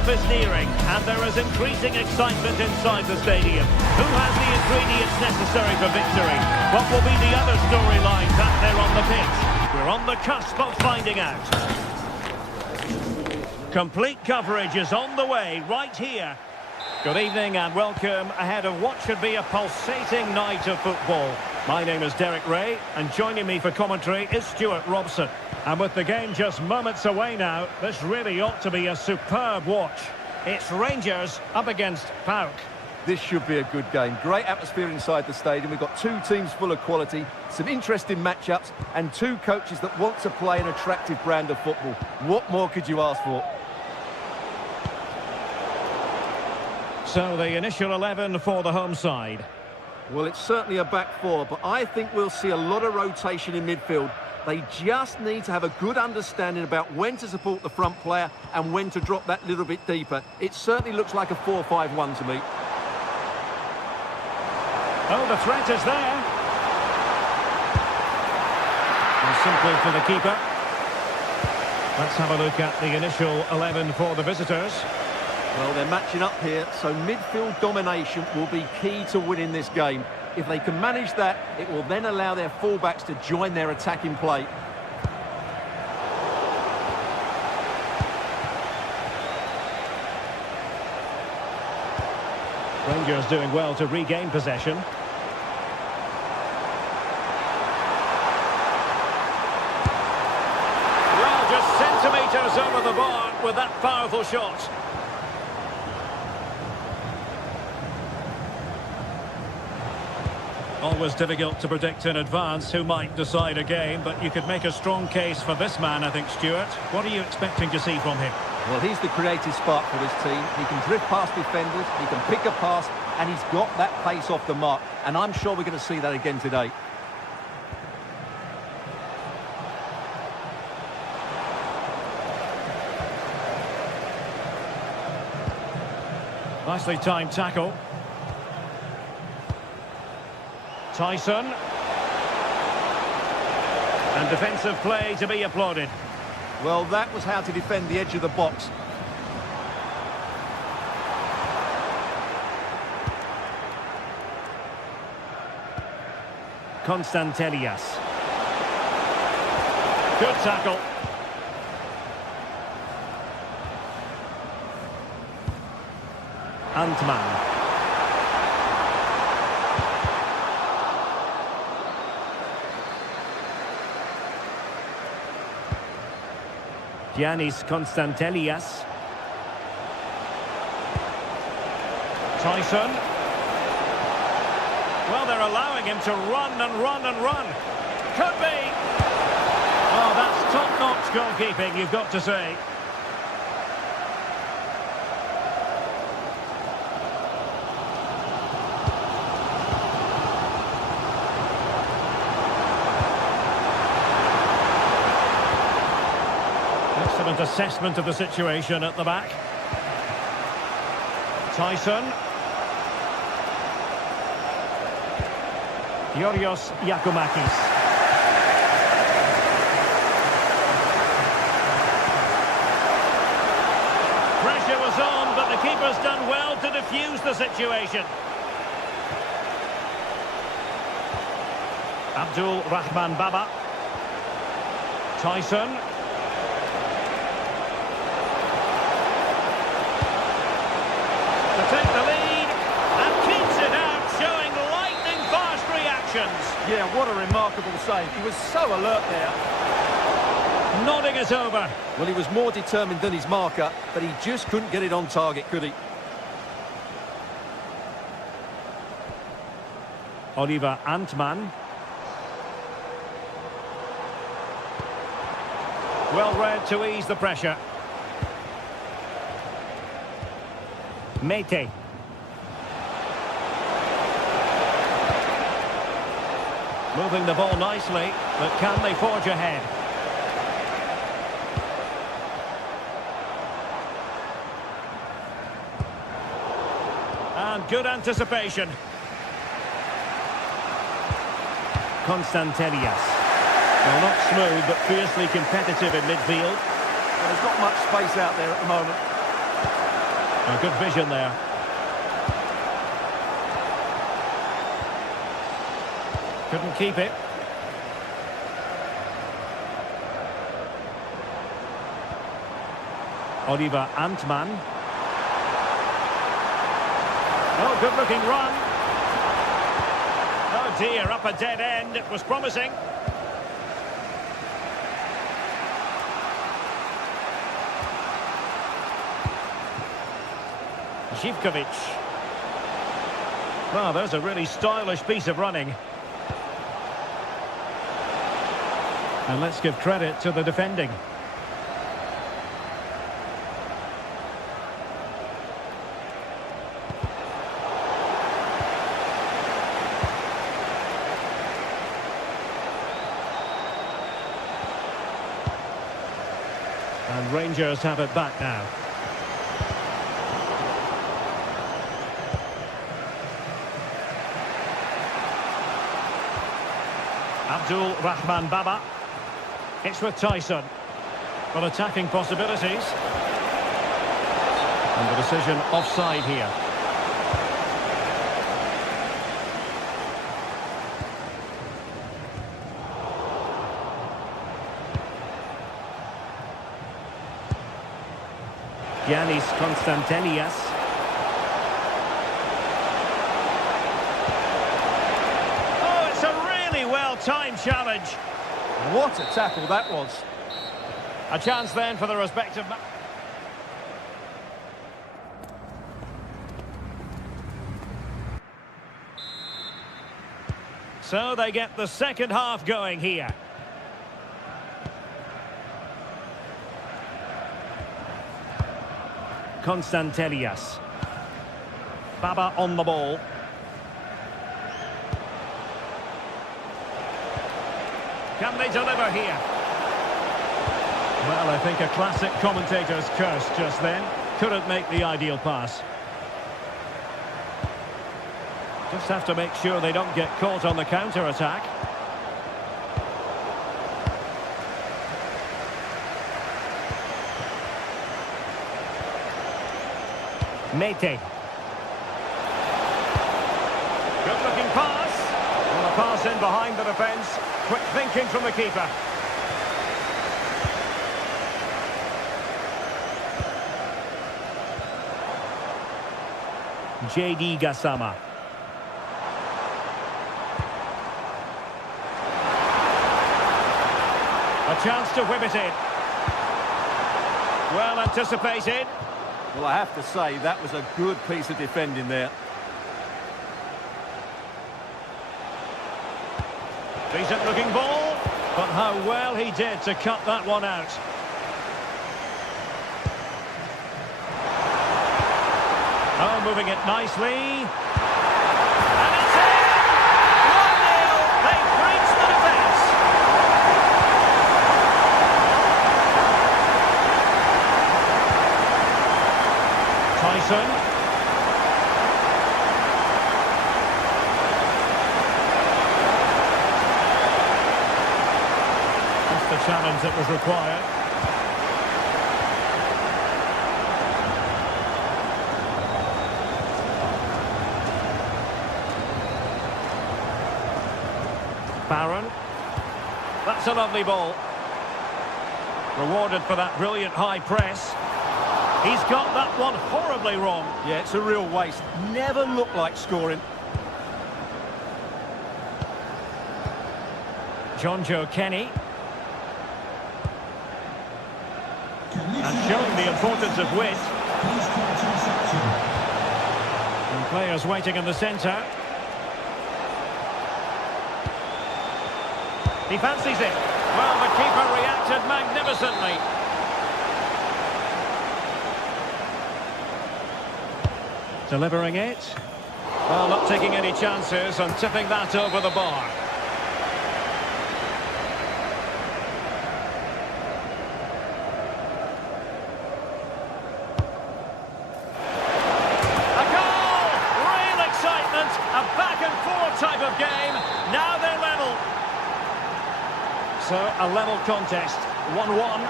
Kickoff is nearing, and there is increasing excitement inside the stadium. Who has the ingredients necessary for victory? What will be the other storylines out there on the pitch? We're on the cusp of finding out. Complete coverage is on the way right here. Good evening and welcome ahead of what should be a pulsating night of football. My name is Derek Ray, and joining me for commentary is Stuart Robson. And with the game just moments away now, this really ought to be a superb watch. It's Rangers up against PAOK. This should be a good game. Great atmosphere inside the stadium. We've got two teams full of quality, some interesting matchups, and two coaches that want to play an attractive brand of football. What more could you ask for? So the initial 11 for the home side. Well, it's certainly a back four, but I think we'll see a lot of rotation in midfield. They just need to have a good understanding about when to support the front player and when to drop that little bit deeper. It certainly looks like a 4-5-1 to me. Oh, the threat is there. And simple for the keeper. Let's have a look at the initial 11 for the visitors. Well, they're matching up here, so midfield domination will be key to winning this game. If they can manage that, it will then allow their fullbacks to join their attacking play. Rangers doing well to regain possession. Well, just centimetres over the bar with that powerful shot. Always difficult to predict in advance who might decide a game, but you could make a strong case for this man, I think, Stuart. What are you expecting to see from him? Well, he's the creative spark for this team. He can drift past defenders, he can pick a pass, and he's got that pace off the mark. And I'm sure we're going to see that again today. Nicely timed tackle. Tyson. And defensive play to be applauded. Well, that was how to defend the edge of the box. Constantelias. Good tackle. Antman. Giannis Constantelias. Tyson. Well, they're allowing him to run and run and run. Could be. Oh, that's top-notch goalkeeping, you've got to say. Excellent assessment of the situation at the back. Tyson. Yorios Yakumakis. Pressure was on, but the keeper's done well to defuse the situation. Abdul Rahman Baba. Tyson. To take the lead and keeps it out, showing lightning-fast reactions. Yeah, what a remarkable save. He was so alert there. Nodding it over. Well, he was more determined than his marker, but he just couldn't get it on target, could he? Oliver Antman. Well read to ease the pressure. Mete. Moving the ball nicely, but can they forge ahead? And good anticipation. Constantelias. Well, not smooth, but fiercely competitive in midfield. Well, there's not much space out there at the moment. Good vision there. Couldn't keep it. Oliver Antman. Oh, good looking run. Oh dear, up a dead end. It was promising. Zivkovic. Well, there's a really stylish piece of running. And let's give credit to the defending. And Rangers have it back now. Abdul Rahman Baba. It's with Tyson. Well, attacking possibilities. And the decision offside here. Yanis Konstantelias. Oh, it's a really well-timed challenge. What a tackle that was. A chance then for the respective... So they get the second half going here. Konstantelias. Baba on the ball. Can they deliver here? Well, I think a classic commentator's curse just then. Couldn't make the ideal pass. Just have to make sure they don't get caught on the counter-attack. Mete. Good-looking pass. And a pass in behind the defence. Quick thinking from the keeper. J.D. Gassama. A chance to whip it in. Well anticipated. Well, I have to say, that was a good piece of defending there. Decent looking ball, but how well he did to cut that one out. Oh, moving it nicely. And it's in! 1-0! They breach the defence. Tyson. That's the challenge that was required. Barron. That's a lovely ball. Rewarded for that brilliant high press. He's got that one horribly wrong. Yeah, it's a real waste. Never looked like scoring. John Joe Kenny. And showing the importance of wit. And players waiting in the centre. He fancies it. Well, the keeper reacted magnificently. Delivering it. Well, not taking any chances and tipping that over the bar. A goal! Real excitement. A back-and-forth type of game. Now they're level. So, a level contest, 1-1.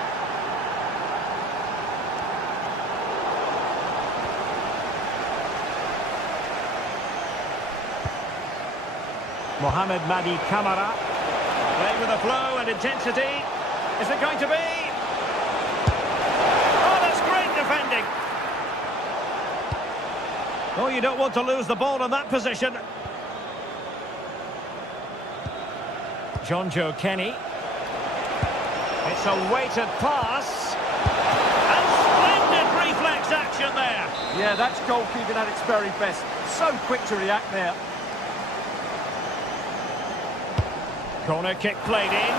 Mohamed Madi Camara. Playing with the flow and intensity. Is it going to be? Oh, that's great defending. Oh, you don't want to lose the ball in that position. Jonjo Kenny. It's a weighted pass. And splendid reflex action there. Yeah, that's goalkeeping at its very best. So quick to react there. Corner kick played in.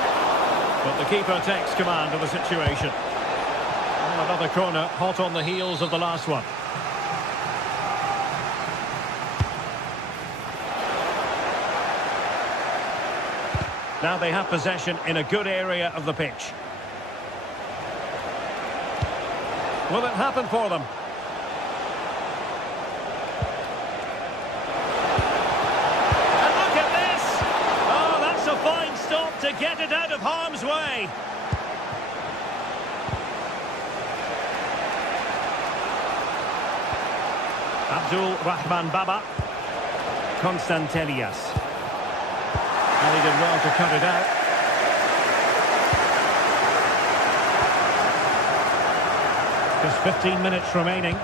But the keeper takes command of the situation. And another corner, hot on the heels of the last one. Now they have possession in a good area of the pitch. Will it happen for them? And look at this! Oh, that's a fine stop to get it out of harm's way. Abdul Rahman Baba. Constantelias. And he did well to cut it out. Just 15 minutes remaining.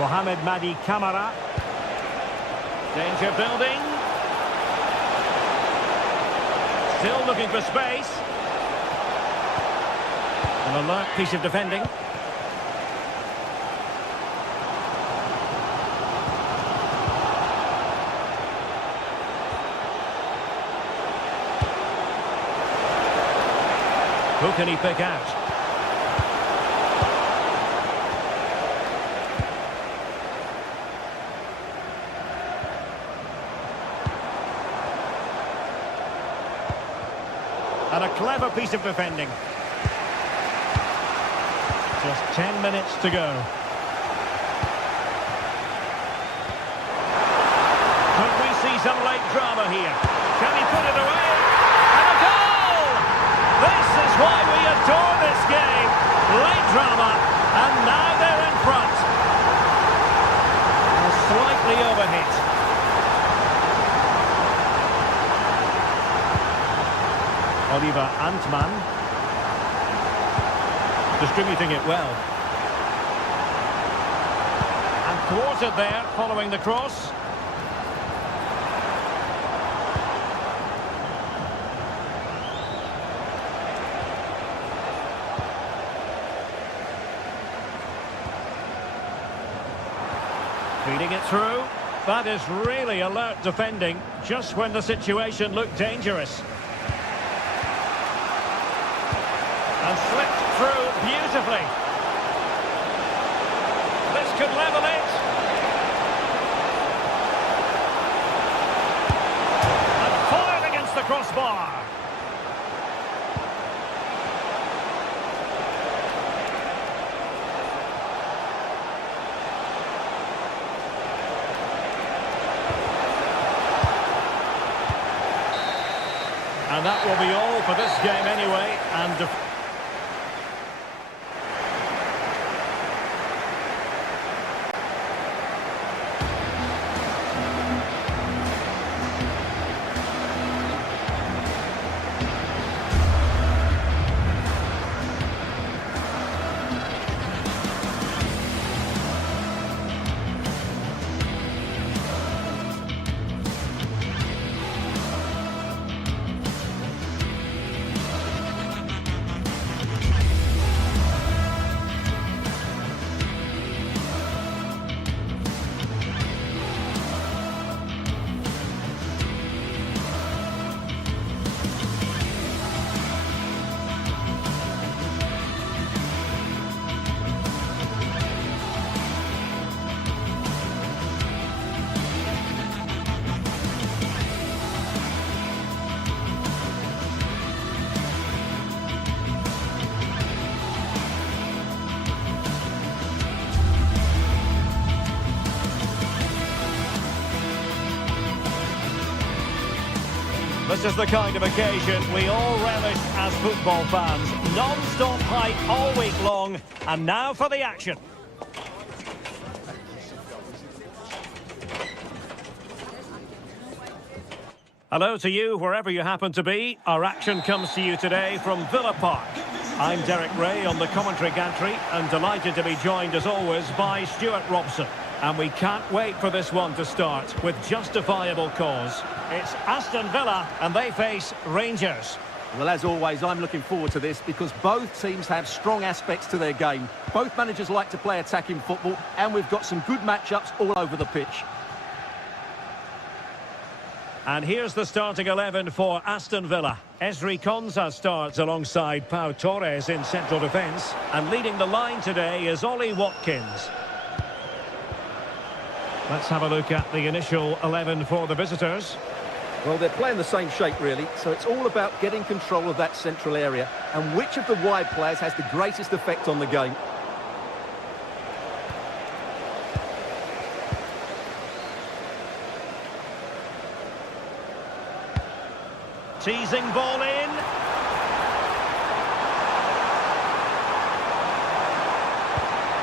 Mohamed Madi Camara. Danger building. Still looking for space. An alert piece of defending. Who can he pick out? And a clever piece of defending. Just 10 minutes to go. Could we see some late drama here? Can he put it away? And a goal! This is why we adore this game. Late drama, and now they're in front. A slightly overhit. Oliver Antman. Distributing it well. And thwarted there, following the cross. Feeding it through. That is really alert defending, just when the situation looked dangerous. And slipped through beautifully. This could level it. And fired against the crossbar. And that will be all for this game anyway. And this is the kind of occasion we all relish as football fans. Non-stop hype all week long. And now for the action. Hello to you, wherever you happen to be. Our action comes to you today from Villa Park. I'm Derek Ray on the commentary gantry and delighted to be joined as always by Stuart Robson. And we can't wait for this one to start with justifiable cause. It's Aston Villa and they face Rangers. Well, as always, I'm looking forward to this because both teams have strong aspects to their game. Both managers like to play attacking football and we've got some good matchups all over the pitch. And here's the starting 11 for Aston Villa. Ezri Konsa starts alongside Pau Torres in central defence. And leading the line today is Ollie Watkins. Let's have a look at the initial 11 for the visitors. Well, they're playing the same shape, really, so it's all about getting control of that central area and which of the wide players has the greatest effect on the game. Teasing ball in.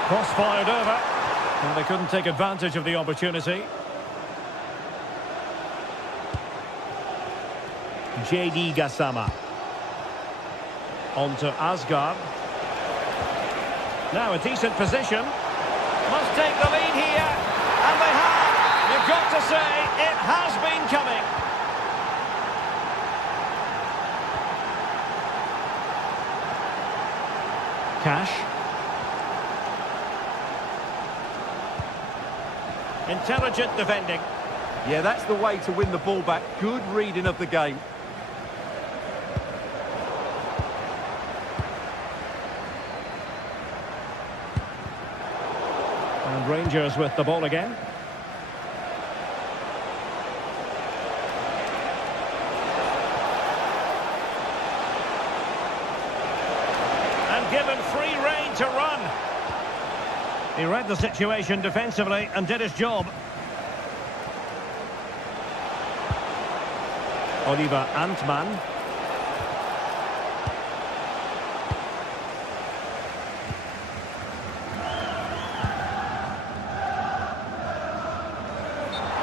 Cross fired over. And they couldn't take advantage of the opportunity. JD Gassama. On to Asgard. Now a decent position. Must take the lead here. And they have. You've got to say, it has been coming. Cash. Intelligent defending. Yeah, that's the way to win the ball back. Good reading of the game. And Rangers with the ball again. And given free rein to run. He read the situation defensively and did his job. Oliver Antman.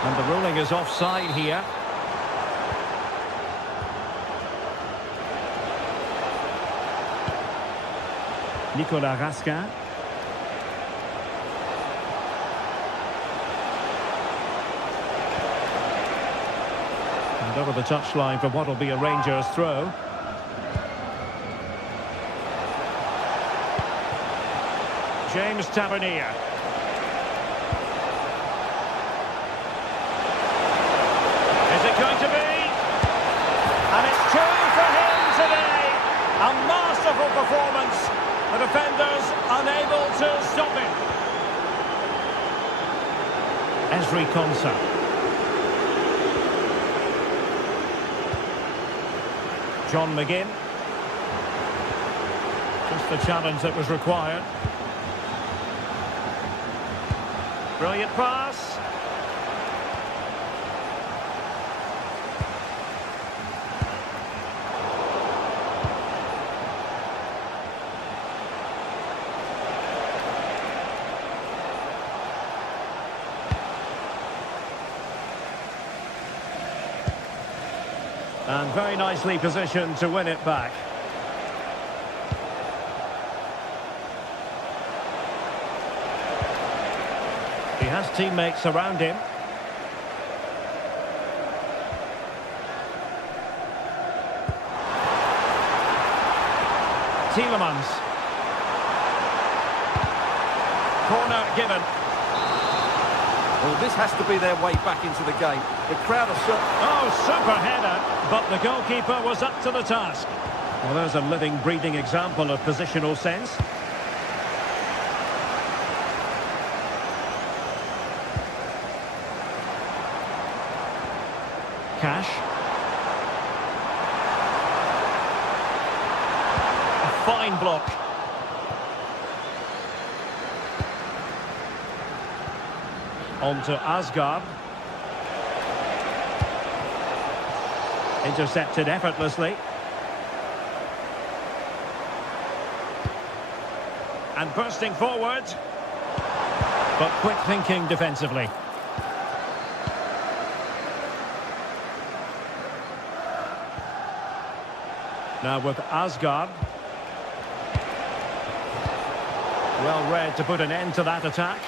And the ruling is offside here. Nicolas Raskin. And over the touchline for what will be a Rangers throw. James Tavernier. Is it going to be? And it's two for him today. A masterful performance. The defenders unable to stop him. Ezri Konsa. John McGinn. Just the challenge that was required. Brilliant pass. And very nicely positioned to win it back. He has teammates around him. Tielemans. Corner given. Well, this has to be their way back into the game. The crowd are so... Oh, super header, but the goalkeeper was up to the task. Well, there's a living, breathing example of positional sense. Cash. A fine block. On to Asgard. Intercepted effortlessly. And bursting forward. But quick thinking defensively. Now with Asgard. Well read to put an end to that attack.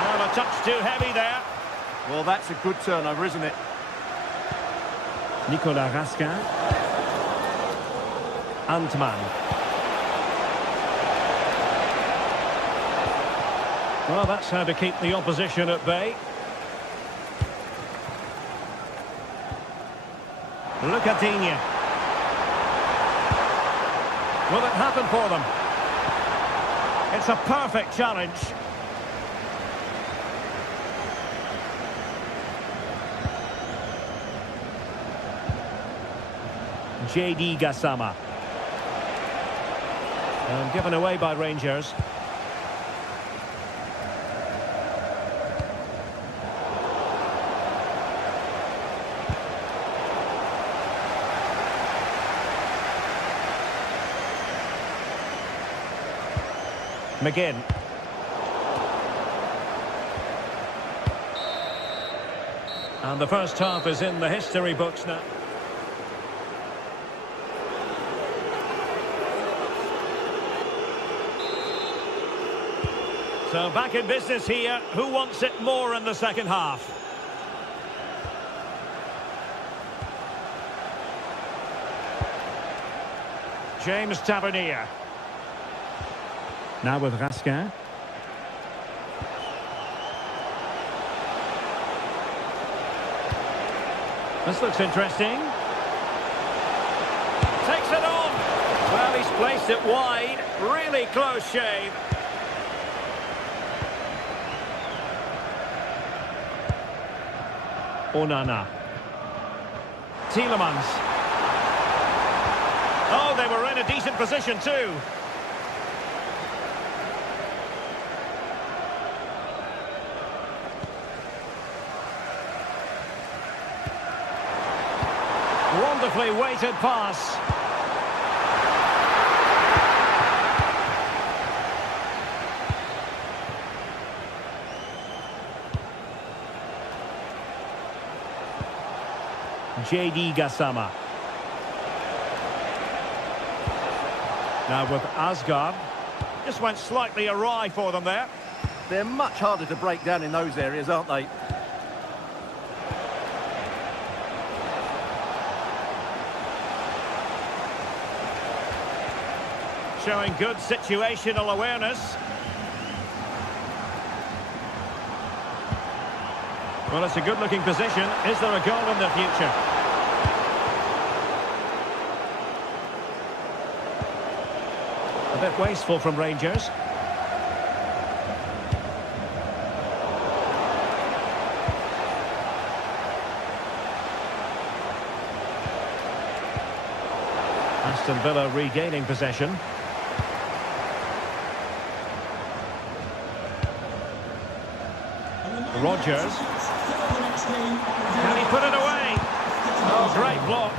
Well, a touch too heavy there. Well, that's a good turnover, isn't it? Nicolas Raskin. Antman. Well, that's how to keep the opposition at bay. Lucadinha. Will it happen for them? It's a perfect challenge. JD Gassama. And given away by Rangers. McGinn. And the first half is in the history books now. So back in business here. Who wants it more in the second half? James Tavernier. Now with Raskin. This looks interesting. Takes it on. Well, he's placed it wide. Really close shave. Onana. Tielemans. Oh, they were in a decent position too. Wonderfully weighted pass. JD Gassama. Now with Asgard. Just went slightly awry for them there. They're much harder to break down in those areas, aren't they? Showing good situational awareness. Well, it's a good-looking position. Is there a goal in the future? A bit wasteful from Rangers. Aston Villa regaining possession. Rodgers. Can he put it away? Oh, great block.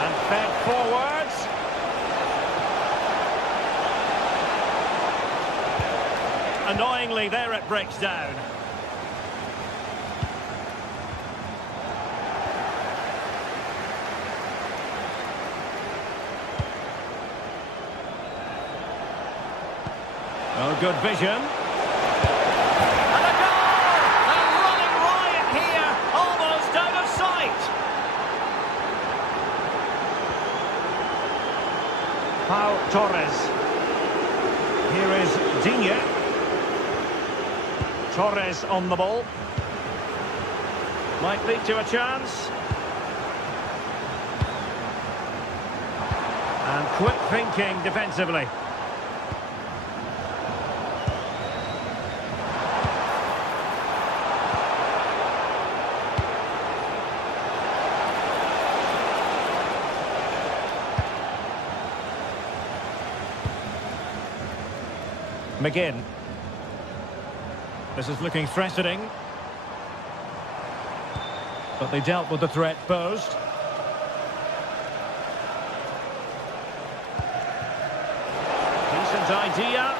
And fed forwards. Annoyingly, there it breaks down. Oh, good vision. And a goal! And running riot here, almost out of sight. Pau Torres. Here is Digne. Torres on the ball. Might lead to a chance. And quick thinking defensively. McGinn. This is looking threatening. But they dealt with the threat posed. Decent idea.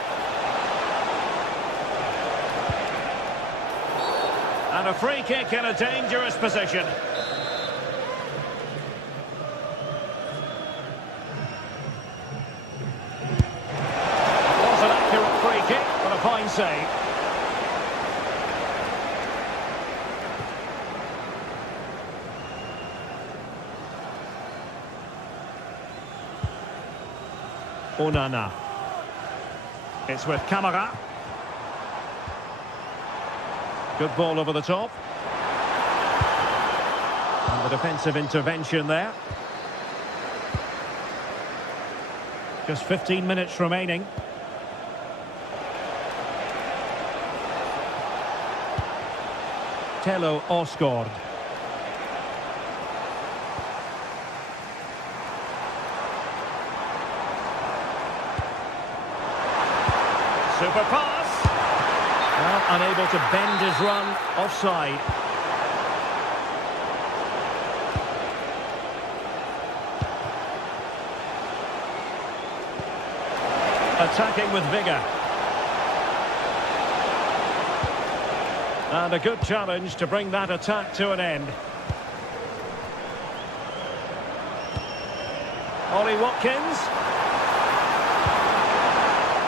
And a free kick in a dangerous position. It was an accurate free kick, but a fine save. Onana. It's with Camara. Good ball over the top. And the defensive intervention there. Just 15 minutes remaining. Tello Osgård. Super pass. Well, unable to bend his run, offside. Attacking with vigour. And a good challenge to bring that attack to an end. Ollie Watkins.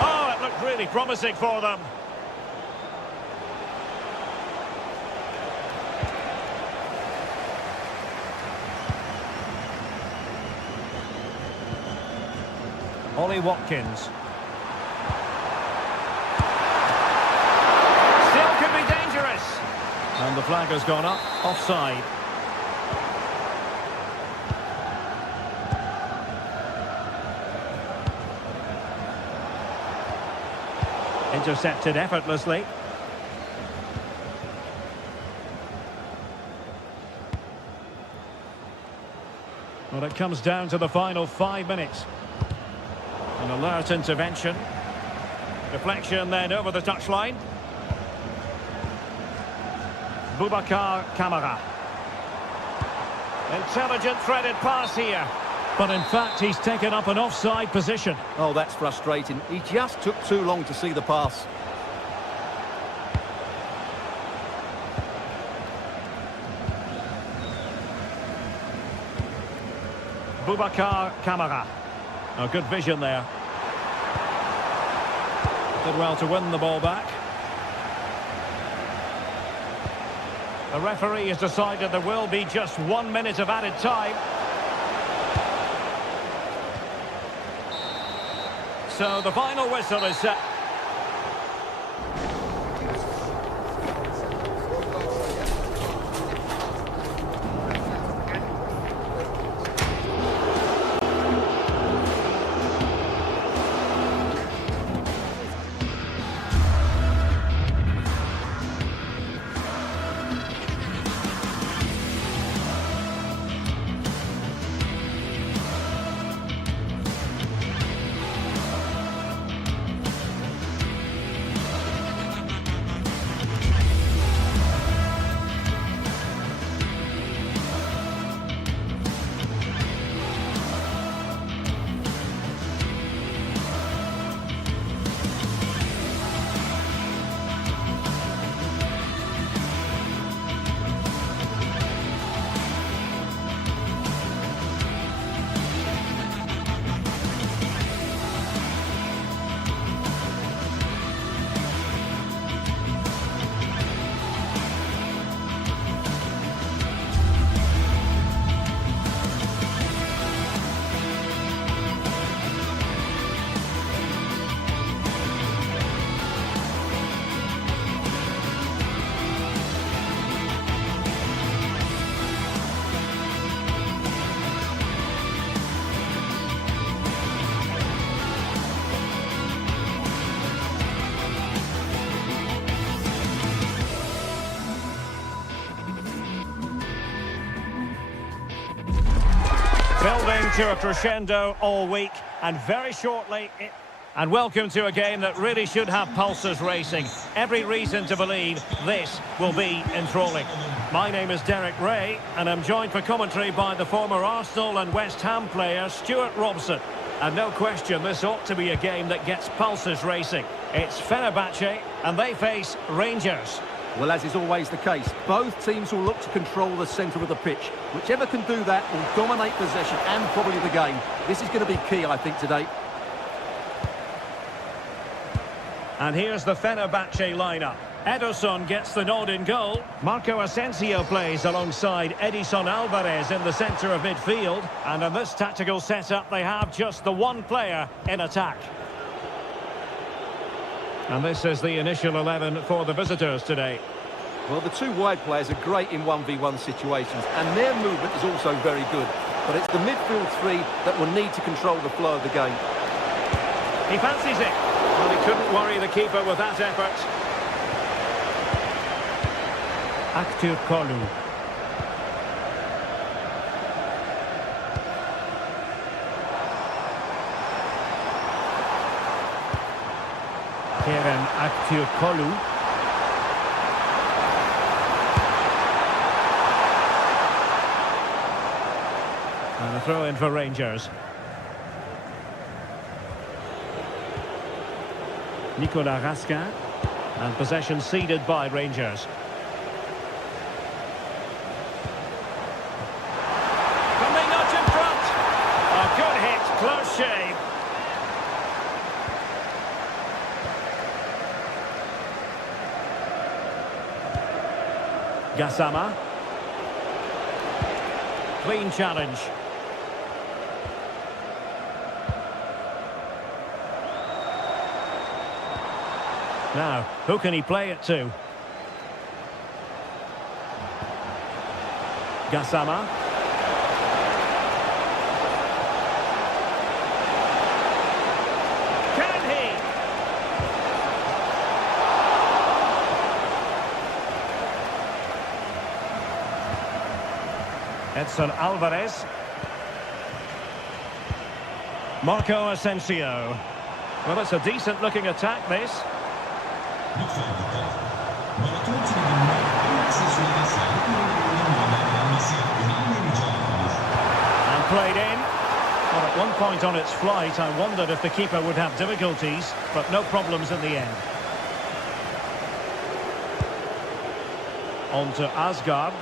Oh, it looked really promising for them. Ollie Watkins. Still could be dangerous. And the flag has gone up, offside. Intercepted effortlessly. Well, it comes down to the final 5 minutes. An alert intervention. Deflection then over the touchline. Boubacar Kamara. Intelligent threaded pass here. But in fact, he's taken up an offside position. Oh, that's frustrating. He just took too long to see the pass. Boubacar Kamara. Oh, good vision there. Did well to win the ball back. The referee has decided there will be just 1 minute of added time. So the final whistle is set. Building to a crescendo all week, and very shortly And welcome to a game that really should have pulses racing. Every reason to believe this will be enthralling. My name is Derek Ray, and I'm joined for commentary by the former Arsenal and West Ham player Stuart Robson. And no question, this ought to be a game that gets pulses racing. It's Fenerbahce, and they face Rangers. Well, as is always the case, both teams will look to control the centre of the pitch. Whichever can do that will dominate possession and probably the game. This is going to be key, I think, today. And here's the Fenerbahce lineup. Ederson gets the nod in goal. Marco Asensio plays alongside Edison Alvarez in the centre of midfield. And in this tactical setup, they have just the one player in attack. And this is the initial 11 for the visitors today. Well, the two wide players are great in 1v1 situations, and their movement is also very good. But it's the midfield three that will need to control the flow of the game. He fancies it. Well, he couldn't worry the keeper with that effort. Aktur Kolu. Kerem Aktur Kolu. And a throw in for Rangers. Nicolas Raskin, and possession ceded by Rangers. Can they nudge in front? A good hit, close shave. Gassama. Clean challenge. Now, who can he play it to? Gassama. Can he? Edson Alvarez. Marco Asensio. Well, it's a decent-looking attack, this. And played in. Well, at one point on its flight, I wondered if the keeper would have difficulties, but no problems in the end. On to Asgard.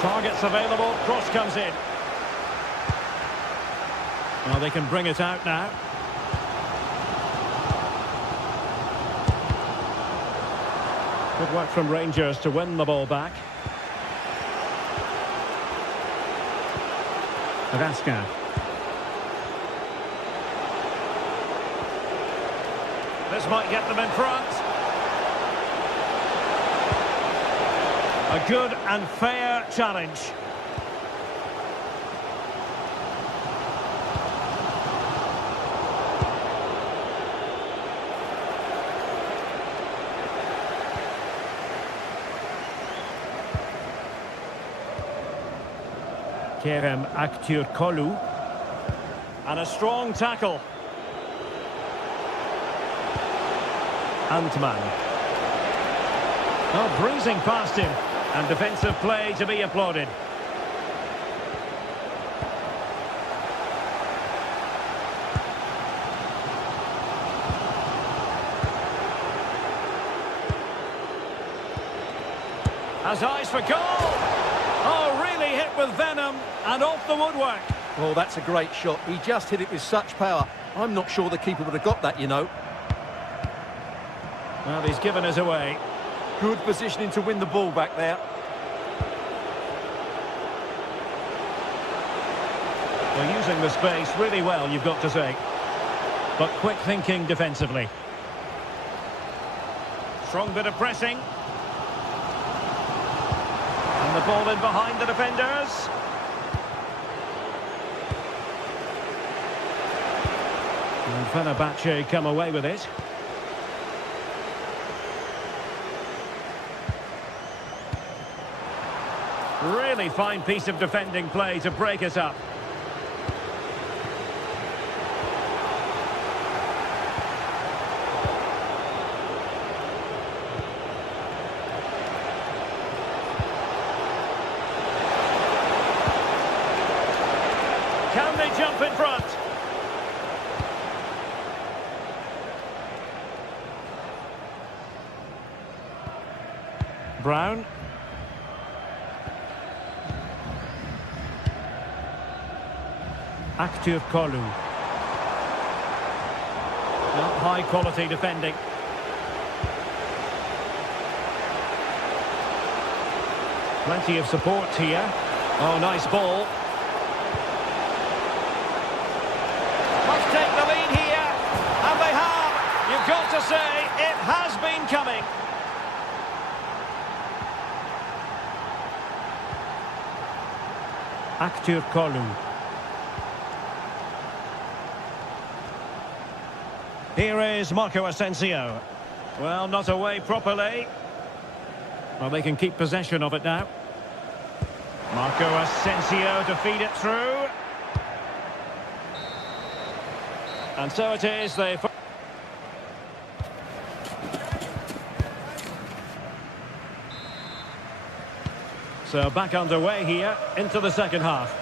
Targets available, cross comes in. Well, they can bring it out now. Good work from Rangers to win the ball back. Raskin. This might get them in front. A good and fair challenge. Kerem Aktur Kolu. And a strong tackle. Antman. Oh, breezing past him. And defensive play to be applauded. Has eyes for goal. Oh, really hit with venom and off the woodwork. Well, that's a great shot. He just hit it with such power. I'm not sure the keeper would have got that, you know. Well, he's given us away. Good positioning to win the ball back there. Well, using the space really well, you've got to say. But quick thinking defensively. Strong bit of pressing. And the ball in behind the defenders. And Fenerbahce come away with it. Really Really fine piece of defending play to break us up. Can they jump in front? Brown. Active Kolu. High quality defending. Plenty of support here. Oh, nice ball. Must take the lead here. And they have. You've got to say, it has been coming. Active Kolu. Here is Marco Asensio. Well, not away properly. Well, they can keep possession of it now. Marco Asensio to feed it through. And so it is. So back underway here into the second half.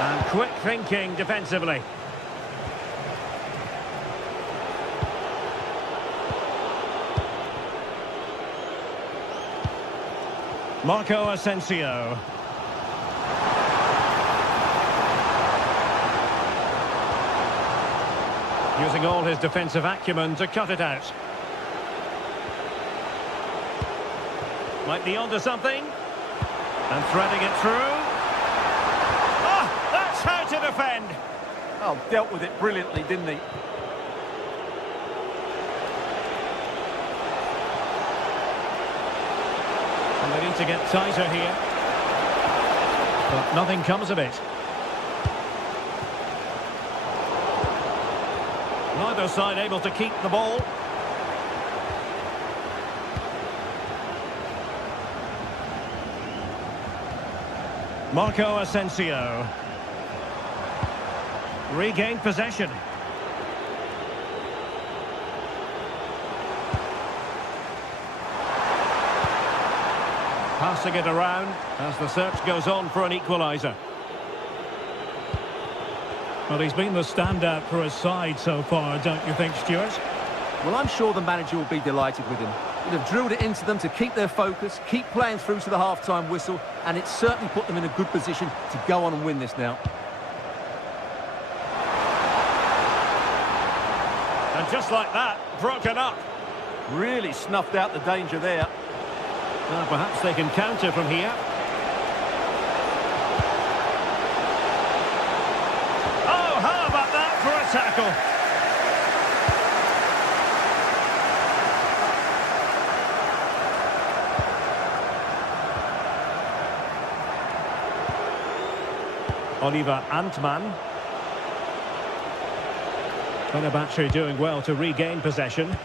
And quick thinking defensively. Marco Asensio. Using all his defensive acumen to cut it out. Might be onto something. And threading it through. Oh, that's how to defend. Oh, dealt with it brilliantly, didn't he? And they need to get tighter here. But nothing comes of it. Neither side able to keep the ball. Marco Asensio. Regained possession. Passing it around as the search goes on for an equaliser. Well, he's been the standout for his side so far, don't you think, Stuart? Well, I'm sure the manager will be delighted with him. He'd have drilled it into them to keep their focus, keep playing through to the half-time whistle, and it certainly put them in a good position to go on and win this now. And just like that, broken up. Really snuffed out the danger there. Well, perhaps they can counter from here. Oh, how about that for a tackle? Oliver Antman. Fenerbahce doing well to regain possession.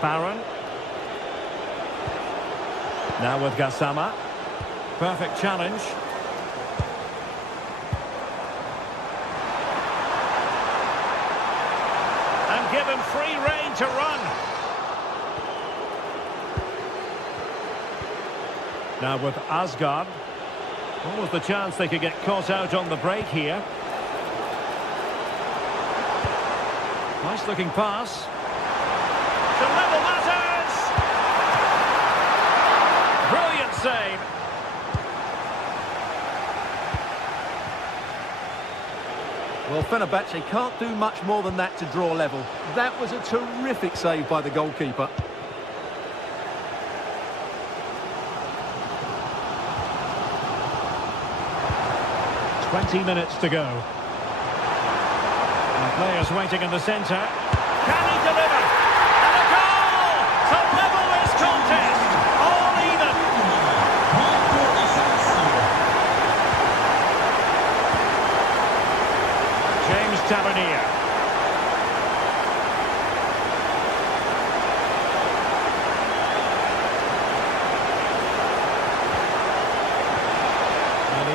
Barron. Now with Gassama. Perfect challenge. And give him free rein to run. Now with Asgard. What was the chance they could get caught out on the break here? Nice looking pass. To level matters! Brilliant save. Well, Fenerbahce can't do much more than that to draw level. That was a terrific save by the goalkeeper. 20 minutes to go. And players waiting in the centre. Can he deliver? And a goal!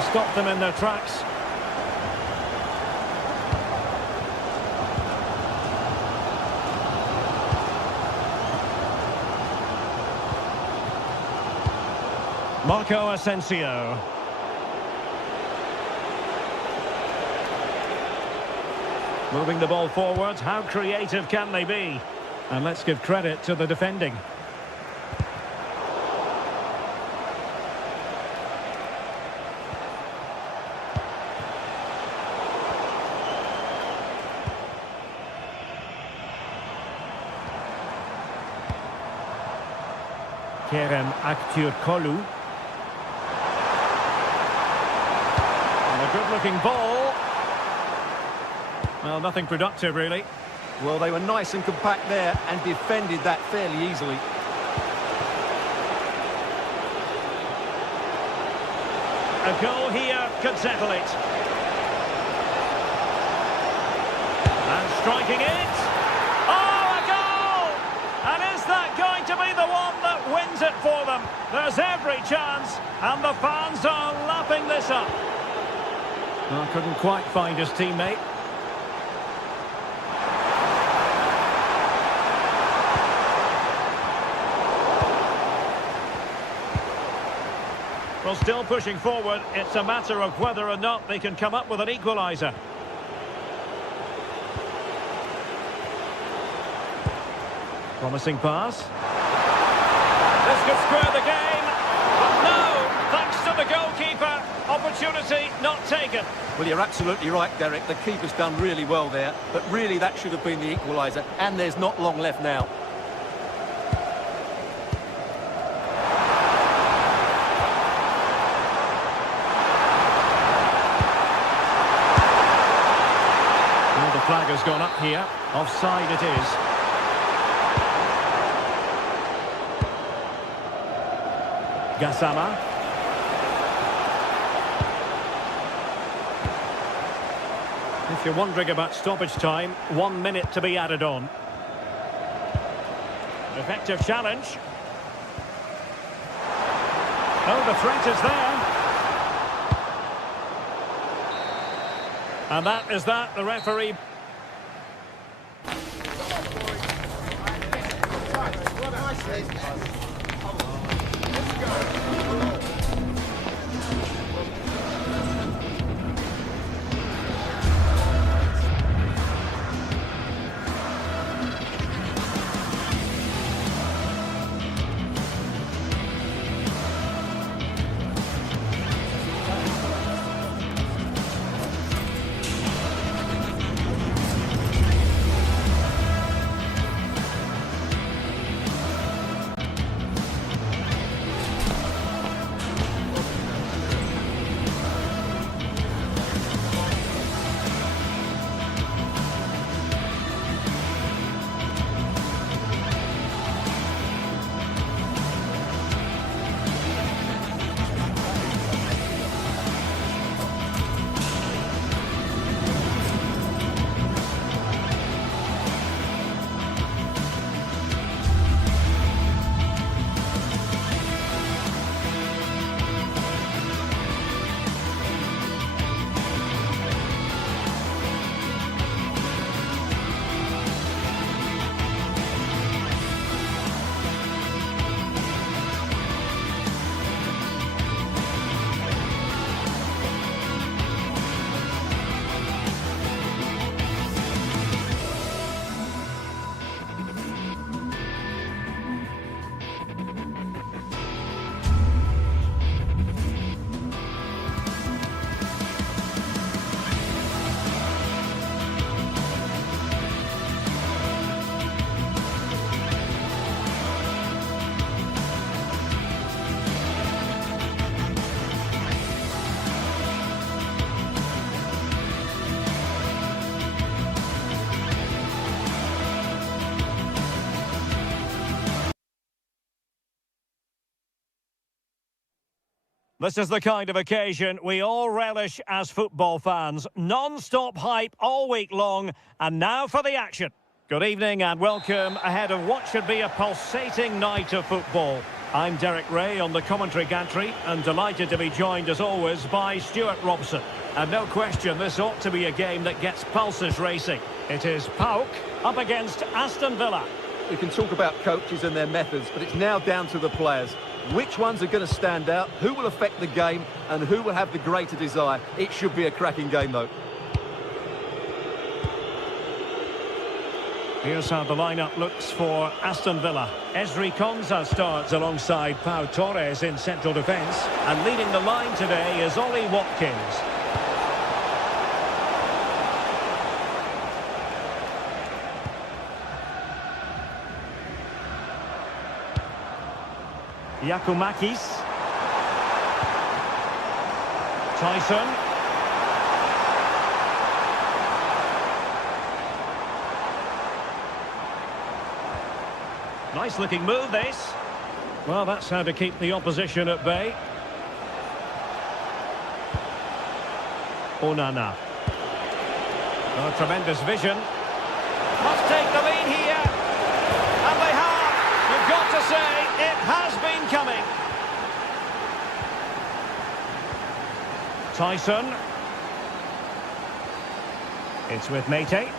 stop them in their tracks. Marco Asensio. Moving the ball forward, how creative can they be? And let's give credit to the defending. Kerem Aktürkoğlu. And a good-looking ball. Well, nothing productive, really. Well, they were nice and compact there and defended that fairly easily. A goal here could settle it. And striking it. Oh, a goal! And is that going to be the one that wins it for them? There's every chance, and the fans are lapping this up. Well, couldn't quite find his teammate. Well, still pushing forward. It's a matter of whether or not they can come up with an equaliser. Promising pass. This could square the game. But no, thanks to the goalkeeper. Opportunity not taken. Well, you're absolutely right, Derek. The keeper's done really well there. But really, that should have been the equaliser. And there's not long left now. The flag has gone up here. Offside it is. Gassama. If you're wondering about stoppage time, 1 minute to be added on. Effective challenge. Oh, the threat is there. And that is that. The referee... This is the kind of occasion we all relish as football fans. Non-stop hype all week long, and now for the action. Good evening and welcome ahead of what should be a pulsating night of football. I'm Derek Ray on the commentary gantry and delighted to be joined as always by Stuart Robson. And no question, this ought to be a game that gets pulses racing. It is PAOK up against Aston Villa. We can talk about coaches and their methods, but it's now down to the players. Which ones are going to stand out, who will affect the game, and who will have the greater desire. It should be a cracking game, though. Here's how the lineup looks for Aston Villa. Ezri Konsa starts alongside Pau Torres in central defence. And leading the line today is Ollie Watkins. Giacomakis. Tyson. Nice looking move, this. Well, that's how to keep the opposition at bay. Onana. Oh, tremendous vision. Must take the lead here. And they have. You've got to say, it has been coming. Tyson. It's with Mate.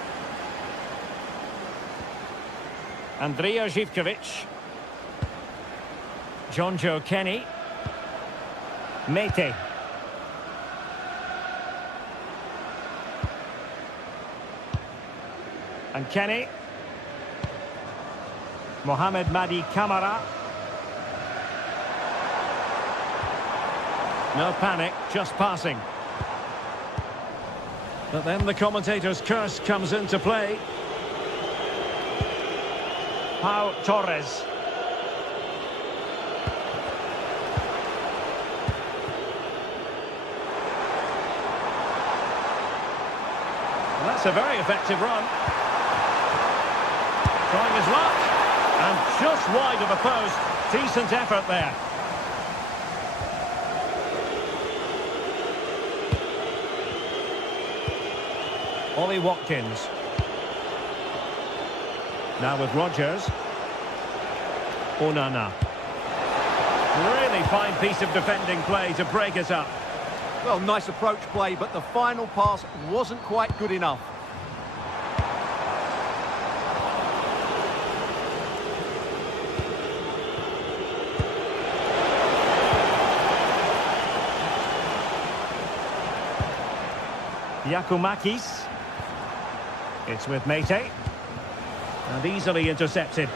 Andrea Zivkovic. Jonjo Kenny. Mate. And Kenny. Mohamed Madi Kamara. No panic, just passing. But then the commentator's curse comes into play. Pau Torres. Well, that's a very effective run. Trying his luck. And just wide of the post. Decent effort there. Ollie Watkins. Now with Rodgers. Onana. Really fine piece of defending play to break it up. Well, nice approach play, but the final pass wasn't quite good enough. Giacomakis. It's with Mate. And easily intercepted.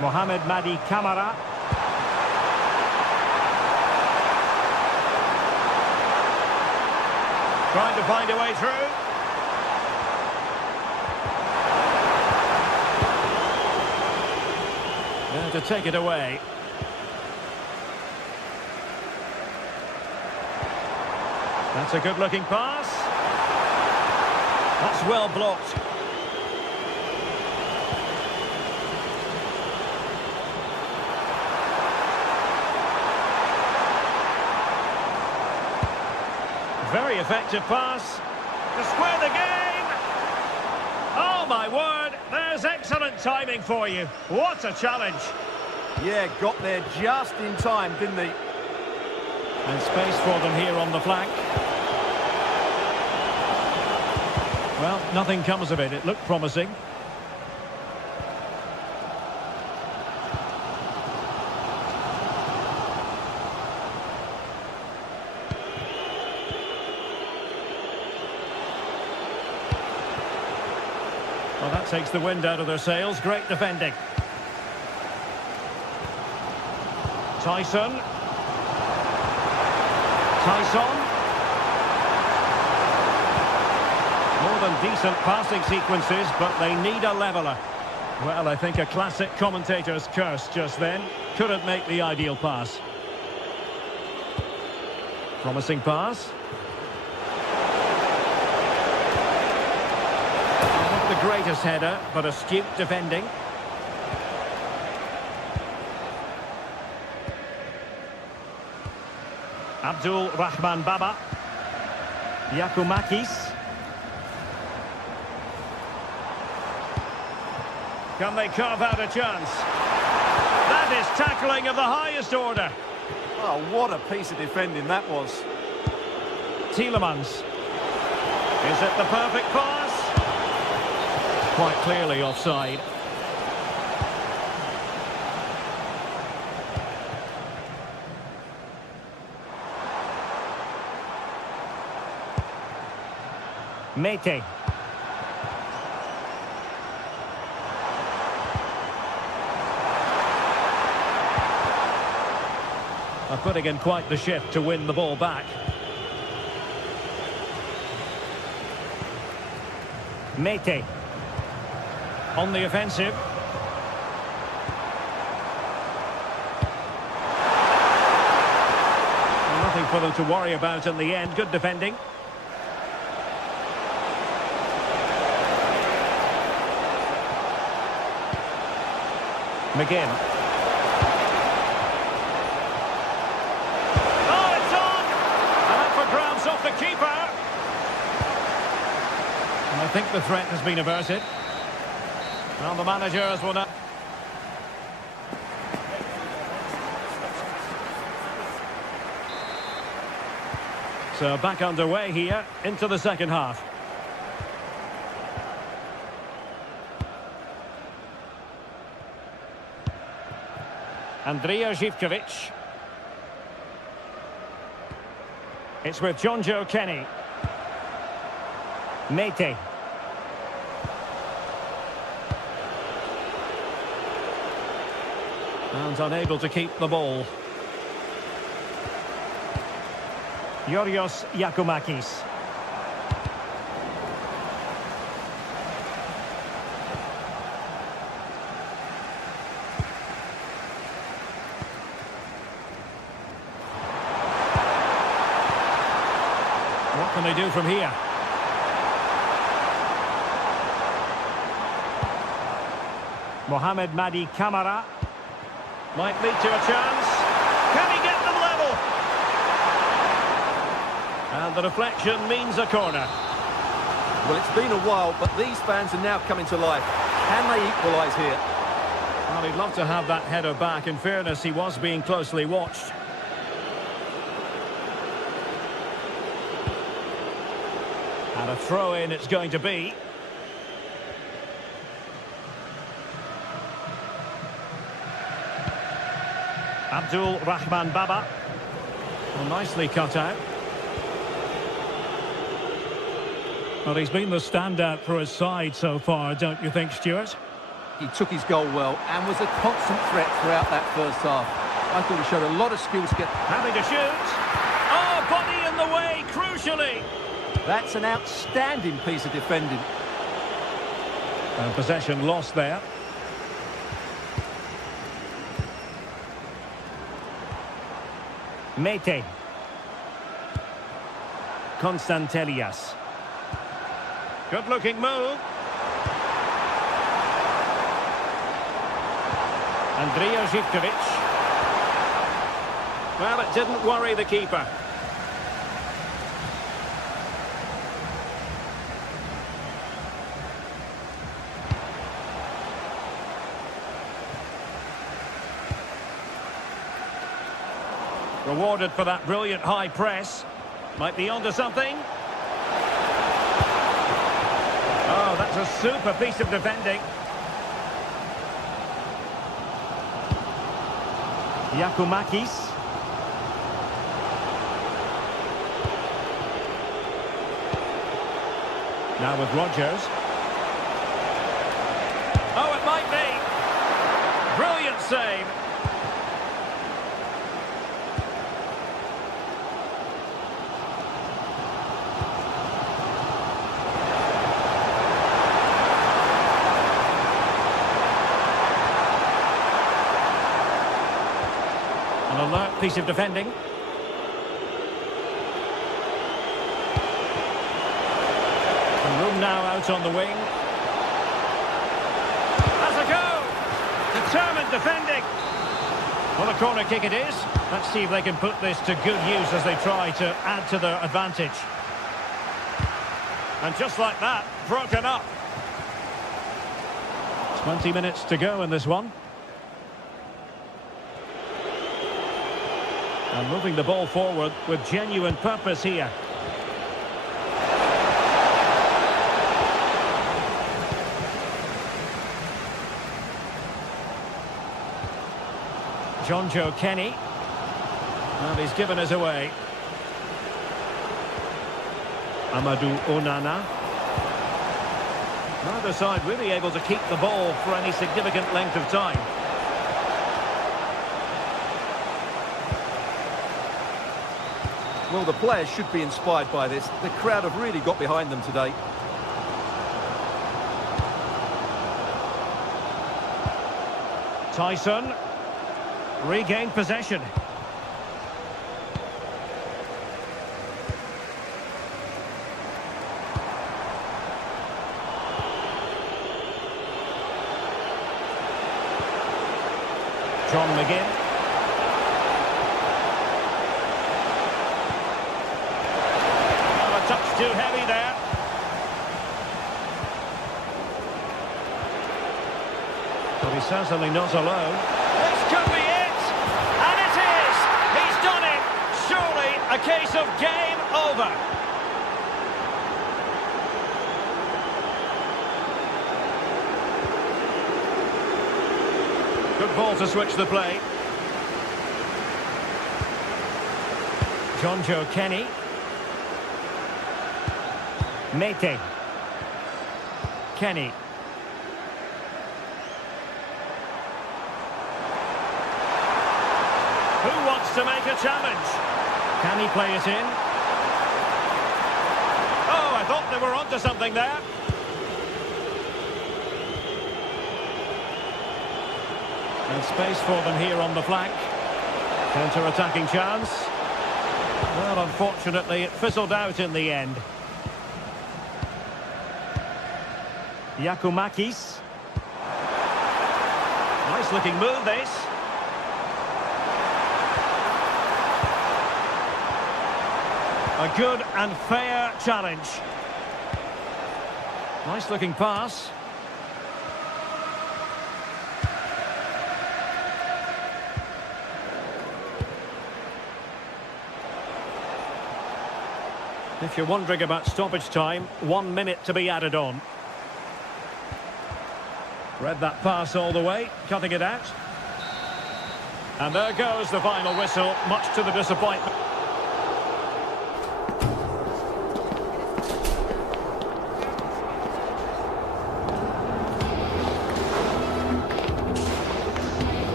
Mohamed Madi Kamara. Trying to find a way through. To take it away. That's a good-looking pass. That's well blocked. Very effective pass. To square the game. Oh, my word. There's excellent timing for you. What a challenge. Yeah, got there just in time, didn't he? And space for them here on the flank. Well, nothing comes of it. It looked promising. Well, that takes the wind out of their sails. Great defending. Tyson. More than decent passing sequences, but they need a leveller. Well, I think a classic commentator's curse just then. Couldn't make the ideal pass. Promising pass. Not the greatest header, but astute defending. Abdul Rahman Baba. Yakumakis. Can they carve out a chance? That is tackling of the highest order. Oh, what a piece of defending that was. Tielemans. Is it the perfect pass? Quite clearly offside. Mete. Are putting in quite the shift to win the ball back. Mete. On the offensive. Nothing for them to worry about in the end. Good defending. McGinn. Oh, it's on! And up for grabs off the keeper. And I think the threat has been averted. Well, the managers will now... So back underway here into the second half. Andrija Zivkovic. It's with Jonjo Kenny. Mete. And unable to keep the ball. Yorios Yakumakis. What can they do from here? Mohamed Madi Kamara. Might lead to a chance. Can he get them level? And the deflection means a corner. Well, it's been a while, but these fans are now coming to life. Can they equalise here? Well, he'd love to have that header back. In fairness, he was being closely watched. And a throw-in it's going to be. Abdul Rahman Baba. Well, nicely cut out. Well, he's been the standout for his side so far, don't you think, Stuart? He took his goal well and was a constant threat throughout that first half. I thought he showed a lot of skill to get... Having to shoot. Oh, body in the way, crucially. That's an outstanding piece of defending. And possession lost there. Mete. Konstantelias. Good-looking move. Andrija Zivkovic. Well, it didn't worry the keeper. Rewarded for that brilliant high press. Might be onto something. Oh, that's a super piece of defending. Yakumakis. Now with Rodgers. Oh, it might be. Brilliant save. An alert piece of defending. And room now out on the wing. Has a go! Determined defending. Well, a corner kick it is. Let's see if they can put this to good use as they try to add to their advantage. And just like that, broken up. 20 minutes to go in this one. And moving the ball forward with genuine purpose here. John Joe Kenny. And he's given us away. Amadou Onana. Neither side really able to keep the ball for any significant length of time. Well, the players should be inspired by this. The crowd have really got behind them today. Tyson. Regained possession. John McGinn. Oh, a touch too heavy there. But he's certainly not alone. This could be it! And it is! He's done it! Surely a case of game over. Good ball to switch the play. John Joe Kenny. Mete. Kenny. Who wants to make a challenge? Can he play it in? Oh, I thought they were onto something there. And space for them here on the flank. Counter-attacking chance. Well, unfortunately, it fizzled out in the end. Yakumakis. Nice-looking move, this. A good and fair challenge. Nice-looking pass. If you're wondering about stoppage time, 1 minute to be added on. Read that pass all the way, cutting it out. And there goes the final whistle, much to the disappointment.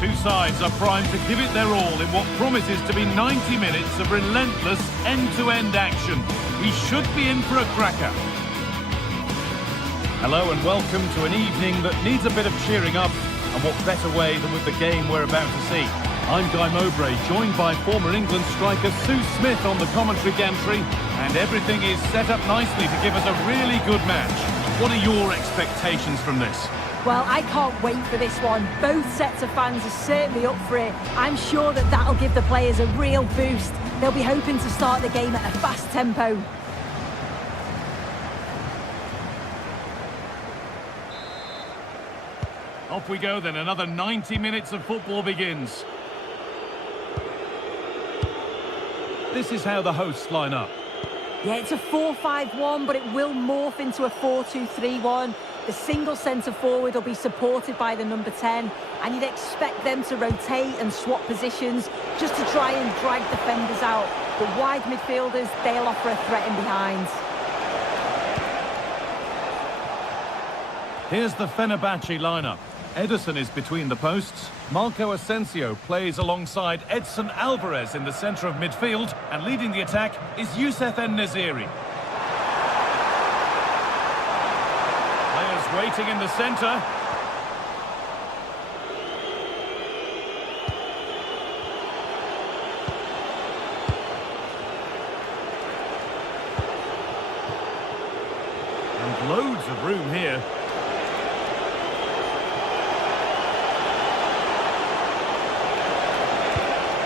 Two sides are primed to give it their all in what promises to be 90 minutes of relentless end-to-end action. We should be in for a cracker. Hello and welcome to an evening that needs a bit of cheering up, and what better way than with the game we're about to see. I'm Guy Mowbray, joined by former England striker Sue Smith on the commentary gantry, and everything is set up nicely to give us a really good match. What are your expectations from this? Well, I can't wait for this one. Both sets of fans are certainly up for it. I'm sure that that'll give the players a real boost. They'll be hoping to start the game at a fast tempo. Off we go then, another 90 minutes of football begins. this is how the hosts line up. Yeah, it's a 4-5-1, but it will morph into a 4-2-3-1. The single centre-forward will be supported by the number 10, and you'd expect them to rotate and swap positions just to try and drag defenders out. But wide midfielders, they'll offer a threat in behind. Here's the Fenerbahce lineup. Ederson is between the posts. Marco Asensio plays alongside Edson Alvarez in the centre of midfield, and leading the attack is Youssef En-Nesyri. Players waiting in the centre. And loads of room here.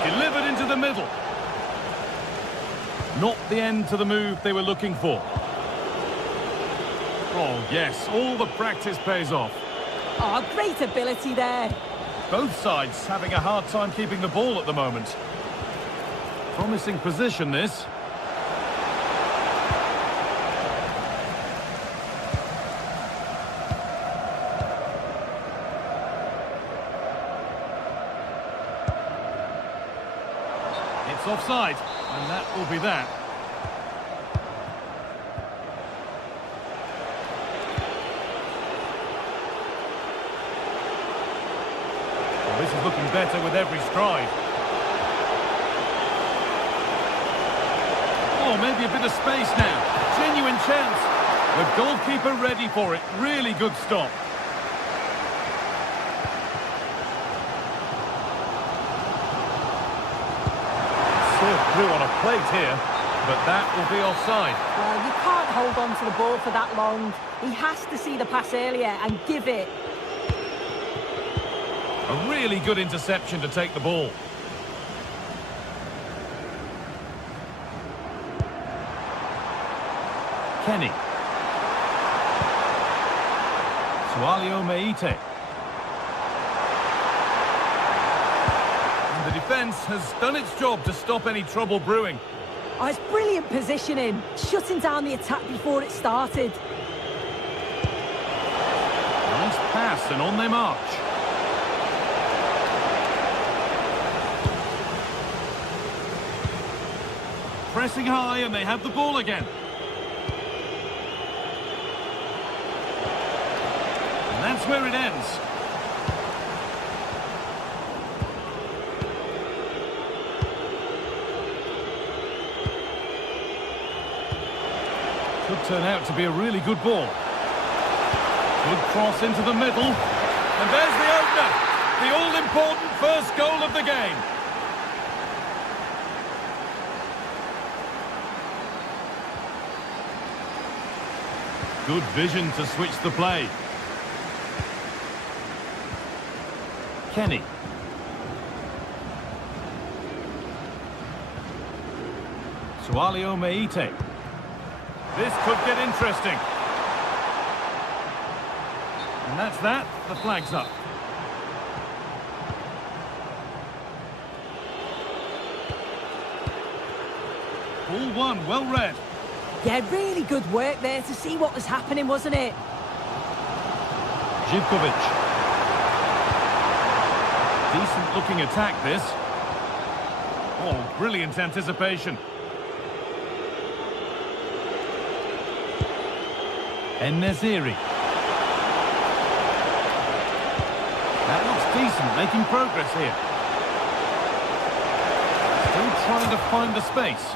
Delivered into the middle. Not the end to the move they were looking for. Oh, yes, all the practice pays off. Oh, great ability there. Both sides having a hard time keeping the ball at the moment. Promising position, this. It's offside, and that will be that. Well, this is looking better with every stride. Oh, maybe a bit of space now. Genuine chance. The goalkeeper ready for it. Really good stop. Through on a plate here, but that will be offside. Well, you can't hold on to the ball for that long. He has to see the pass earlier and give it. A really good interception to take the ball. Kenny. Sualio Meite. The defence has done its job to stop any trouble brewing. Oh, it's brilliant positioning, shutting down the attack before it started. Nice pass and on they march. Pressing high and they have the ball again. And that's where it ends. Could turn out to be a really good ball. Good cross into the middle. And there's the opener. The all-important first goal of the game. Good vision to switch the play. Kenny. Sualio Meite. This could get interesting. And that's that. The flag's up. Ball one, well read. Yeah, really good work there to see what was happening, wasn't it? Živkovic. Decent looking attack, this. Oh, brilliant anticipation. En-Nesyri. That looks decent, making progress here. Still trying to find the space.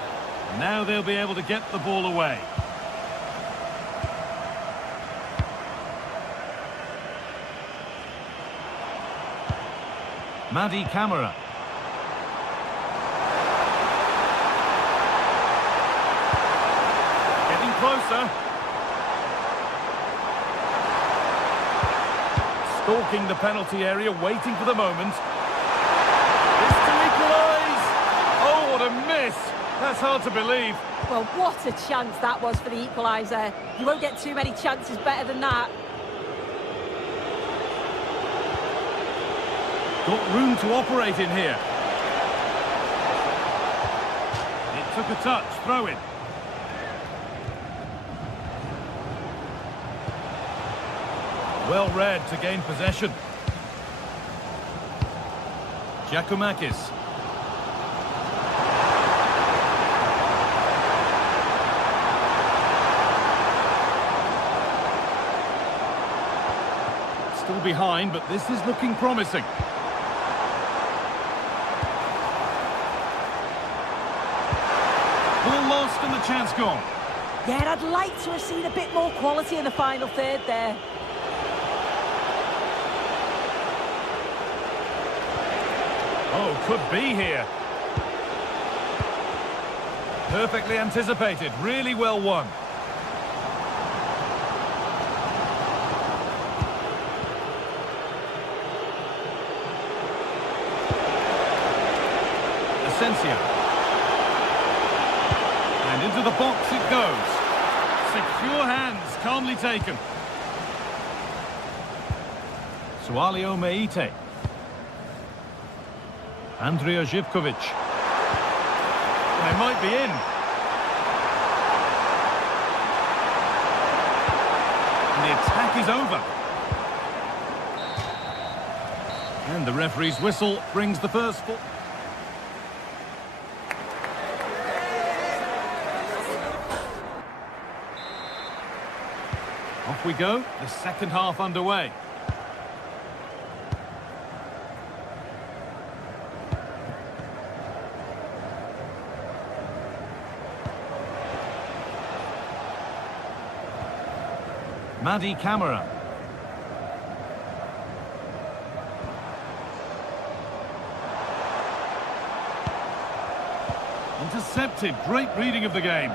Now they'll be able to get the ball away. Madi Camara. Getting closer. Stalking the penalty area, waiting for the moment. This to equalise! Oh, what a miss! That's hard to believe. Well, what a chance that was for the equaliser. You won't get too many chances better than that. Got room to operate in here. It's took a touch, throw in. Well read to gain possession. Giacomakis. Still behind, but this is looking promising. Ball lost and the chance gone. Yeah, I'd like to have seen a bit more quality in the final third there. Oh, could be here. Perfectly anticipated, really well won. Asensio. And into the box it goes. Secure hands, calmly taken. Sualio Meite. Andrija Živković. They might be in. And the attack is over. And the referee's whistle brings the first ball. Off we go, the second half underway. Madi Camara. Intercepted, great reading of the game.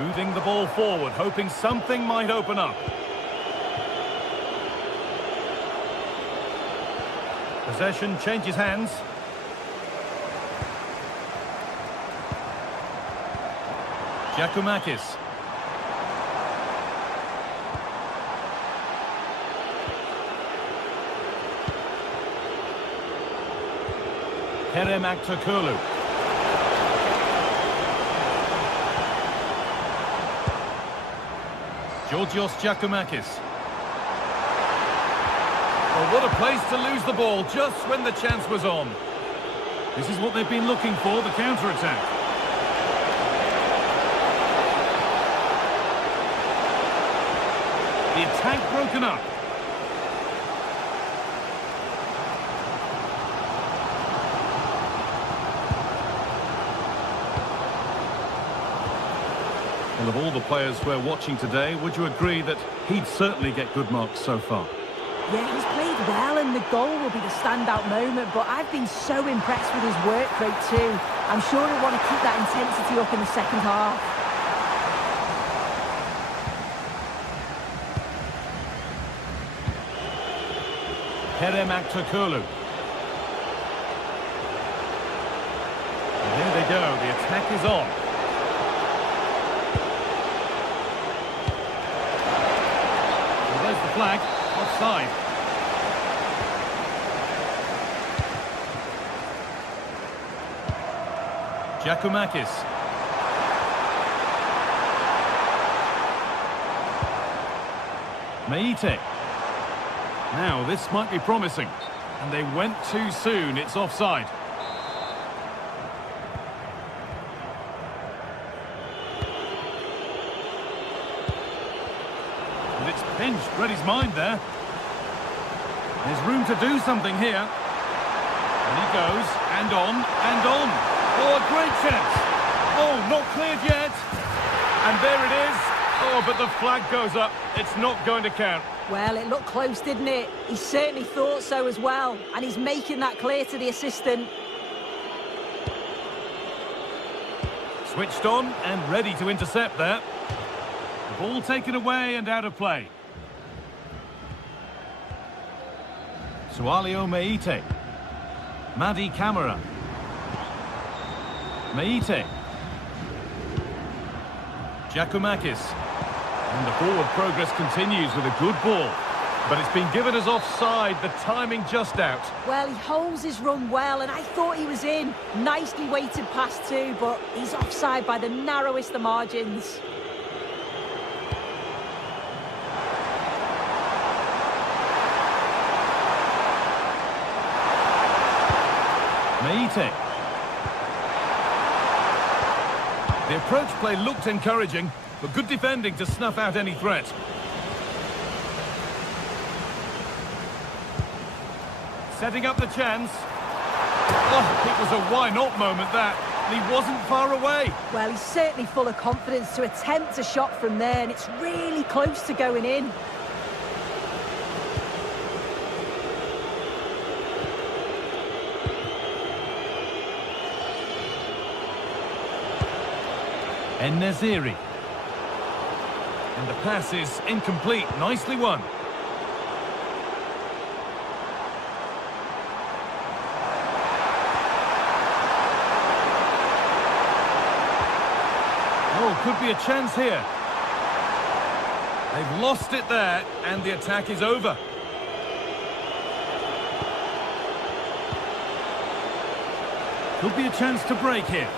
Moving the ball forward, hoping something might open up. Possession changes hands. Giacomakis. Kerem Aktürkoğlu. Georgios Giacomakis. Well, what a place to lose the ball just when the chance was on. This is what they've been looking for, the counter-attack. The attack broken up. Well, of all the players we're watching today, would you agree that he'd certainly get good marks so far? Yeah, he's played well and the goal will be the standout moment, but I've been so impressed with his work rate too. I'm sure he'll want to keep that intensity up in the second half. Kerem Aktürkoğlu. And there they go, the attack is on. Well, there's the flag. Offside. Giacomakis. Meite. Now, this might be promising. And they went too soon. It's offside. And it's pinched. Reddy's mind there. There's room to do something here. And he goes, and on, and on. Oh, a great chance. Oh, not cleared yet. And there it is. Oh, but the flag goes up. It's not going to count. Well, it looked close, didn't it? He certainly thought so as well. And he's making that clear to the assistant. Switched on and ready to intercept there. The ball taken away and out of play. Sualio Meite. Madi Camara. Meite. Giacomakis. And the forward progress continues with a good ball. But it's been given as offside, the timing just out. Well, he holds his run well, and I thought he was in. Nicely weighted pass too, but he's offside by the narrowest of margins. Meite. The approach play looked encouraging, but good defending to snuff out any threat. Setting up the chance. Oh, it was a why-not moment, that. He wasn't far away. Well, he's certainly full of confidence to attempt a shot from there, and it's really close to going in. En-Nesyri. And the pass is incomplete. Nicely won. Oh, could be a chance here. They've lost it there, and the attack is over. Could be a chance to break here.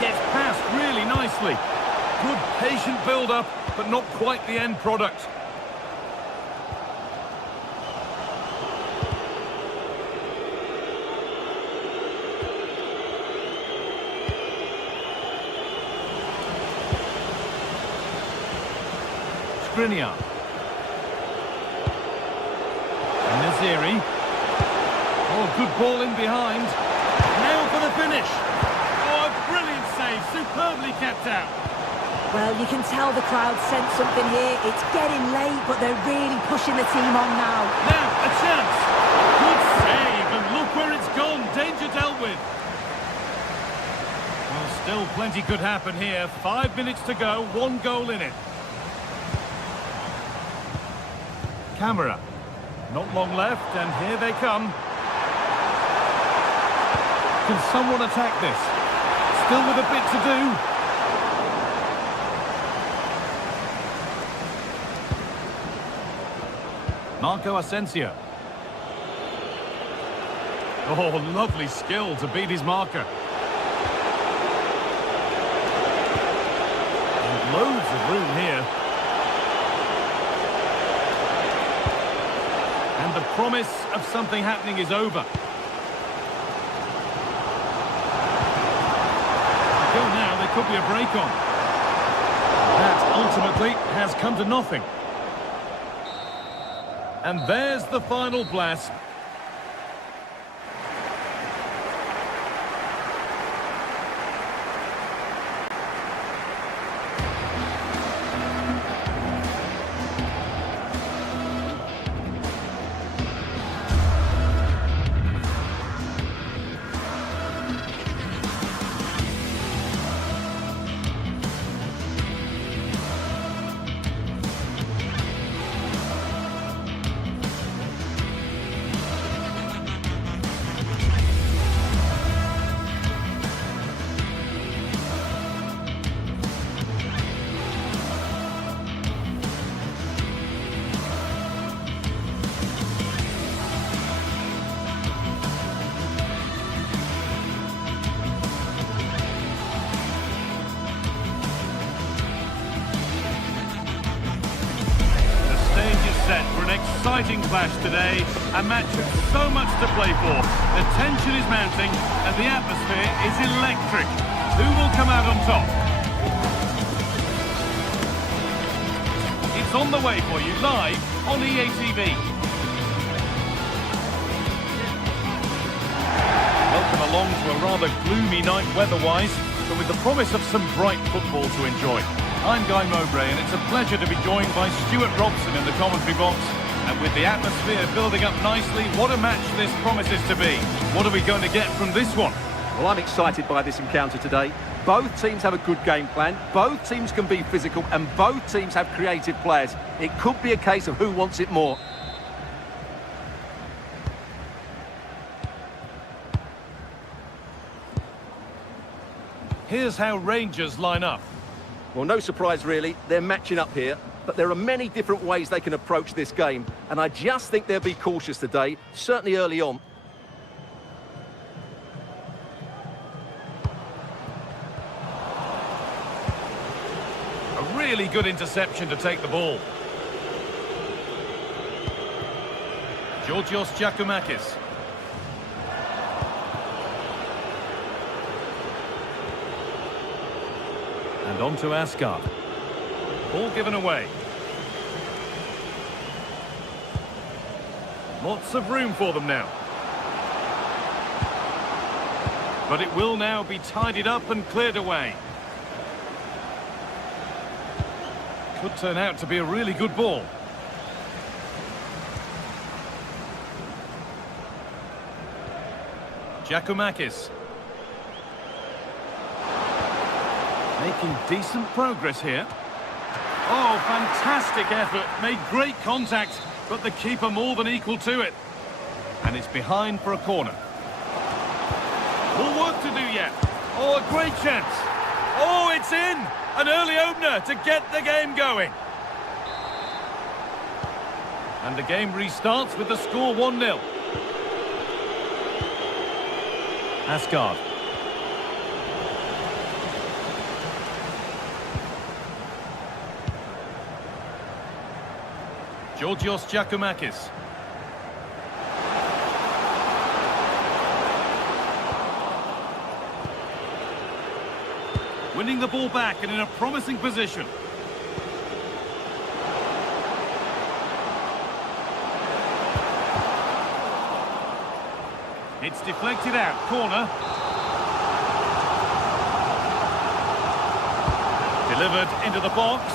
Gets past really nicely. Good patient build-up, but not quite the end product. Skriniar. En-Nesyri. Oh, good ball in behind. Now for the finish. Oh, a brilliant save. Superbly kept out. Well, you can tell the crowd sense something here. It's getting late, but they're really pushing the team on now. Now, a chance. Good save, and look where it's gone. Danger dealt with. Well, still plenty could happen here. 5 minutes to go, 1 goal in it. Camera. Not long left, and here they come. Can someone attack this? Still with a bit to do. Marco Asensio. Oh, lovely skill to beat his marker. And loads of room here. And the promise of something happening is over. Go now, there could be a break on. That ultimately has come to nothing. And there's the final blast. Set for an exciting clash today, a match with so much to play for. The tension is mounting and the atmosphere is electric. Who will come out on top? It's on the way for you live on EA TV. Welcome along to a rather gloomy night weather-wise, but with the promise of some bright football to enjoy. I'm Guy Mowbray, and it's a pleasure to be joined by Stuart Robson in the commentary box. And with the atmosphere building up nicely, what a match this promises to be. What are we going to get from this one? Well, I'm excited by this encounter today. Both teams have a good game plan, both teams can be physical, and both teams have creative players. It could be a case of who wants it more. Here's how Rangers line up. Well, no surprise really, they're matching up here, but there are many different ways they can approach this game, and I just think they'll be cautious today, certainly early on. A really good interception to take the ball. Georgios Giacomakis. And on to Asgard. Ball given away. Lots of room for them now. But it will now be tidied up and cleared away. Could turn out to be a really good ball. Giacomakis. Making decent progress here. Oh, fantastic effort. Made great contact, but the keeper more than equal to it. And it's behind for a corner. More work to do yet. Oh, a great chance. Oh, it's in. An early opener to get the game going. And the game restarts with the score 1-0. Asgard. Georgios Giacomakis. Winning the ball back and in a promising position. It's deflected out, corner. Delivered into the box.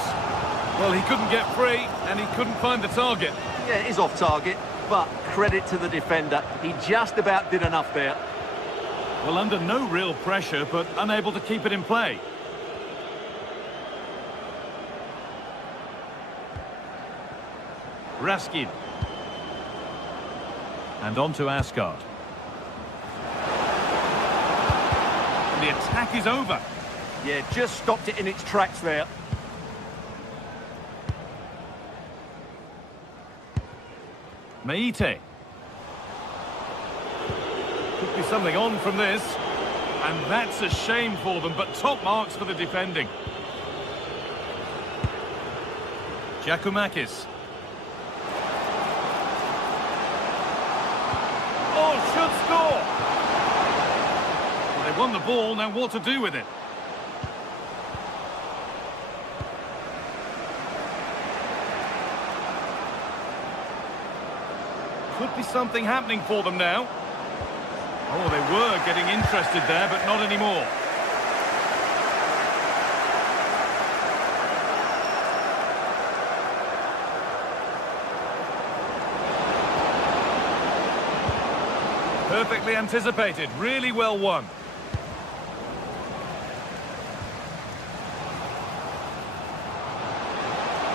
Well, he couldn't get free, and he couldn't find the target. Yeah, it is off target, but credit to the defender. He just about did enough there. Well, under no real pressure, but unable to keep it in play. Raskin. And on to Asgard. And the attack is over. Yeah, just stopped it in its tracks there. Meite. Could be something on from this. And that's a shame for them, but top marks for the defending. Giacomakis. Oh, should score! Well, they won the ball, now what to do with it? Could be something happening for them now. Oh, they were getting interested there, but not anymore. Perfectly anticipated, really well won.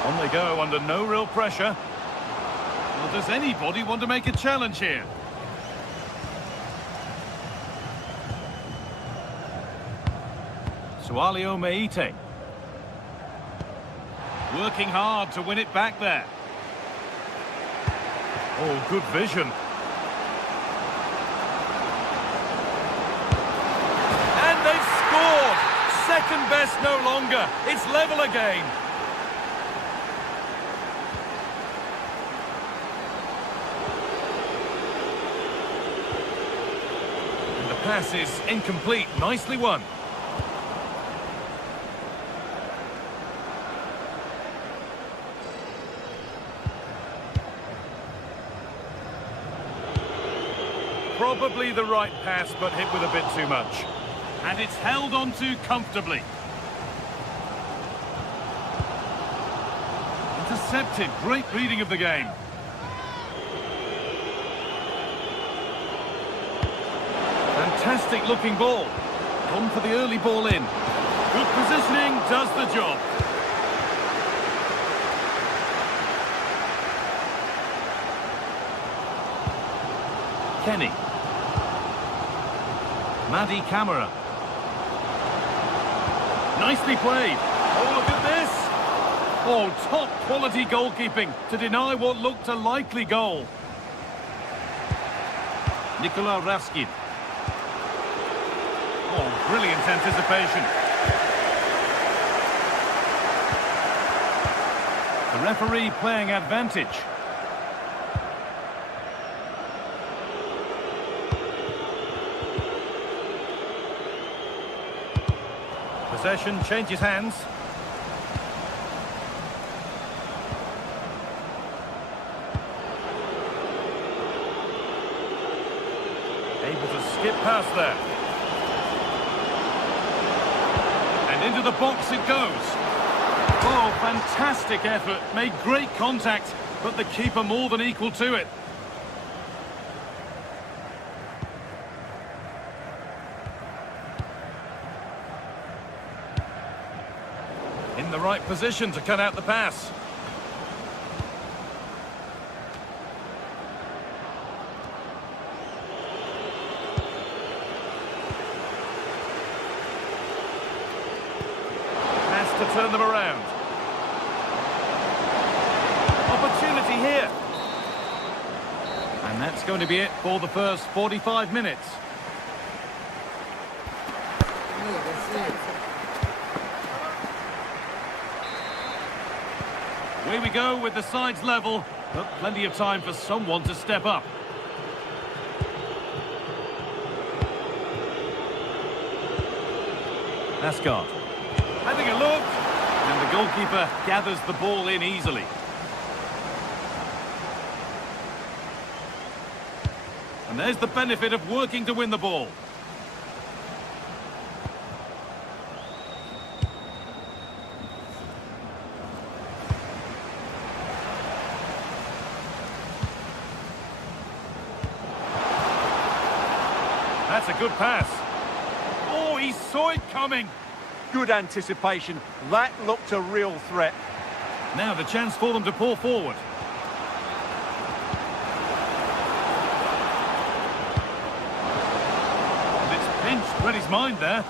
On they go under no real pressure. Well, does anybody want to make a challenge here? Sualio Meite. Working hard to win it back there. Oh, good vision. And they've scored! Second best no longer. It's level again. Pass is incomplete. Nicely won. Probably the right pass, but hit with a bit too much. And it's held on to comfortably. Intercepted. Great reading of the game. Fantastic looking ball. Gone for the early ball in. Good positioning, does the job. Kenny. Madi Camara. Nicely played. Oh, look at this. Oh, top quality goalkeeping to deny what looked a likely goal. Nikola Raskin. Oh, brilliant anticipation. The referee playing advantage. Possession changes hands. Able to skip past there. And into the box it goes. Oh, fantastic effort. Made great contact, but the keeper more than equal to it. In the right position to cut out the pass. Has to turn them around. Opportunity here. And that's going to be it for the first 45 minutes. Away we go with the sides level, but plenty of time for someone to step up. Asgard. Having a look, and the goalkeeper gathers the ball in easily. And there's the benefit of working to win the ball. That's a good pass. Oh, he saw it coming. Good anticipation. That looked a real threat. Now the chance for them to pull forward. And it's pinched, read his mind there.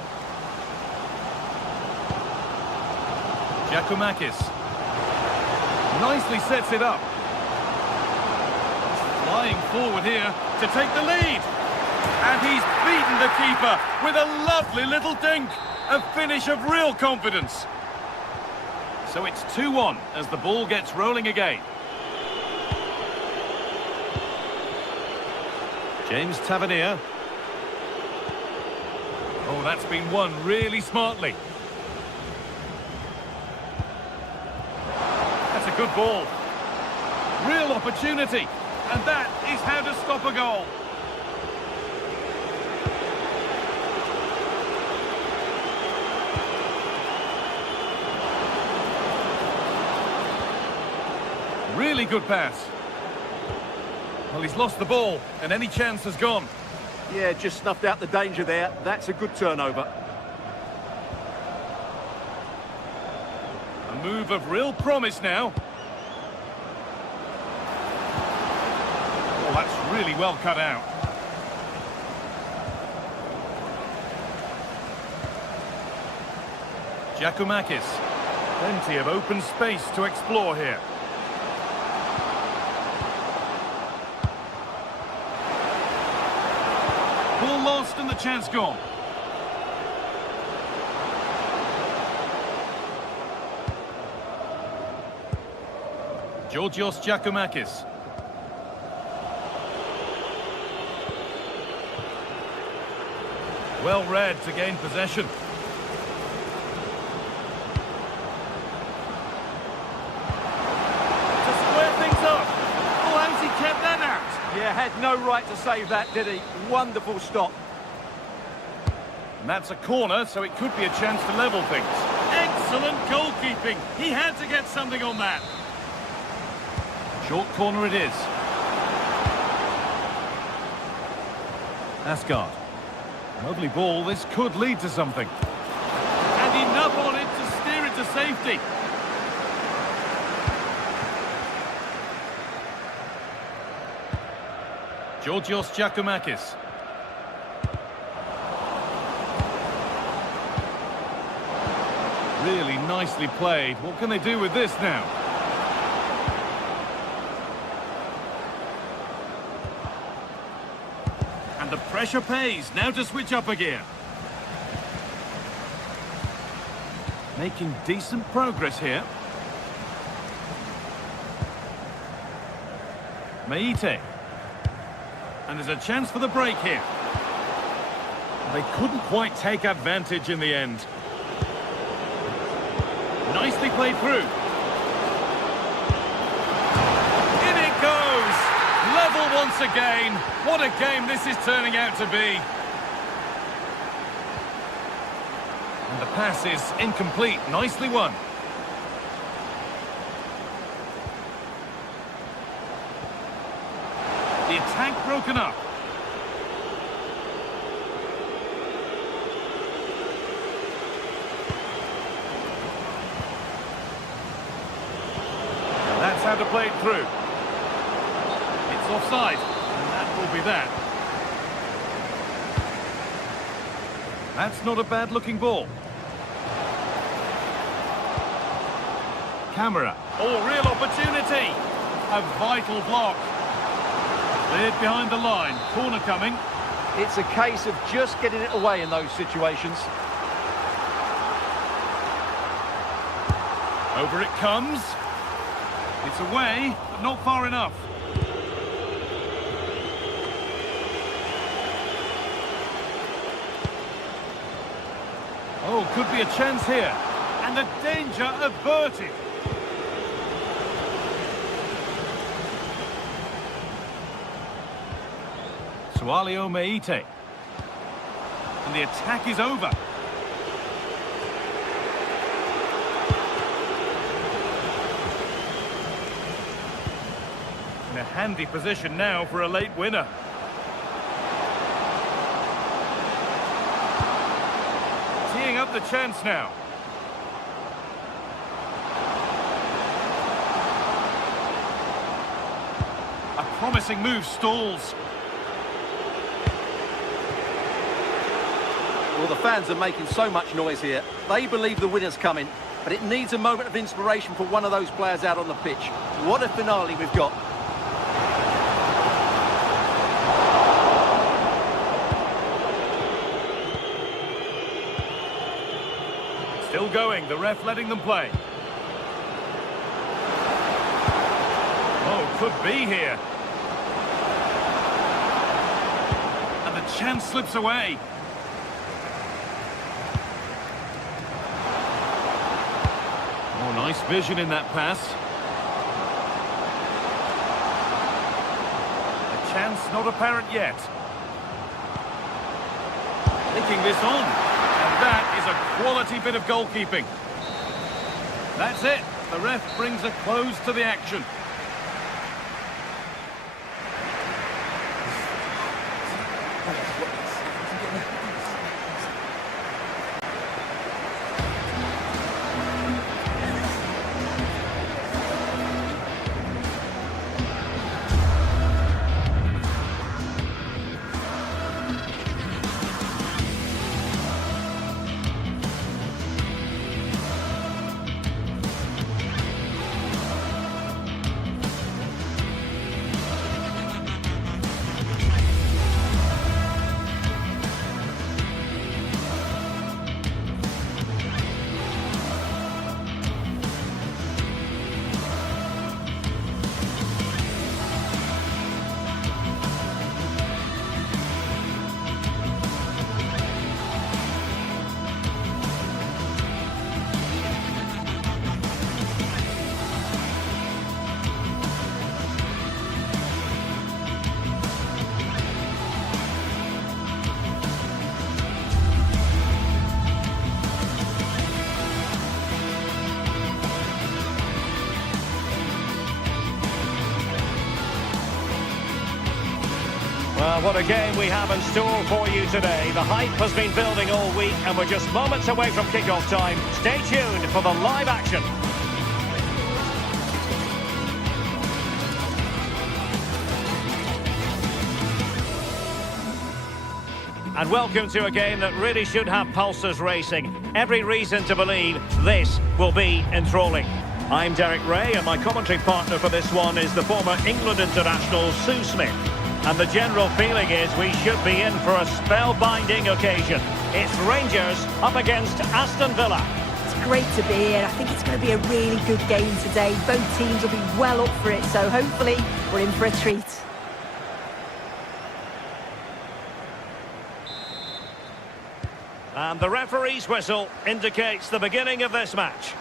Giacomakis. Nicely sets it up. Flying forward here to take the lead. And he's beaten the keeper with a lovely little dink. A finish of real confidence. So it's 2-1 as the ball gets rolling again. James Tavernier. Oh, that's been won really smartly. That's a good ball. Real opportunity. And that is how to stop a goal. Really good pass. Well, he's lost the ball, and any chance has gone. Yeah, just snuffed out the danger there. That's a good turnover. A move of real promise now. Oh, that's really well cut out. Giacomakis. Plenty of open space to explore here. Ball lost and the chance gone. Georgios Giacomakis. Well read to gain possession. To square things up. Oh, how's he kept that out? Yeah, had no right to save that, did he? Wonderful stop. And that's a corner, so it could be a chance to level things. Excellent goalkeeping. He had to get something on that. Short corner it is. Asgard. Lovely ball. This could lead to something. And enough on it to steer it to safety. Georgios Giacomakis. nicely played. What can they do with this now? And the pressure pays. Now to switch up a gear. Making decent progress here. Meite. And there's a chance for the break here. They couldn't quite take advantage in the end. Nicely played through. In it goes! Level once again. What a game this is turning out to be. And the pass is incomplete. Nicely won. The attack broken up. And that's how to play it through. It's offside, and that will be that. That's not a bad-looking ball. Camera. Oh, real opportunity. A vital block. Cleared behind the line. Corner coming. It's a case of just getting it away in those situations. Over it comes. It's away, but not far enough. Oh, could be a chance here. And the danger averted. Sualio Meite. And the attack is over. In a handy position now for a late winner. Teeing up the chance now. A promising move stalls. Well, the fans are making so much noise here. They believe the winner's coming, but it needs a moment of inspiration for one of those players out on the pitch. What a finale we've got. Still going, the ref letting them play. Oh, could be here. And the chance slips away. Oh, nice vision in that pass. A chance not apparent yet. Taking this on. And that is a quality bit of goalkeeping. That's it. The ref brings a close to the action. Well, what a game we have in store for you today. The hype has been building all week and we're just moments away from kick-off time. Stay tuned for the live action. and welcome to a game that really should have pulses racing. Every reason to believe this will be enthralling. I'm Derek Ray, and my commentary partner for this one is the former England international Sue Smith. And the general feeling is we should be in for a spellbinding occasion. It's Rangers up against Aston Villa. It's great to be here. I think it's going to be a really good game today. Both teams will be well up for it, so hopefully we're in for a treat. And the referee's whistle indicates the beginning of this match.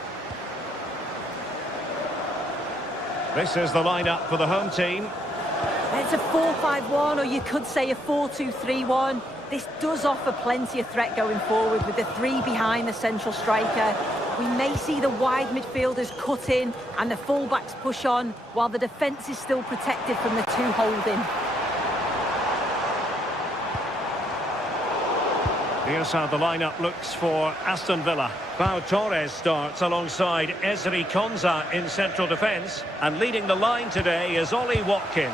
This is the lineup for the home team. It's a 4-5-1, or you could say a 4-2-3-1. This does offer plenty of threat going forward with the three behind the central striker. We may see the wide midfielders cut in and the fullbacks push on, while the defence is still protected from the two holding. Here's how the lineup looks for Aston Villa. Pau Torres starts alongside Ezri Konsa in central defence. And leading the line today is Ollie Watkins.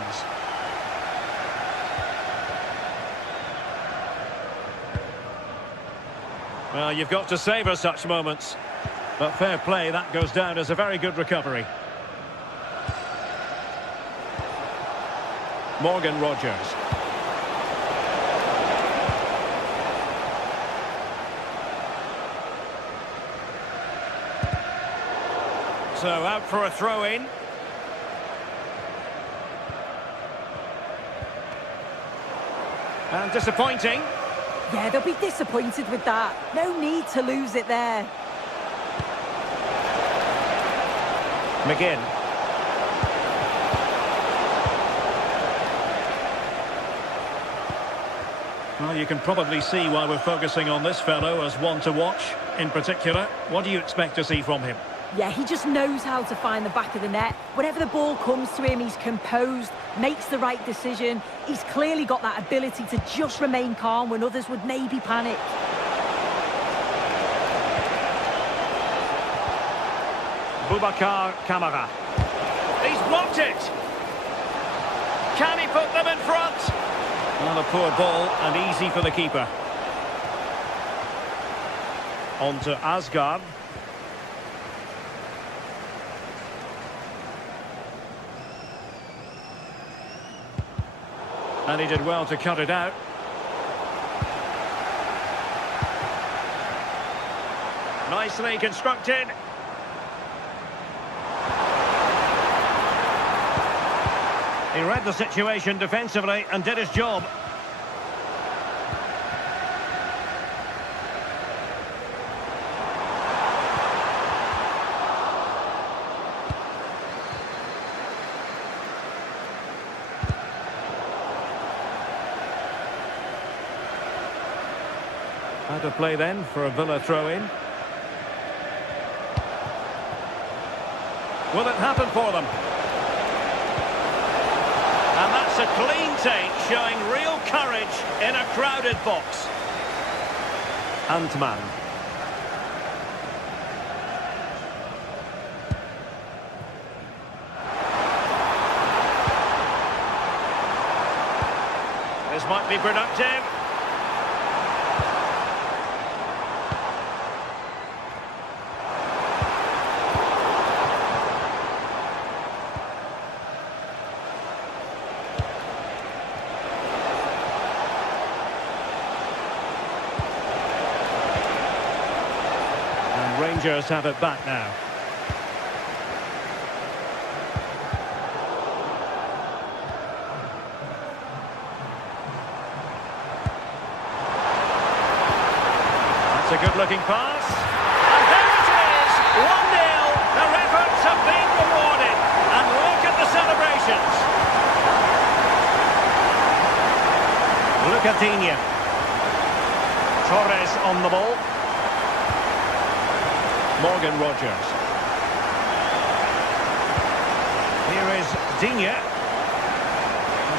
Well, you've got to savour such moments. But fair play, that goes down as a very good recovery. Morgan Rogers. So out for a throw-in. And disappointing. Yeah, they'll be disappointed with that. No need to lose it there. McGinn. Well, you can probably see why we're focusing on this fellow as one to watch. In particular, what do you expect to see from him? Yeah, he just knows how to find the back of the net. Whenever the ball comes to him, he's composed, makes the right decision. He's clearly got that ability to just remain calm when others would maybe panic. Boubacar Kamara. He's blocked it. Can he put them in front? Well, a poor ball and easy for the keeper. On to Asgard. And he did well to cut it out. Nicely constructed. He read the situation defensively and did his job. Out of play then for a Villa throw-in. Will it happen for them? And that's a clean take, showing real courage in a crowded box. Antman. This might be productive. Rangers have it back now. That's a good-looking pass. And there it is! 1-0. Their efforts have been rewarded. And look at the celebrations. Look at Digne. Torres on the ball. Morgan Rogers. Here is Digne.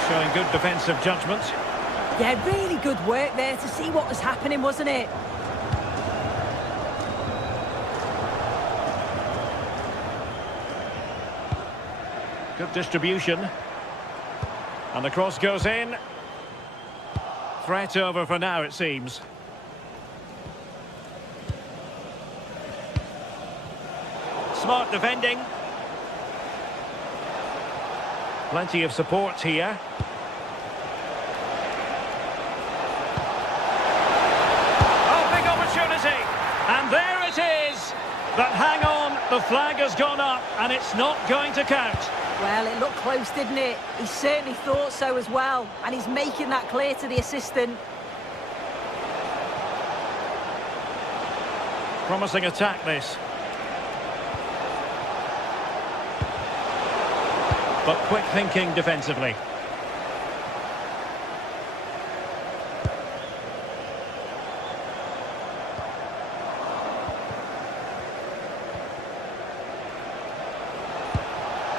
Showing good defensive judgment. Yeah, really good work there to see what was happening, wasn't it? Good distribution. And the cross goes in. Threat over for now, it seems. Smart defending. Plenty of support here. Oh, big opportunity. And there it is. But hang on, the flag has gone up and it's not going to count. Well, it looked close, didn't it? He certainly thought so as well. And he's making that clear to the assistant. Promising attack, this. But quick thinking defensively.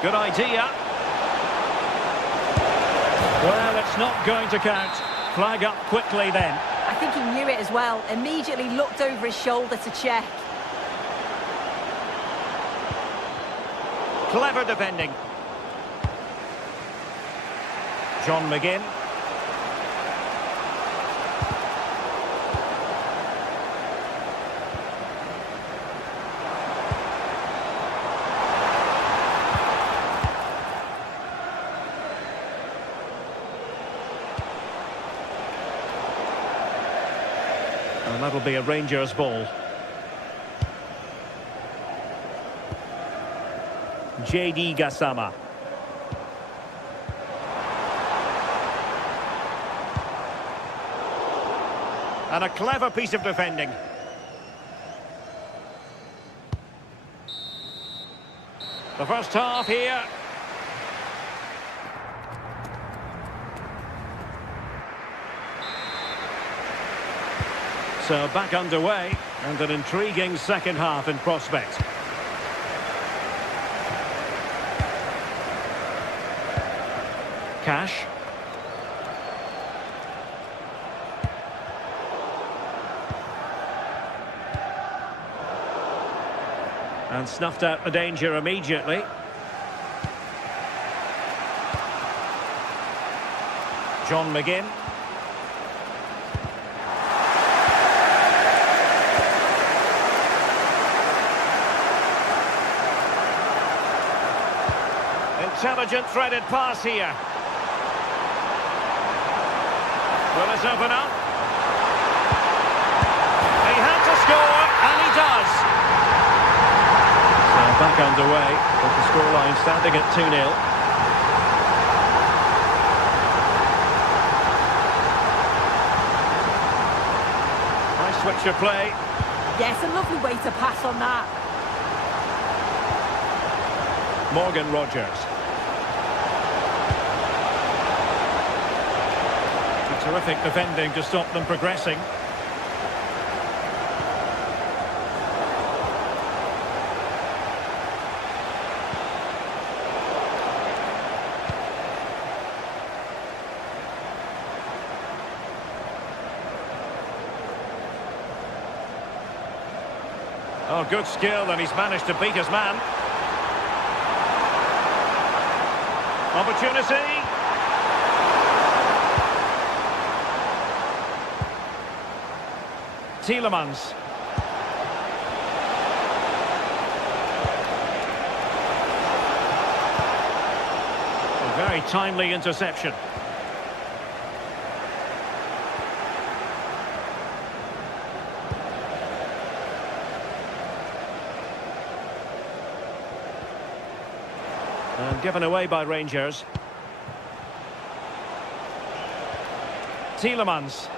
Good idea. Well, it's not going to count. Flag up quickly then. I think he knew it as well. Immediately looked over his shoulder to check. Clever defending. John McGinn. And that'll be a Rangers ball. JD Gassama. And a clever piece of defending. The first half here. So back underway, and an intriguing second half in prospect. Cash. And snuffed out the danger immediately. John McGinn. Intelligent threaded pass here. Will it open up? He had to score, and he does. So back underway, with the scoreline standing at 2-0. Nice switch of play. Yes, a lovely way to pass on that. Morgan Rogers. Terrific defending to stop them progressing. Oh, good skill, and he's managed to beat his man. Opportunity. Tielemans. A very timely interception. And given away by Rangers. Tielemans.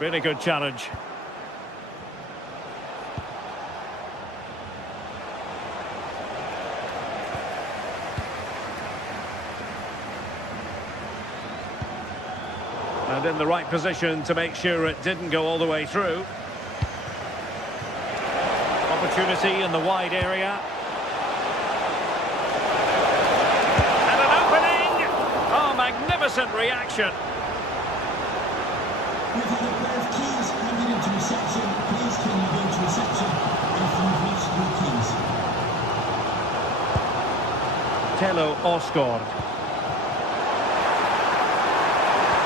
Really good challenge. And in the right position to make sure it didn't go all the way through. Opportunity in the wide area. And an opening! Oh, magnificent reaction. With the pair of keys handed into reception, please can you go to reception if you've reached your keys. Telo Osgård.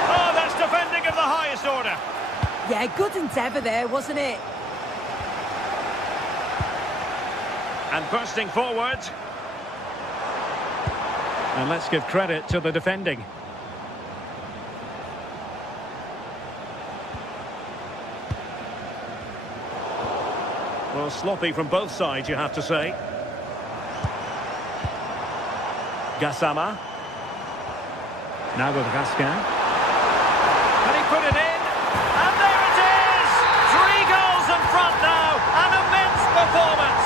Oh, that's defending of the highest order. Yeah, good endeavour there, wasn't it? And bursting forward. And let's give credit to the defending. Well, sloppy from both sides, you have to say. Gassama. Now with Raskin. Can he put it in? And there it is! 3 goals in front now. An immense performance.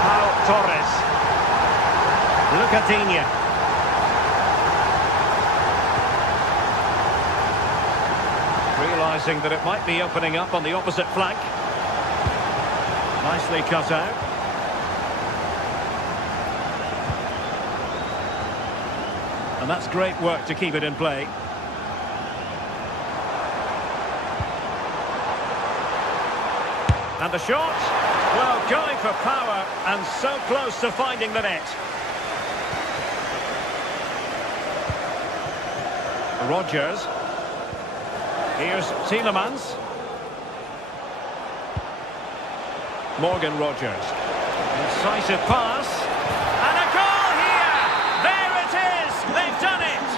Pau Torres. Lucadinha. Realising that it might be opening up on the opposite flank. Nicely cut out. And that's great work to keep it in play. And the shot. Well, going for power and so close to finding the net. Rodgers. Here's Tielemans. Morgan Rodgers. Incisive pass. And a goal here! There it is! They've done it!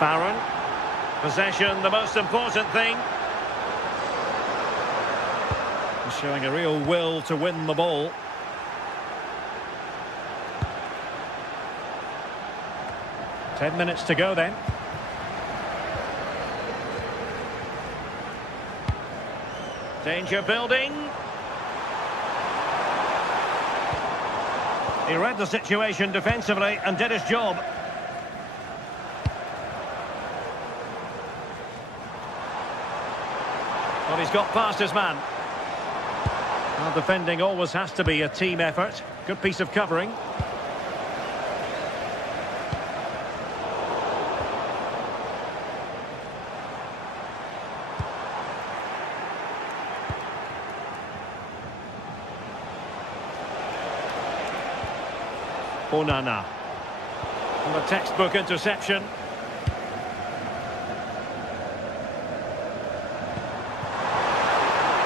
Barron. Possession, the most important thing. He's showing a real will to win the ball. Ten minutes to go then. Danger building. He read the situation defensively and did his job. Well, he's got past his man. Well, defending always has to be a team effort. Good piece of covering. Onana. And the textbook interception.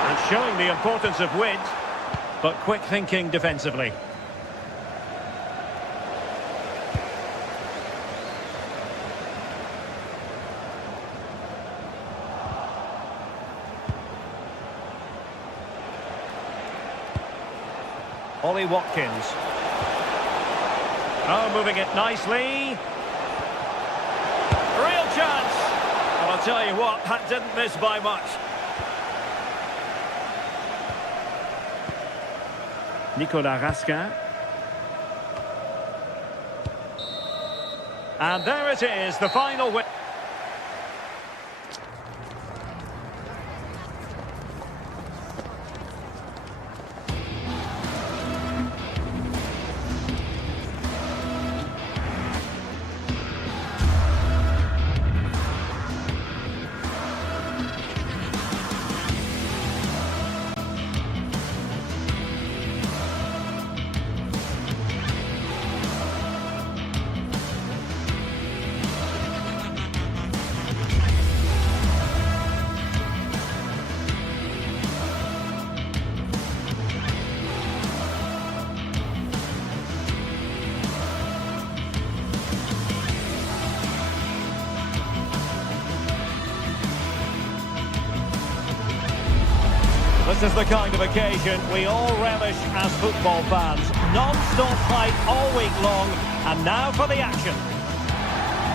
And showing the importance of width, but quick thinking defensively. Ollie Watkins. Oh, moving it nicely. Real chance. Well, I'll tell you what, that didn't miss by much. Nicolas Raskin. And there it is, the final win. This is the kind of occasion we all relish as football fans. Non-stop fight all week long, and now for the action.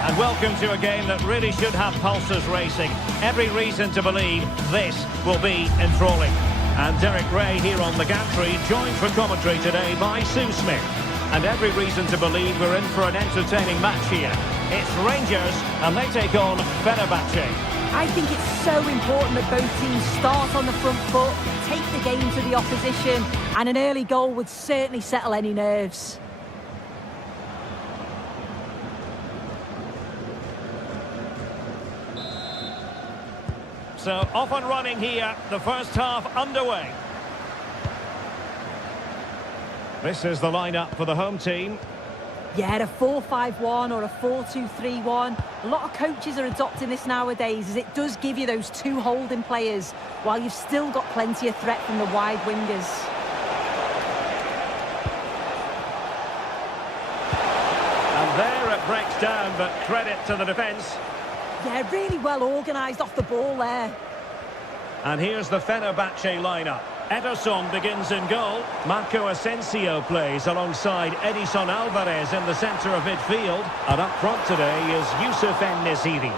And welcome to a game that really should have pulses racing. Every reason to believe this will be enthralling. And Derek Ray here on the gantry, joined for commentary today by Sue Smith. And every reason to believe we're in for an entertaining match here. It's Rangers, and they take on Fenerbahce. I think it's so important that both teams start on the front foot, take the game to the opposition, and an early goal would certainly settle any nerves. So off and running here, the first half underway. This is the lineup for the home team. Yeah, a 4-5-1 or a 4-2-3-1. A lot of coaches are adopting this nowadays, as it does give you those two holding players, while you've still got plenty of threat from the wide wingers. And there it breaks down, but credit to the defence. Yeah, really well organised off the ball there. And here's the Fenerbahce lineup. Ederson begins in goal. Marco Asensio plays alongside Edison Alvarez in the centre of midfield. And up front today is Youssef En-Nesyri.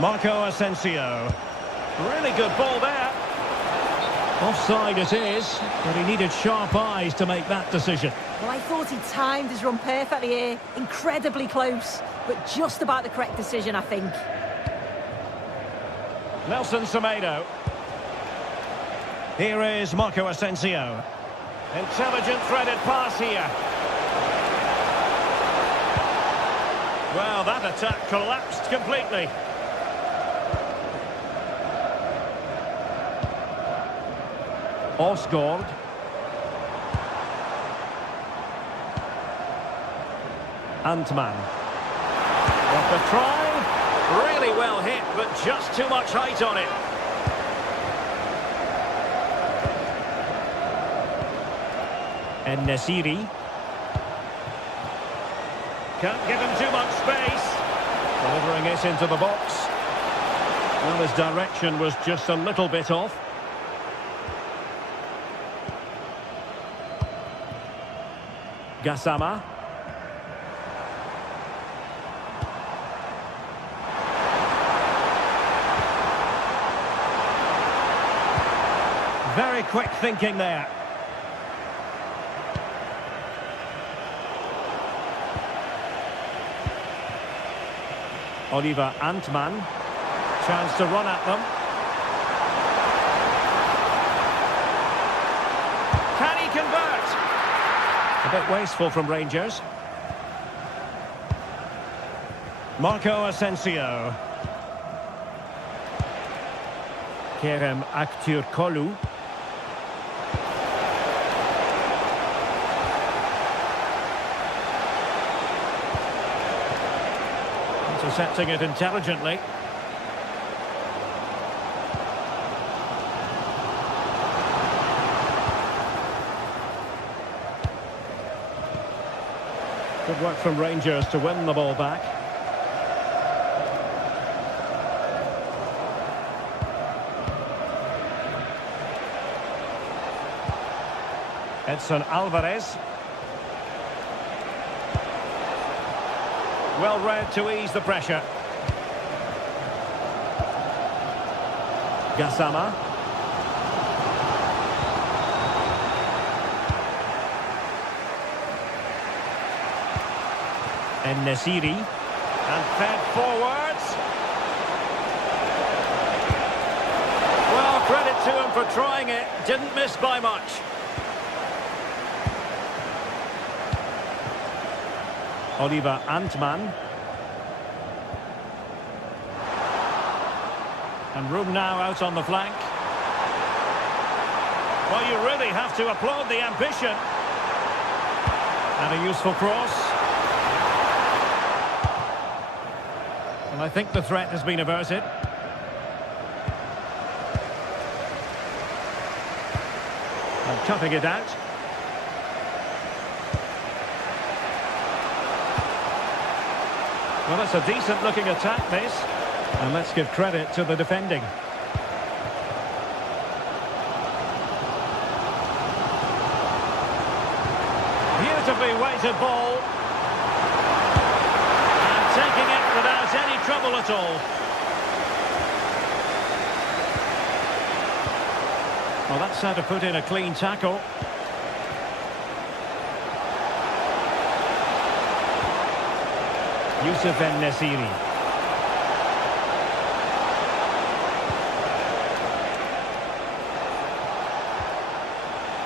Marco Asensio. Really good ball there. Offside it is, but he needed sharp eyes to make that decision. Well, I thought he timed his run perfectly here. Incredibly close, but just about the correct decision, I think. Nelson Semedo. Here is Marco Asensio. Intelligent threaded pass here. Well, that attack collapsed completely. Osgaard. Antman. Got the try. Really well hit, but just too much height on it. En-Nesyri. Can't give him too much space. Delivering it into the box. Well, his direction was just a little bit off. Gassama. Very quick thinking there. Oliver Antman. Chance to run at them. Can he convert? A bit wasteful from Rangers. Marco Asensio. Kerem Aktürkoğlu. Intercepting it intelligently. Good work from Rangers to win the ball back. Edson Alvarez. Well read to ease the pressure. Gassama. En-Nesyri. And fed forwards. Well, credit to him for trying it. Didn't miss by much. Oliver Antman. And room now out on the flank. Well, you really have to applaud the ambition. And a useful cross. And I think the threat has been averted. And cutting it out. Well, it's a decent-looking attack, this. And let's give credit to the defending. Beautifully weighted ball. And taking it without any trouble at all. Well, that's how to put in a clean tackle. Youssef En-Nesyri.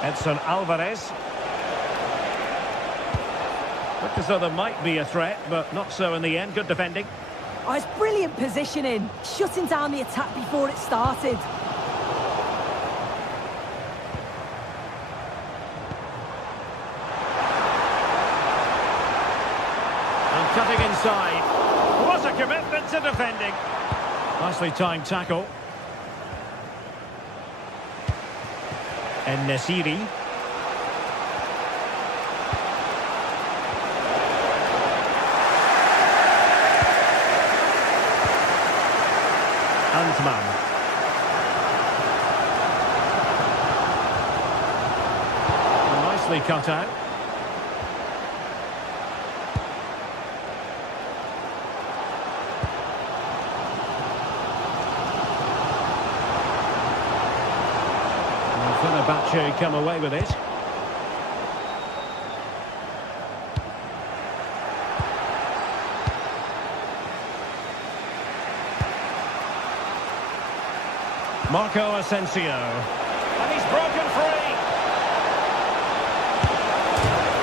Edson Alvarez. Looked as though there might be a threat, but not so in the end. Good defending. Oh, it's brilliant positioning, shutting down the attack before it started. And cutting inside. What a commitment to defending. Nicely timed tackle. En-Nesyri. Antman. Nicely cut out. And Fenerbahce come away with it. Marco Asensio. And he's broken free.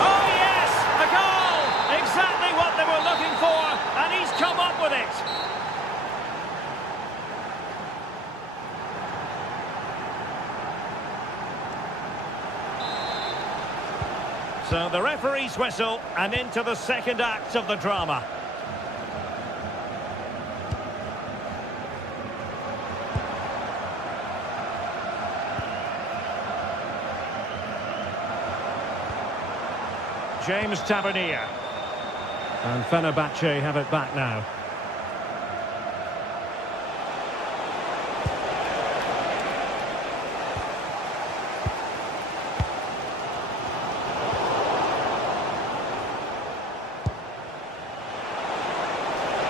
Oh, yes! A goal! Exactly what they were looking for, and he's come up with it. So the referee's whistle, and into the second act of the drama. James Tavernier. And Fenerbahce have it back now.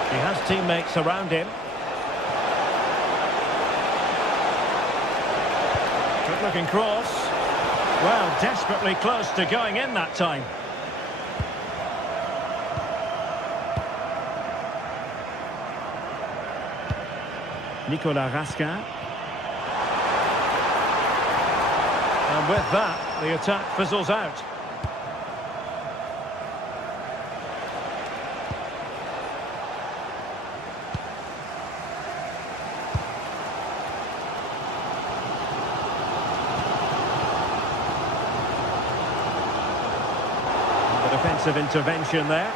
He has teammates around him. Good looking cross. Well, desperately close to going in that time. Nicolas Raskin. And with that, the attack fizzles out. And the defensive intervention there.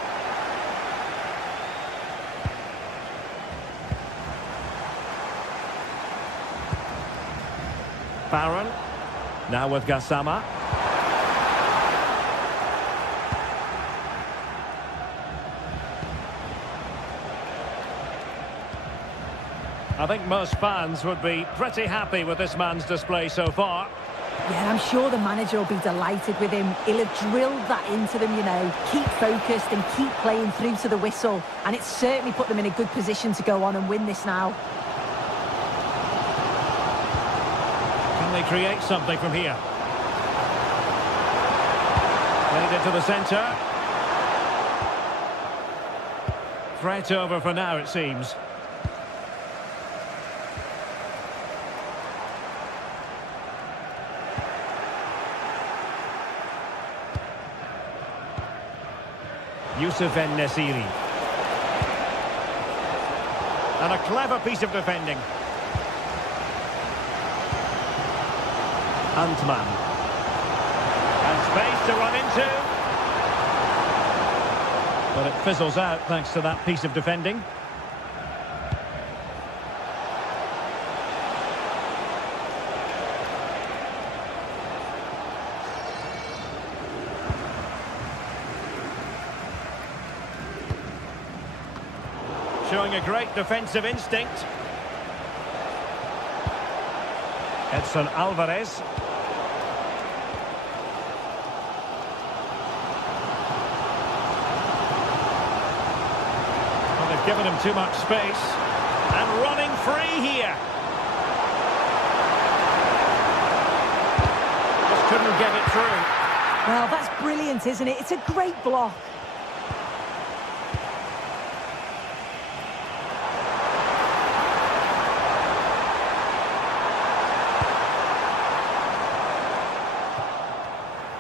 Barron, now with Gassama. I think most fans would be pretty happy with this man's display so far. Yeah, I'm sure the manager will be delighted with him. He'll have drilled that into them, you know. Keep focused and keep playing through to the whistle. And it's certainly put them in a good position to go on and win this now. They create something from here. Played it to the centre. Threat over for now, it seems. Youssef En-Nesyri. And a clever piece of defending. Antman. And space to run into. But it fizzles out thanks to that piece of defending. Showing a great defensive instinct. Edson Alvarez. Given him too much space, and running free here. Just couldn't get it through. Well, that's brilliant, isn't it? It's a great block.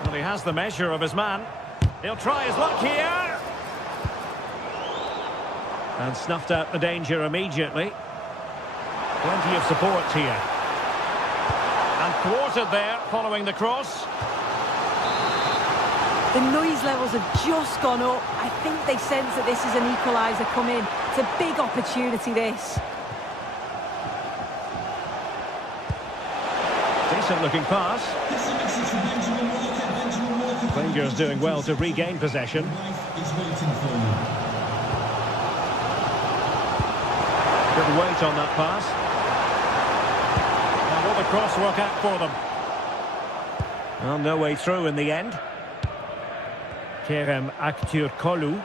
Well, he has the measure of his man. He'll try his luck here. And snuffed out the danger immediately. Plenty of support here. And thwarted there following the cross. The noise levels have just gone up. I think they sense that this is an equaliser coming. It's a big opportunity, this. Decent looking pass. Rangers doing well to regain possession. Good weight on that pass. Now will the cross work out for them? Well, no way through in the end. Kerem Aktürkoğlu.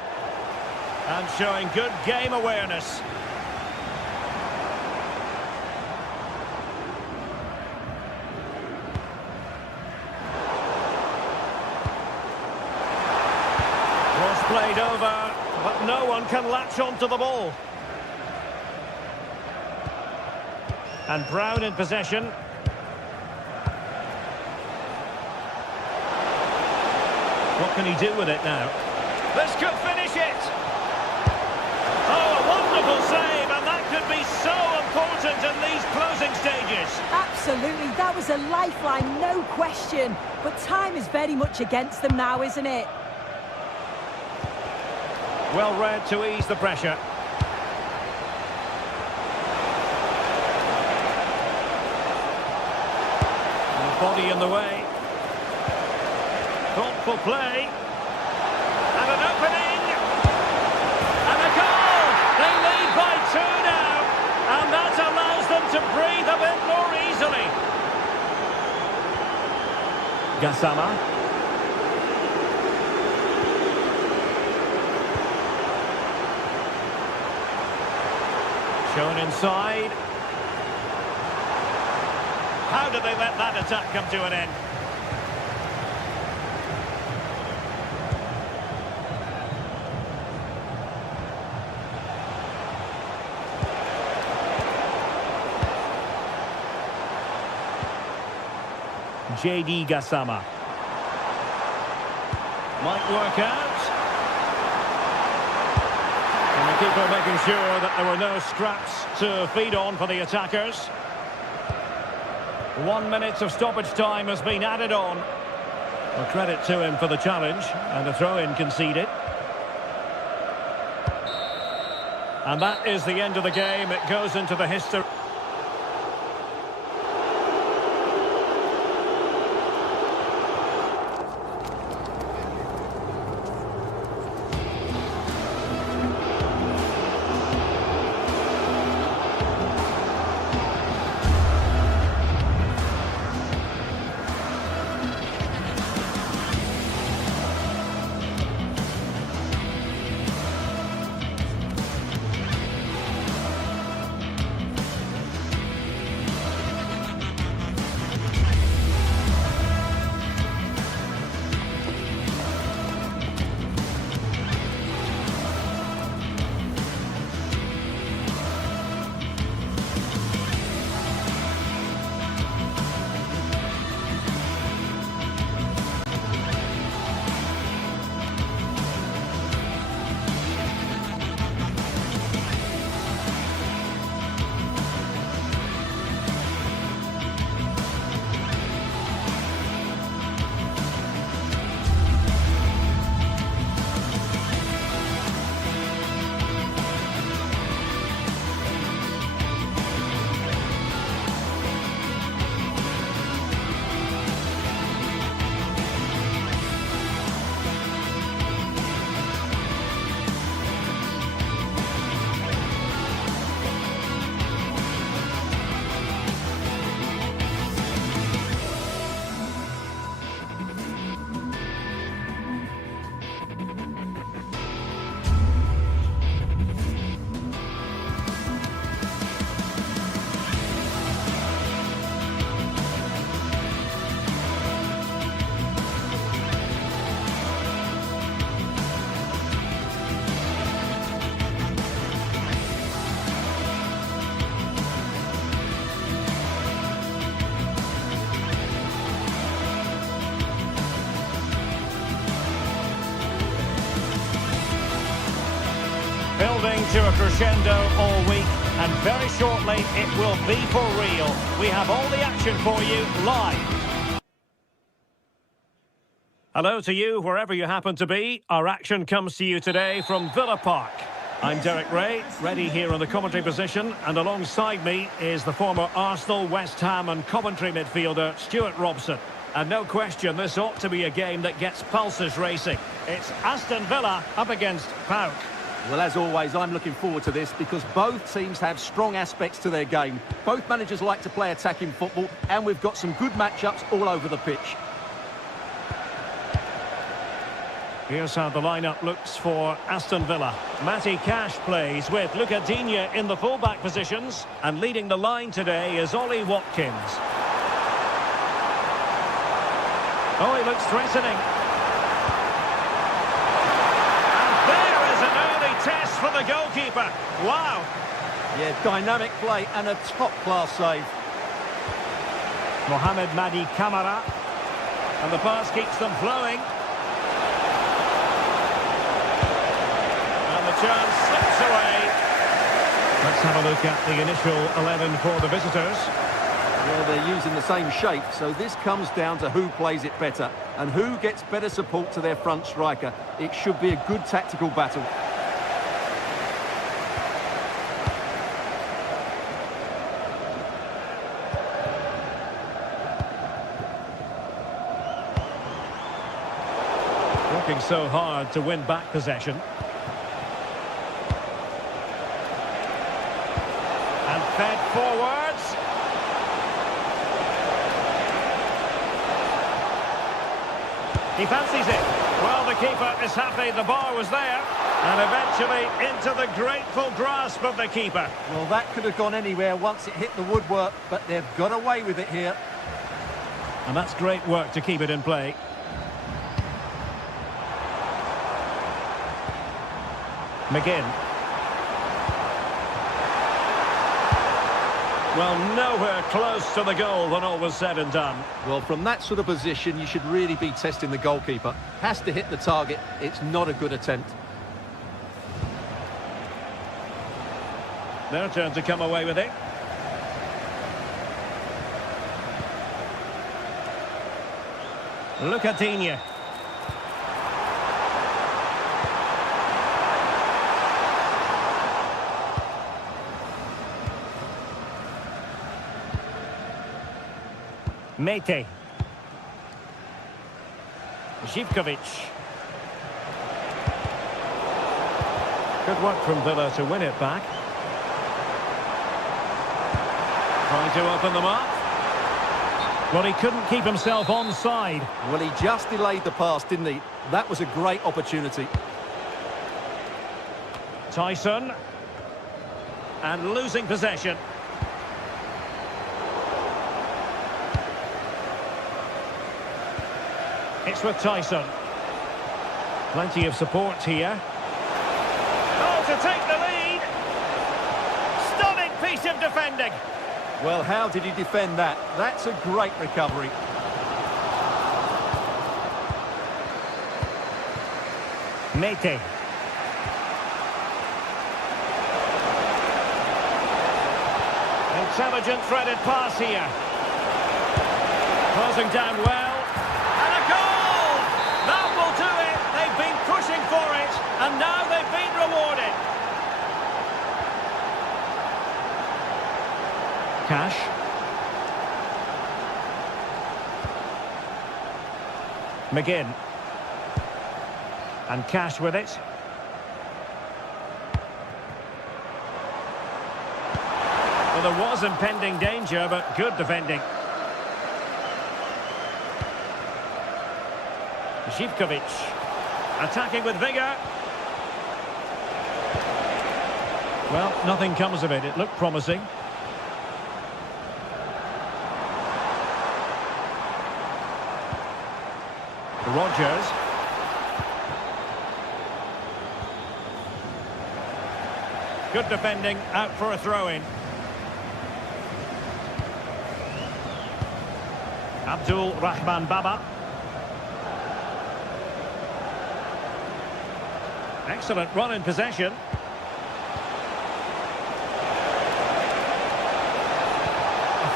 And showing good game awareness. Cross played over, but no one can latch onto the ball. And Brown in possession. What can he do with it now? This could finish it! Oh, a wonderful save, and that could be so important in these closing stages. Absolutely, that was a lifeline, no question. But time is very much against them now, isn't it? Well read to ease the pressure. Body in the way. Thoughtful play. And an opening. And a goal! They lead by 2 now. And that allows them to breathe a bit more easily. Gassama. Shown inside. How did they let that attack come to an end? JD Gassama. Might work out. And the keeper making sure that there were no scraps to feed on for the attackers. 1 minute of stoppage time has been added on. Well, credit to him for the challenge, and a throw-in conceded. And that is the end of the game. It goes into the history. to a crescendo all week, and very shortly it will be for real. We have all the action for you live. Hello to you, wherever you happen to be. Our action comes to you today from Villa Park. I'm Derek Ray, ready here in the commentary position, and alongside me is the former Arsenal, West Ham and Coventry midfielder, Stuart Robson. And no question, this ought to be a game that gets pulses racing. It's Aston Villa up against PAOK. Well, as always, I'm looking forward to this because both teams have strong aspects to their game. Both managers like to play attacking football, and we've got some good matchups all over the pitch. Here's how the lineup looks for Aston Villa. Matty Cash plays with Luca Digne in the fullback positions, and leading the line today is Ollie Watkins. Oh, he looks threatening. And there is an early test for the goalkeeper. Wow. Yeah, dynamic play and a top-class save. Mohamed Madi Camara. And the pass keeps them flowing. And the chance slips away. Let's have a look at the initial 11 for the visitors. Well, they're using the same shape, so this comes down to who plays it better and who gets better support to their front striker. It should be a good tactical battle. Working so hard to win back possession. And fed forwards. He fancies it. Well, the keeper is happy the bar was there. And eventually into the grateful grasp of the keeper. Well, that could have gone anywhere once it hit the woodwork, but they've got away with it here. And that's great work to keep it in play. McGinn. Well, nowhere close to the goal when all was said and done. Well, from that sort of position, you should really be testing the goalkeeper. Has to hit the target. It's not a good attempt. Their turn to come away with it. Luca Digne. Mete. Živkovic. Good work from Villa to win it back. Trying to open them up. Well, he couldn't keep himself onside. Well, he just delayed the pass, didn't he? That was a great opportunity. Tyson. And losing possession. It's with Tyson. Plenty of support here. Oh, to take the lead. Stunning piece of defending. Well, how did he defend that? That's a great recovery. Mete. Intelligent threaded pass here. Closing down well. Pushing for it, and now they've been rewarded. Cash. McGinn. And Cash with it. Well, there was impending danger, but good defending. Živkovic. Attacking with vigour. Well, nothing comes of it. It looked promising. Rogers. Good defending, out for a throw-in. Abdul Rahman Baba. Excellent run in possession.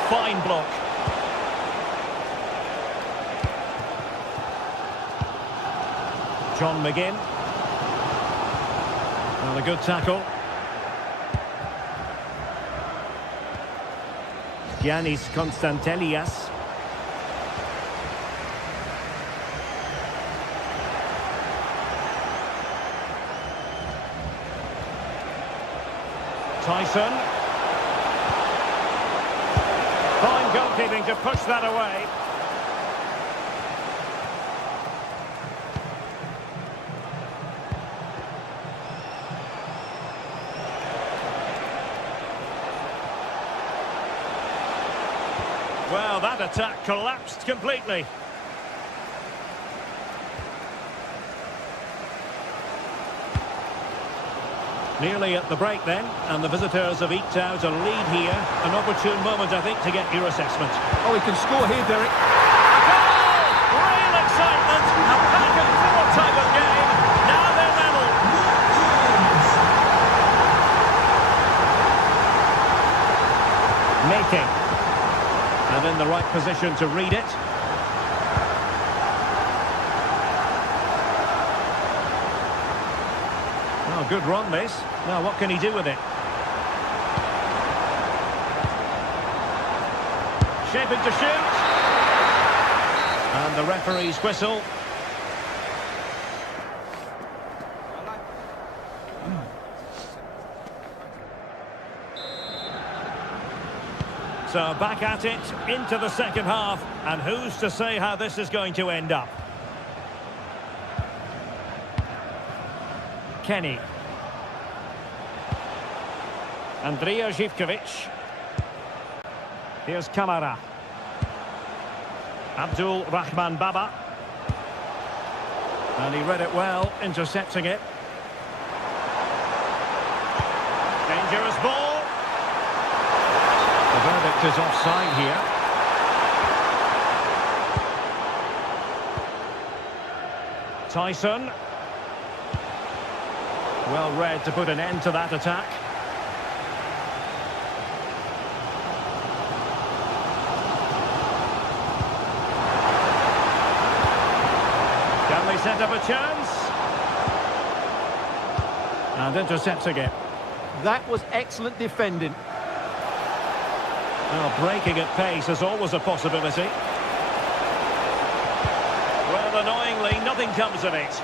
fine block. John McGinn. Well, a good tackle. Giannis Konstantelias. Tyson. Fine goalkeeping to push that away. Well, that attack collapsed completely. Nearly at the break then, and the visitors have eked out a lead here. An opportune moment, I think, to get your assessment. Oh, he can score here, Derek. A goal! Real excitement! A back-and-forth type of game. Now they're level. Making. And in the right position to read it. Oh, good run this. Now what can he do with it? Shaping to shoot. And the referee's whistle. So back at it, into the second half, and who's to say how this is going to end up? Kenny. Andrija Živković. Here's Kamara. Abdul Rahman Baba. And he read it well, intercepting it. Dangerous ball. The verdict is offside here. Tyson. Well read to put an end to that attack. Can they set up a chance? And intercepting it. That was excellent defending. Well, breaking at pace is always a possibility. Well, annoyingly, nothing comes of it.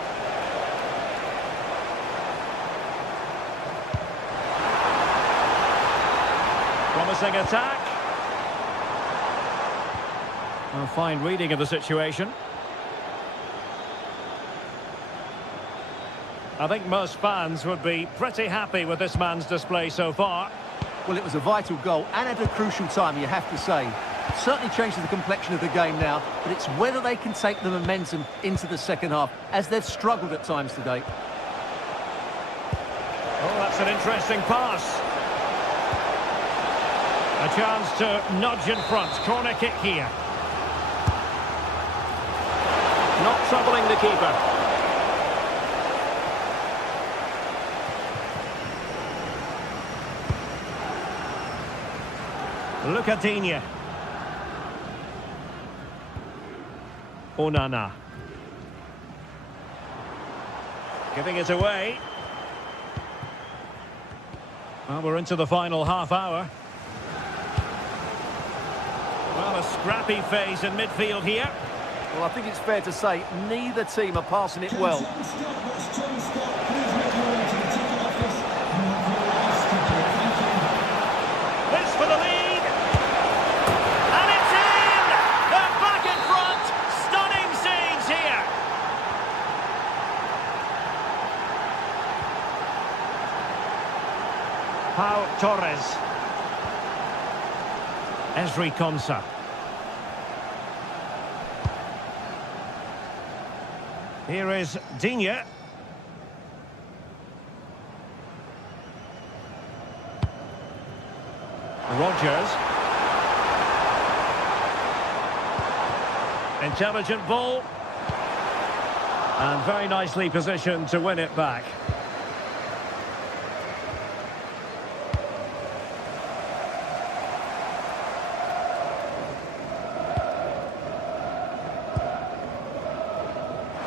Promising attack. A fine reading of the situation. I think most fans would be pretty happy with this man's display so far. Well, it was a vital goal and at a crucial time, you have to say. Certainly changes the complexion of the game now, but it's whether they can take the momentum into the second half, as they've struggled at times today. Oh, that's an interesting pass. A chance to nudge in front. Corner kick here. Not troubling the keeper. Look at Digne. Onana. Giving it away. Well, we're into the final half hour. Well, a scrappy phase in midfield here. Well, I think it's fair to say neither team are passing it well. This for the lead. And it's in! They're back in front. Stunning scenes here. Pau Torres. Ezri Konsa. Here is Digne. Rodgers. Intelligent ball. And very nicely positioned to win it back.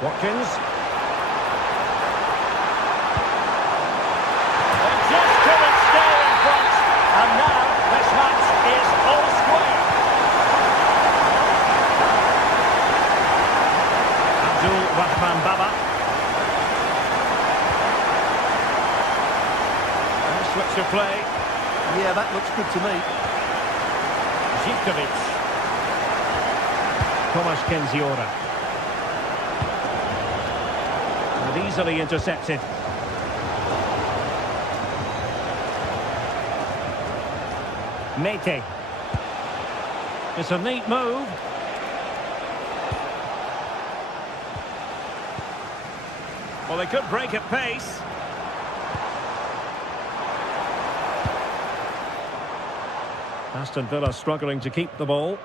Watkins. They just couldn't stay in front. And now this match is all square. Abdul Rahman Baba. Switch of play. Yeah, that looks good to me. Zivkovic. Tomasz Kenziora. And easily intercepted. Mete. It's a neat move. Well, they could break at pace. Aston Villa struggling to keep the ball.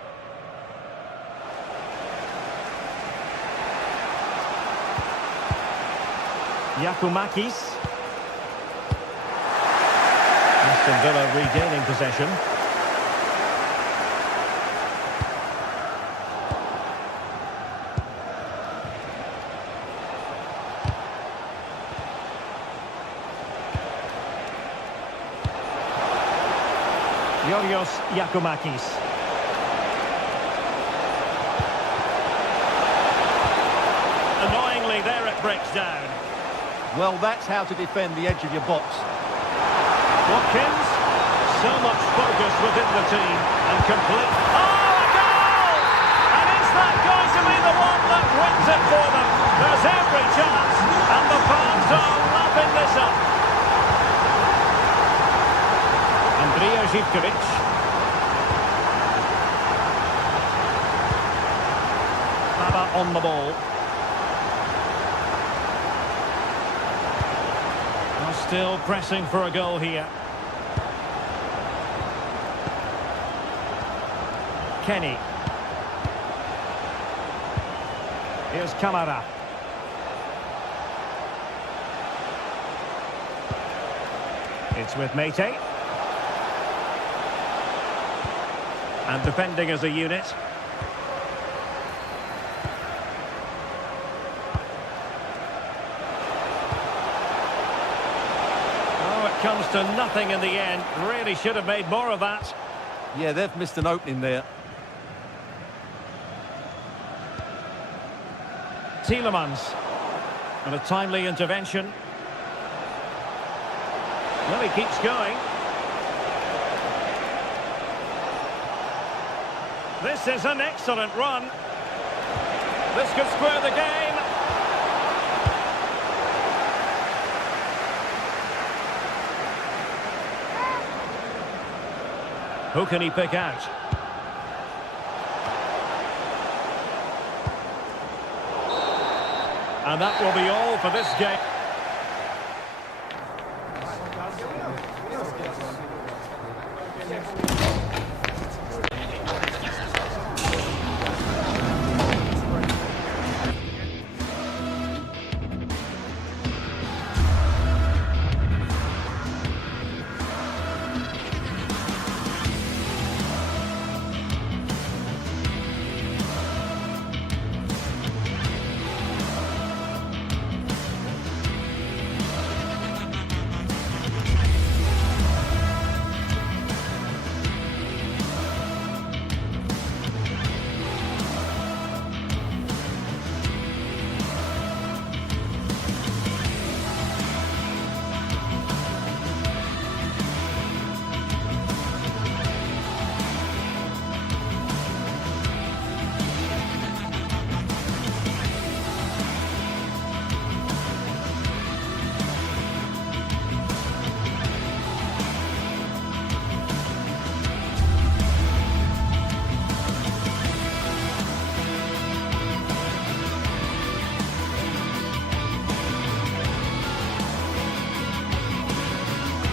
Giacomakis. Aston Villa regaining possession. Yorios Giacomakis. Annoyingly, there it breaks down. Well, that's how to defend the edge of your box. Watkins. So much focus within the team. And complete. Oh, a goal! And is that going to be the one that wins it for them? There's every chance. And the fans are lapping this up. Andrija Zivkovic. Baba on the ball. Still pressing for a goal here. Kenny. Here's Kamara. It's with Mete. And defending as a unit. Comes to nothing in the end. Really should have made more of that. Yeah, they've missed an opening there. Tielemans. And a timely intervention. Well, he keeps going. This is an excellent run. This could square the game. Who can he pick out? And that will be all for this game.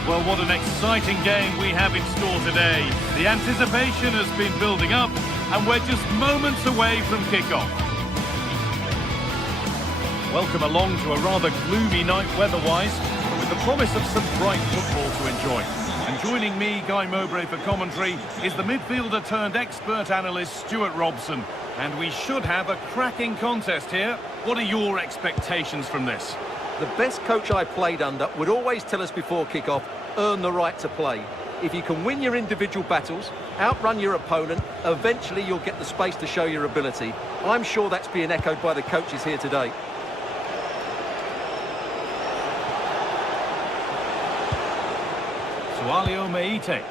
Well, what an exciting game we have in store today. The anticipation has been building up, and we're just moments away from kick-off. Welcome along to a rather gloomy night weather-wise, but with the promise of some bright football to enjoy. And joining me, Guy Mowbray, for commentary, is the midfielder-turned-expert analyst Stuart Robson. And we should have a cracking contest here. What are your expectations from this? The best coach I played under would always tell us before kick-off, earn the right to play. If you can win your individual battles, outrun your opponent, eventually you'll get the space to show your ability. I'm sure that's being echoed by the coaches here today. Sualio Meite.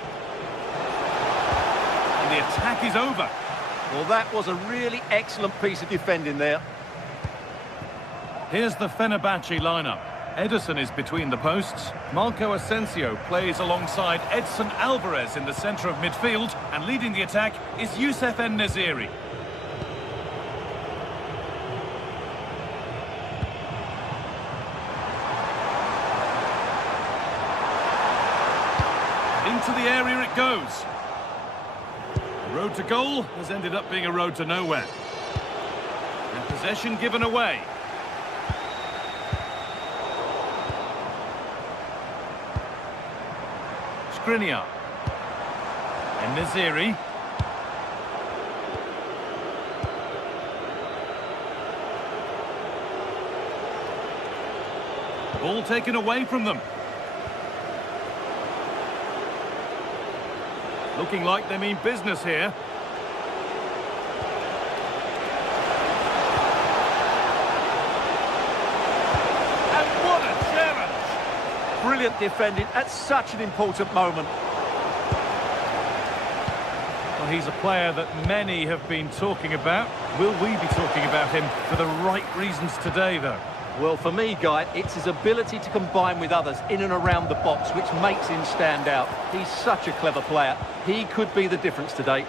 And the attack is over. Well, that was a really excellent piece of defending there. Here's the Fenerbahce lineup. Ederson is between the posts. Marco Asensio plays alongside Edson Alvarez in the centre of midfield. And leading the attack is Youssef En-Nesyri. Into the area it goes. The road to goal has ended up being a road to nowhere. And possession given away. Skriniar. En-Nesyri. Ball taken away from them. Looking like they mean business here. And what a challenge! Brilliant defending at such an important moment. Well, he's a player that many have been talking about. Will we be talking about him for the right reasons today, though? Well, for me, Guy, it's his ability to combine with others in and around the box which makes him stand out. He's such a clever player. He could be the difference today.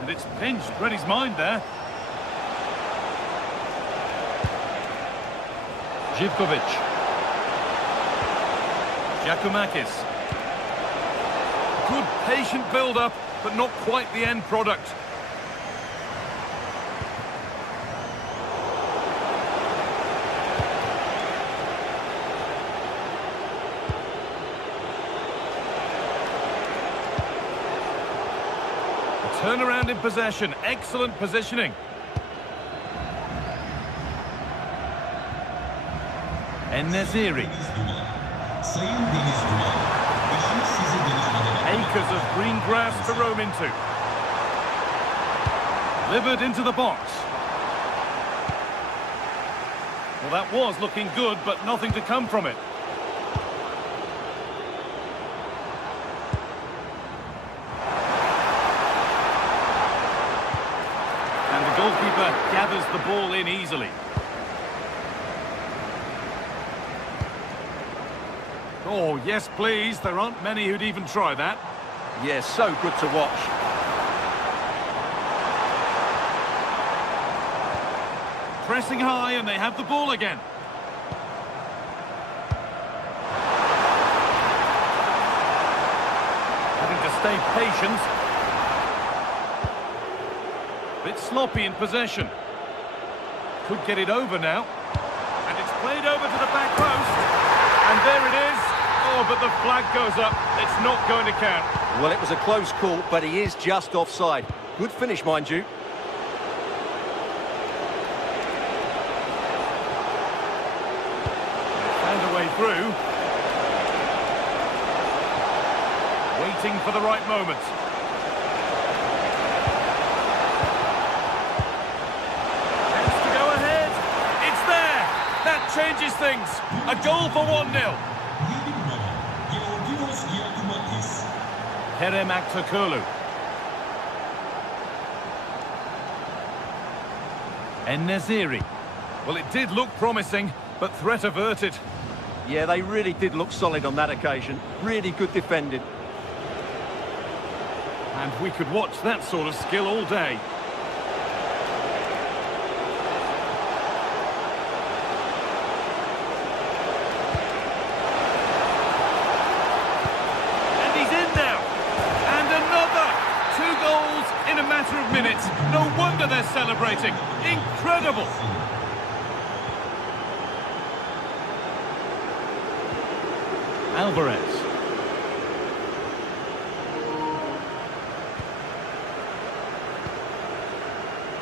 And it's pinched. Read his mind there. Živkovic. Giacomakis. Good patient build-up, but not quite the end product. Turnaround in possession, excellent positioning. En-Nesyri. Acres of green grass to roam into. Delivered into the box. Well, that was looking good, but nothing to come from it. Goalkeeper gathers the ball in easily. Oh, yes, please. There aren't many who'd even try that. Yeah, so good to watch. Pressing high, and they have the ball again. Having to stay patient. Bit sloppy in possession. Could get it over now. And it's played over to the back post. And there it is. Oh, but the flag goes up. It's not going to count. Well, it was a close call, but he is just offside. Good finish, mind you. Found a way through. Waiting for the right moment. Changes things. A goal for 1-0. Kerem Aktürkoğlu. En-Nesyri. Well, it did look promising, but threat averted. Yeah, they really did look solid on that occasion. Really good defending. And we could watch that sort of skill all day. In a matter of minutes. No wonder they're celebrating. Incredible! Alvarez.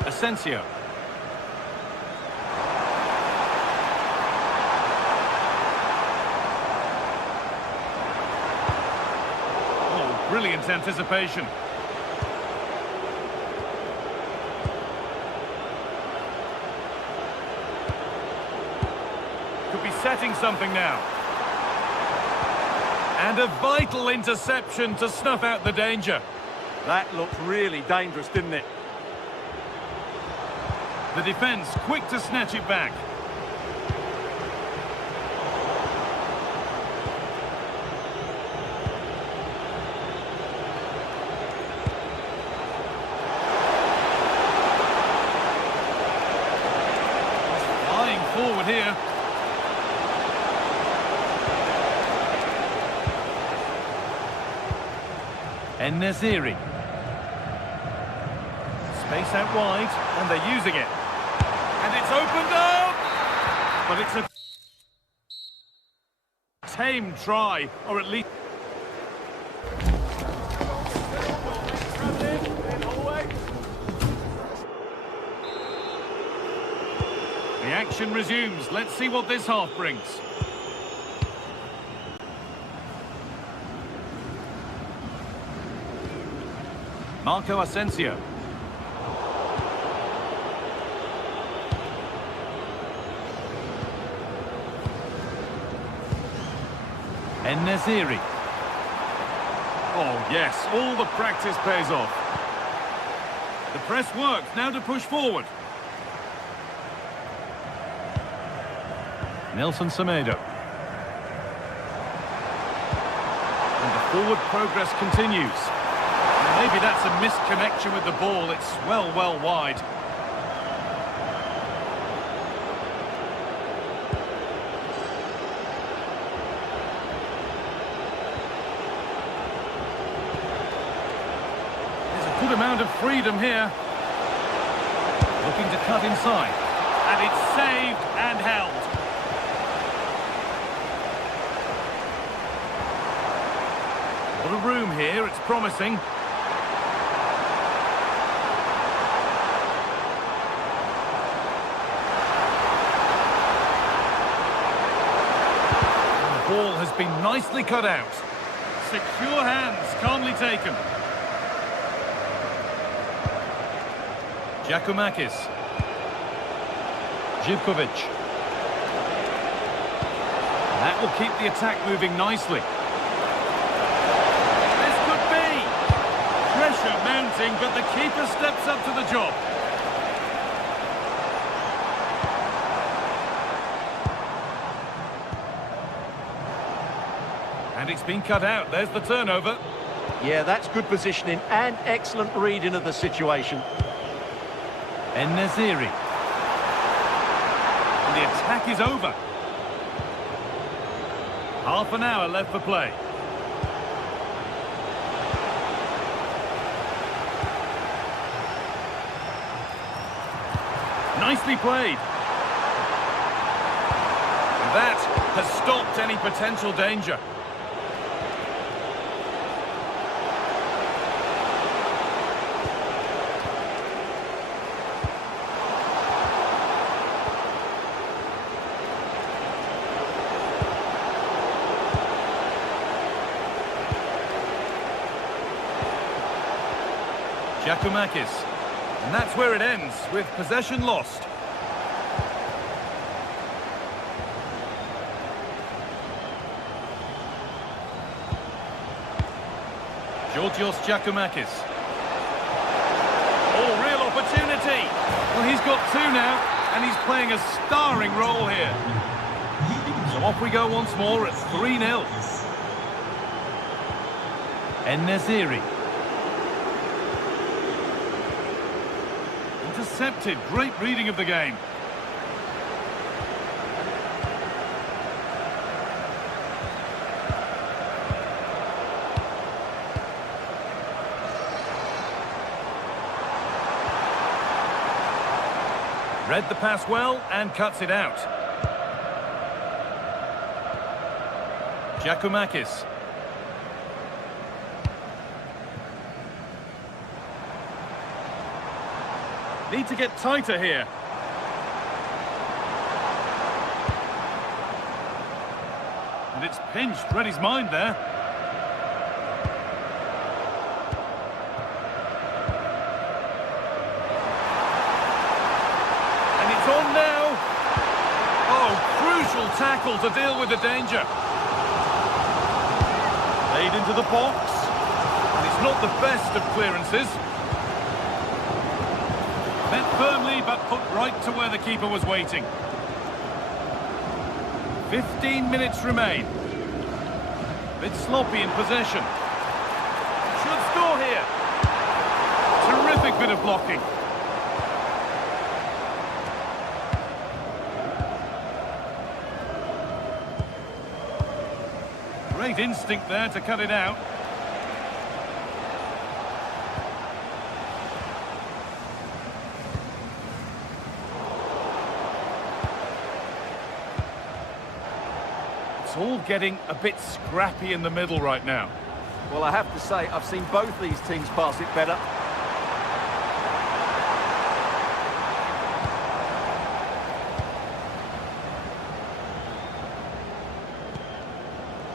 Asensio. Oh, brilliant anticipation. Could be setting something now. And a vital interception to snuff out the danger. That looked really dangerous, didn't it? The defence quick to snatch it back. Flying forward here. En-Nesyri. Space out wide, and they're using it. And it's opened up! But it's a tame try, or at least... The action resumes. Let's see what this half brings. Marco Asensio. En-Nesyri. Oh yes, all the practice pays off. The press works, now to push forward. Nelson Semedo. And the forward progress continues. Maybe that's a misconnection with the ball. It's well wide. There's a good amount of freedom here. Looking to cut inside. And it's saved and held. What a room here. It's promising. Ball has been nicely cut out. Secure hands, calmly taken. Giacomakis. Živkovic. That will keep the attack moving nicely. This could be. Pressure mounting, but the keeper steps up to the job. And it's been cut out. There's the turnover. Yeah, that's good positioning and excellent reading of the situation. En-Nesyri. And the attack is over. Half an hour left for play. Nicely played. And that has stopped any potential danger. Giacomakis. And that's where it ends, with possession lost. Georgios Giacomakis. Oh, real opportunity. Well, he's got two now, and he's playing a starring role here. So off we go once more at 3-0. En-Nesyri. Intercepted. Great reading of the game. Read the pass well and cuts it out. Giacomakis. Need to get tighter here. And it's pinched. Read his mind there. And it's on now. Oh, crucial tackle to deal with the danger. Laid into the box. And it's not the best of clearances. Met firmly, but put right to where the keeper was waiting. 15 minutes remain. Bit sloppy in possession. Should score here. Terrific bit of blocking. Great instinct there to cut it out. It's all getting a bit scrappy in the middle right now. Well, I have to say, I've seen both these teams pass it better.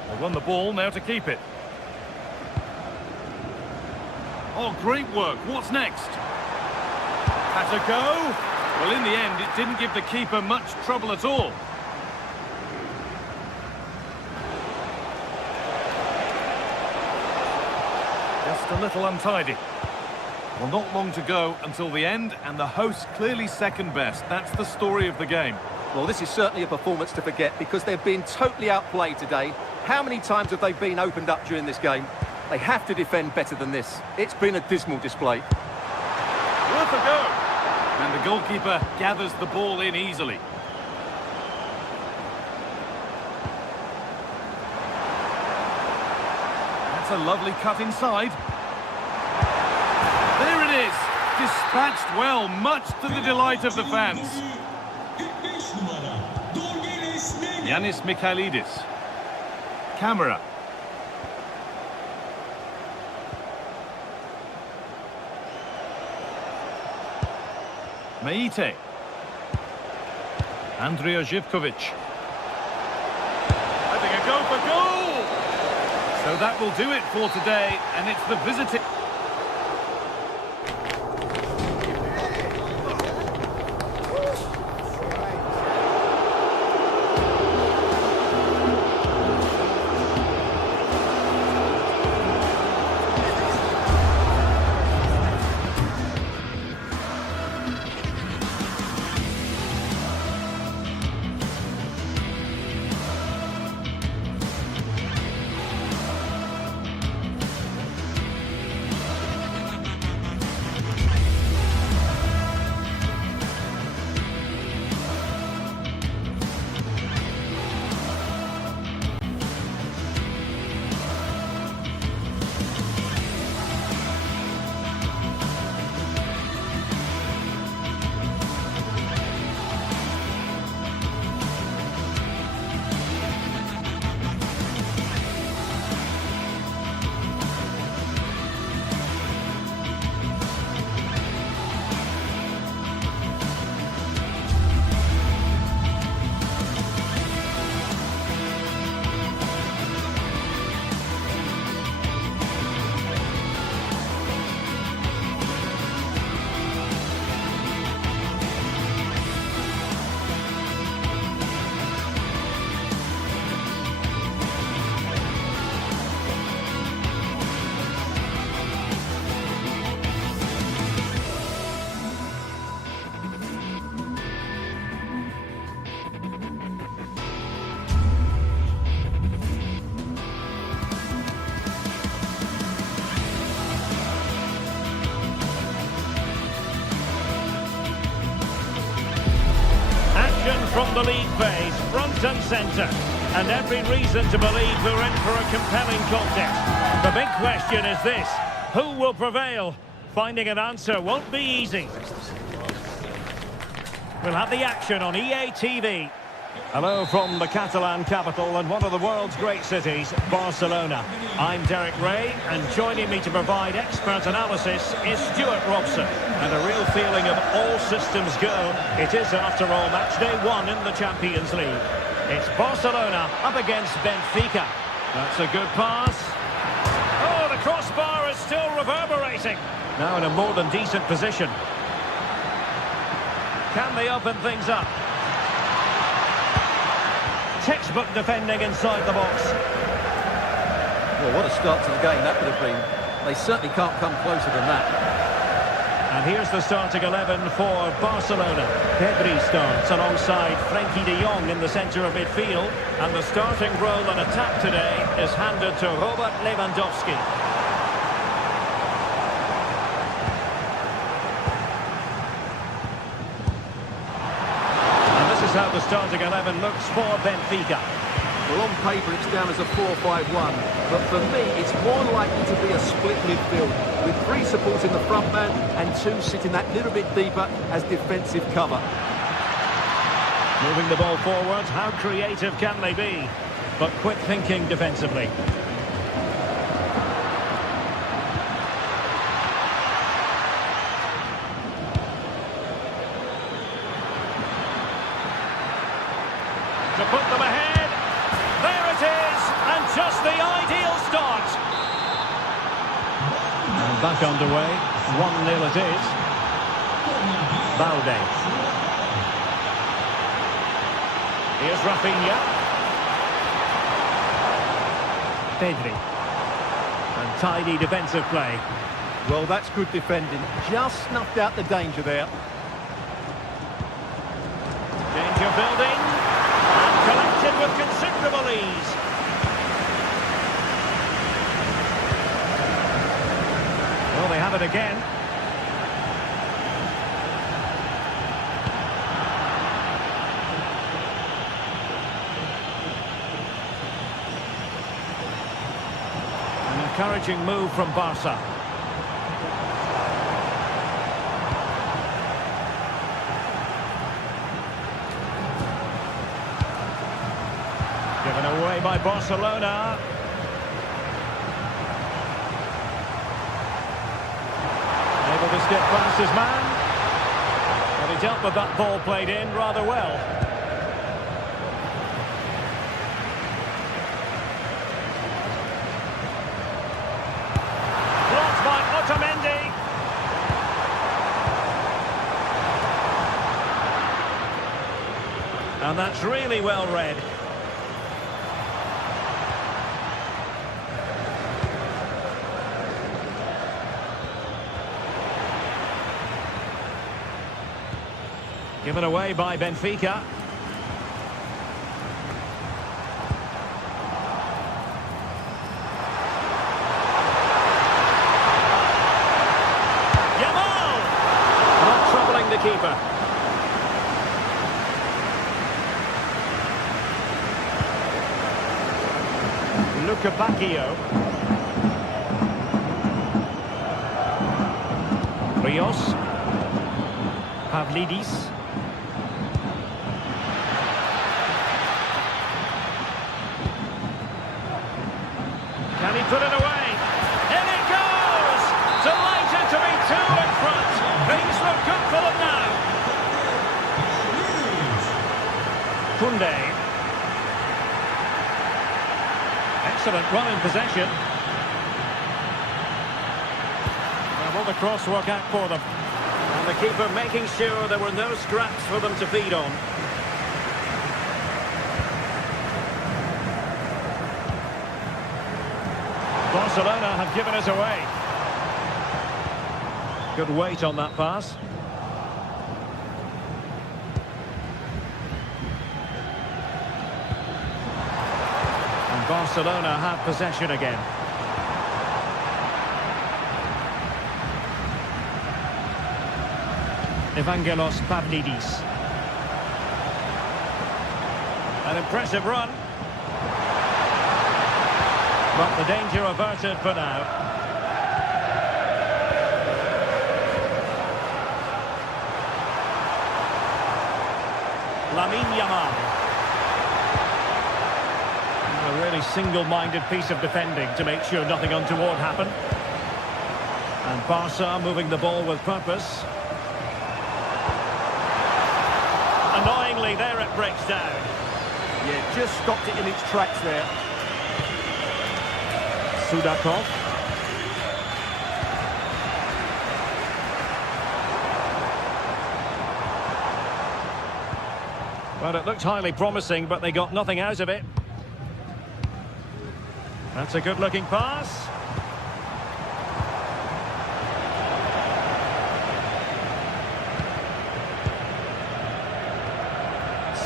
They won the ball, now to keep it. Oh, great work. What's next? Had to go. Well, in the end, it didn't give the keeper much trouble at all. Just a little untidy. Well, not long to go until the end, and the hosts clearly second best. That's the story of the game. Well, this is certainly a performance to forget because they've been totally outplayed today. How many times have they been opened up during this game? They have to defend better than this. It's been a dismal display. Worth a go. And the goalkeeper gathers the ball in easily. That's a lovely cut inside. There it is. Dispatched well, much to the delight of the fans. Yanis Mikhailidis. Camera. Meite. Andrija Živković. Having a go for goal! So that will do it for today, and it's the visiting... From the league phase, front and centre, and every reason to believe we're in for a compelling contest. The big question is this: who will prevail? Finding an answer won't be easy. We'll have the action on EA TV. Hello from the Catalan capital and one of the world's great cities, Barcelona. I'm Derek Ray, and joining me to provide expert analysis is Stuart Robson. And a real feeling of all systems go. It is, after all, match day 1 in the Champions League. It's Barcelona up against Benfica. That's a good pass. Oh, the crossbar is still reverberating. Now in a more than decent position. Can they open things up? Textbook defending inside the box. Well, what a start to the game that would have been. They certainly can't come closer than that. And here's the starting 11 for Barcelona. Pedri starts alongside Frenkie de Jong in the centre of midfield. And the starting role in attack today is handed to Robert Lewandowski. How the starting 11 looks for Benfica. Well, on paper it's down as a 4-5-1, but for me it's more likely to be a split midfield, with 3 supporting the front man and 2 sitting that little bit deeper as defensive cover. Moving the ball forward, how creative can they be? But quick thinking defensively. To put them ahead. There it is, and just the ideal start. And back underway, 1-0 it is. Balde. Here's Rafinha. Pedri. And tidy defensive play. Well, that's good defending. Just snuffed out the danger there. Danger building. Collected with considerable ease. Well, they have it again. An encouraging move from Barca. Given away by Barcelona. Able to skip past his man. Well, he dealt with that ball played in rather well. Blocked by Otamendi. And that's really well read. Given away by Benfica. Yamal! Not troubling the keeper. Luca Bacchio. Rios. Pavlidis. Can he put it away? In it goes! Delighted to be 2 in front. Things look good for them now. Koundé. Excellent run in possession. Now will the cross work out for them? And the keeper making sure there were no scraps for them to feed on. Barcelona have given us away. Good weight on that pass. And Barcelona have possession again. Evangelos Pavlidis. An impressive run. But the danger averted for now. Lamine Yamal. very single-minded piece of defending to make sure nothing untoward happened. And Barca moving the ball with purpose. Annoyingly, there it breaks down. Yeah, just stopped it in its tracks there. Sudakov. Well, it looked highly promising, but they got nothing out of it. That's a good-looking pass.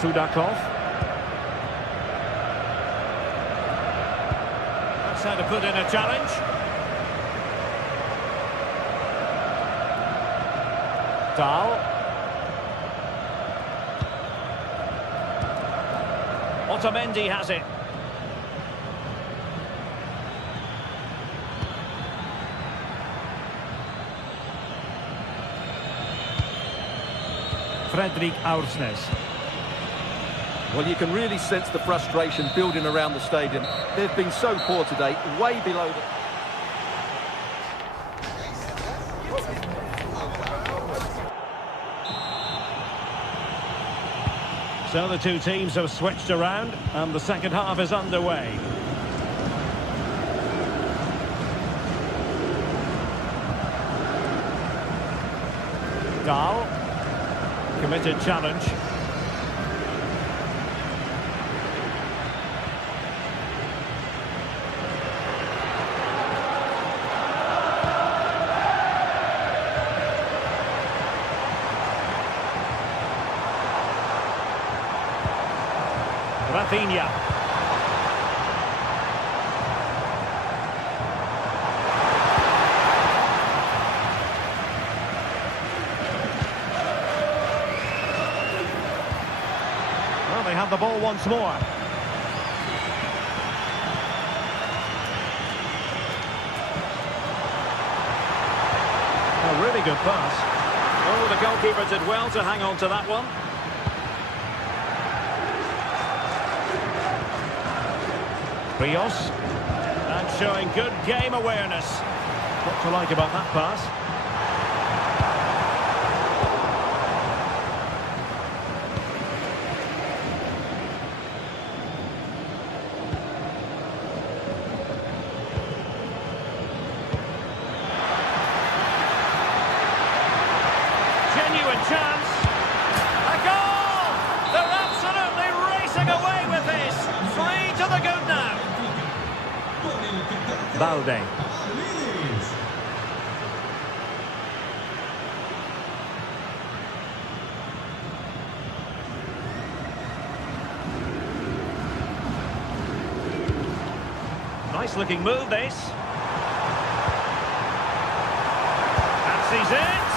Sudakov. That's how to put in a challenge. Dahl. Otamendi has it. Fredrik Aursnes. Well, you can really sense the frustration building around the stadium. They've been so poor today, way below the... So the two teams have switched around and the second half is underway. Dahl. Committed challenge. Rafinha. Well, they have the ball once more. A really good pass. Oh, the goalkeeper did well to hang on to that one. Rios, and showing good game awareness. What to like about that pass? Genuine chance. A goal! They're absolutely racing away with this. 3 to the good now. Balde. Nice looking move this. Fancies it.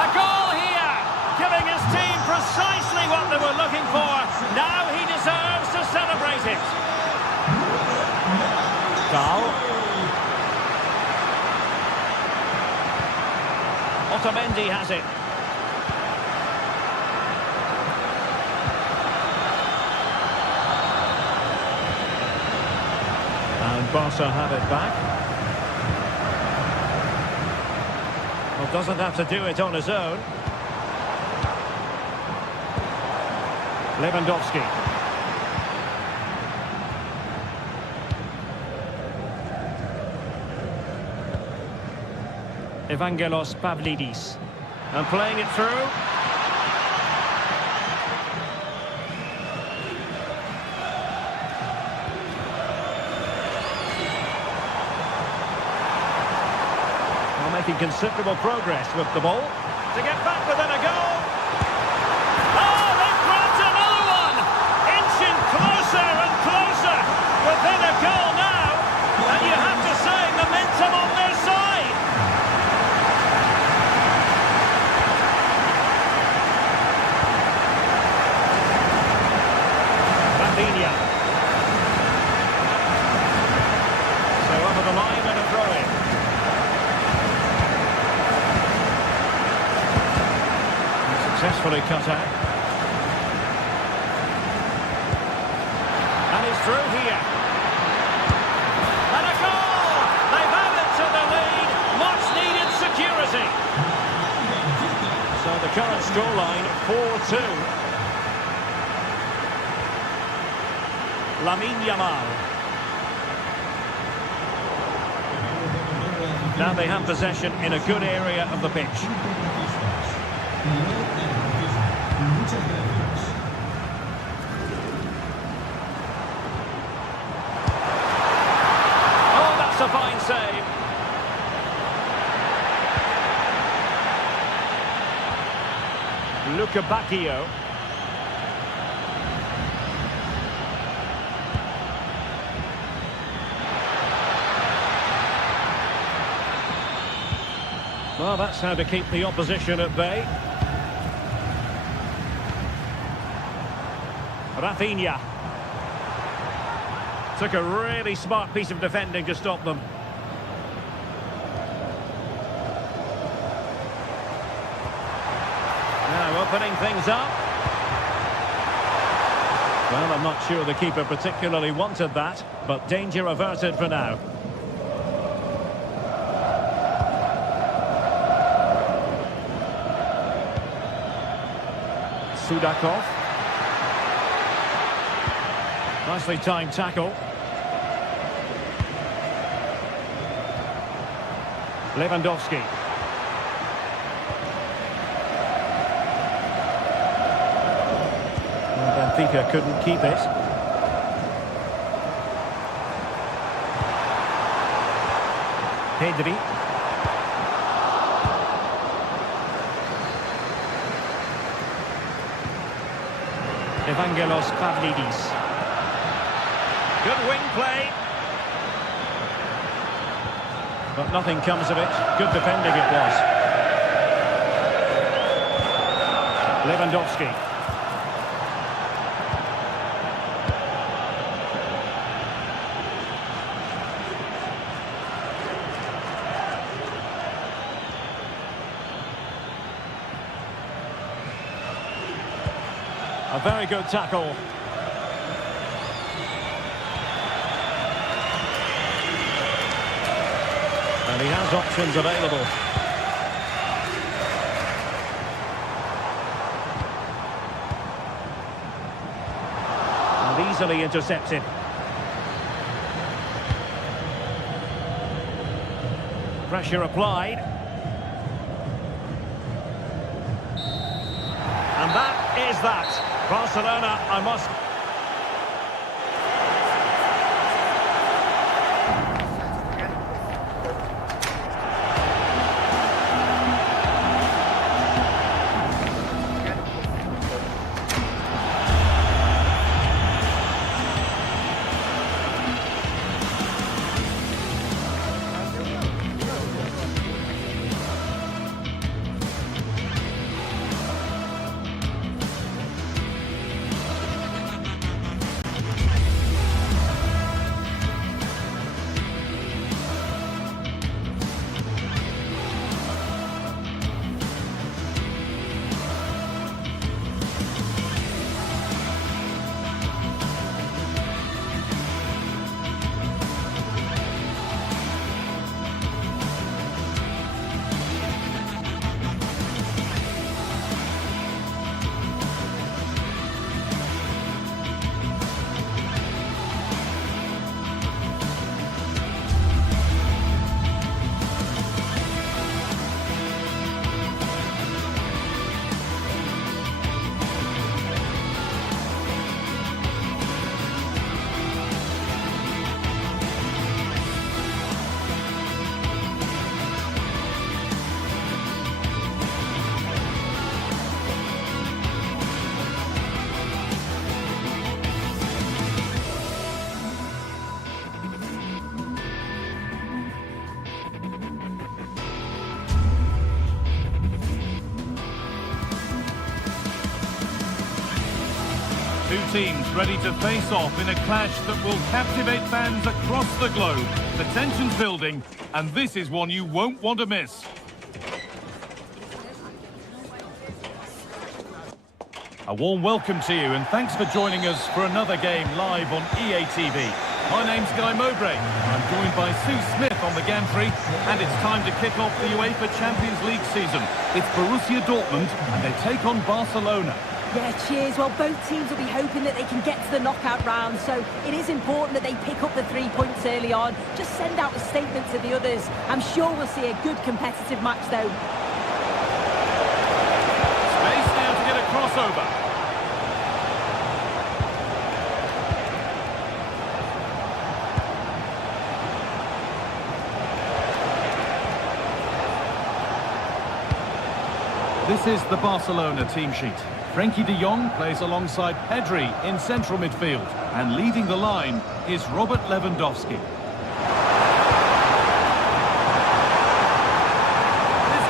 A goal here, giving his team precisely what they were looking for. Now he deserves to celebrate it. Dahl. Otamendi has it. And Barca have it back. Well, doesn't have to do it on his own. Lewandowski. Evangelos Pavlidis. And playing it through. Well, making considerable progress with the ball. To get back within a goal. Oh, they've grabbed another one! Inching closer and closer. Within a goal now. And you have to say, momentum on their side. Rafinha. So over the line and a throw-in. Successfully cut out. And it's through here. And a goal! They've added to the lead. Much needed security. So the current scoreline, 4-2. Lamine Yamal. Now they have possession in a good area of the pitch. Oh, that's a fine save. Luca Bacchio. Well, that's how to keep the opposition at bay. Rafinha. Took a really smart piece of defending to stop them. Now opening things up. Well, I'm not sure the keeper particularly wanted that, but danger averted for now. Sudakov. Nicely timed tackle. Lewandowski. And Benfica couldn't keep it. Pedri. Evangelos Pavlidis. Good wing play. But nothing comes of it. Good defending it was. Lewandowski. A very good tackle. And he has options available. And easily intercepted. Pressure applied. And that is that. Barcelona, I must... Two teams ready to face off in a clash that will captivate fans across the globe. The tension's building, and this is one you won't want to miss. A warm welcome to you and thanks for joining us for another game live on EA TV. My name's Guy Mowbray. I'm joined by Sue Smith on the gantry and it's time to kick off the UEFA Champions League season. It's Borussia Dortmund and they take on Barcelona. Yeah, cheers. Well, both teams will be hoping that they can get to the knockout round, so it is important that they pick up the 3 points early on. Just send out a statement to the others. I'm sure we'll see a good competitive match, though. Space now to get a crossover. This is the Barcelona team sheet. Frenkie de Jong plays alongside Pedri in central midfield. And leading the line is Robert Lewandowski. This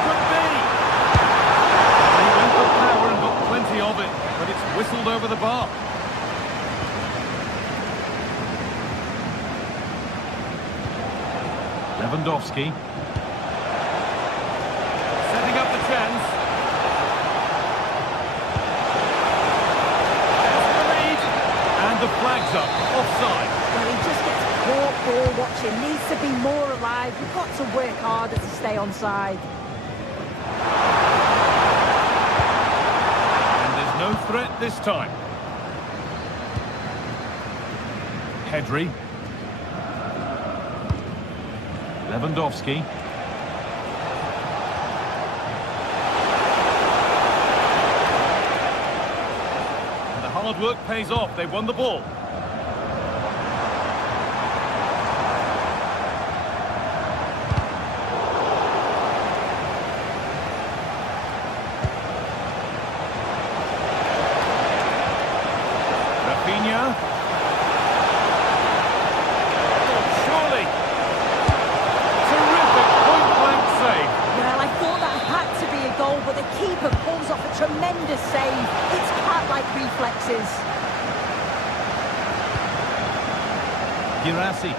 could be! He went for power and got plenty of it, but it's whistled over the bar. Lewandowski. Setting up the chance. The flag's up, offside. Well, he just gets caught ball watching, needs to be more alive. We've got to work harder to stay onside. And there's no threat this time. Pedri. Lewandowski. Hard work pays off. They won the ball. Rafinha. Oh, surely. Terrific point-blank save. Well, I thought that had to be a goal, but the keeper pulls off a tremendous save. It's cat-like reflexes. Girassi.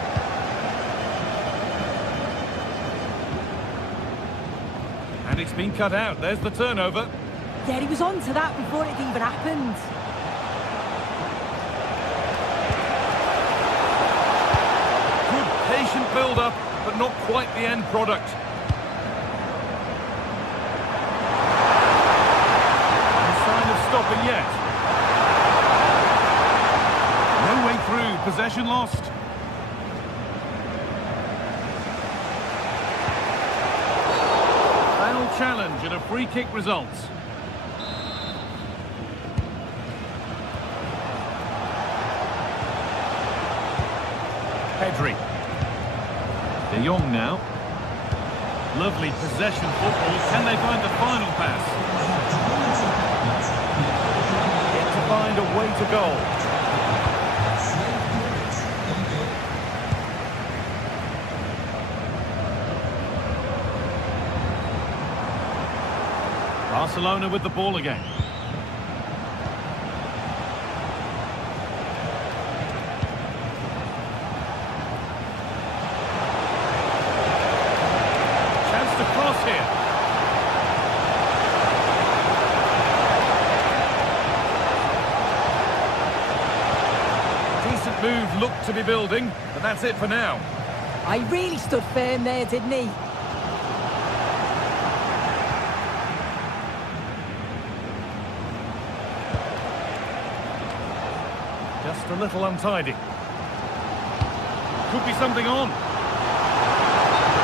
And it's been cut out. There's the turnover. Yeah, he was on to that before it even happened. Good patient build-up, but not quite the end product. No sign of stopping yet. No way through. Possession lost. Challenge and a free kick results. Pedri. De Jong now. Lovely possession football. Can they find the final pass? Yet to find a way to goal. Barcelona with the ball again. Chance to cross here. Decent move looked to be building, but that's it for now. I really stood firm there, didn't he? Just a little untidy. Could be something on.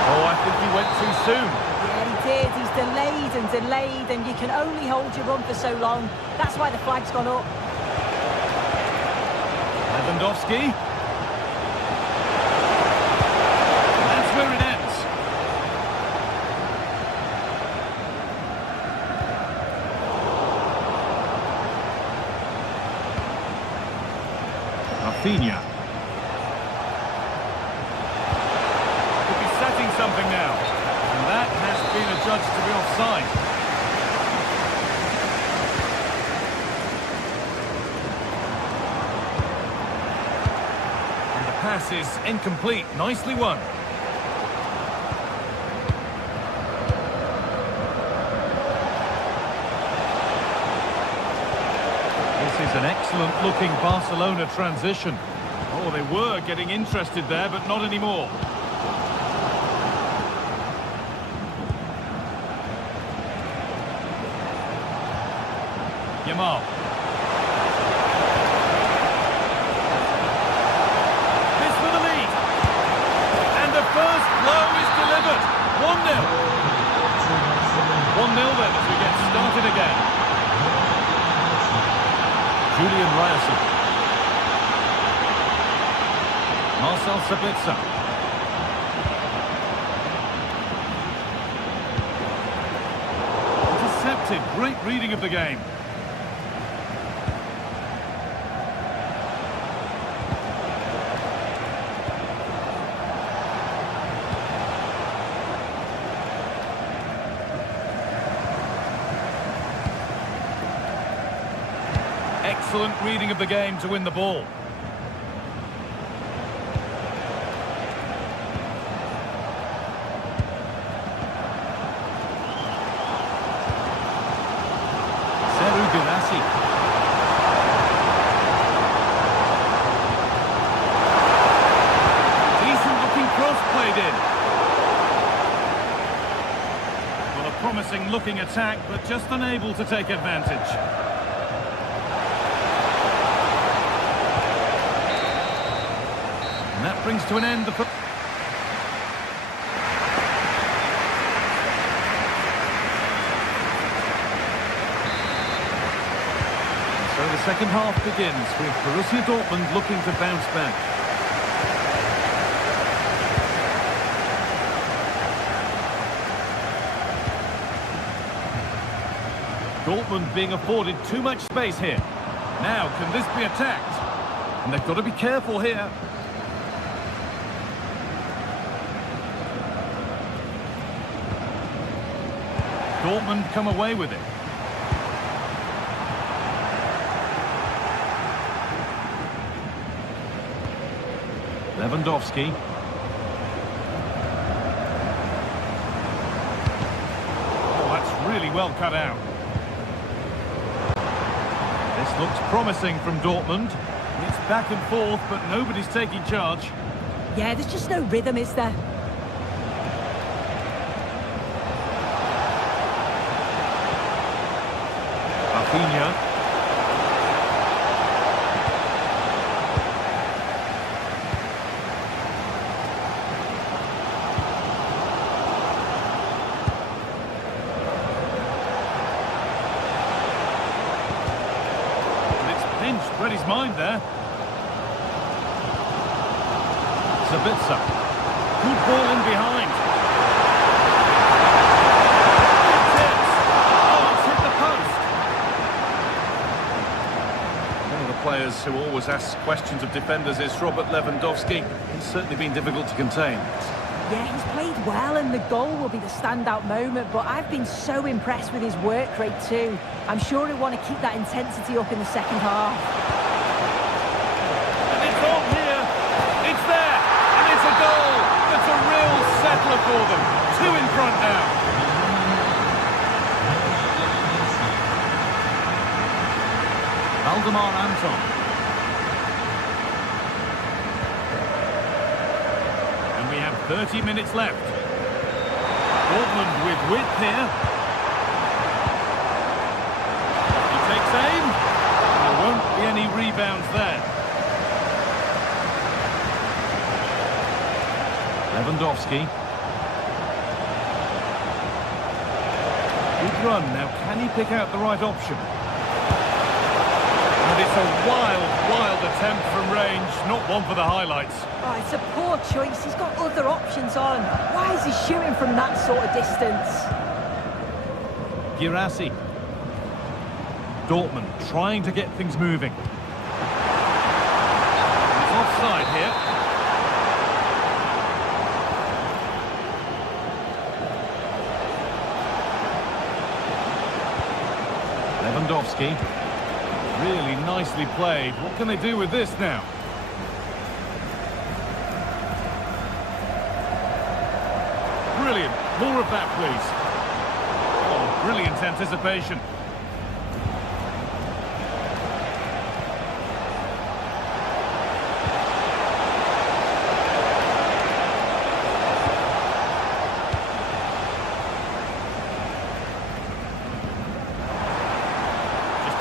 Oh, I think he went too soon. Yeah, he did. He's delayed and delayed, and you can only hold your run for so long. That's why the flag's gone up. Lewandowski. That's where it ends. Rafinha. Could be setting something now. And that has been adjudged to be offside. And the pass is incomplete. Nicely won. It's an excellent-looking Barcelona transition. Oh, they were getting interested there, but not anymore. Yamal. This for the lead. And the first blow is delivered. 1-0. 1-0 then as we get started again. Julian Ryerson. Marcel Sabitzer. Intercepted. Great reading of the game. Excellent reading of the game to win the ball. Decent looking cross played in. Well, a promising looking attack, but just unable to take advantage. And that brings to an end the... So the second half begins with Borussia Dortmund looking to bounce back. Dortmund being afforded too much space here. Now, can this be attacked? And they've got to be careful here. Dortmund come away with it. Lewandowski. Oh, that's really well cut out. This looks promising from Dortmund. It's back and forth, but nobody's taking charge. Yeah, there's just no rhythm, is there? Rafinha. Read his mind there. Sabitzer. Good ball in behind. Oh, it's hit the post. One of the players who always asks questions of defenders is Robert Lewandowski. He's certainly been difficult to contain. Yeah, he's played well and the goal will be the standout moment, but I've been so impressed with his work rate too. I'm sure he'll want to keep that intensity up in the second half. And it's on here. It's there. And it's a goal. That's a real settler for them. 2 in front now. Valdemar Anton. And we have 30 minutes left. Dortmund with width here. He takes aim. There won't be any rebounds there. Lewandowski. Good run. Now, can he pick out the right option? And it's a wild, wild attempt from range. Not one for the highlights. Oh, it's a poor choice. He's got other options on. Why is he shooting from that sort of distance? Girassi. Dortmund trying to get things moving. It's offside here. Lewandowski. Really nicely played. What can they do with this now? Brilliant. More of that, please. Oh, brilliant anticipation.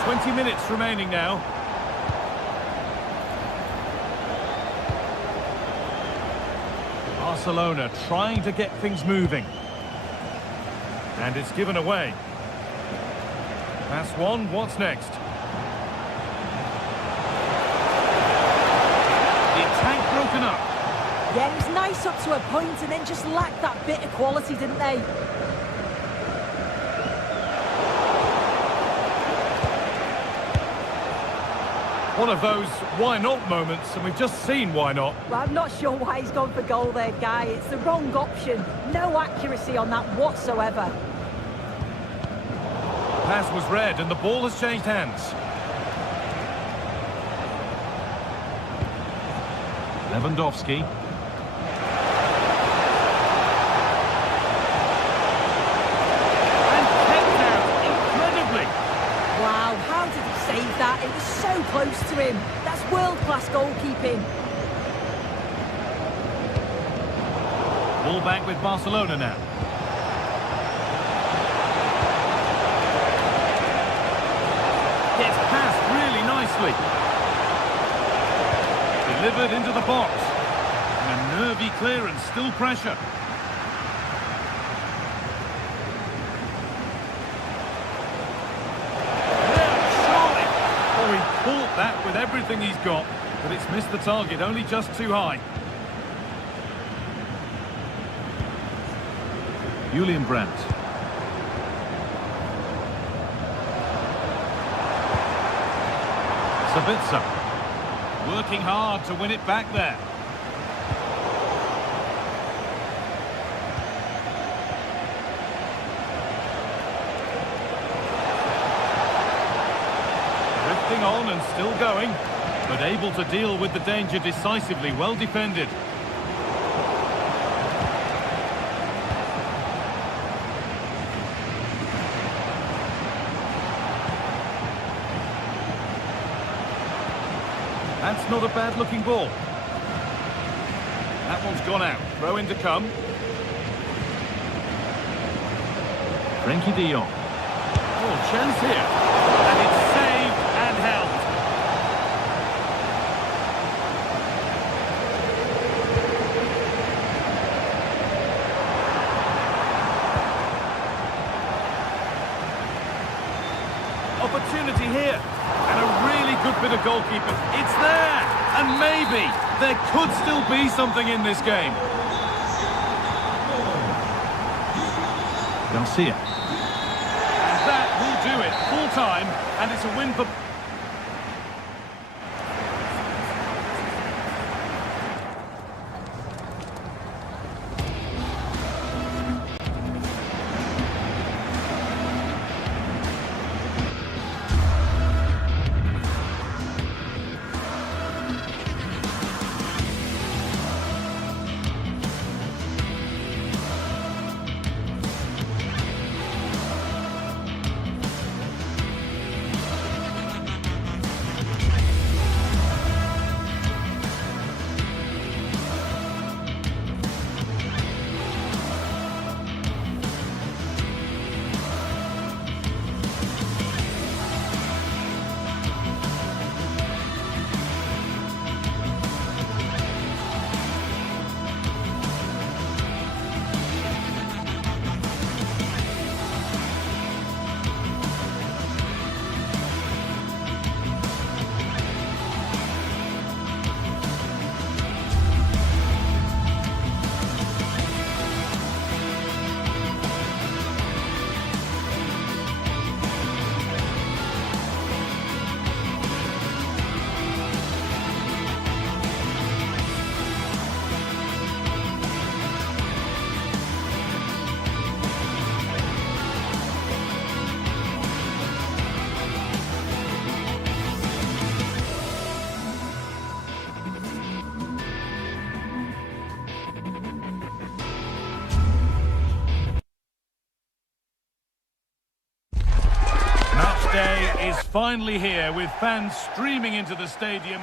20 minutes remaining now. Barcelona trying to get things moving. And it's given away. Pass one, what's next? The attack broken up. Yeah, it was nice up to a point and then just lacked that bit of quality, didn't they? One of those why not moments, and we've just seen why not. Well, I'm not sure why he's gone for goal there, Guy. It's the wrong option. No accuracy on that whatsoever. Pass was read and the ball has changed hands. Lewandowski. And kept out incredibly. Wow, how did he save that? It was so close to him. That's world-class goalkeeping. Ball back with Barcelona now. Gets past really nicely. Delivered into the box. And a nervy clearance, still pressure. Surely. Oh, he caught that with everything he's got, but it's missed the target, only just too high. Julian Brandt. Sabitzer. Working hard to win it back there. Drifting on and still going, but able to deal with the danger decisively, well defended. That's not a bad-looking ball. That one's gone out. Throw in to come. Frenkie de Jong. Oh, chance here. And it's saved and held. Opportunity here. And a really good bit of goalkeeping. It's there! And maybe there could still be something in this game. Garcia. And that will do it. Full time, and it's a win for... Day is finally here with fans streaming into the stadium.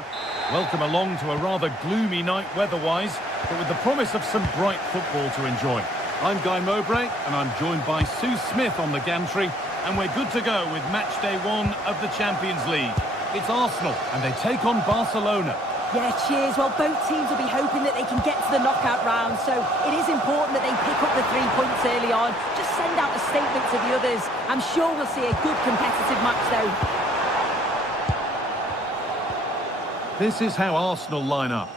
Welcome along to a rather gloomy night weather-wise, but with the promise of some bright football to enjoy. I'm Guy Mowbray, and I'm joined by Sue Smith on the gantry. and we're good to go with match day 1 of the Champions League. It's Arsenal, and they take on Barcelona. Yeah, cheers. Well, both teams will be hoping that they can get to the knockout round, so it is important that they pick up the 3 points early on. Just send out a statement to the others. I'm sure we'll see a good competitive match, though. This is how Arsenal line up.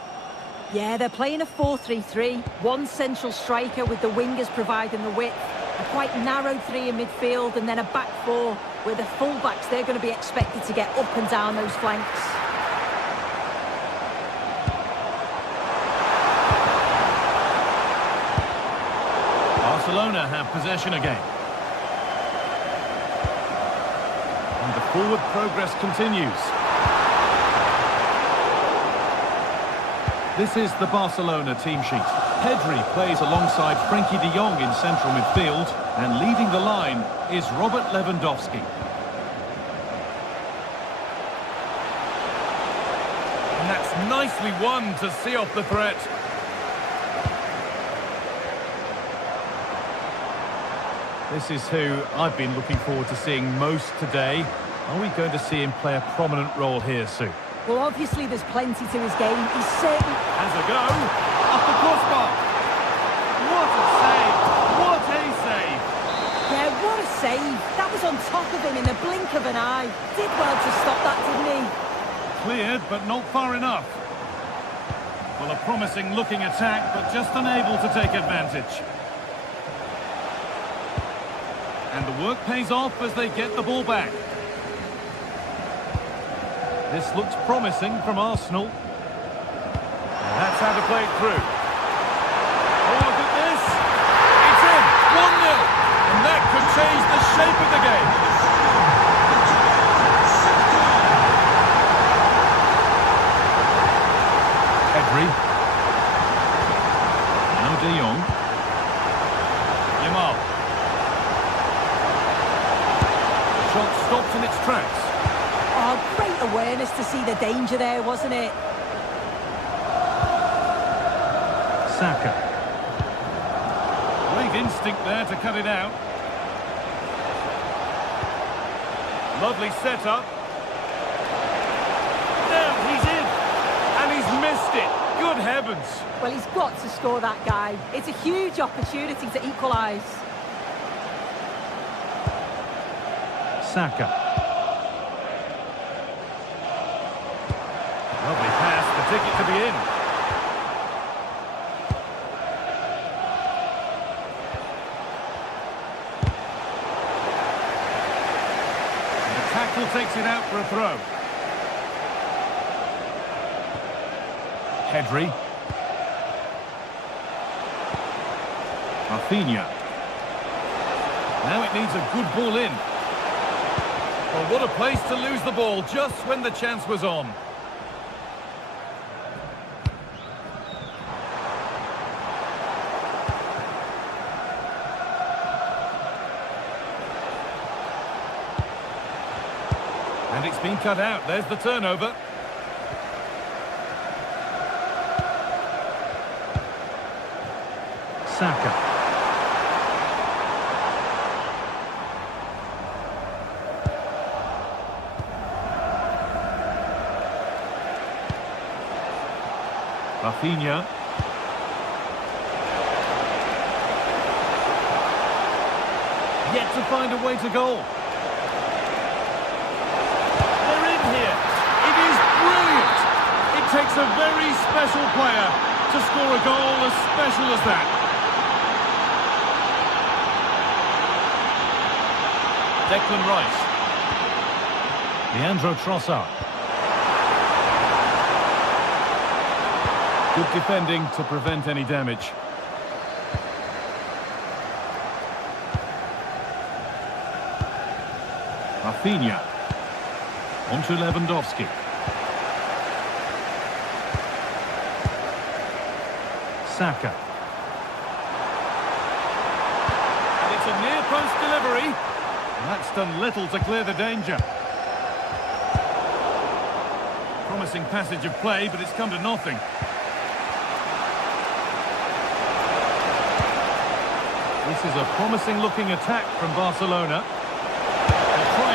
Yeah, they're playing a 4-3-3. One central striker with the wingers providing the width. A quite narrow 3 in midfield, and then a back 4 where the full-backs, they're going to be expected to get up and down those flanks. Barcelona have possession again. And the forward progress continues. This is the Barcelona team sheet. Pedri plays alongside Frenkie de Jong in central midfield, and leading the line is Robert Lewandowski. And that's nicely won to see off the threat. This is who I've been looking forward to seeing most today. Are we going to see him play a prominent role here, Sue? Well, obviously there's plenty to his game. He's certainly... Has a go. Off the crossbar. What a save. What a save. Yeah, what a save. That was on top of him in the blink of an eye. Did well to stop that, didn't he? Cleared, but not far enough. Well, a promising looking attack, but just unable to take advantage. And the work pays off as they get the ball back. This looks promising from Arsenal. And that's how to play it through. Oh, look at this! It's in! 1-0! And that could change the shape of the game. Pedri. Now De Jong. Yamal. The shot stops in its tracks. Oh, great awareness to see the danger there, wasn't it? Saka. Great instinct there to cut it out. Lovely setup. Now he's in. And he's missed it. Good heavens. Well, he's got to score that guy. It's a huge opportunity to equalise. Saka. Lovely pass, the ticket to be in. And the tackle takes it out for a throw. Pedri. Rafinha. Now it needs a good ball in. Well, what a place to lose the ball just when the chance was on. And it's been cut out. There's the turnover. Saka. Rafinha. Yet to find a way to goal. They're in here. It is brilliant. It takes a very special player to score a goal as special as that. Declan Rice. Leandro Trossard. Good defending to prevent any damage. Rafinha. On to Lewandowski. Saka. And it's a near-post delivery. And that's done little to clear the danger. Promising passage of play, but it's come to nothing. This is a promising-looking attack from Barcelona.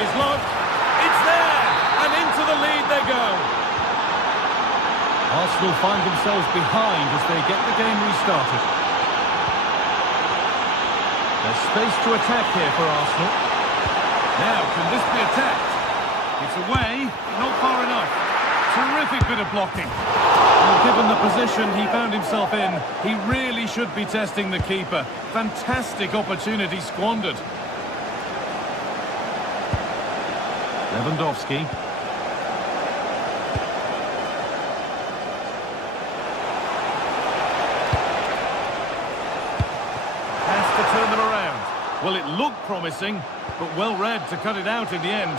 his luck. It's there, and into the lead they go. Arsenal find themselves behind as they get the game restarted. There's space to attack here for Arsenal. Now, can this be attacked? It's away, not far enough. Terrific bit of blocking. Well, given the position he found himself in, he really should be testing the keeper. Fantastic opportunity squandered. Lewandowski. Has to turn them around. Well, it looked promising, but well read to cut it out in the end.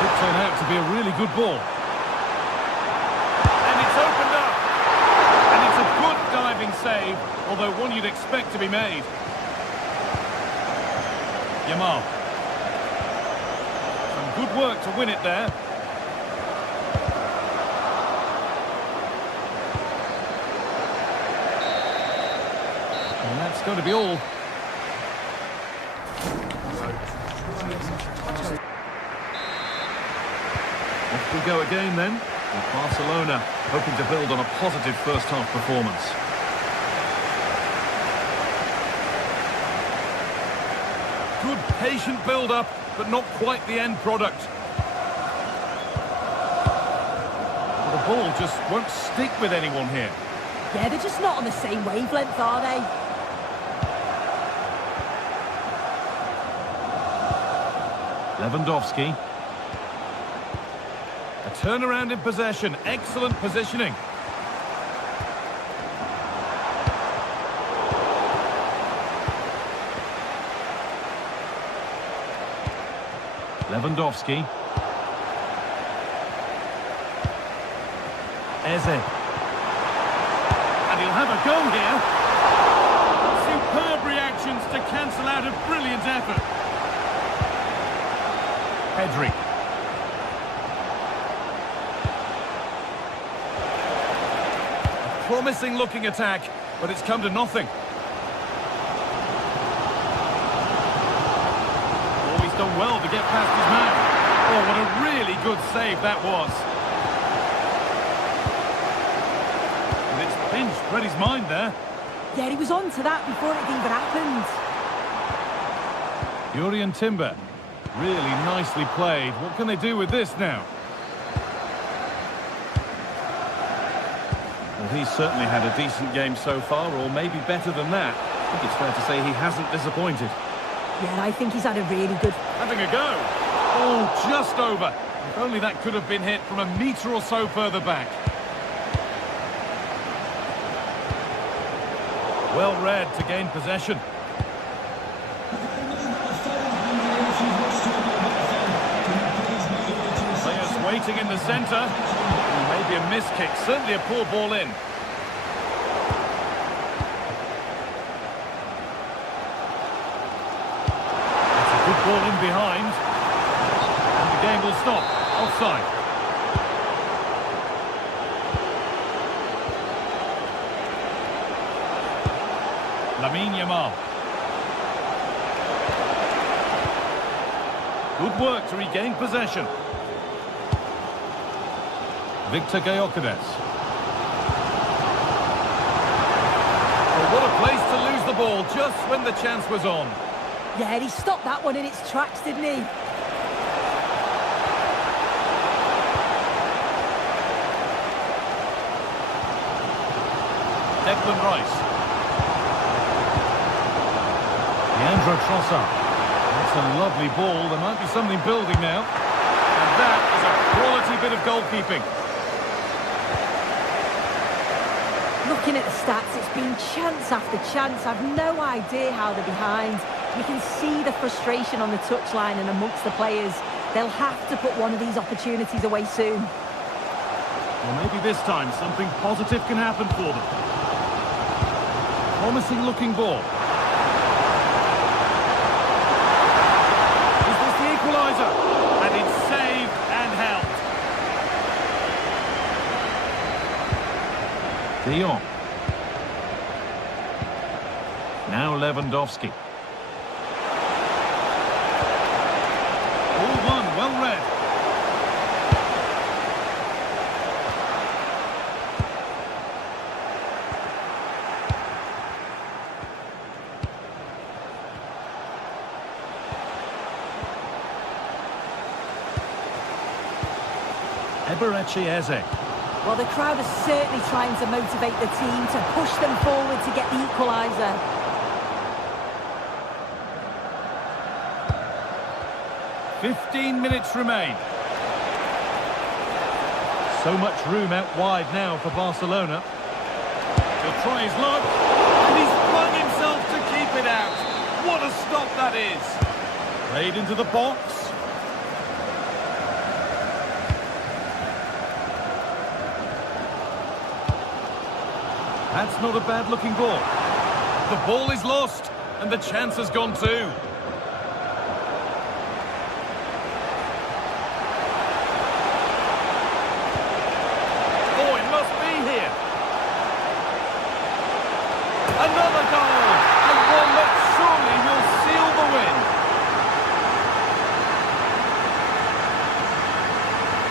Could turn out to be a really good ball. And it's opened up. And it's a good diving save, although one you'd expect to be made. Yamal. Some good work to win it there. And that's going to be all. Off we go again then, with Barcelona hoping to build on a positive first-half performance. Good patient build-up, but not quite the end product. The ball just won't stick with anyone here. Yeah, they're just not on the same wavelength, are they? Lewandowski. A turnaround in possession. Excellent positioning. Lewandowski. Eze. And he'll have a go here. Superb reactions to cancel out a brilliant effort. Pedri. A promising looking attack, but it's come to nothing. Oh, he's done well to get past his man. Oh, what a really good save that was. And it's pinched Freddie's mind there. Yeah, he was on to that before it even happened. Yuri Timber. Really nicely played. What can they do with this now? Well, he's certainly had a decent game so far, or maybe better than that. I think it's fair to say he hasn't disappointed. Yeah, I think he's had a really good... Having a go. Oh, just over. If only that could have been hit from a metre or so further back. Well read to gain possession. Waiting in the centre. Maybe a miss kick, certainly a poor ball in. That's a good ball in behind. And the game will stop. Offside. Lamine Yamal. Good work to regain possession. Victor Gyökeres. Oh, what a place to lose the ball just when the chance was on. Yeah, he stopped that one in its tracks, didn't he? Declan Rice. Leandro Trossard. That's a lovely ball. There might be something building now. And that is a quality bit of goalkeeping. Looking at the stats, it's been chance after chance. I've no idea how they're behind. You can see the frustration on the touchline and amongst the players. They'll have to put one of these opportunities away soon. Well, maybe this time something positive can happen for them. Promising looking ball. Is this the equaliser? And it's saved and held. De Jong. Now Lewandowski. All one, well read. Eze. Well, the crowd is certainly trying to motivate the team to push them forward to get the equaliser. "15 minutes remain. So much room out wide now for Barcelona. He'll try his luck, and he's flung himself to keep it out. What a stop that is! Played into the box. That's not a bad-looking ball. The ball is lost, and the chance has gone too. Oh, it must be here. Another goal, and one that surely will seal the win.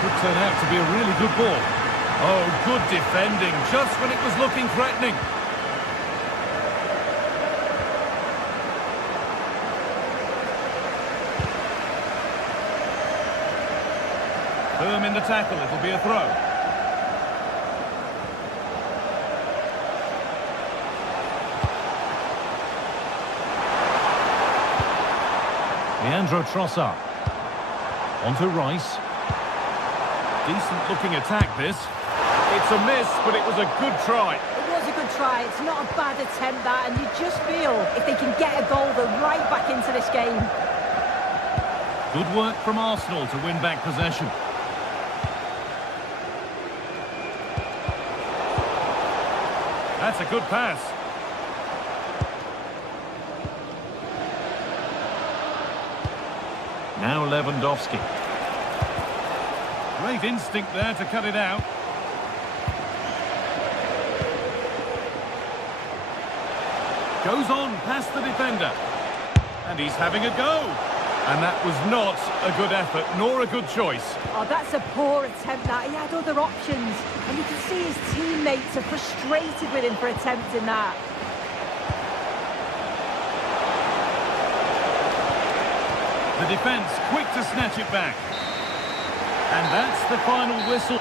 Could turn out to be a really good ball. Oh, good defending, just when it was looking threatening. Firm in the tackle, it'll be a throw. Leandro Trossard. On to Rice. Decent looking attack this. It's a miss, but it was a good try. It was a good try. It's not a bad attempt, that, and you just feel if they can get a goal, they're right back into this game. Good work from Arsenal to win back possession. That's a good pass. Now Lewandowski. Great instinct there to cut it out. Goes on past the defender. And he's having a go. And that was not a good effort, nor a good choice. Oh, that's a poor attempt, that. He had other options. And you can see his teammates are frustrated with him for attempting that. The defence quick to snatch it back. And that's the final whistle.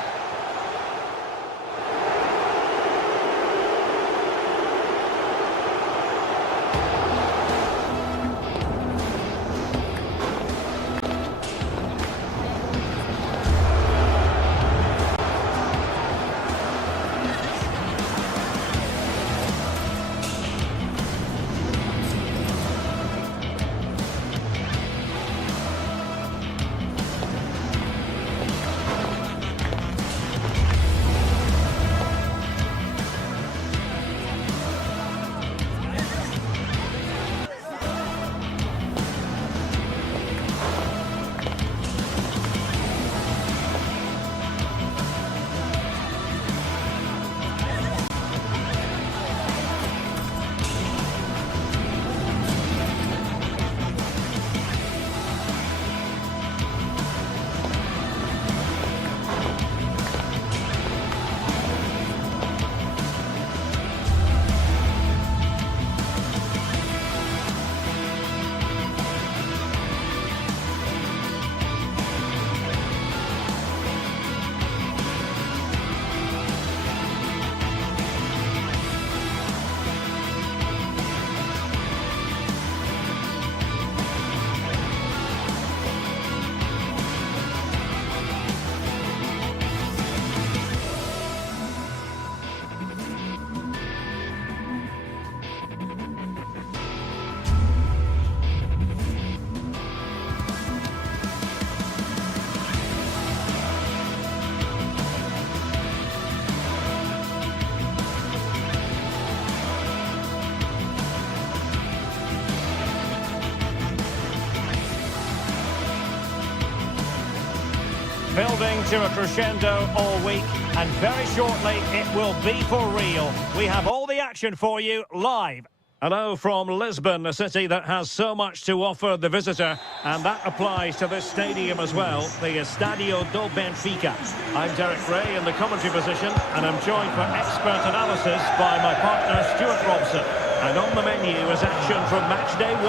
Building to a crescendo all week, and very shortly it will be for real. We have all the action for you live Hello from Lisbon, a city that has so much to offer the visitor, and that applies to this stadium as well, the Estadio do Benfica. I'm Derek Ray in the commentary position, and I'm joined for expert analysis by my partner Stuart Robson. And on the menu is action from match day 1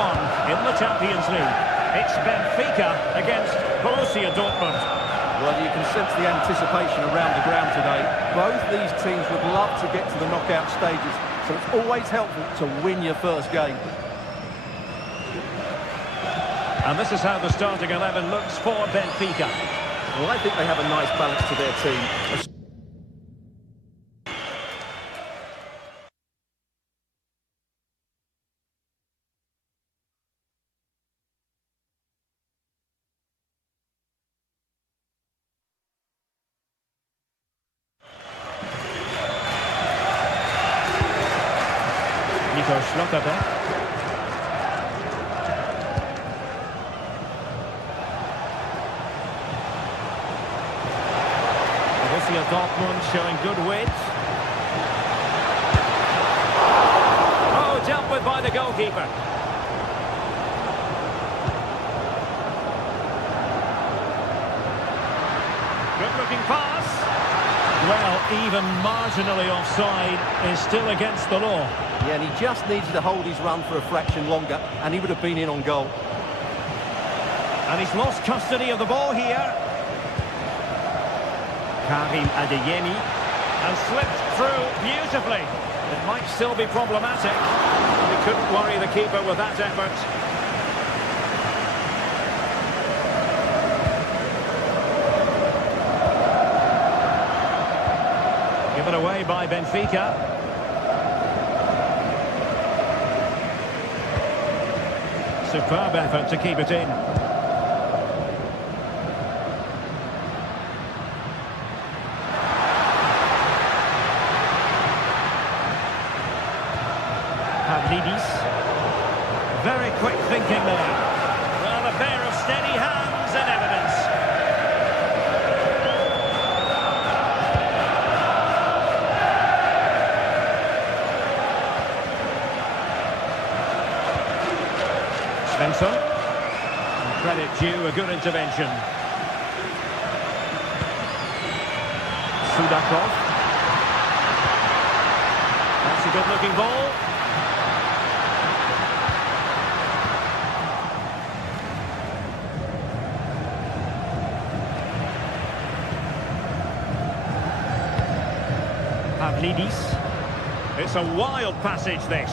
in the Champions League. It's Benfica against Borussia Dortmund. Well, you can sense the anticipation around the ground today. Both these teams would love to get to the knockout stages, so it's always helpful to win your first game. And this is how the starting 11 looks for Benfica. Well, I think they have a nice balance to their team. Borussia Dortmund showing good width. Oh, dealt with by the goalkeeper. Good looking pass. Well, even marginally offside is still against the law. Yeah, and he just needed to hold his run for a fraction longer, and he would have been in on goal. And he's lost custody of the ball here. Karim Adeyemi, and slipped through beautifully. It might still be problematic. He couldn't worry the keeper with that effort. Given away by Benfica. Superb effort to keep it in. Very quick thinking there. Well, a pair of steady hands and evidence. Svensson. And credit due, a good intervention. Sudakov. That's a good-looking ball. It's a wild passage, this.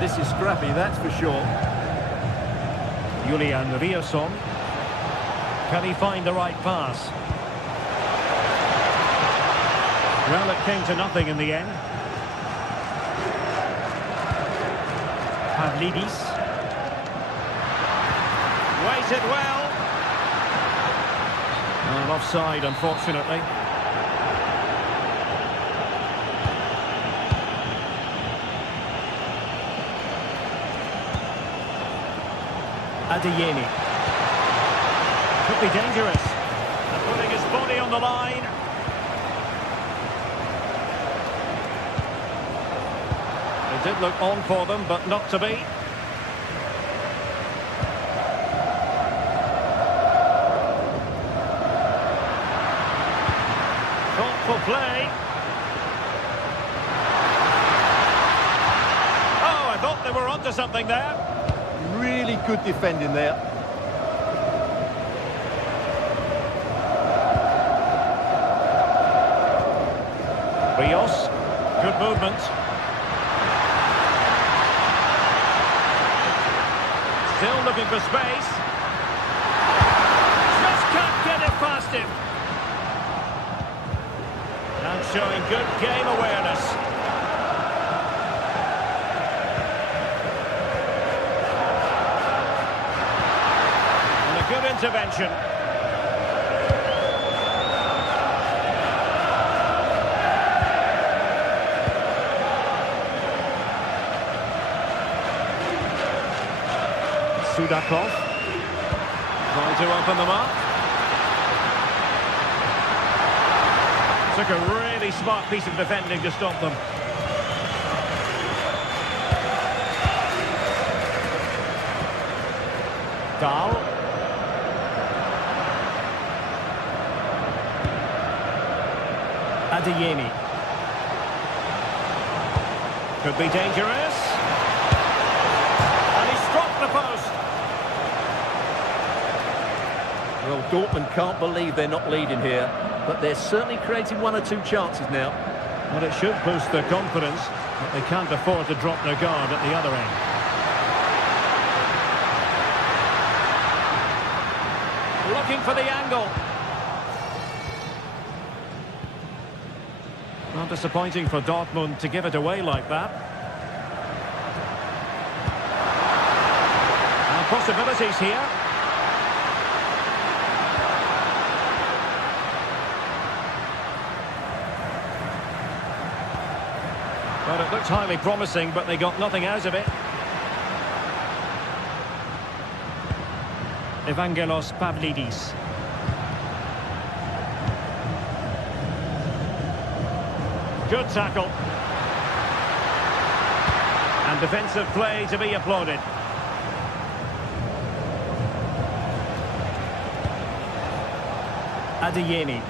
This is scrappy, that's for sure. Julian Riasson. Can he find the right pass? Well, it came to nothing in the end. Pavlidis. Waited well. And offside, unfortunately. Adeyemi. Could be dangerous. And putting his body on the line. It did look on for them, but not to be. Thoughtful play. Oh, I thought they were onto something there. Really good defending there. Rios, good movement. Still looking for space. Just can't get it past him. And showing good game awareness. Good intervention. Sudakov trying to open them up. Took a really smart piece of defending to stop them. Dahl. Adeyemi. Could be dangerous. And he struck the post. Well, Dortmund can't believe they're not leading here, but they're certainly creating one or two chances now. Well, it should boost their confidence, but they can't afford to drop their guard at the other end. Looking for the angle. Not disappointing for Dortmund to give it away like that. And possibilities here. Well, it looked highly promising, but they got nothing out of it. Evangelos Pavlidis. Good tackle. And defensive play to be applauded. Adeyemi.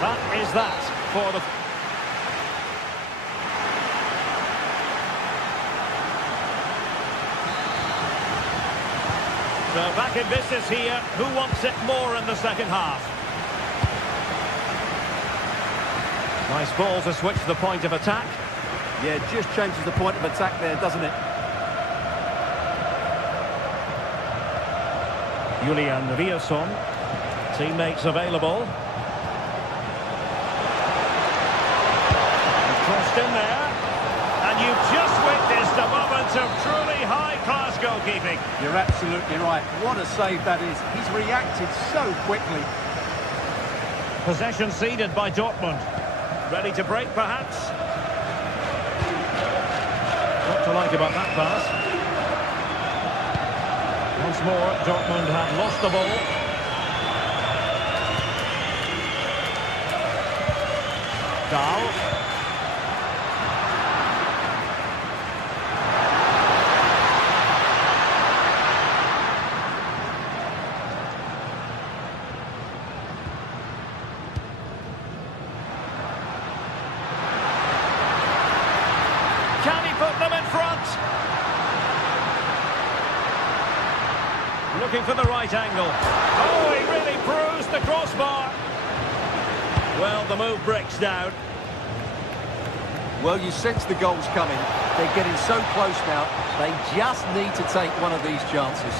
That is that for the... So back in business here. Who wants it more in the second half? Nice ball to switch the point of attack. Yeah, it just changes the point of attack there, doesn't it? Julian Rierson. Teammates available. Crossed in there. And you've just witnessed a moment of truly high-class goalkeeping. You're absolutely right. What a save that is. He's reacted so quickly. Possession ceded by Dortmund. Ready to break, perhaps? What to like about that pass? Once more, Dortmund have lost the ball. Dahl. Can he put them in front? Looking for the right angle. Oh, he really bruised the crossbar. Well, the move breaks down. Well, you sense the goals coming. They're getting so close now. They just need to take one of these chances.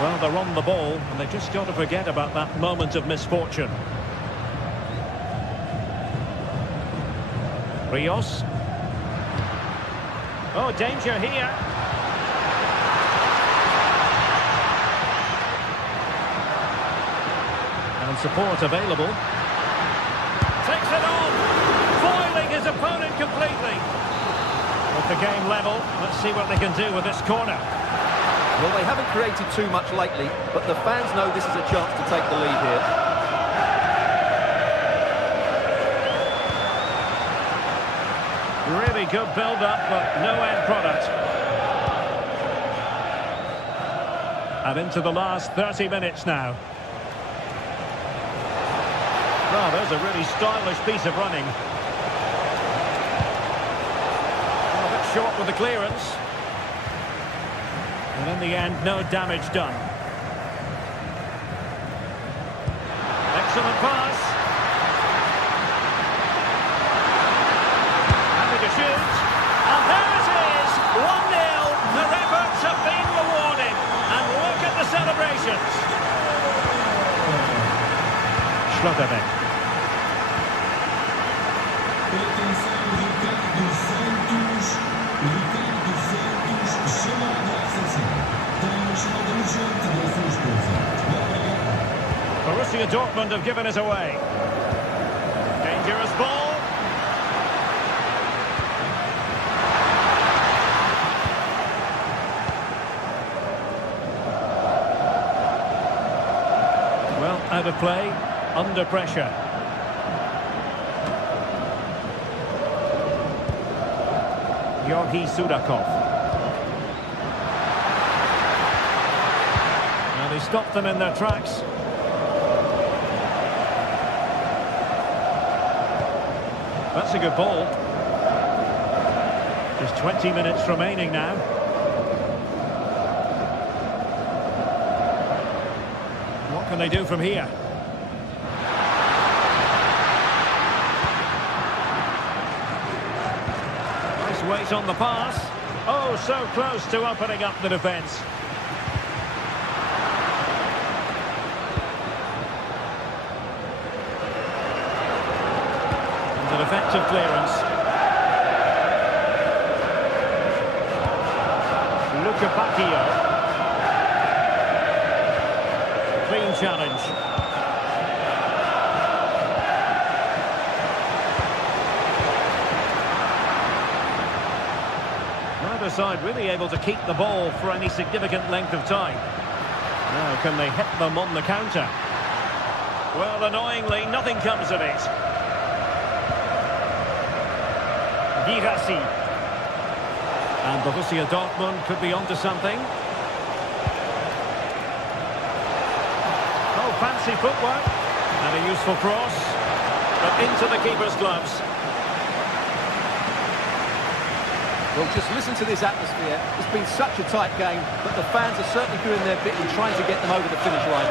Well, they're on the ball, and they've just got to forget about that moment of misfortune. Rios. Oh, danger here. And support available. Takes it on. Foiling his opponent completely. With the game level, let's see what they can do with this corner. Well, they haven't created too much lately, but the fans know this is a chance to take the lead here. Really good build-up, but no end product. And into the last 30 minutes now. Well, there's a really stylish piece of running. A bit short with the clearance. And in the end, no damage done. Excellent pass. To shoot, and there it is, 1-0, their efforts have been rewarded, and look at the celebrations. Schlotterbeck. Borussia Dortmund have given it away. Dangerous ball. Out of play, under pressure. Georgi Sudakov. Now they stopped them in their tracks. That's a good ball. Just 20 minutes remaining now. What can they do from here? Nice weight on the pass. Oh, so close to opening up the defence. And an effective clearance. Bacchio. Clean challenge. Neither side really able to keep the ball for any significant length of time. Now can they hit them on the counter? Well, annoyingly, nothing comes of it. Girassi. And Borussia Dortmund could be onto something. Oh, fancy footwork. And a useful cross. But into the keeper's gloves. Well, just listen to this atmosphere. It's been such a tight game, but the fans are certainly doing their bit in trying to get them over the finish line.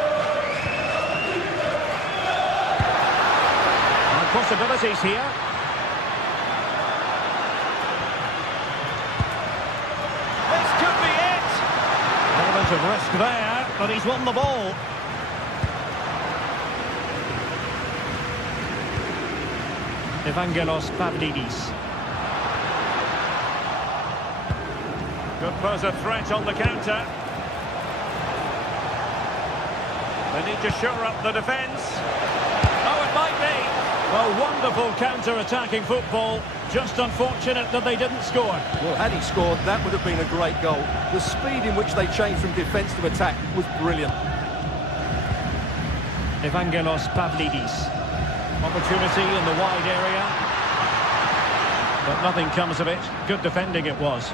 And possibilities here. Of risk there, but he's won the ball. Evangelos Pavlidis. Could pose a threat on the counter. They need to shore up the defence. Oh, it might be. Well, wonderful counter-attacking football. Just unfortunate that they didn't score. Well, had he scored, that would have been a great goal. The speed in which they changed from defence to attack was brilliant. Evangelos Pavlidis. Opportunity in the wide area. But nothing comes of it. Good defending it was.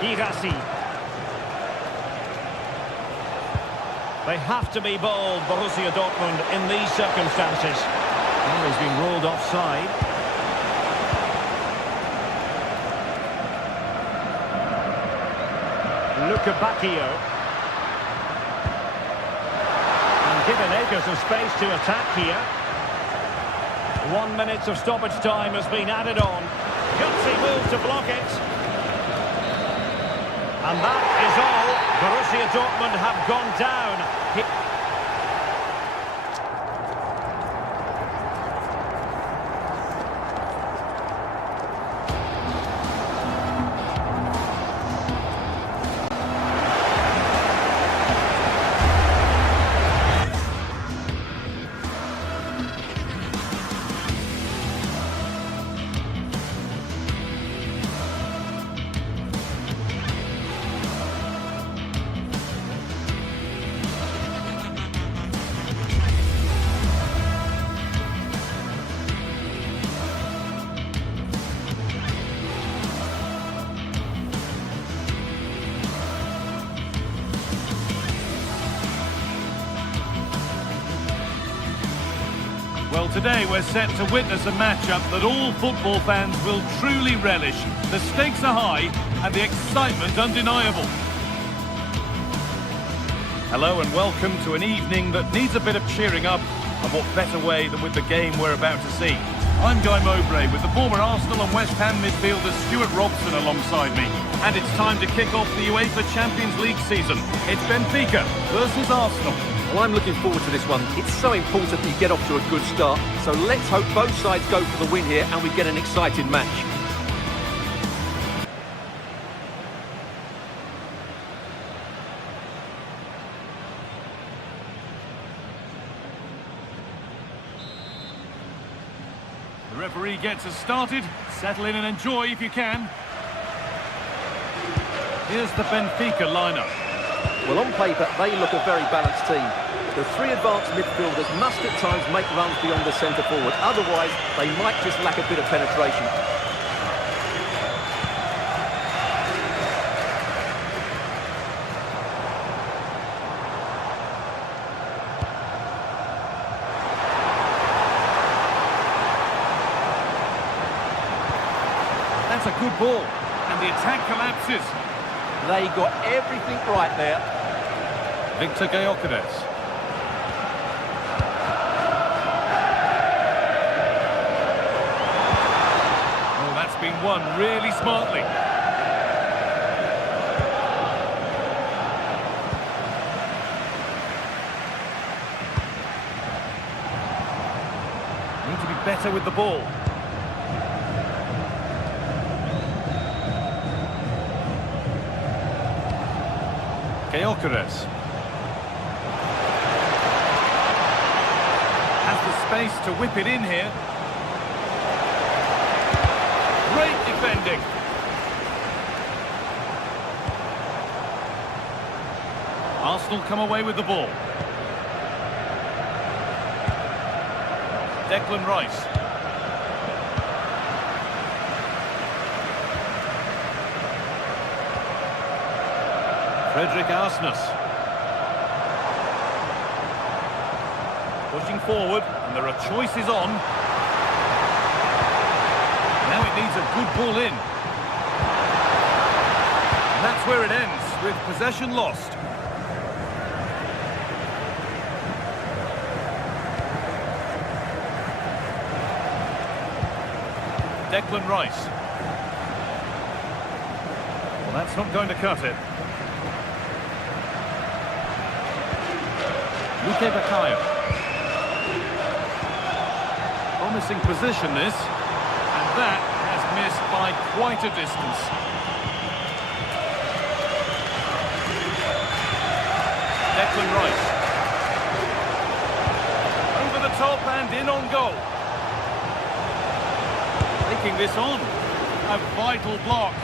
Girassi. They have to be bold, Borussia Dortmund, in these circumstances. Well, he's been ruled offside. Bacchio. And given acres of space to attack here. 1 minute of stoppage time has been added on. Gutsy move to block it. And that is all. Borussia Dortmund have gone down. Well, today we're set to witness a matchup that all football fans will truly relish. The stakes are high and the excitement undeniable. Hello and welcome to an evening that needs a bit of cheering up, and what better way than with the game we're about to see. I'm Guy Mowbray with the former Arsenal and West Ham midfielder Stuart Robson alongside me. And it's time to kick off the UEFA Champions League season. It's Benfica versus Arsenal. Well, I'm looking forward to this one. It's so important that you get off to a good start. So let's hope both sides go for the win here and we get an exciting match. The referee gets us started. Settle in and enjoy if you can. Here's the Benfica lineup. Well, on paper, they look a very balanced team. The three advanced midfielders must at times make runs beyond the centre forward. Otherwise, they might just lack a bit of penetration. That's a good ball, and the attack collapses. They got everything right there. Victor Gyökeres. Oh, that's been won really smartly. Need to be better with the ball. Gyökeres has the space to whip it in here. Great defending. Arsenal come away with the ball. Declan Rice. Frederick Arsnes. Pushing forward, and there are choices on. Now it needs a good ball in. And that's where it ends, with possession lost. Declan Rice. Well, that's not going to cut it. Bakayo. Promising position this, and that has missed by quite a distance. Declan Rice. Over the top and in on goal. Taking this on. A vital block.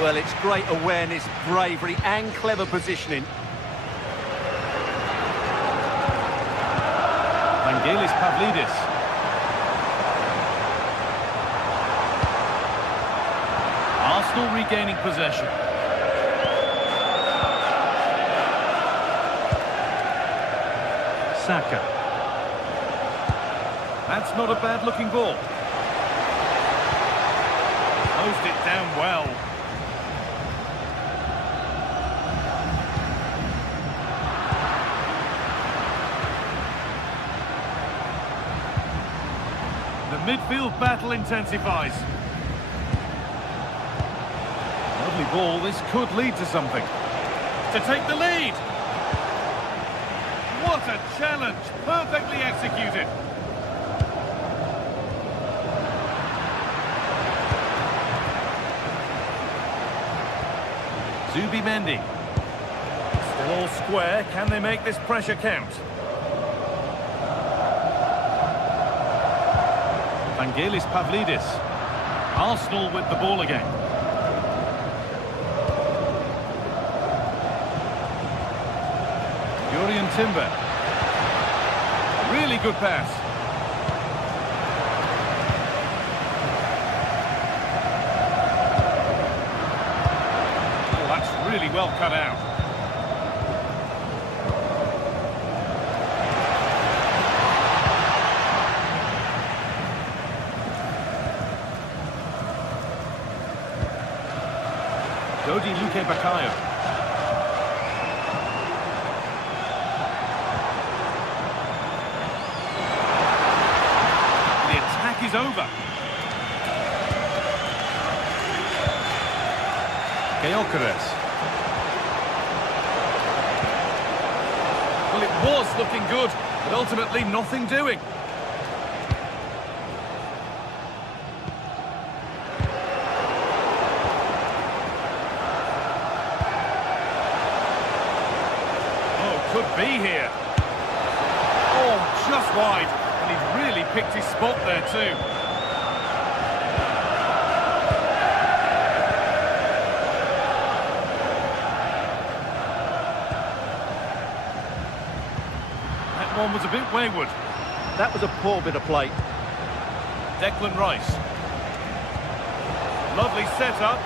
Well, it's great awareness, bravery and clever positioning. Pavlidis. Arsenal regaining possession. Saka. That's not a bad looking ball. Closed it down well. The midfield battle intensifies. Lovely ball, this could lead to something. To take the lead. What a challenge, perfectly executed. Zubimendi. Still all square, can they make this pressure count? Vangelis Pavlidis. Arsenal with the ball again. Jurriën Timber. Really good pass. Oh, that's really well cut out. Dodi Luque Bakayo. The attack is over. Gyökeres. Well, it was looking good, but ultimately nothing doing. Could be here. Oh, just wide. And he's really picked his spot there too. one was a bit wayward. That was a poor bit of play. Declan Rice. Lovely setup.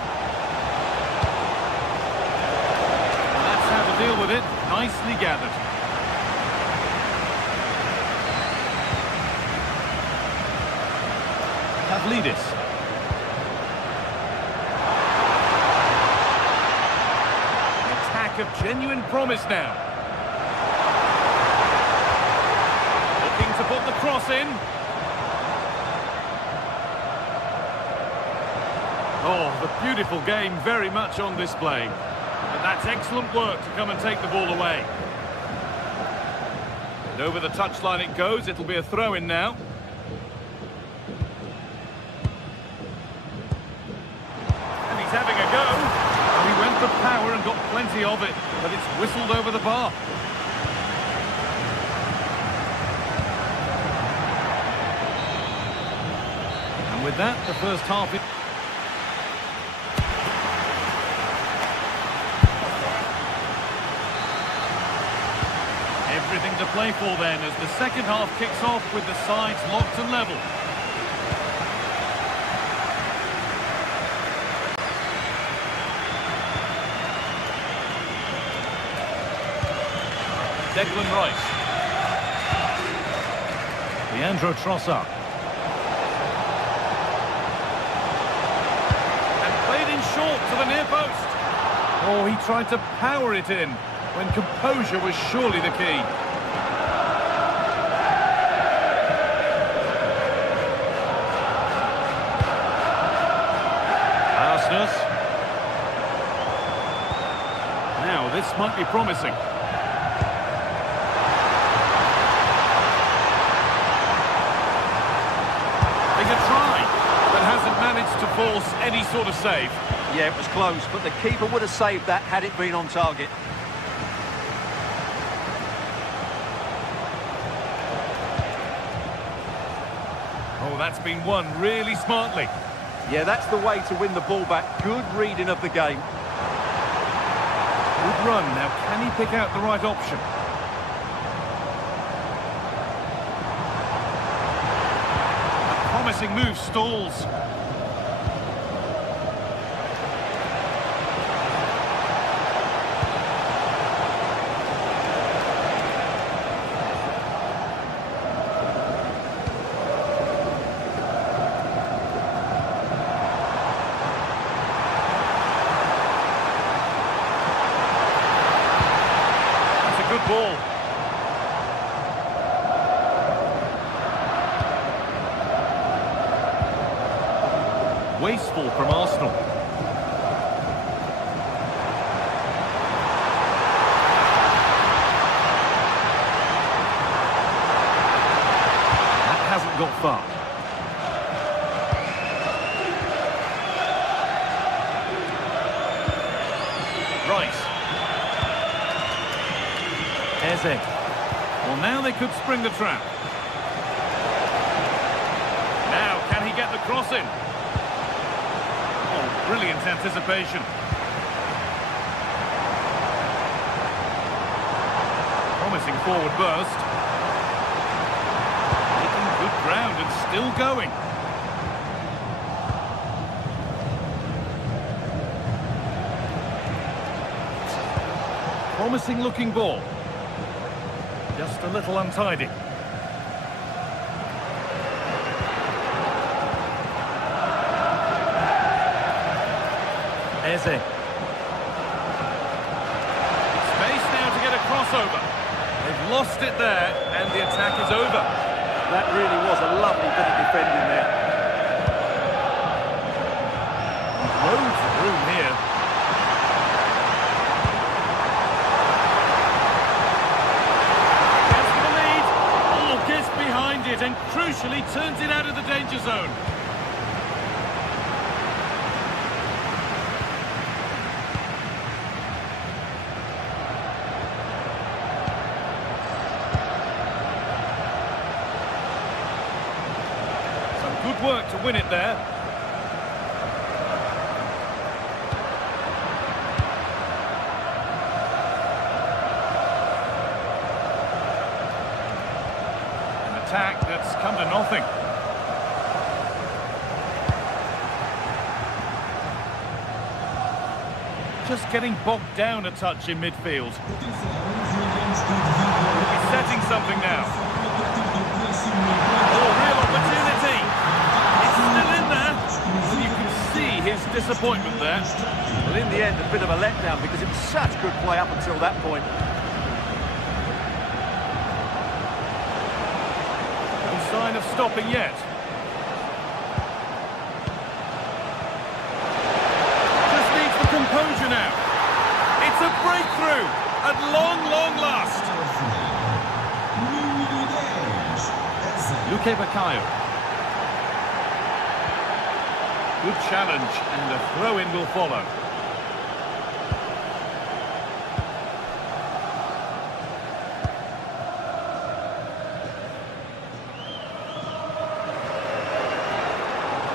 And that's how to deal with it. Nicely gathered. Pavlidis. Attack of genuine promise now. Looking to put the cross in. Oh, the beautiful game very much on display. But that's excellent work to come and take the ball away. And over the touchline it goes. It'll be a throw-in now. And he's having a go. He went for power and got plenty of it, but it's whistled over the bar. And with that, the first half... Everything to play for then as the second half kicks off with the sides locked and level. Declan Rice. Leandro Trossard. And played in short to the near post. Oh, he tried to power it in when composure was surely the key. Arsenal. Now, this might be promising. They could try, but hasn't managed to force any sort of save. Yeah, it was close, but the keeper would have saved that had it been on target. Oh, that's been won really smartly. Yeah, that's the way to win the ball back. Good reading of the game. Good run. Now, can he pick out the right option? A promising move stalls. Ball. Wasteful from Arsenal. That hasn't got far. Rice. Well, now they could spring the trap. Now, can he get the cross in? Oh, brilliant anticipation. Promising forward burst. Making good ground and still going. Promising looking ball. Just a little untidy. Eze. Space now to get a crossover. They've lost it there, and the attack is over. That really was a lovely bit of defending there. Loads of room here. Behind it and crucially turns it out of the danger zone. Some good work to win it there. attack that's come to nothing. Just getting bogged down a touch in midfield. He's setting something now. Oh, real opportunity. It's still in there. Well, you can see his disappointment there. Well, in the end, a bit of a letdown because it was such good play up until that point. No sign of stopping yet. Just needs the composure now. It's a breakthrough at long, long last. Luque Baccaio. Good challenge, and a throw-in will follow.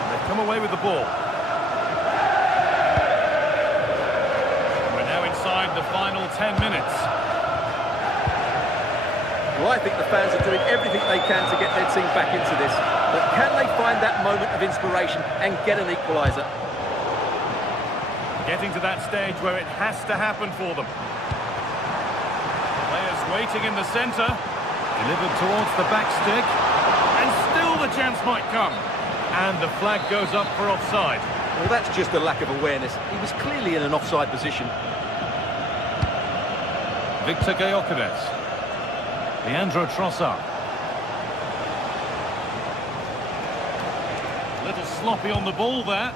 They've come away with the ball. We're now inside the final 10 minutes. Well, I think the fans are doing everything they can to get their team back into this. But can they find that moment of inspiration and get an equaliser? Getting to that stage where it has to happen for them. Players waiting in the centre. Delivered towards the back stick. And still the chance might come. And the flag goes up for offside. Well, that's just a lack of awareness. He was clearly in an offside position. Victor Gyökeres. Leandro Trossard. Little sloppy on the ball there.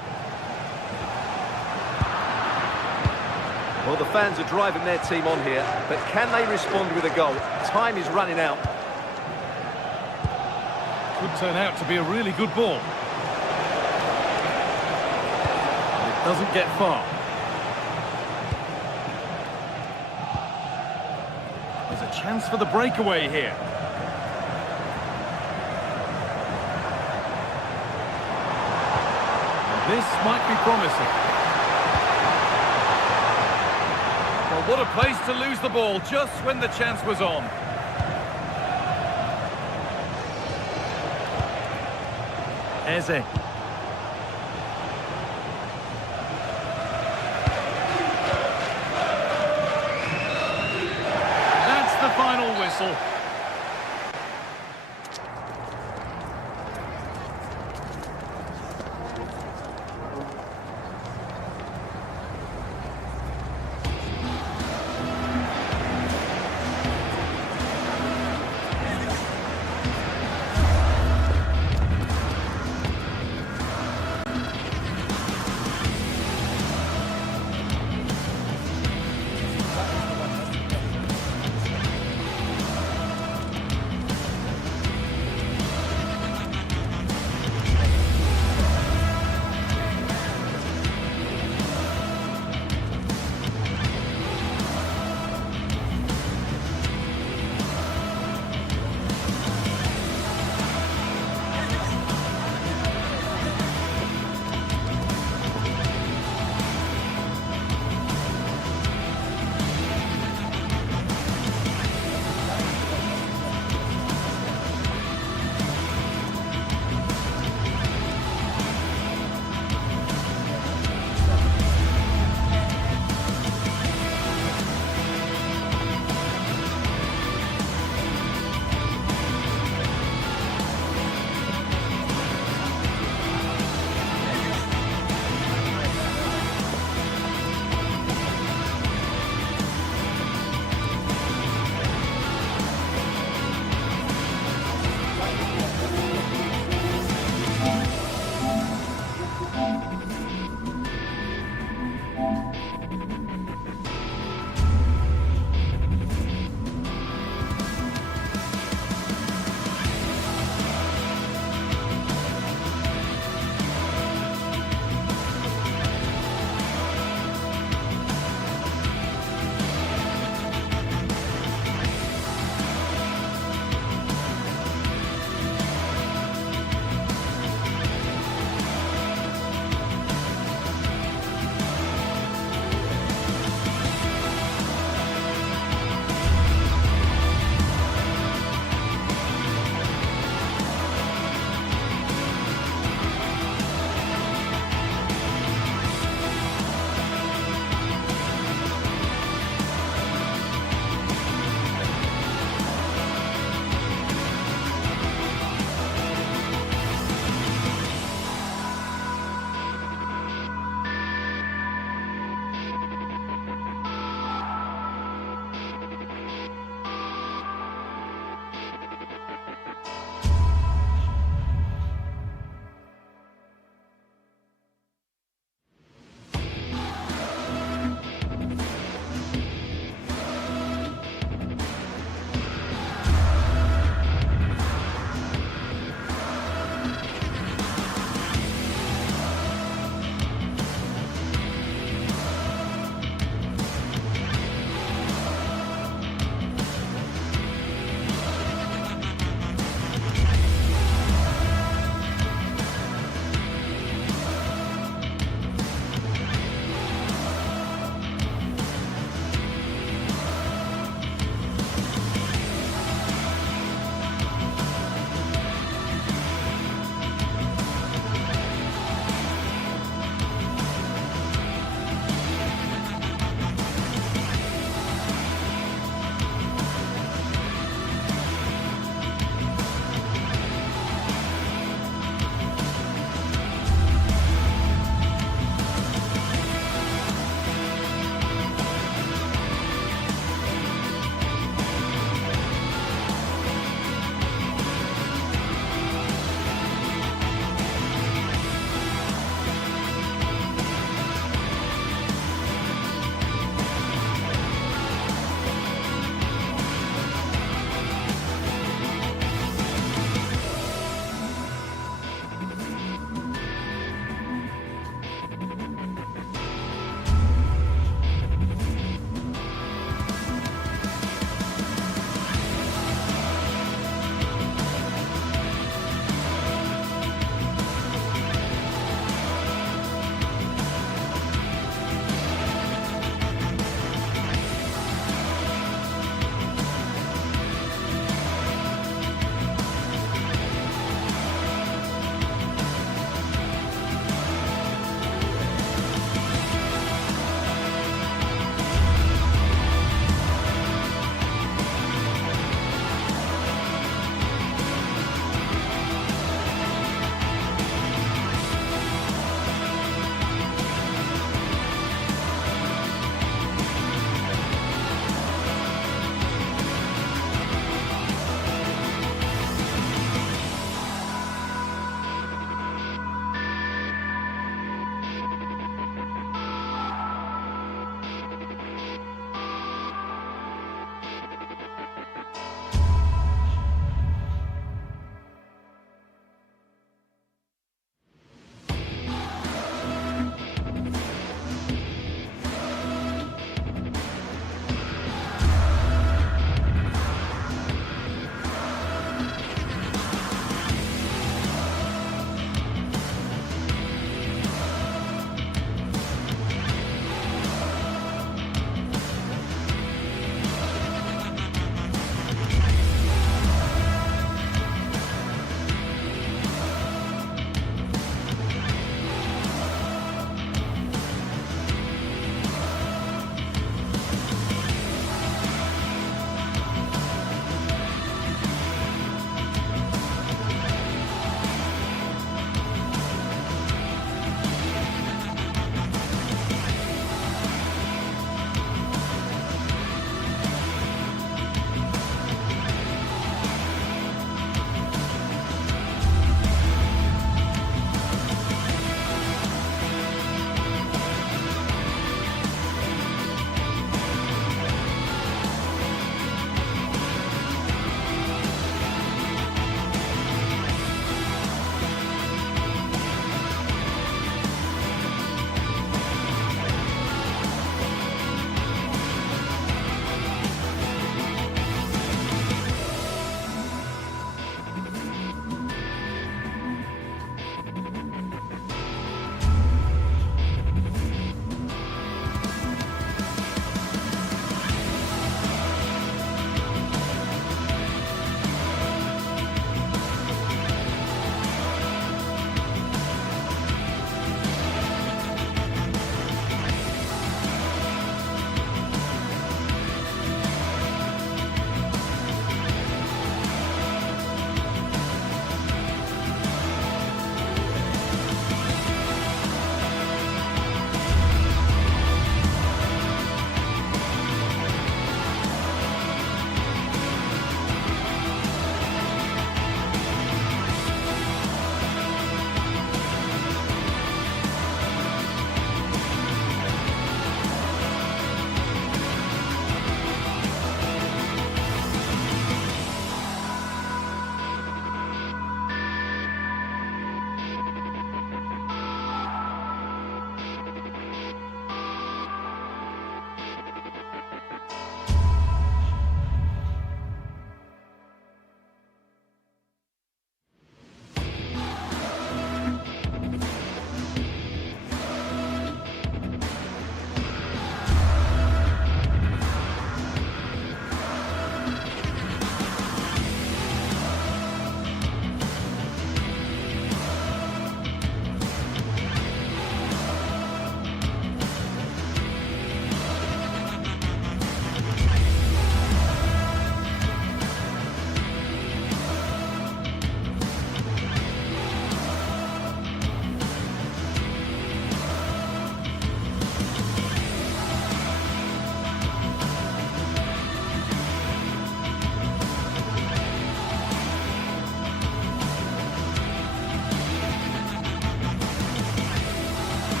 Well, the fans are driving their team on here, but can they respond with a goal? Time is running out. Could turn out to be a really good ball. It doesn't get far. There's a chance for the breakaway here. This might be promising. Well, what a place to lose the ball just when the chance was on. Eze. That's the final whistle.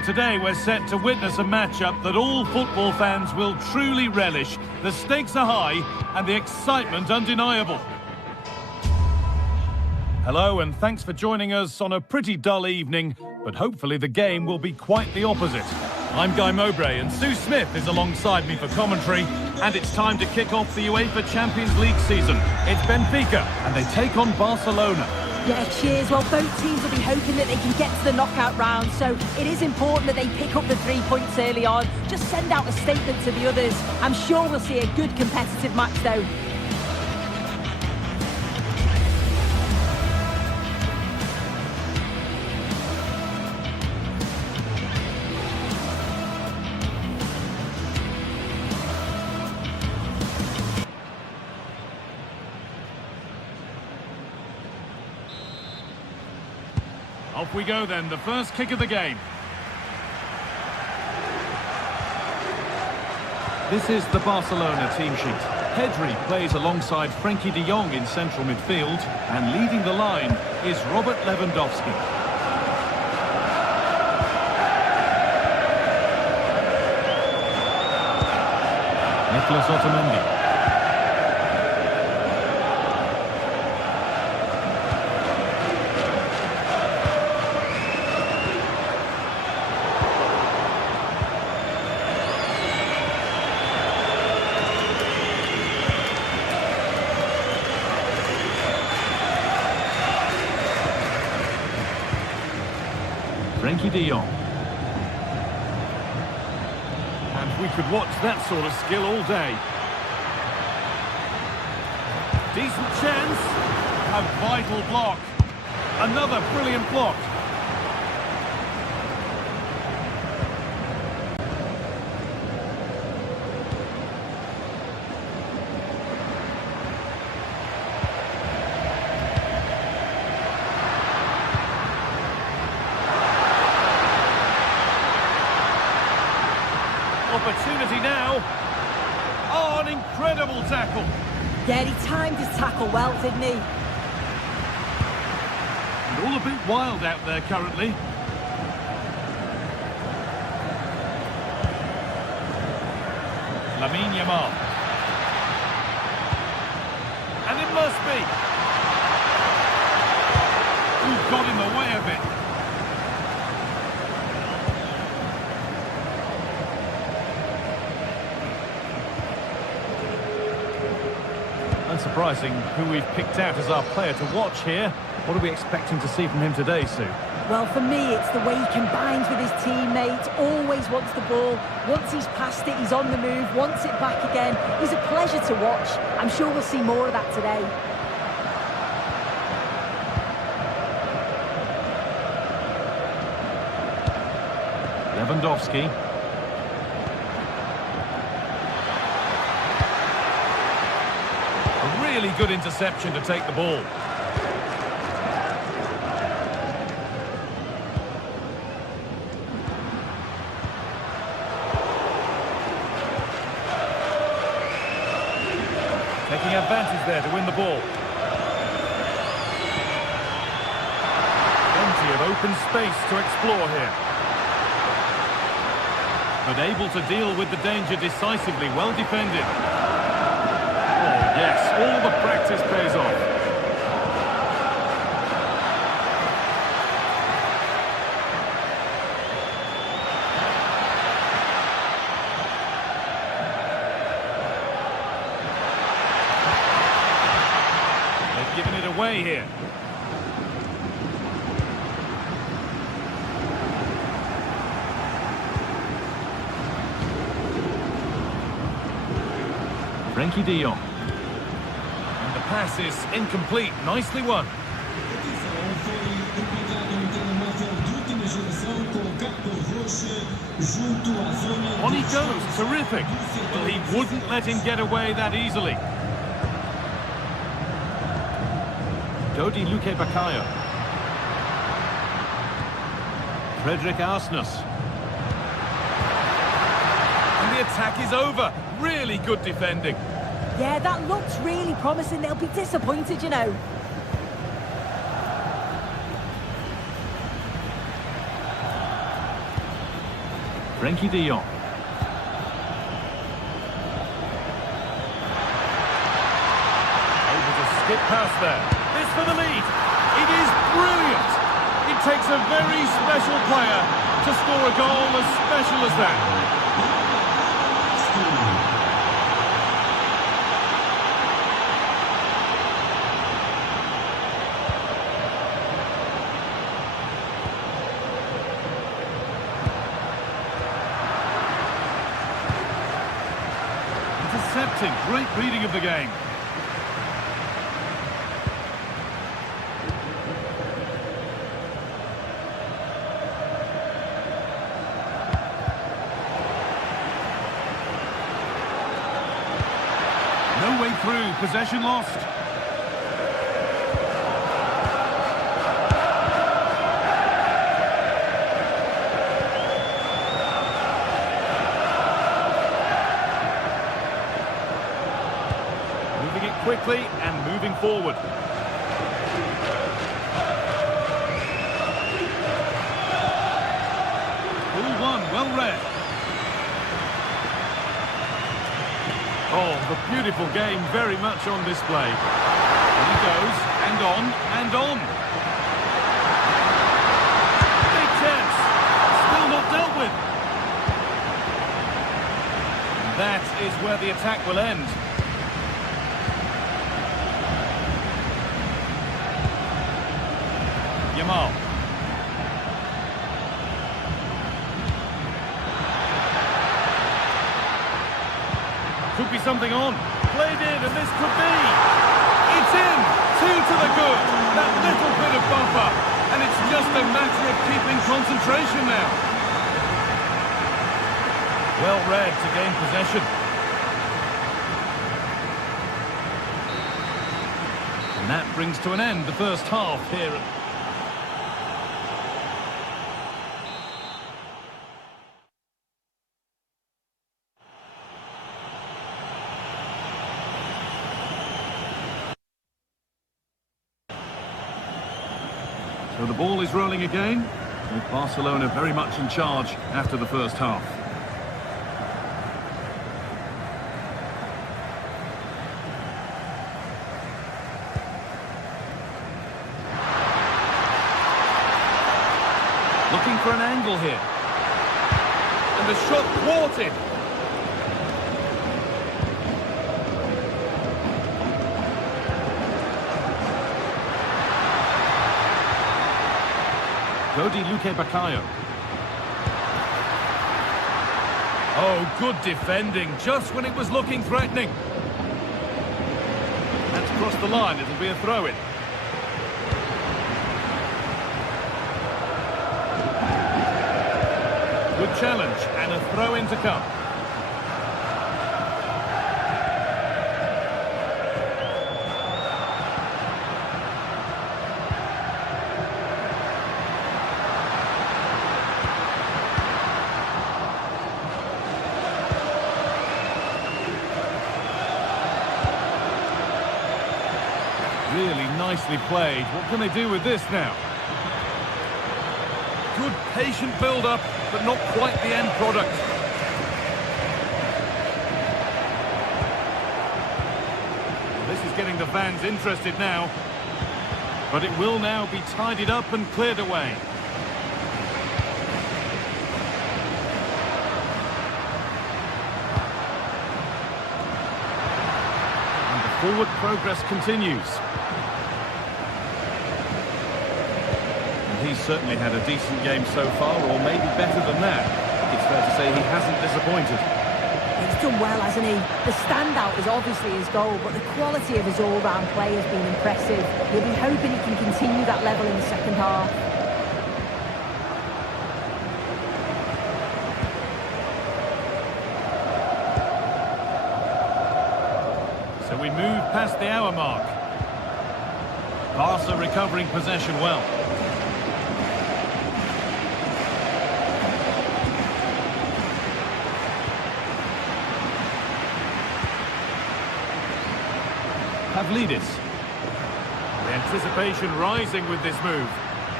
Well, today we're set to witness a matchup that all football fans will truly relish. The stakes are high and the excitement undeniable. Hello and thanks for joining us on a pretty dull evening, but hopefully the game will be quite the opposite. I'm Guy Mowbray and Sue Smith is alongside me for commentary, and it's time to kick off the UEFA Champions League season. It's Benfica and they take on Barcelona. Yeah, cheers. Well, both teams will be hoping that they can get to the knockout round, so it is important that they pick up the 3 points early on. Just send out a statement to the others. I'm sure we'll see a good competitive match though. Off we go then, the first kick of the game. This is the Barcelona team sheet. Pedri plays alongside Frenkie de Jong in central midfield, and leading the line is Robert Lewandowski. Nicolas Otamendi. Frenkie de Jong. And we could watch that sort of skill all day. Decent chance. A vital block. Another brilliant block. Opportunity now. Oh, an incredible tackle. Yeah, he timed his tackle well, didn't he? And all a bit wild out there currently. Lamine Yamal. And it must be. Who got in the way of it? Unsurprising who we've picked out as our player to watch here. What are we expecting to see from him today, Sue? Well, for me, it's the way he combines with his teammates, always wants the ball. Once he's passed it, he's on the move, wants it back again. He's a pleasure to watch. I'm sure we'll see more of that today. Lewandowski. Really good interception to take the ball. Taking advantage there to win the ball. Plenty of open space to explore here. But able to deal with the danger decisively, well defended. Yes, all the practice pays off. They've given it away here. Frenkie de Jong. Pass is incomplete. Nicely won. On he goes. Terrific. Well, he wouldn't let him get away that easily. Dodi Luque Bakayo. Frederick Arsnus. And the attack is over. Really good defending. Yeah, that looks really promising. They'll be disappointed, you know. Frenkie de Jong. Able to skip past there. This for the lead. It is brilliant. It takes a very special player to score a goal as special as that. Intercepting. Great reading of the game. No way through, possession lost. Moving it quickly and moving forward. Ball one, well read. Oh, the beautiful game very much on display. And he goes, and on, and on. Big chance. Still not dealt with. And that is where the attack will end. Yamal. Could be something on. Played in, and this could be. It's in. 2 to the good. That little bit of buffer. And it's just a matter of keeping concentration now. Well read to gain possession. And that brings to an end the first half here. So the ball is rolling again, with Barcelona very much in charge after the first half. Looking for an angle here. And the shot thwarted. Luke Bakayo. Oh, good defending, just when it was looking threatening. That's crossed the line, it'll be a throw-in. Good challenge, and a throw-in to come. Really nicely played. What can they do with this now? Good patient build-up, but not quite the end product. This is getting the fans interested now. But it will now be tidied up and cleared away. And the forward progress continues. He's certainly had a decent game so far, or maybe better than that. It's fair to say he hasn't disappointed. He's done well, hasn't he? The standout is obviously his goal, but the quality of his all-round play has been impressive. We'll be hoping he can continue that level in the second half. So we move past the hour mark. Barca recovering possession well. Pavlidis. The anticipation rising with this move,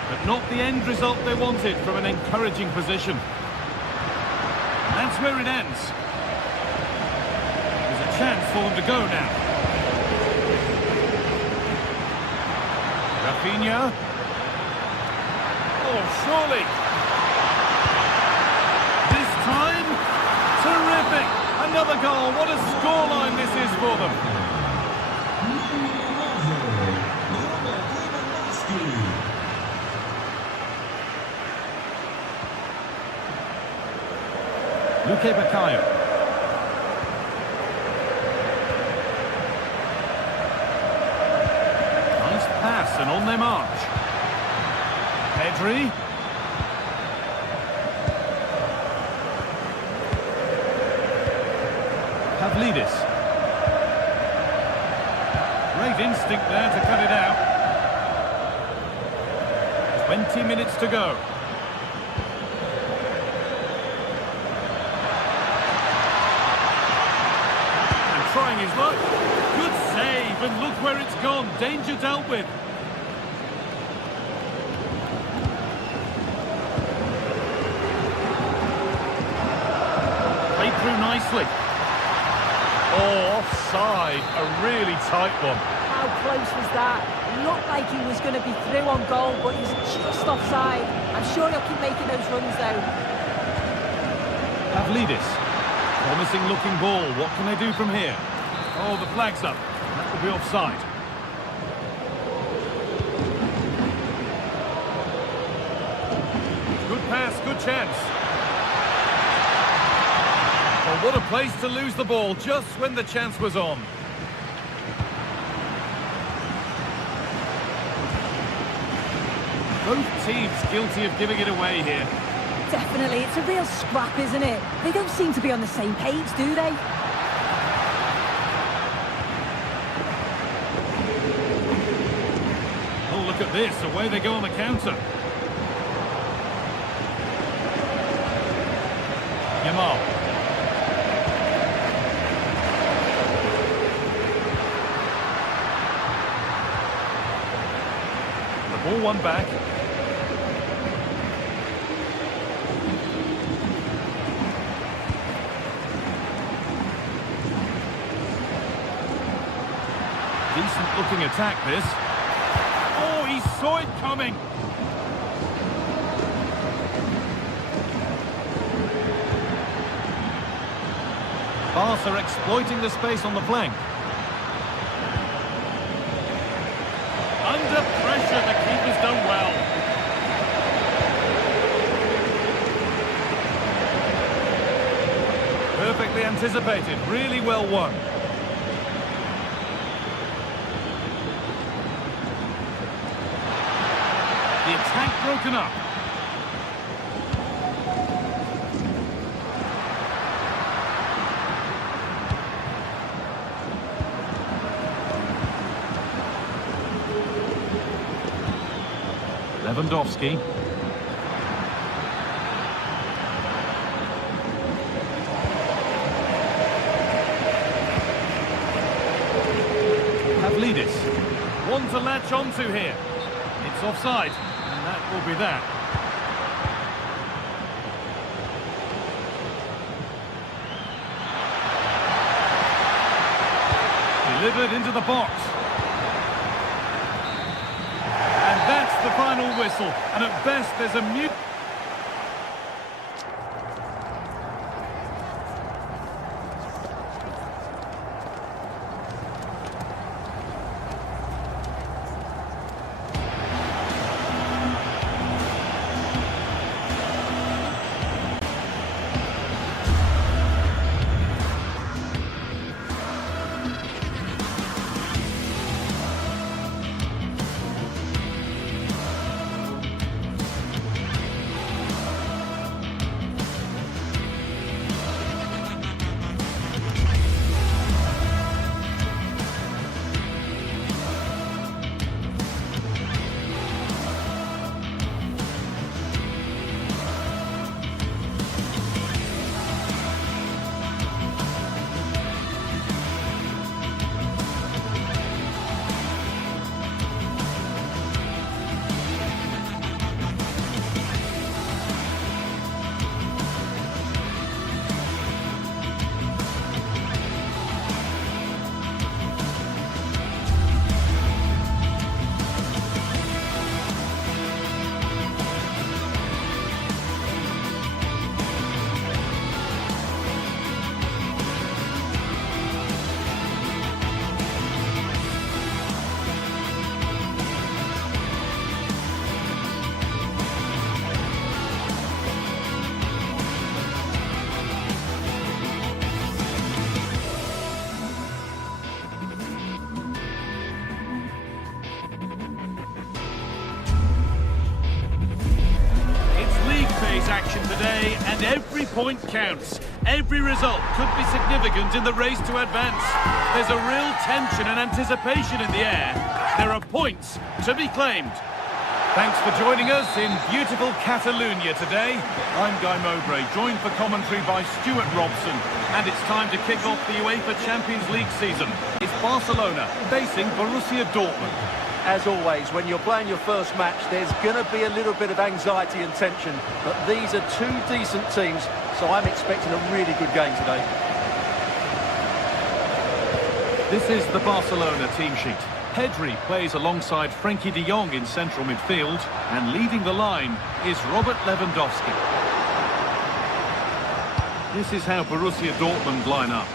but not the end result they wanted from an encouraging position. where it ends. There's a chance for them to go now. Rafinha. Oh, surely. This time, terrific. Another goal. What a scoreline this is for them. Luque Baccaio. Nice pass and on their march. Pedri. Pavlidis. Great instinct there to cut it out. 20 minutes to go. Trying his luck. Good save, and look where it's gone. Danger dealt with. Played through nicely. Oh, offside. A really tight one. How close was that? Looked like he was going to be through on goal, but he's just offside. I'm sure he'll keep making those runs, though. Pavlidis. Promising looking ball. What can they do from here? Oh, the flag's up. That will be offside. Good pass, good chance. Oh, what a place to lose the ball just when the chance was on. Both teams guilty of giving it away here. Definitely, it's a real scrap, isn't it? They don't seem to be on the same page, do they? Oh, look at this, away they go on the counter. Yamal. The ball won back. Decent looking attack this. Oh, he saw it coming. Barca exploiting the space on the flank. Under pressure, the keeper's done well. Perfectly anticipated, really well won. The attack broken up. Lewandowski. Pavlidis. One to latch onto here. It's offside. And that will be that. Delivered into the box. And that's the final whistle. And at best, there's a mute. action today, and every point counts. Every result could be significant in the race to advance. There's a real tension and anticipation in the air. There are points to be claimed. Thanks for joining us in beautiful Catalonia today. I'm Guy Mowbray, joined for commentary by Stuart Robson. And it's time to kick off the UEFA Champions League season. It's Barcelona facing Borussia Dortmund. As always, when you're playing your first match, there's going to be a little bit of anxiety and tension. But these are two decent teams, so I'm expecting a really good game today. This is the Barcelona team sheet. Pedri plays alongside Frenkie de Jong in central midfield, and leading the line is Robert Lewandowski. This is how Borussia Dortmund line up.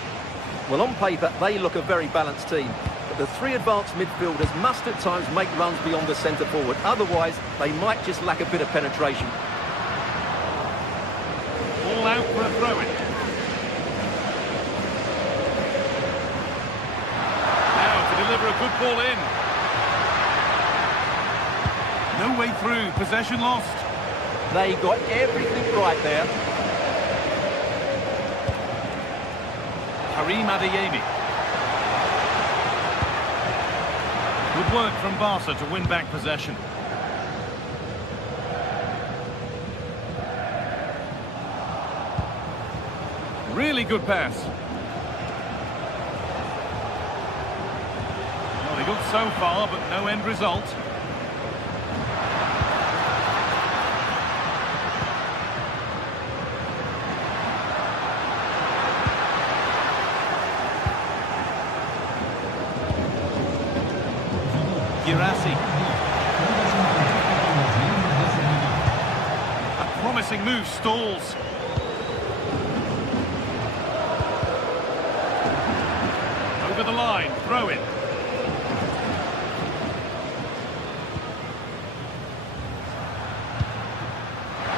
Well, on paper, they look a very balanced team. But the three advanced midfielders must at times make runs beyond the centre forward. Otherwise, they might just lack a bit of penetration. All out for a throw-in. Now to deliver a good ball in. No way through, possession lost. They got everything right there. Karim Adeyemi. Good work from Barca to win back possession. Really good pass. Well, they got so far, but no end result. A promising move stalls. Over the line, throw in.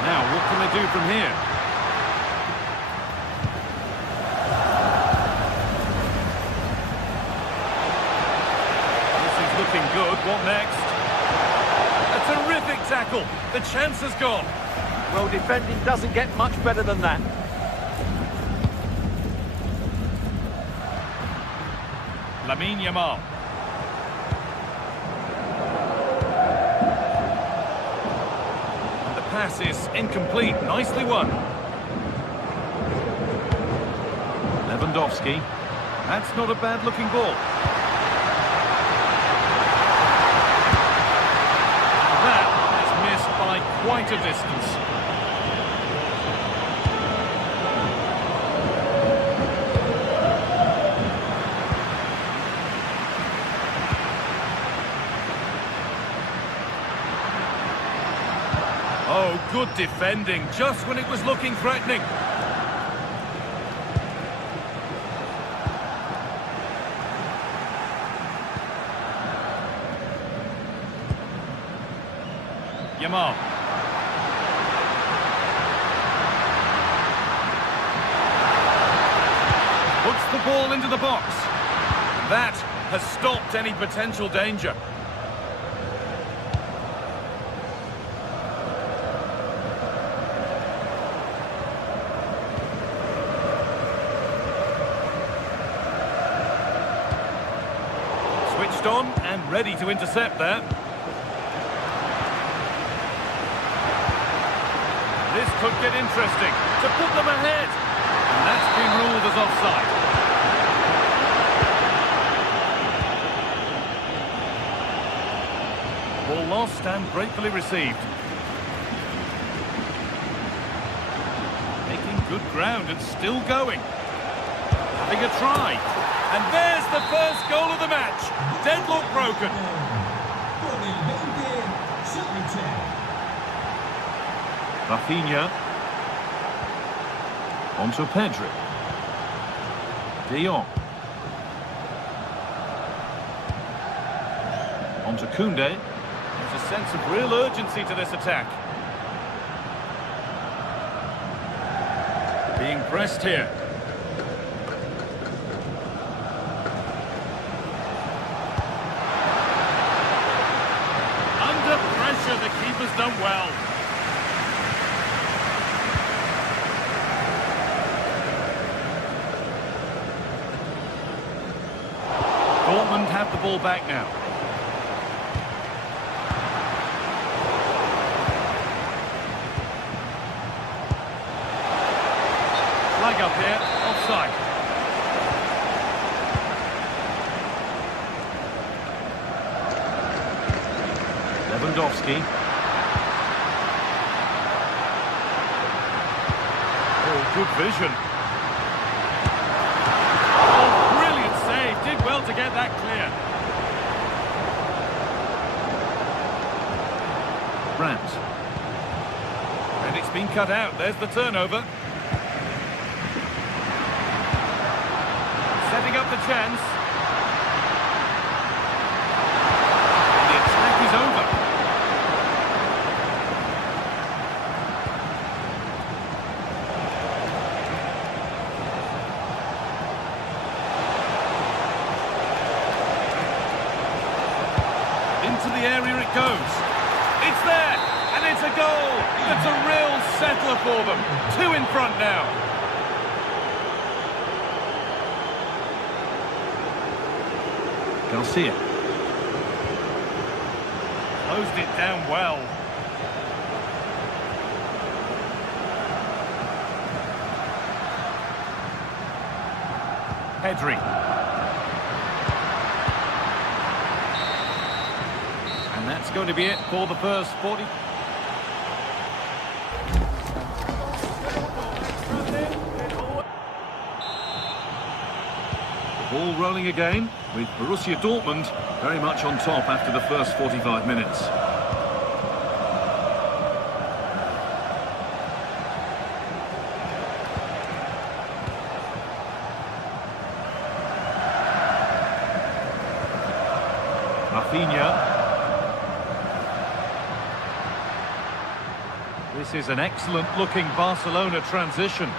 Now, what can they do from here? Looking good. What next? A terrific tackle. The chance has gone. Well, defending doesn't get much better than that. Lamine Yamal. And the pass is incomplete. Nicely won. Lewandowski. That's not a bad-looking ball. By quite a distance. Oh, good defending, just when it was looking threatening. Yamal. Puts the ball into the box. That has stopped any potential danger. Switched on and ready to intercept there. This could get interesting to put them ahead. And that's been ruled as offside. Ball lost and gratefully received. Making good ground and still going. Having a try. And there's the first goal of the match. Deadlock broken. Rafinha. Onto Pedri. De Jong. Onto Koundé. There's a sense of real urgency to this attack. Being pressed here. Under pressure, the keeper's done well. Dortmund have the ball back now. Flag up here, offside. Lewandowski. Oh, good vision. Oh, brilliant save. Did well to get that clear. Brandt. And it's been cut out. There's the turnover. Setting up the chance. The attack is over. Into the area it goes. It's there, and it's a goal. It's a real settler for them. 2 in front now. Garcia. Closed it down well. Pedri. And that's going to be it for the first 40. Ball rolling again, with Borussia Dortmund very much on top after the first 45 minutes. Rafinha. This is an excellent-looking Barcelona transition.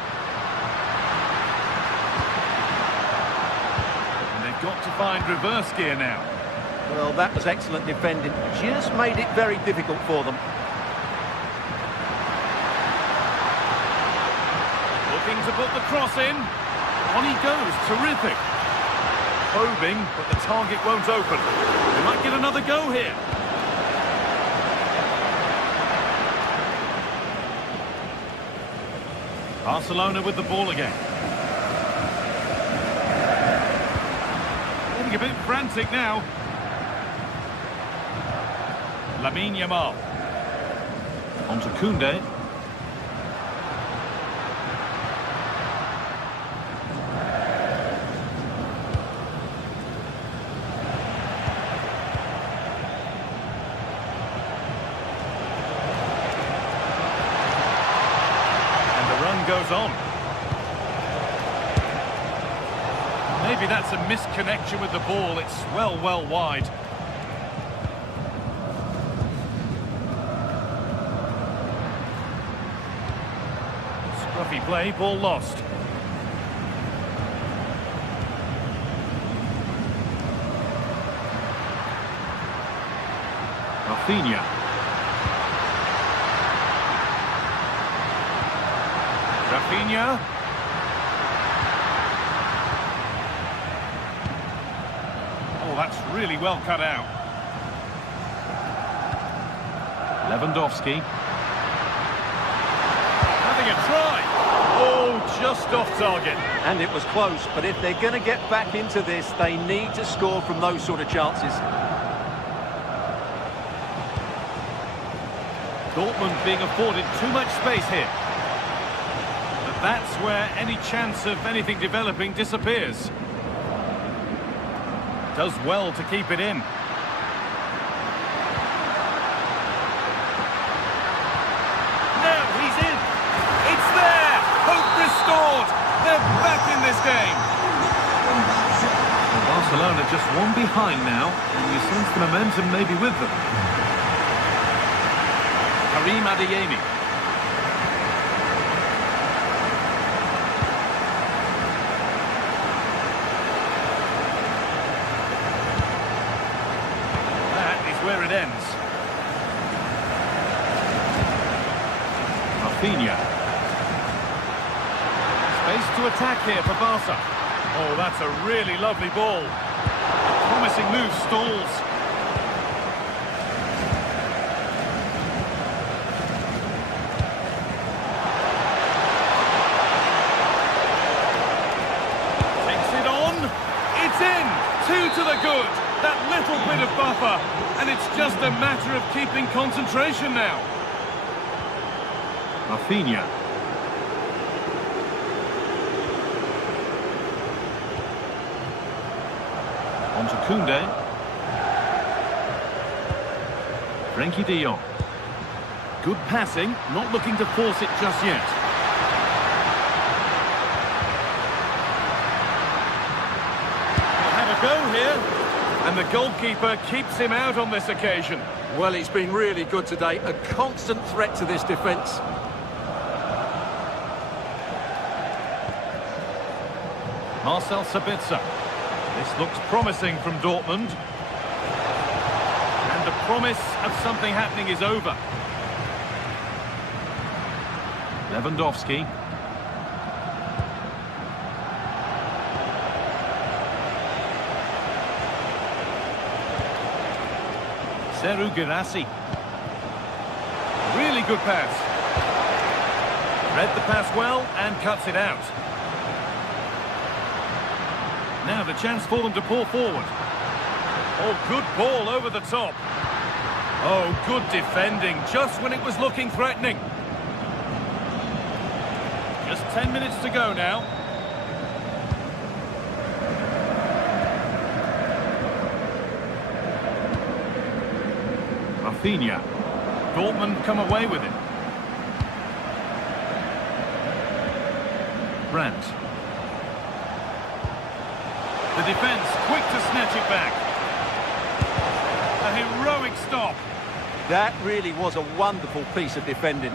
Got to find reverse gear now. Well, that was excellent defending. Just made it very difficult for them. Looking to put the cross in. On he goes. Terrific. Probing, but the target won't open. They might get another go here. Barcelona with the ball again. A bit frantic now. Lamine Yamal. On to Koundé. And the run goes on. Maybe that's a misconnection with the ball. It's well wide. Scruffy play, ball lost. Rafinha. Rafinha. That's really well cut out. Lewandowski. Having a try. Oh, just off target. And it was close, but if they're going to get back into this, they need to score from those sort of chances. Dortmund being afforded too much space here. But that's where any chance of anything developing disappears. Does well to keep it in. Now he's in. It's there. Hope restored. They're back in this game. Well, Barcelona just one behind now, and you sense the momentum maybe with them. Karim Adeyemi. Where it ends. Rafinha. Space to attack here for Barca. Oh, that's a really lovely ball. A promising move stalls. Takes it on. It's in. 2 to the good. That little bit of buffer. And it's just a matter of keeping concentration now. Rafinha. On to Koundé. Frenkie de Jong. Good passing, not looking to force it just yet. We'll have a go here. And the goalkeeper keeps him out on this occasion. Well, he's been really good today. A constant threat to this defence. Marcel Sabitzer. This looks promising from Dortmund. And the promise of something happening is over. Lewandowski. Serhou Guirassy. Really good pass. Read the pass well and cuts it out. Now the chance for them to pull forward. Oh, good ball over the top. Oh, good defending, just when it was looking threatening. Just 10 minutes to go now. Rafinha. Dortmund come away with it. Brandt. The defence quick to snatch it back. A heroic stop. That really was a wonderful piece of defending.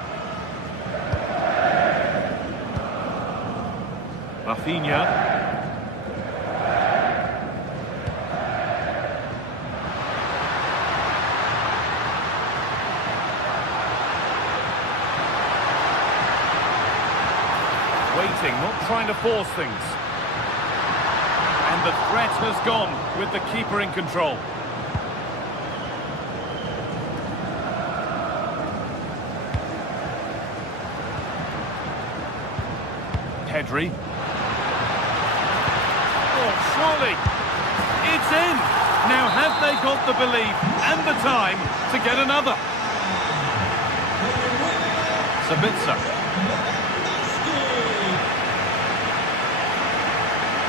Rafinha. Waiting, not trying to force things. And the threat has gone with the keeper in control. Pedri. Oh, surely. It's in. Now have they got the belief and the time to get another? Sabitzer.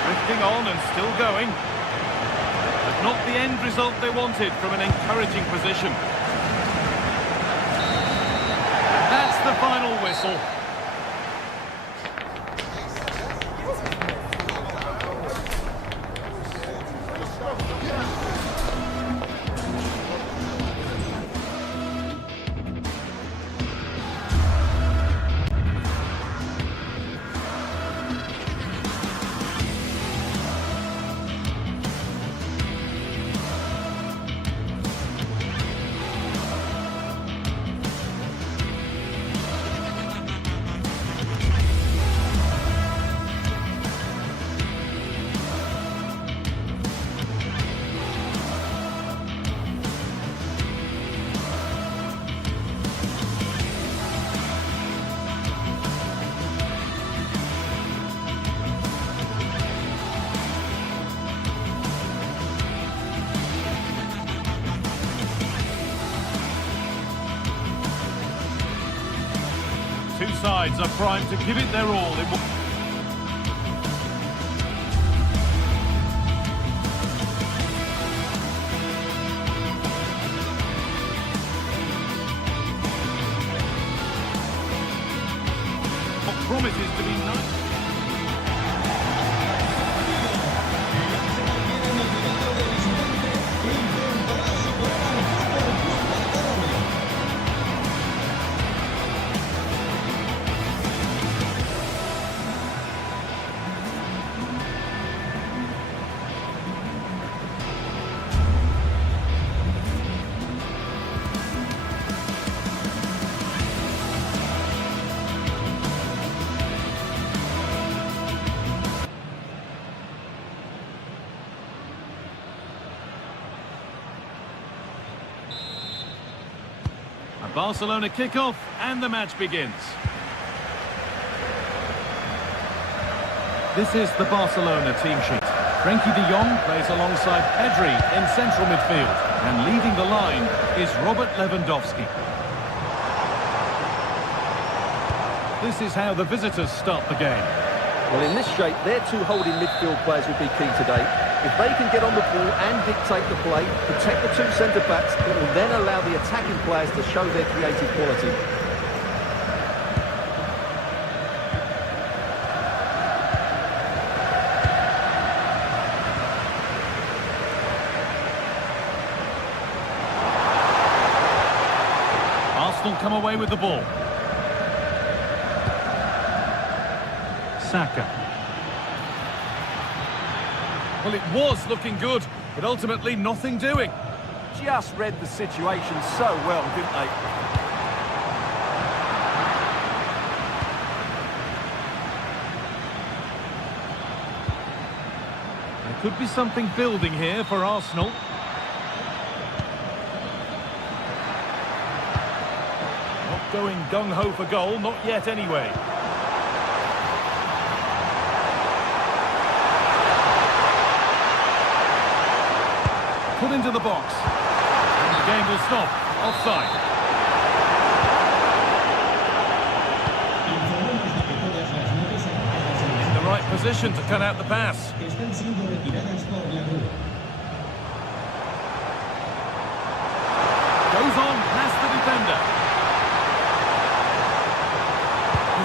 Drifting on and still going. But not the end result they wanted from an encouraging position. And that's the final whistle. Two sides are primed to give it their all. What promises to be nice. Barcelona kick off and the match begins. This is the Barcelona team sheet. Frenkie de Jong plays alongside Pedri in central midfield. And leading the line is Robert Lewandowski. This is how the visitors start the game. Well, in this shape, their two holding midfield players will be key today. If they can get on the ball and dictate the play, protect the two centre-backs, it will then allow the attacking players to show their creative quality. Arsenal come away with the ball. Saka. Well, it was looking good, but ultimately nothing doing. Just read the situation so well, didn't they? There could be something building here for Arsenal. Not going gung-ho for goal, not yet anyway. Put into the box. And the game will stop. Offside. In the right position to cut out the pass. Goes on past the defender.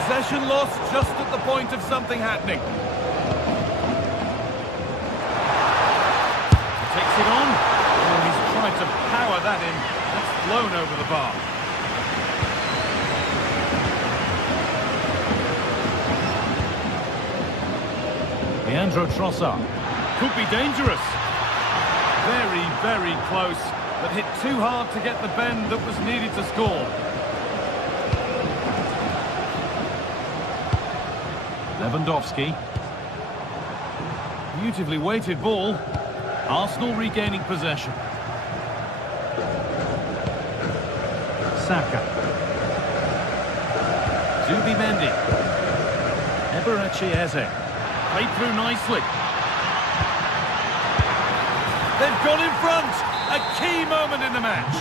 Possession lost just at the point of something happening. Takes it on. Oh, he's tried to power that in. That's flown over the bar. Leandro Trossard. Could be dangerous. Very, very close. But hit too hard to get the bend that was needed to score. Lewandowski. Beautifully weighted ball. Arsenal regaining possession. Saka. Zubimendi. Eberechi Eze. Played through nicely. They've gone in front. A key moment in the match.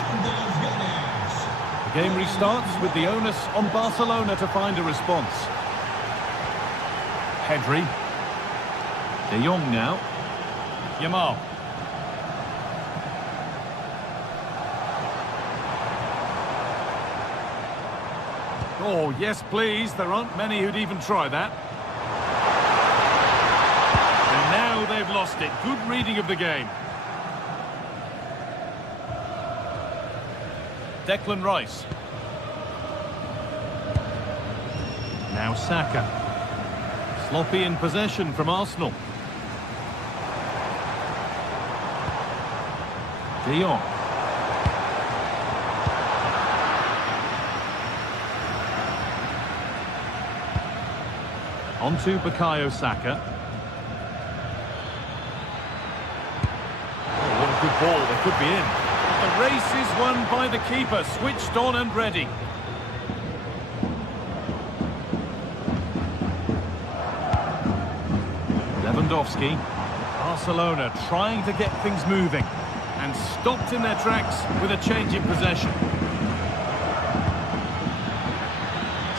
The game restarts with the onus on Barcelona to find a response. Pedri. De Jong now. Yamal. Oh, yes, please. There aren't many who'd even try that. And now they've lost it. Good reading of the game. Declan Rice. Now Saka. Sloppy in possession from Arsenal. De Jong. On to Bukayo Saka. Oh, what a good ball. They could be in. The race is won by the keeper. Switched on and ready. Lewandowski. Barcelona trying to get things moving. And stopped in their tracks with a change in possession.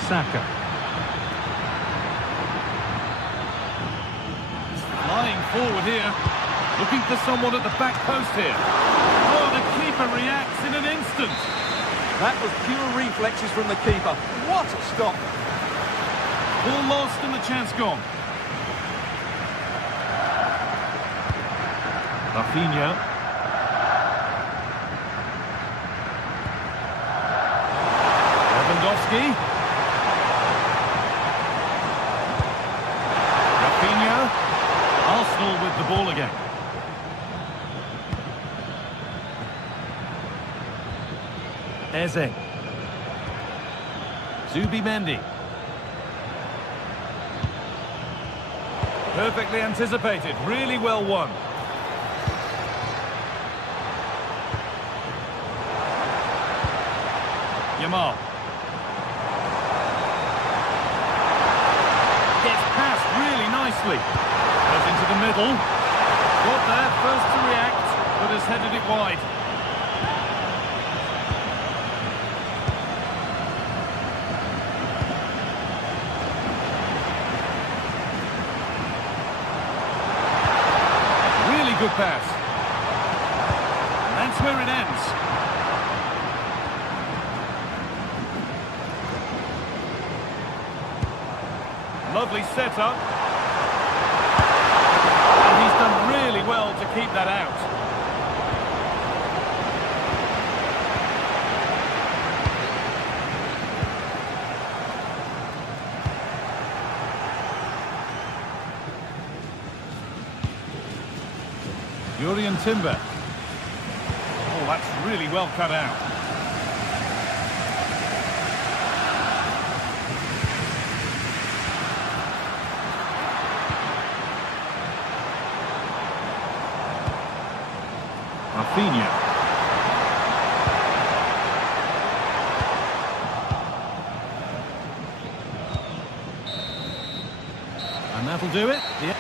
Saka. Flying forward here. Looking for someone at the back post here. Oh, the keeper reacts in an instant. That was pure reflexes from the keeper. What a stop. Ball lost and the chance gone. Rafinha. Lewandowski. Rafinha. Arsenal with the ball again. Eze. Zubimendi. Perfectly anticipated, really well won. Yamal. Gets past really nicely. Goes into the middle. Got there first to react, but has headed it wide. Really good pass. And that's where it ends. Lovely setup. And he's done really well to keep that out. Jurriën Timber. Oh, that's really well cut out. Rafinha. And that'll do it. Yeah.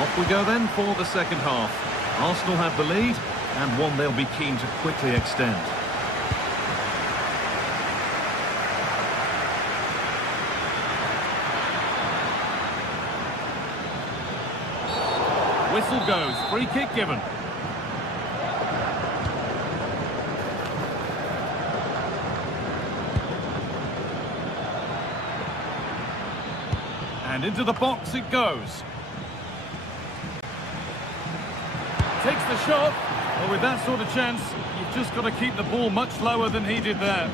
Off we go then for the second half. Arsenal have the lead, and one they'll be keen to quickly extend. Whistle goes, free kick given. And into the box it goes. Takes the shot. Well, with that sort of chance, you've just got to keep the ball much lower than he did there.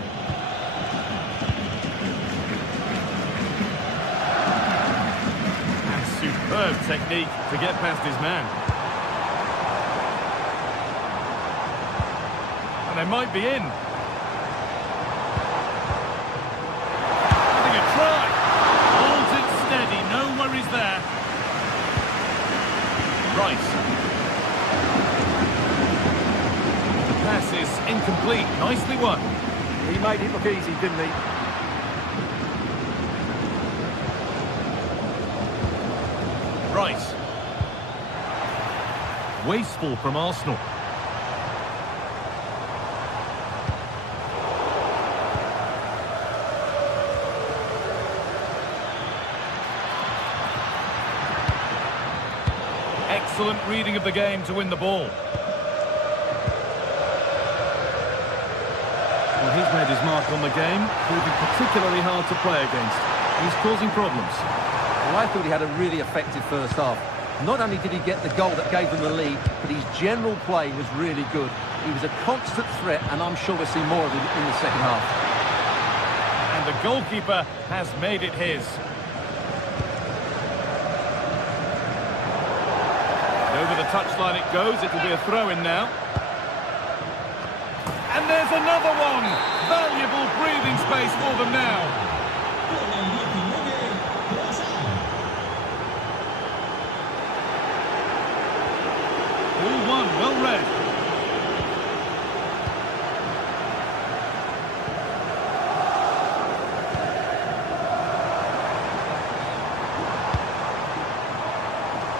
And superb technique to get past his man. And they might be in. Having a try. Holds it steady, no worries there. Rice. Pass is incomplete. Nicely won. He made it look easy, didn't he? Rice. Wasteful from Arsenal. Excellent reading of the game to win the ball. Well, he's made his mark on the game, proving particularly hard to play against. He's causing problems. Well, I thought he had a really effective first half. Not only did he get the goal that gave them the lead, but his general play was really good. He was a constant threat, and I'm sure we'll see more of him in the second half. And the goalkeeper has made it his. Over the touchline it goes. It'll be a throw-in now. And there's another one! Valuable breathing space for them now. All one, well read.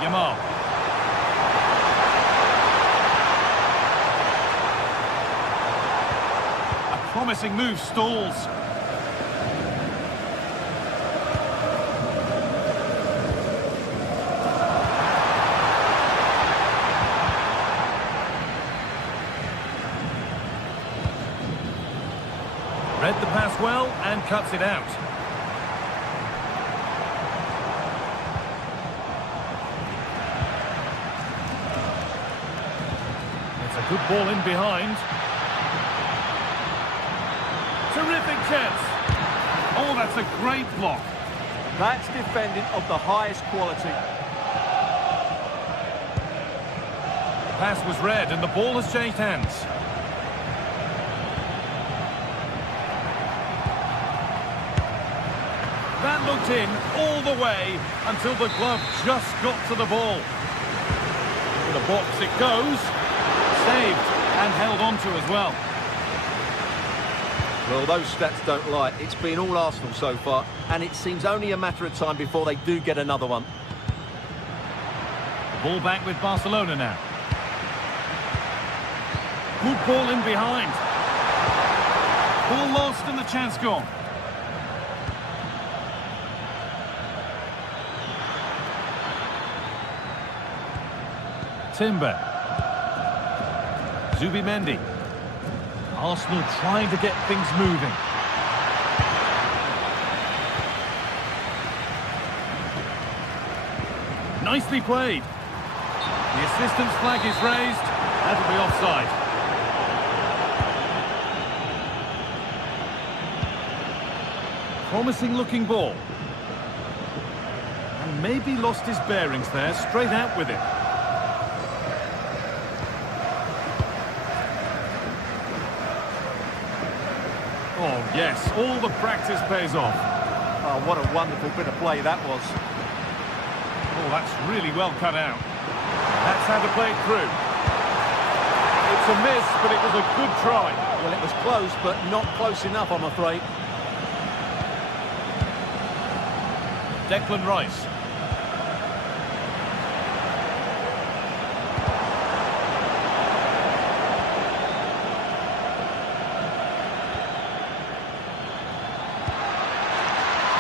Yamal. Promising move stalls. Read the pass well and cuts it out. It's a good ball in behind. Terrific chance. Oh, that's a great block. That's defending of the highest quality. The pass was read and the ball has changed hands. That looked in all the way until the glove just got to the ball. the box it goes. Saved and held onto as well. Well, those stats don't lie. It's been all Arsenal so far, and it seems only a matter of time before they do get another one. Ball back with Barcelona now. Good ball in behind. Ball lost and the chance gone. Timber. Zubimendi. Arsenal trying to get things moving. Nicely played. The assistant's flag is raised. That'll be offside. Promising looking ball. And maybe lost his bearings there. Straight out with it. Oh, yes, all the practice pays off. Oh, what a wonderful bit of play that was. Oh, that's really well cut out. That's how to play it through. It's a miss, but it was a good try. Well, it was close, but not close enough, I'm afraid. Declan Rice.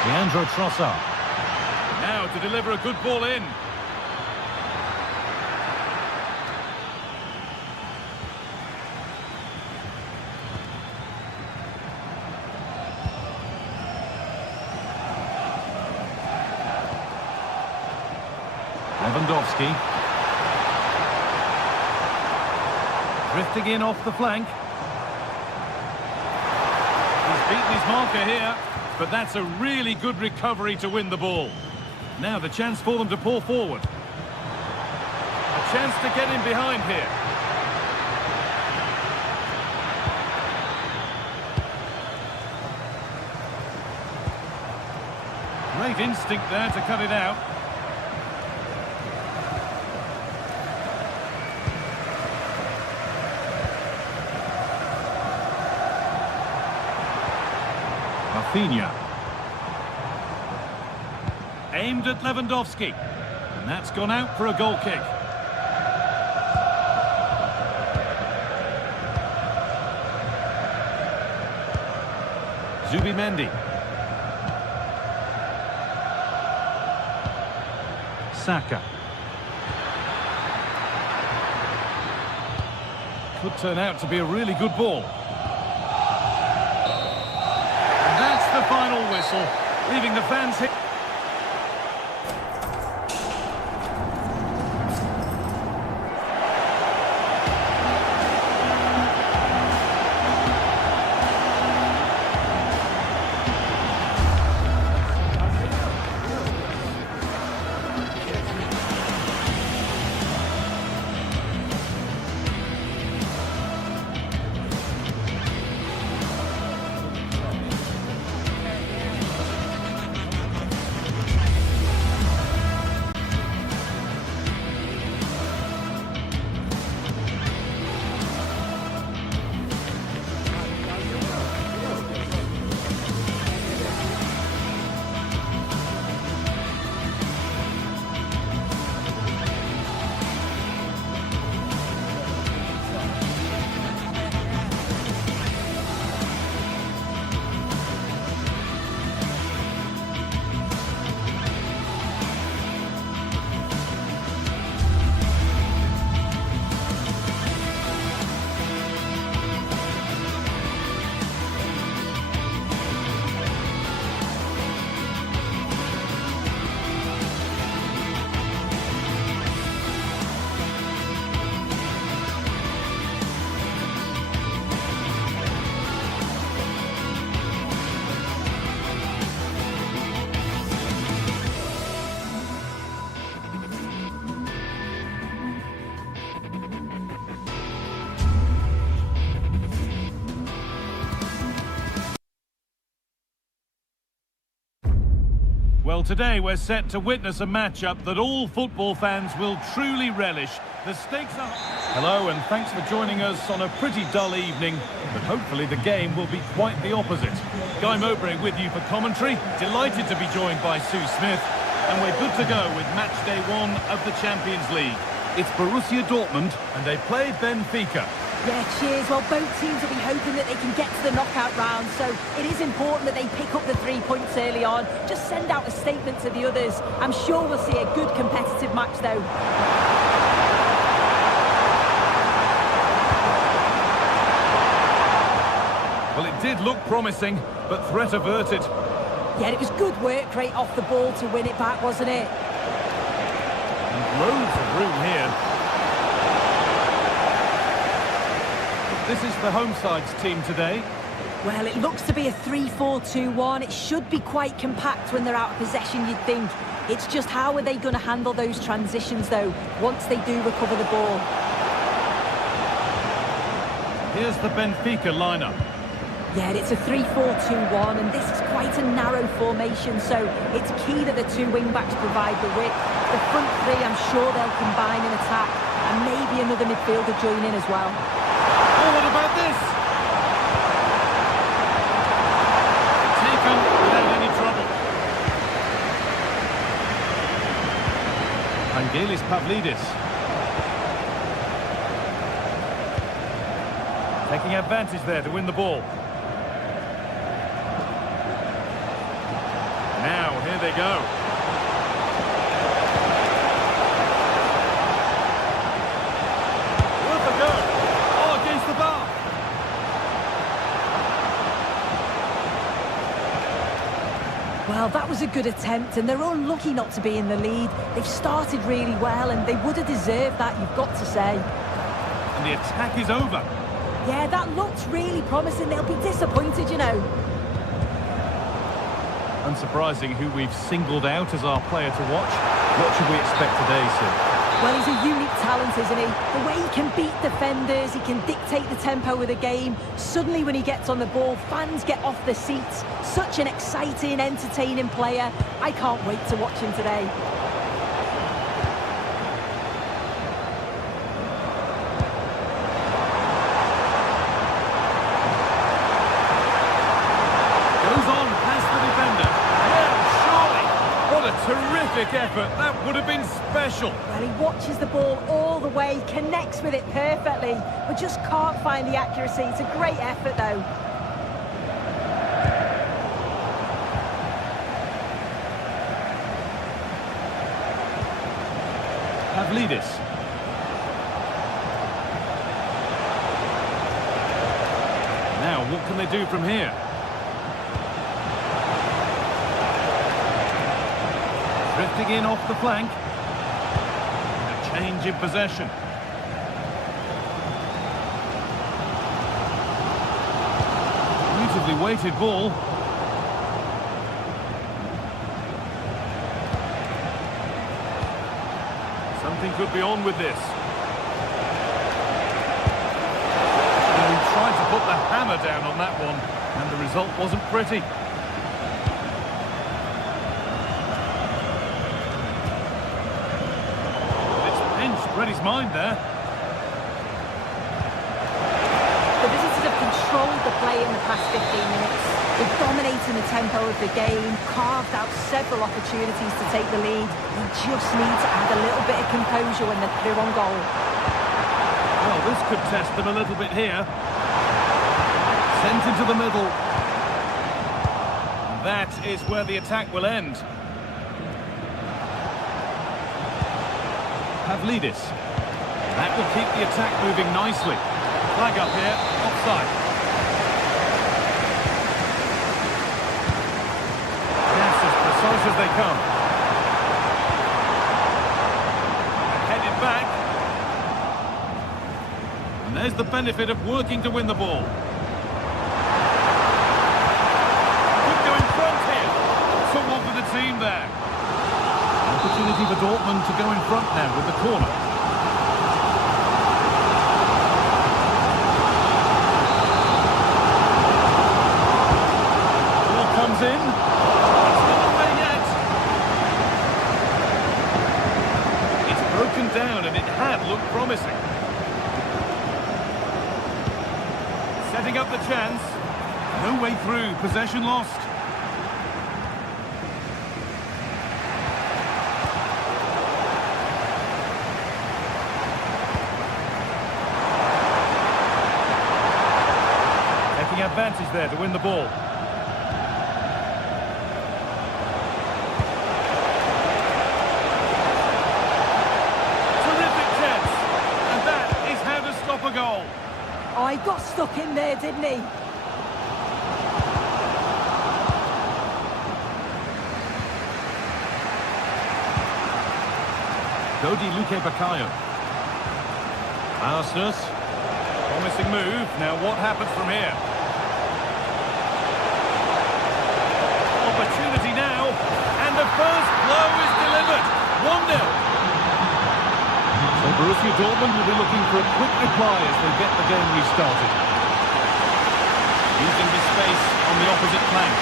Leandro Trossard. Now to deliver a good ball in. Lewandowski. Drifting in off the flank. He's beaten his marker here. But that's a really good recovery to win the ball. Now the chance for them to pull forward. A chance to get in behind here. Great instinct there to cut it out. Rafinha. Aimed at Lewandowski. And that's gone out for a goal kick. Zubimendi. Saka. Could turn out to be a really good ball. The final whistle, leaving the fans hit. Well, today we're set to witness a matchup that all football fans will truly relish. The stakes are... Hello, and thanks for joining us on a pretty dull evening, but hopefully the game will be quite the opposite. Guy Mowbray with you for commentary. Delighted to be joined by Sue Smith, and we're good to go with match day 1 of the Champions League. It's Borussia Dortmund, and they play Benfica. Yeah, cheers. Well, both teams will be hoping that they can get to the knockout round, so it is important that they pick up the 3 points early on. Just send out a statement to the others. I'm sure we'll see a good competitive match, though. Well, it did look promising, but threat averted. Yeah, it was good work rate off the ball to win it back, wasn't it? And loads of room here. This is the home side's team today. Well, it looks to be a 3-4-2-1. It should be quite compact when they're out of possession, you'd think. It's just how are they going to handle those transitions, though, once they do recover the ball. Here's the Benfica lineup. Yeah, it's a 3-4-2-1, and this is quite a narrow formation, so it's key that the 2 wing-backs provide the width. The front 3, I'm sure they'll combine in attack, and maybe another midfielder join in as well. Oh, what about this? Taken without any trouble. Vangelis Pavlidis. Taking advantage there to win the ball. Now, here they go. Worth a go. Oh, against the bar. Well, that was a good attempt, and they're unlucky not to be in the lead. They've started really well, and they would have deserved that, you've got to say. And the attack is over. Yeah, that looked really promising. They'll be disappointed, you know. Unsurprising who we've singled out as our player to watch. What should we expect today, Sir? Well, he's a unique talent, isn't he? The way he can beat defenders, he can dictate the tempo of the game. Suddenly, when he gets on the ball, fans get off their seats. Such an exciting, entertaining player. I can't wait to watch him today. Terrific effort. That would have been special. Well, he watches the ball all the way, connects with it perfectly, but just can't find the accuracy. It's a great effort, though. Pavlidis. Now, what can they do from here? Drifting in off the flank. A change in possession. Beautifully weighted ball. Something could be on with this. And he tried to put the hammer down on that one, and the result wasn't pretty. Read his mind there. The visitors have controlled the play in the past 15 minutes. They've dominated the tempo of the game, carved out several opportunities to take the lead. They just need to add a little bit of composure when they're through on goal. Well, this could test them a little bit here. Sent into the middle. And that is where the attack will end. Pavlidis. That will keep the attack moving nicely. Flag up here, offside. Yes, as precise as they come. And headed back. And there's the benefit of working to win the ball. Could go in front here. Someone for the team there. Opportunity for Dortmund to go in front now with the corner. Ball comes in. It's not away yet. It's broken down and it had looked promising. Setting up the chance. No way through. Possession lost. Taking advantage there to win the ball. Terrific chance. And that is how to stop a goal. Oh, he got stuck in there, didn't he? Dodi Luque Baccaio. Arsenal. Promising move. Now what happens from here? Opportunity now. And the first blow is delivered. 1-0. So Borussia Dortmund will be looking for a quick reply as they get the game restarted. Using the space on the opposite flank.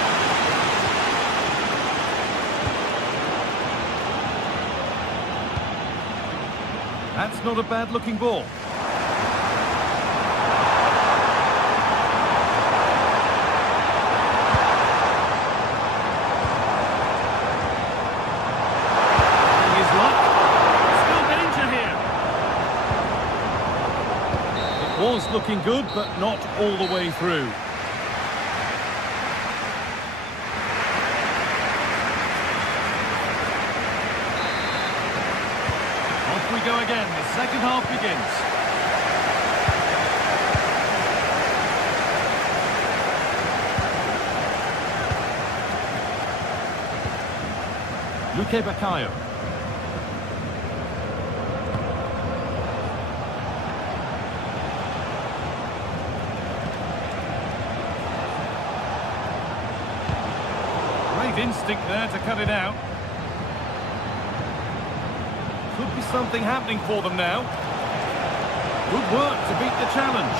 That's not a bad-looking ball. His luck. Still danger here. It was looking good, but not all the way through. We go again. The second half begins. Luque Baccaio. Great instinct there to cut it out. Could be something happening for them now. Good work to beat the challenge.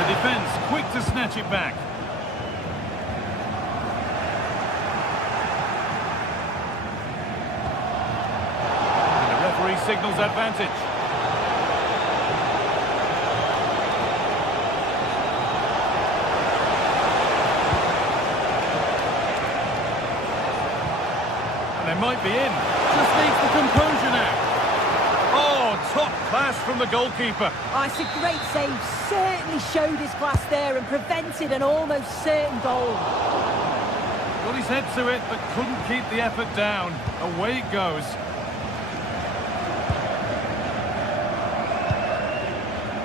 The defence quick to snatch it back. And the referee signals advantage. They might be in. Just needs the composure now. Oh, top class from the goalkeeper. Oh, it's a great save. Certainly showed his class there and prevented an almost certain goal. Got his head to it, but couldn't keep the effort down. Away it goes.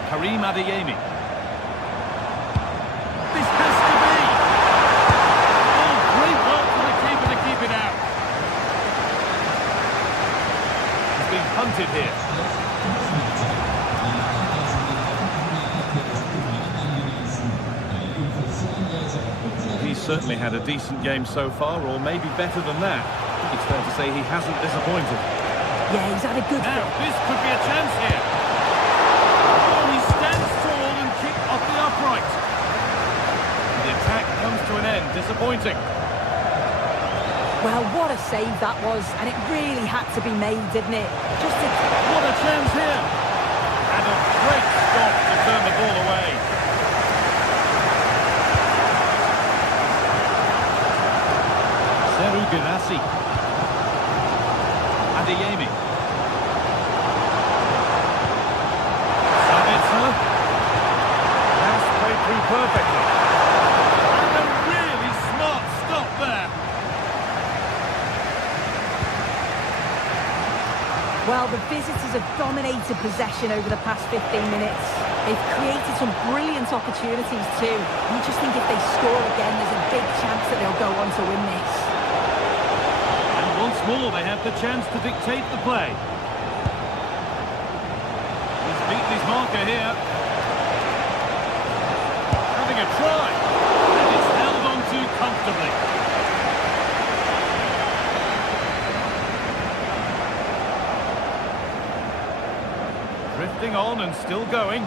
Karim Adeyemi. This has to be. Oh, great work for the keeper to keep it out. Being punted here. He's certainly had a decent game so far, or maybe better than that. I think it's fair to say he hasn't disappointed. Yeah, he's had a good Now, fit. this could be a chance here. Oh, he stands tall and kicked off the upright. The attack comes to an end. Disappointing. Well, what a save that was, and it really had to be made, didn't it? What a chance here! And a great stop to turn the ball away. Seru Girassi. Adeyemi. Sabitzer. That's played through perfectly. And a really smart stop there. Well, the visitors have dominated possession over the past 15 minutes. They've created some brilliant opportunities too. You just think if they score again, there's a big chance that they'll go on to win this. And once more, they have the chance to dictate the play. He's beaten his marker here. Having a try. And it's held on to comfortably. Drifting on and still going.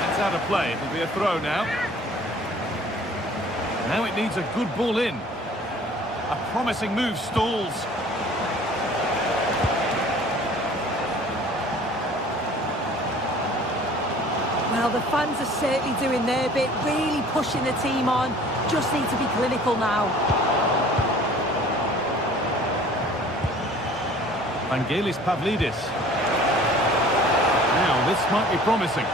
That's out of play. It'll be a throw now. Now it needs a good ball in. A promising move stalls. Well, the fans are certainly doing their bit, really pushing the team on. Just need to be clinical now. Vangelis Pavlidis. Now, this might be promising.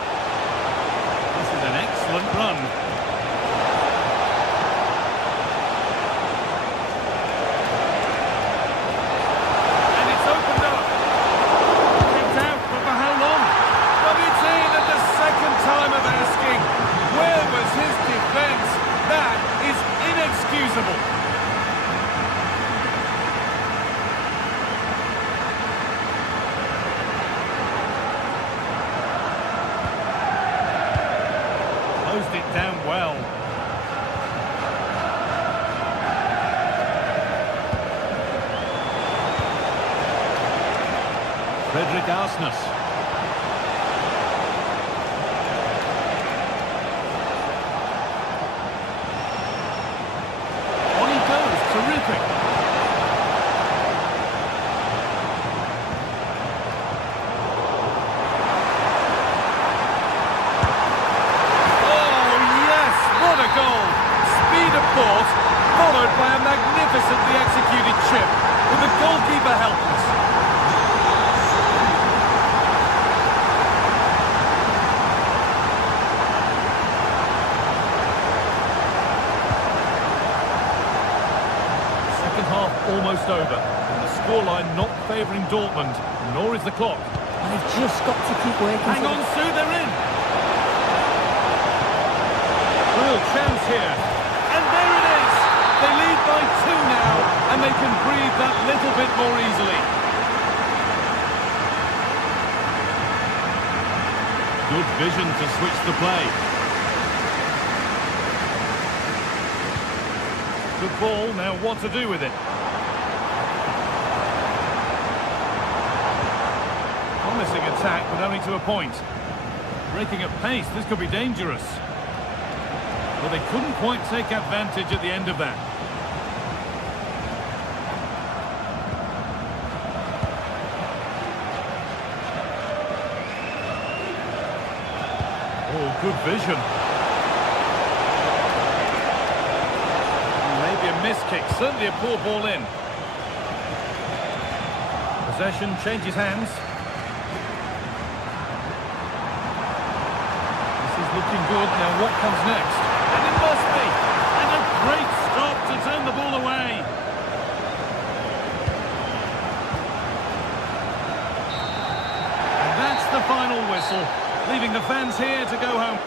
This is an excellent run. Closed it down well. Fredrik Arsnes. On he goes, terrific. Followed by a magnificently executed chip, with the goalkeeper helpless. Second half almost over, and the scoreline not favouring Dortmund, nor is the clock. They've just got to keep working. Hang on, Sue, they're in. Real chance here. And there it is! They lead by 2 now, and they can breathe that little bit more easily. Good vision to switch the play. Good ball, now what to do with it? Promising attack, but only to a point. Breaking at pace, this could be dangerous. But they couldn't quite take advantage at the end of that. Oh, good vision. Maybe a miss kick, certainly a poor ball in. Possession changes hands. This is looking good. Now what comes next? And it must be! And a great stop to turn the ball away! And that's the final whistle, leaving the fans here to go home.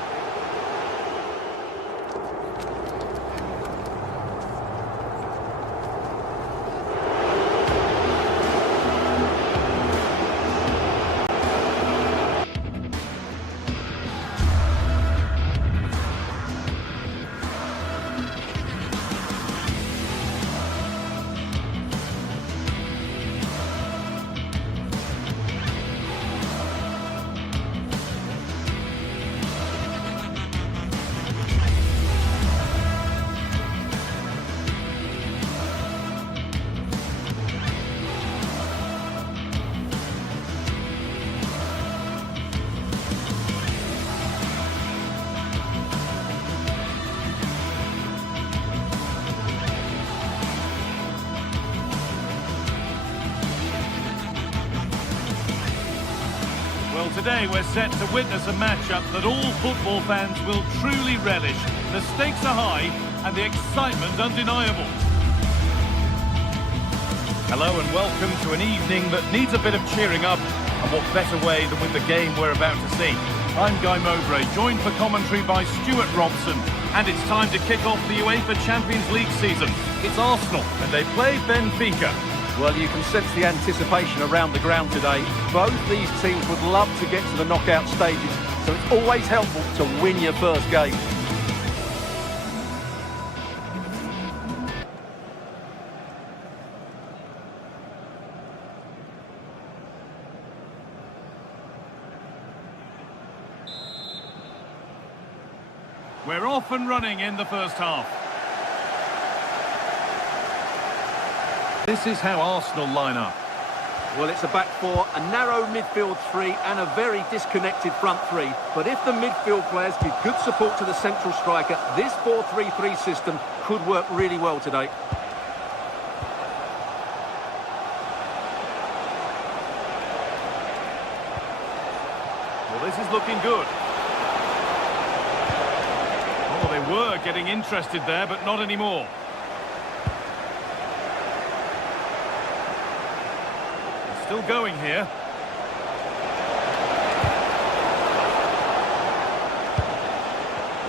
Well, today we're set to witness a matchup that all football fans will truly relish. The stakes are high and the excitement undeniable. Hello and welcome to an evening that needs a bit of cheering up, and what better way than with the game we're about to see. I'm Guy Mowbray, joined for commentary by Stuart Robson, and it's time to kick off the UEFA Champions League season. It's Arsenal and they play Benfica. Well, you can sense the anticipation around the ground today. Both these teams would love to get to the knockout stages, so it's always helpful to win your first game. We're off and running in the first half. This is how Arsenal line up. Well, it's a back four, a narrow midfield three and a very disconnected front three. But if the midfield players give good support to the central striker, this 4-3-3 system could work really well today. Well, this is looking good. Oh, they were getting interested there, but not anymore. Still going here.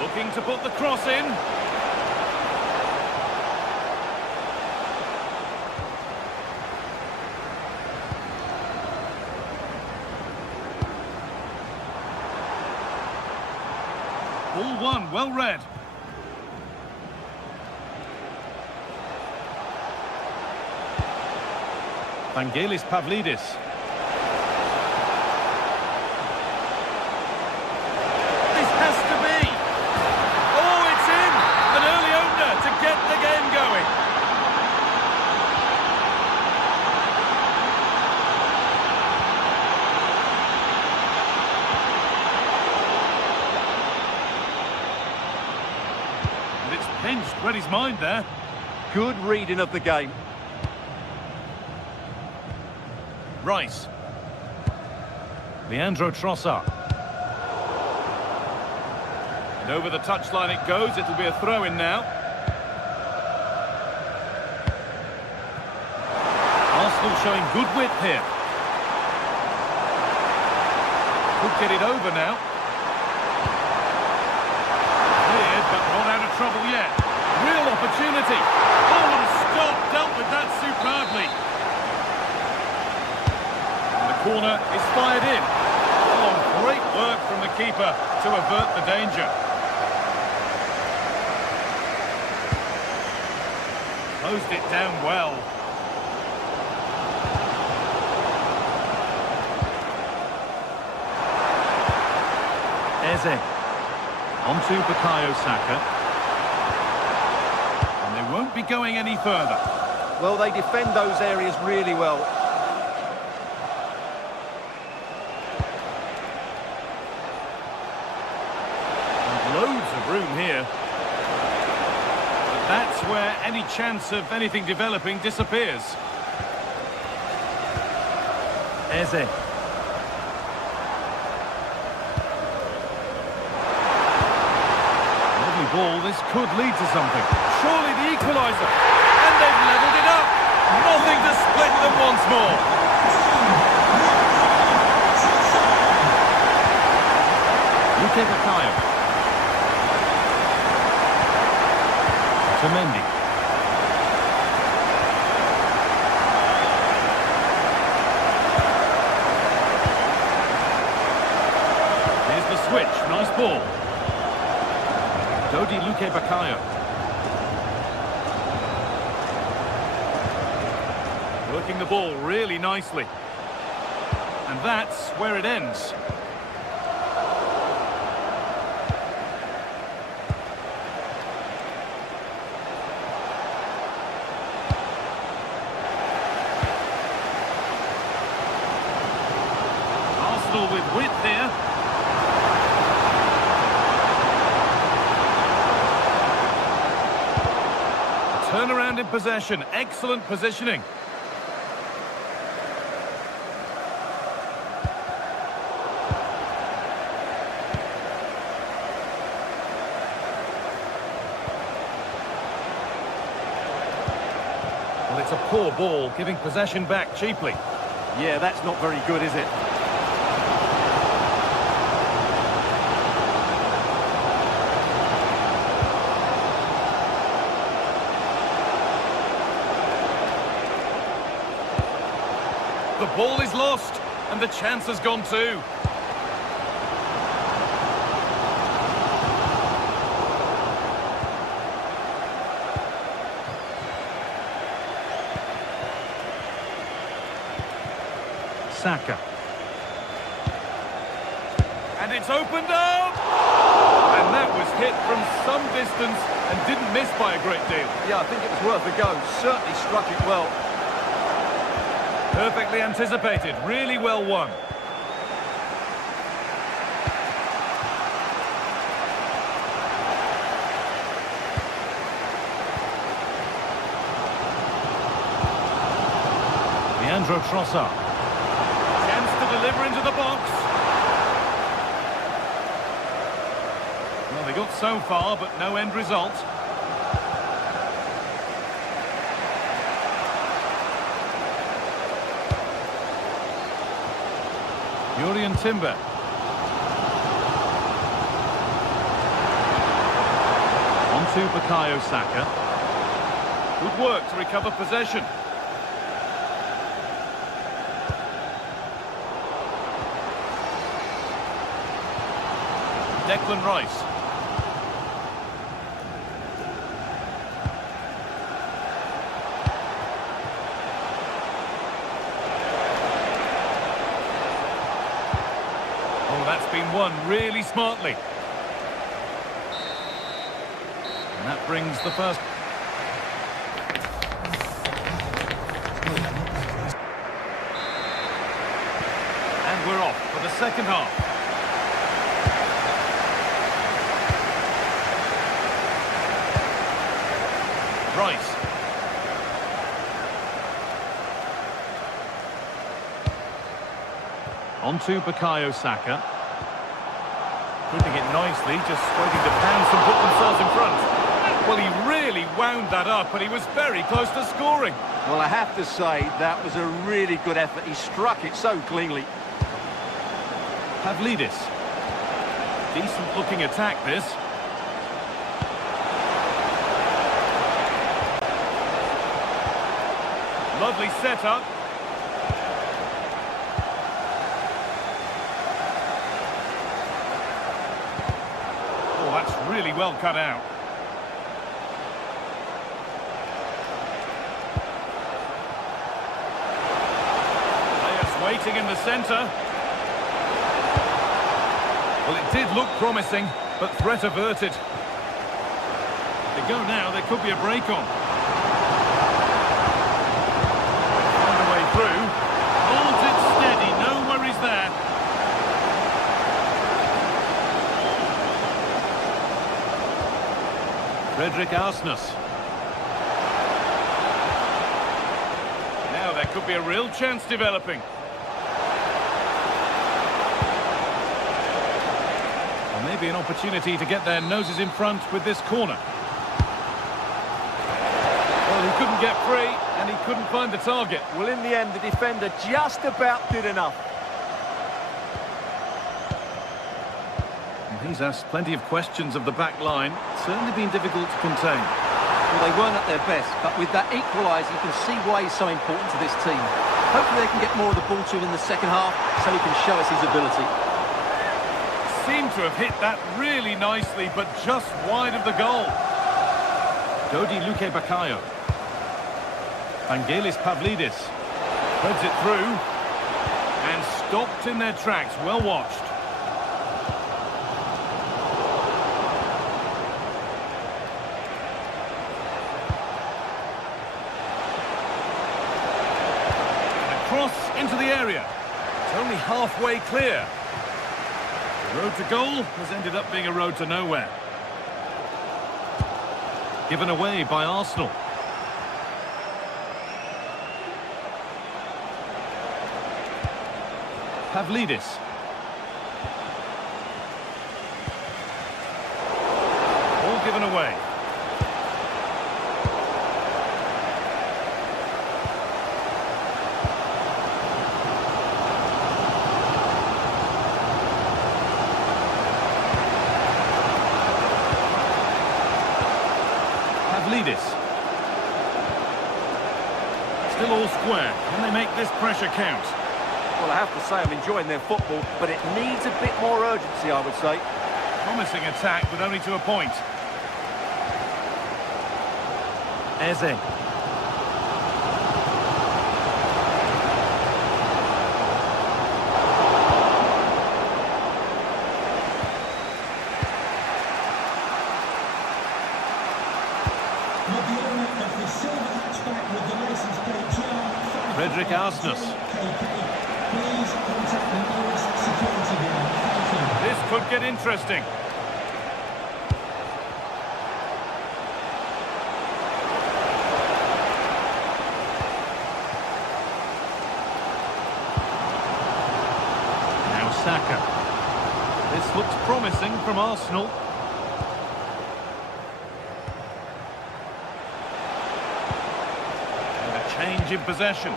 Looking to put the cross in. Ball one, well read. Vangelis Pavlidis. This has to be. Oh, it's in! An early opener to get the game going. And it's pinched, read his mind there. Good reading of the game. Rice. Leandro Trossard. And over the touchline it goes. It'll be a throw-in now. Arsenal showing good width here. Could get it over now. Cleared, but not out of trouble yet. Real opportunity. Oh, what a stop. Dealt with that superbly. Corner is fired in. Oh, great work from the keeper to avert the danger. Closed it down well. Eze. Onto Bukayo Saka. And they won't be going any further. Well, they defend those areas really well. Loads of room here. But that's where any chance of anything developing disappears. Eze. Lovely ball, this could lead to something. Surely the equaliser. And they've levelled it up. Nothing to split them once more. Luke Bukayo. To Mendy. Here's the switch, nice ball. Dodi Luke Bukayo. Working the ball really nicely. And that's where it ends. With width here. Turnaround in possession, excellent positioning. Well, it's a poor ball, giving possession back cheaply. Yeah, that's not very good, is it? The ball is lost, and the chance has gone too. Saka. And it's opened up! And And that was hit from some distance and didn't miss by a great deal. Yeah, I think it was worth a go. Certainly struck it well. Perfectly anticipated, really well won. Leandro Trossard. Chance to deliver into the box. Well, they got so far, but no end result. Jurriën Timber. On to Bukayo Saka. Good work to recover possession. Declan Rice. Oh, that's been won really smartly. And that brings the first. And we're off for the second half. Rice. On to Bukayo Saka. Keeping it nicely, just waiting to pounce and put themselves in front. Well, he really wound that up, but he was very close to scoring. Well, I have to say, that was a really good effort. He struck it so cleanly. Pavlidis. Decent looking attack, this. Lovely setup. Oh, that's really well cut out. Players waiting in the centre. Well, it did look promising, but threat averted. They go now, there could be a break on. Through, holds it steady, no worries there. Frederick Arsnes. Now there could be a real chance developing. And maybe an opportunity to get their noses in front with this corner. Well, he couldn't get free. And he couldn't find the target. Well, in the end, the defender just about did enough. And he's asked plenty of questions of the back line. Certainly been difficult to contain. Well, they weren't at their best, but with that equaliser, you can see why he's so important to this team. Hopefully they can get more of the ball to him in the second half, so he can show us his ability. Seemed to have hit that really nicely, but just wide of the goal. Dodi Luke Bakayo. Vangelis Pavlidis threads it through and stopped in their tracks. Well watched. And a cross into the area. It's only halfway clear. The road to goal has ended up being a road to nowhere. Given away by Arsenal. Pavlidis. All given away. Pavlidis. Still all square. Can they make this pressure count? Well, I have to say I'm enjoying their football, but it needs a bit more urgency, I would say. Promising attack, but only to a point. Eze. Arsnus. Please contact the nearest security guard. Thank you. This could get interesting. Now Saka. This looks promising from Arsenal. And a change in possession.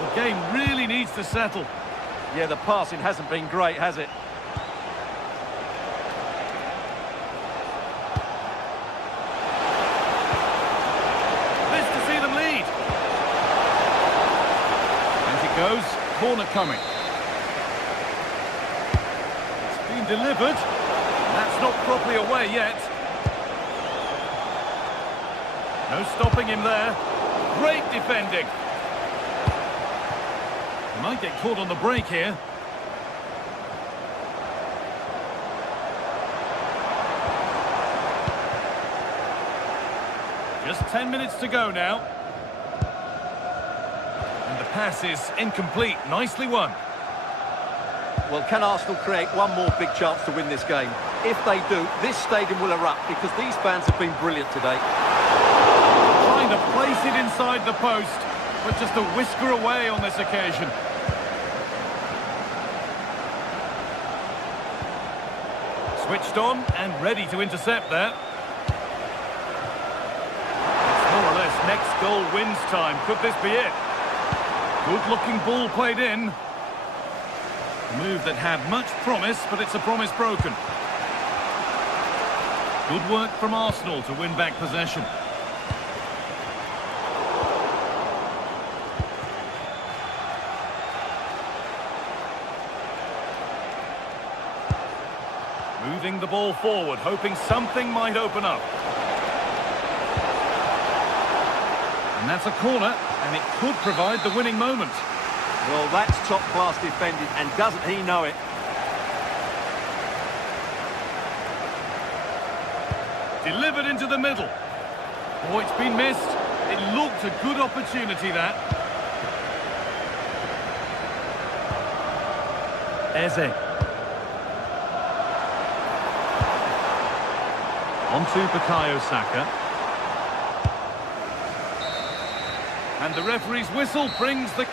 The game really needs to settle. Yeah, the passing hasn't been great, has it? This to see them lead. And it goes. Corner coming. It's been delivered. That's not properly away yet. No stopping him there. Great defending. He might get caught on the break here. Just 10 minutes to go now. And the pass is incomplete. Nicely won. Well, can Arsenal create one more big chance to win this game? If they do, this stadium will erupt because these fans have been brilliant today. Trying to place it inside the post, but just a whisker away on this occasion. Switched on and ready to intercept there. It's more or less next goal wins time. Could this be it? Good-looking ball played in. A move that had much promise, but it's a promise broken. Good work from Arsenal to win back possession. Moving the ball forward, hoping something might open up. And that's a corner, and it could provide the winning moment. Well, that's top-class defending, and doesn't he know it? Delivered into the middle. Oh, it's been missed. It looked a good opportunity, that. Eze. On to Bukayo Saka. And the referee's whistle brings the...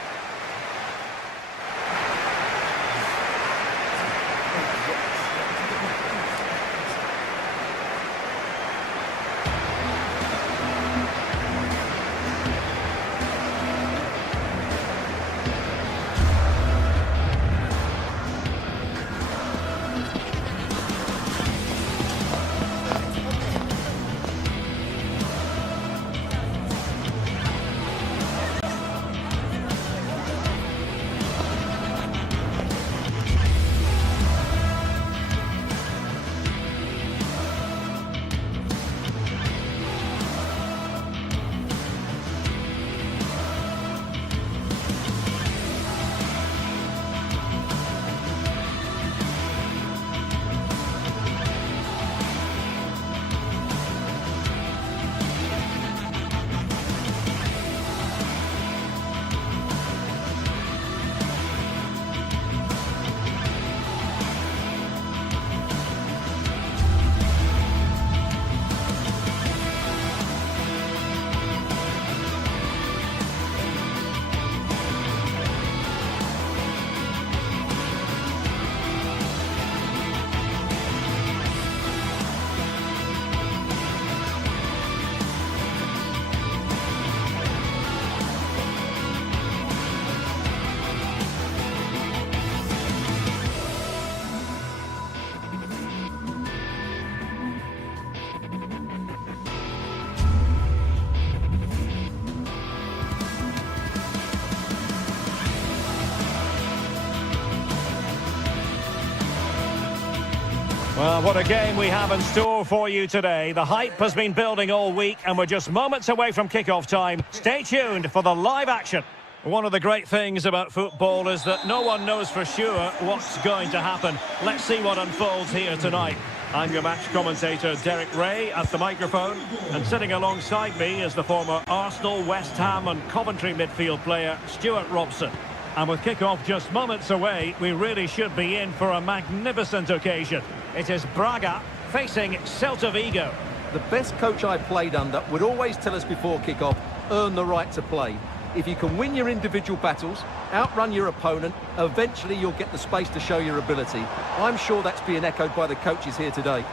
Well, what a game we have in store for you today. The hype has been building all week and we're just moments away from kickoff time. Stay tuned for the live action. One of the great things about football is that no one knows for sure what's going to happen. Let's see what unfolds here tonight. I'm your match commentator, Derek Ray, at the microphone. And sitting alongside me is the former Arsenal, West Ham and Coventry midfield player, Stuart Robson. And with kick-off just moments away, we really should be in for a magnificent occasion. It is Braga facing Celta Vigo. The best coach I played under would always tell us before kick-off, earn the right to play. If you can win your individual battles, outrun your opponent, eventually you'll get the space to show your ability. I'm sure that's being echoed by the coaches here today.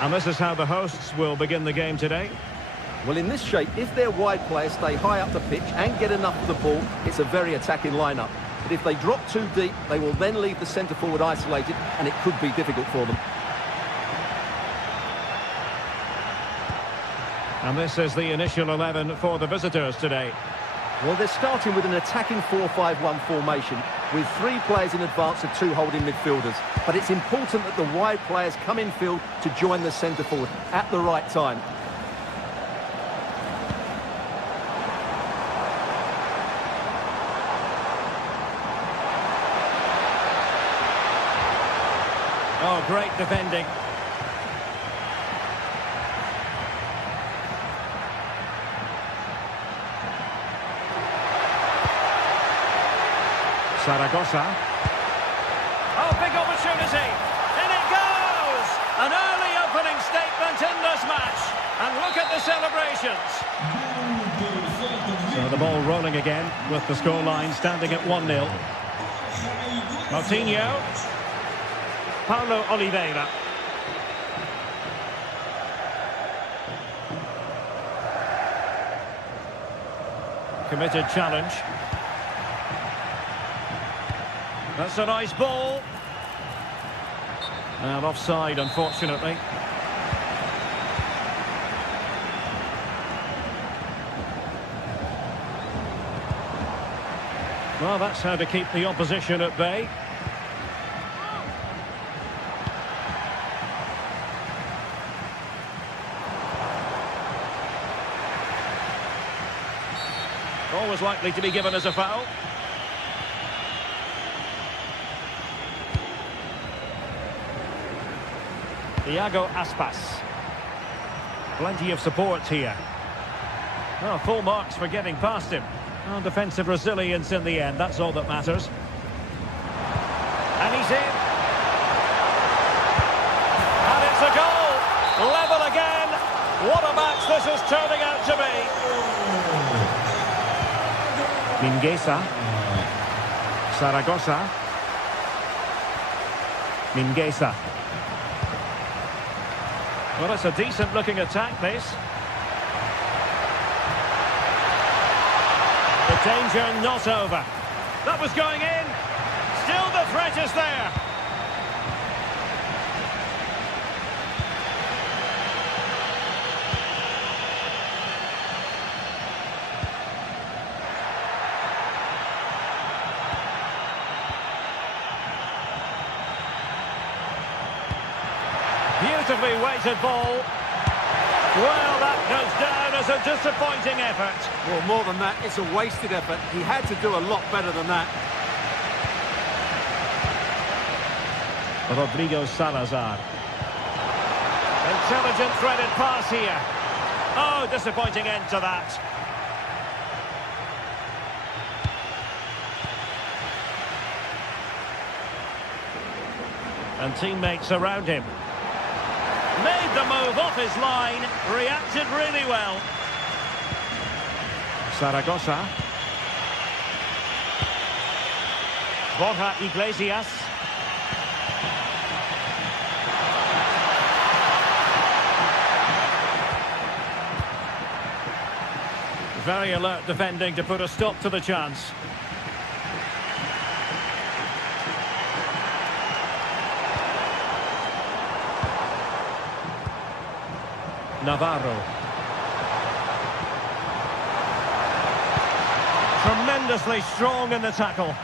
And this is how the hosts will begin the game today. Well, in this shape, if their wide players stay high up the pitch and get enough of the ball, it's a very attacking lineup. But if they drop too deep, they will then leave the centre-forward isolated, and it could be difficult for them. And this is the initial 11 for the visitors today. Well, they're starting with an attacking 4-5-1 formation, with 3 players in advance of 2 holding midfielders. But it's important that the wide players come in field to join the centre-forward at the right time. Oh, great defending. Zaragoza. Oh, big opportunity. In it goes! An early opening statement in this match. And look at the celebrations. So the ball rolling again with the scoreline standing at 1-0. Coutinho. Paulo Oliveira. Committed challenge. That's a nice ball. And offside, unfortunately. Well, that's how to keep the opposition at bay. Always likely to be given as a foul. Iago Aspas. Plenty of support here. Oh, full marks for getting past him. Oh, defensive resilience in the end, that's all that matters. And he's in. And it's a goal! Level again! What a match this is turning out to be! Mingueza. Zaragoza. Mingueza. Well, it's a decent-looking attack, this. The danger not over. That was going in. Still the threat is there. Beautifully weighted ball. Well, that goes down as a disappointing effort. Well, more than that, it's a wasted effort. He had to do a lot better than that. Rodrigo Salazar. Intelligent threaded pass here. Oh, disappointing end to that. And teammates around him. Made the move off his line, reacted really well. Zaragoza. Borja Iglesias. Very alert defending to put a stop to the chance. Navarro. Tremendously strong in the tackle.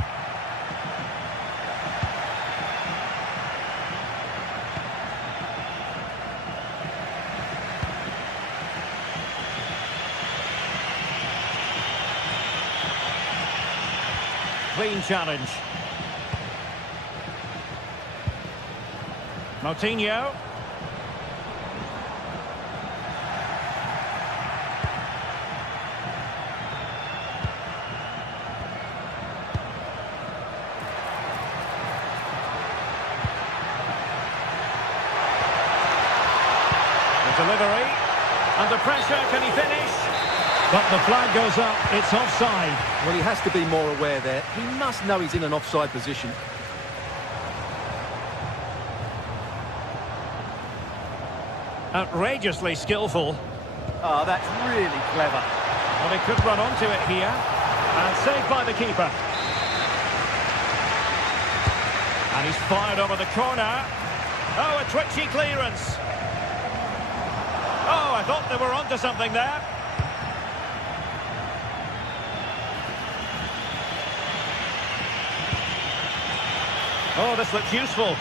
Clean challenge. Moutinho. The delivery. Under pressure, can he finish? But the flag goes up, it's offside. Well, he has to be more aware there. He must know he's in an offside position. Outrageously skillful. Oh, that's really clever. Well, he could run onto it here. And saved by the keeper. And he's fired over the corner. Oh, a twitchy clearance. Oh, I thought they were onto something there. Oh, this looks useful.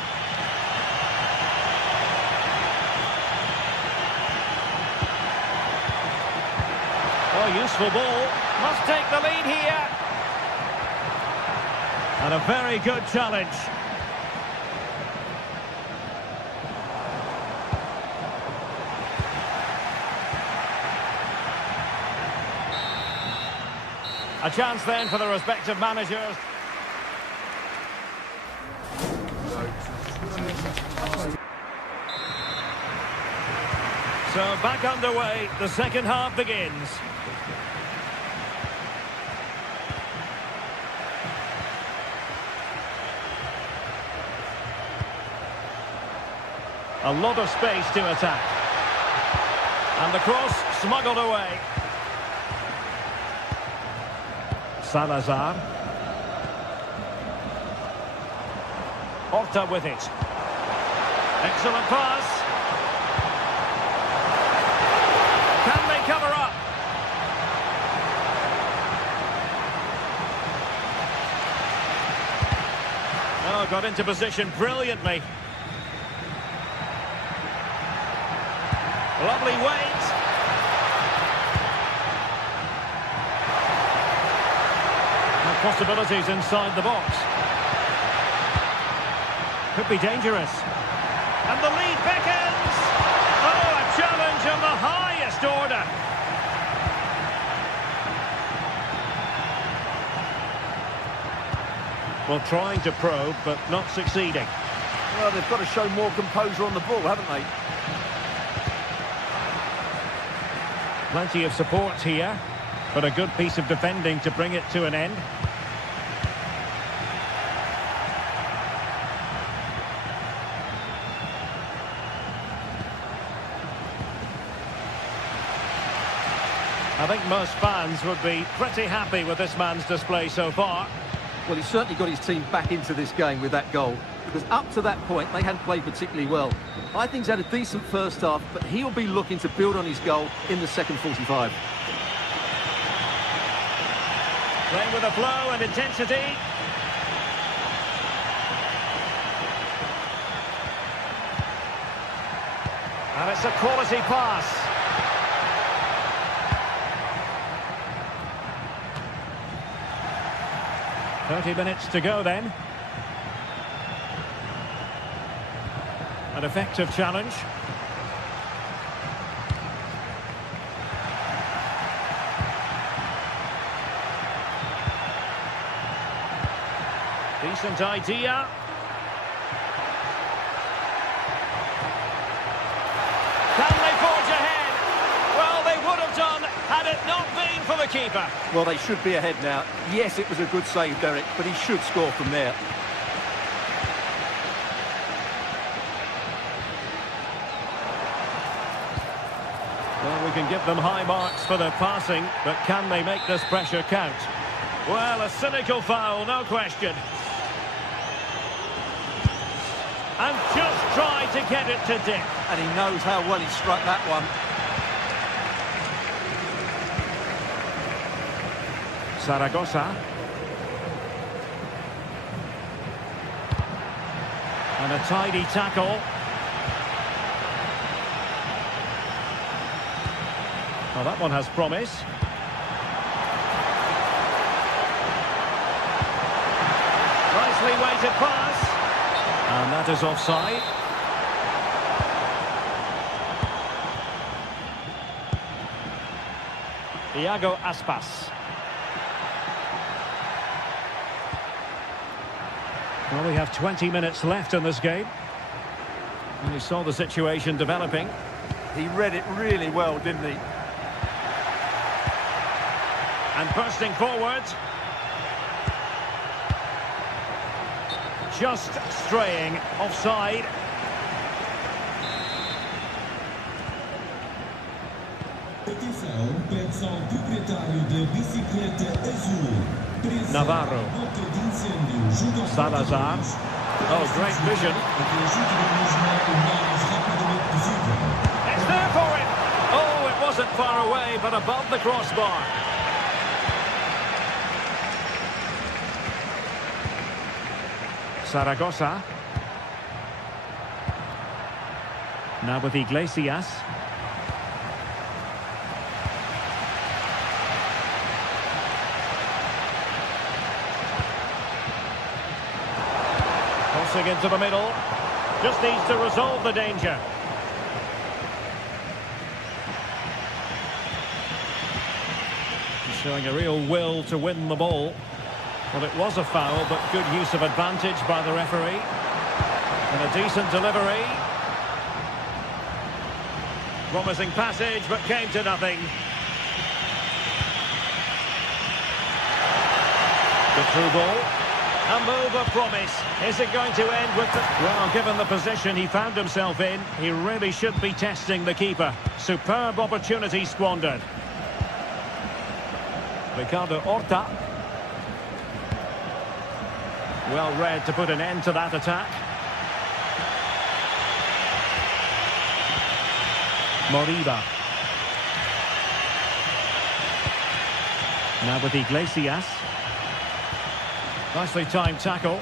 Oh, useful ball. Must take the lead here. And a very good challenge. A chance then for the respective managers. So back underway, the second half begins. A lot of space to attack. And the cross smuggled away. Salazar. Horta with it. Excellent pass. Can they cover up? Oh, got into position brilliantly. Lovely weight. No possibilities inside the box. Could be dangerous. And the lead beckons. Oh, a challenge of the highest order. Well, trying to probe, but not succeeding. Well, they've got to show more composure on the ball, haven't they? Plenty of support here, but a good piece of defending to bring it to an end. I think most fans would be pretty happy with this man's display so far. Well, he's certainly got his team back into this game with that goal, because up to that point they hadn't played particularly well. I think he's had a decent first half, but he'll be looking to build on his goal in the second 45. Playing with a flow and intensity. And it's a quality pass. "30 minutes to go then. An effective challenge. Decent idea. Can they forge ahead? Well, they would have done had it not been for the keeper. Well, they should be ahead now. Yes, it was a good save, Derek, but he should score from there. Well, we can give them high marks for their passing, but can they make this pressure count? Well, a cynical foul, no question. And just try to get it to dip. And he knows how well he struck that one. Zaragoza. And a tidy tackle. Well, that one has promise. Nicely weighted pass. And that is offside. Iago Aspas. Well, we have 20 minutes left in this game. And he saw the situation developing. He read it really well, didn't he? And bursting forward. Just straying offside. Atenção, pede-se ao proprietário da bicicleta azul. Presa Navarro. à boca de incêndio junto aos Salazar. portões. Oh, great vision. Até ajude a mesma o mais rapidamente possível. It's there for it. Oh, it wasn't far away, but above the crossbar. Zaragoza. Now with Iglesias. Crossing into the middle. Just needs to resolve the danger. He's showing a real will to win the ball. Well, it was a foul, but good use of advantage by the referee. And a decent delivery. Promising passage, but came to nothing. The through ball. A move of promise. Is it going to end with the... Well, given the position he found himself in, he really should be testing the keeper. Superb opportunity squandered. Ricardo Horta. Well read to put an end to that attack. Moriba. Now with Iglesias. Nicely timed tackle.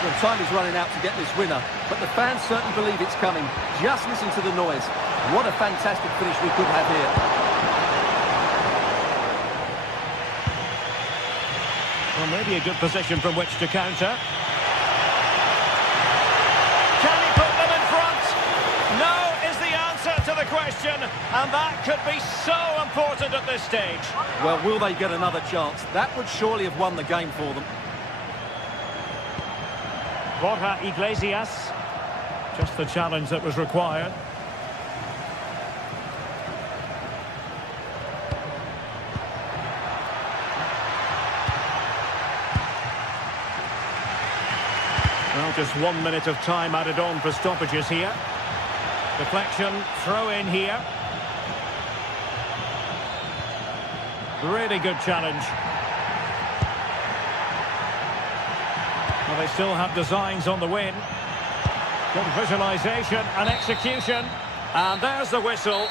Well, time is running out to get this winner, but the fans certainly believe it's coming. Just listen to the noise. What a fantastic finish we could have here. Well, maybe a good position from which to counter. Can he put them in front? No is the answer to the question, and that could be so important at this stage. Well, will they get another chance? That would surely have won the game for them. Borja Iglesias. Just the challenge that was required. Well, just 1 minute of time added on for stoppages here. Deflection, throw in here. Really good challenge. Well, they still have designs on the win. Good visualisation and execution. And there's the whistle.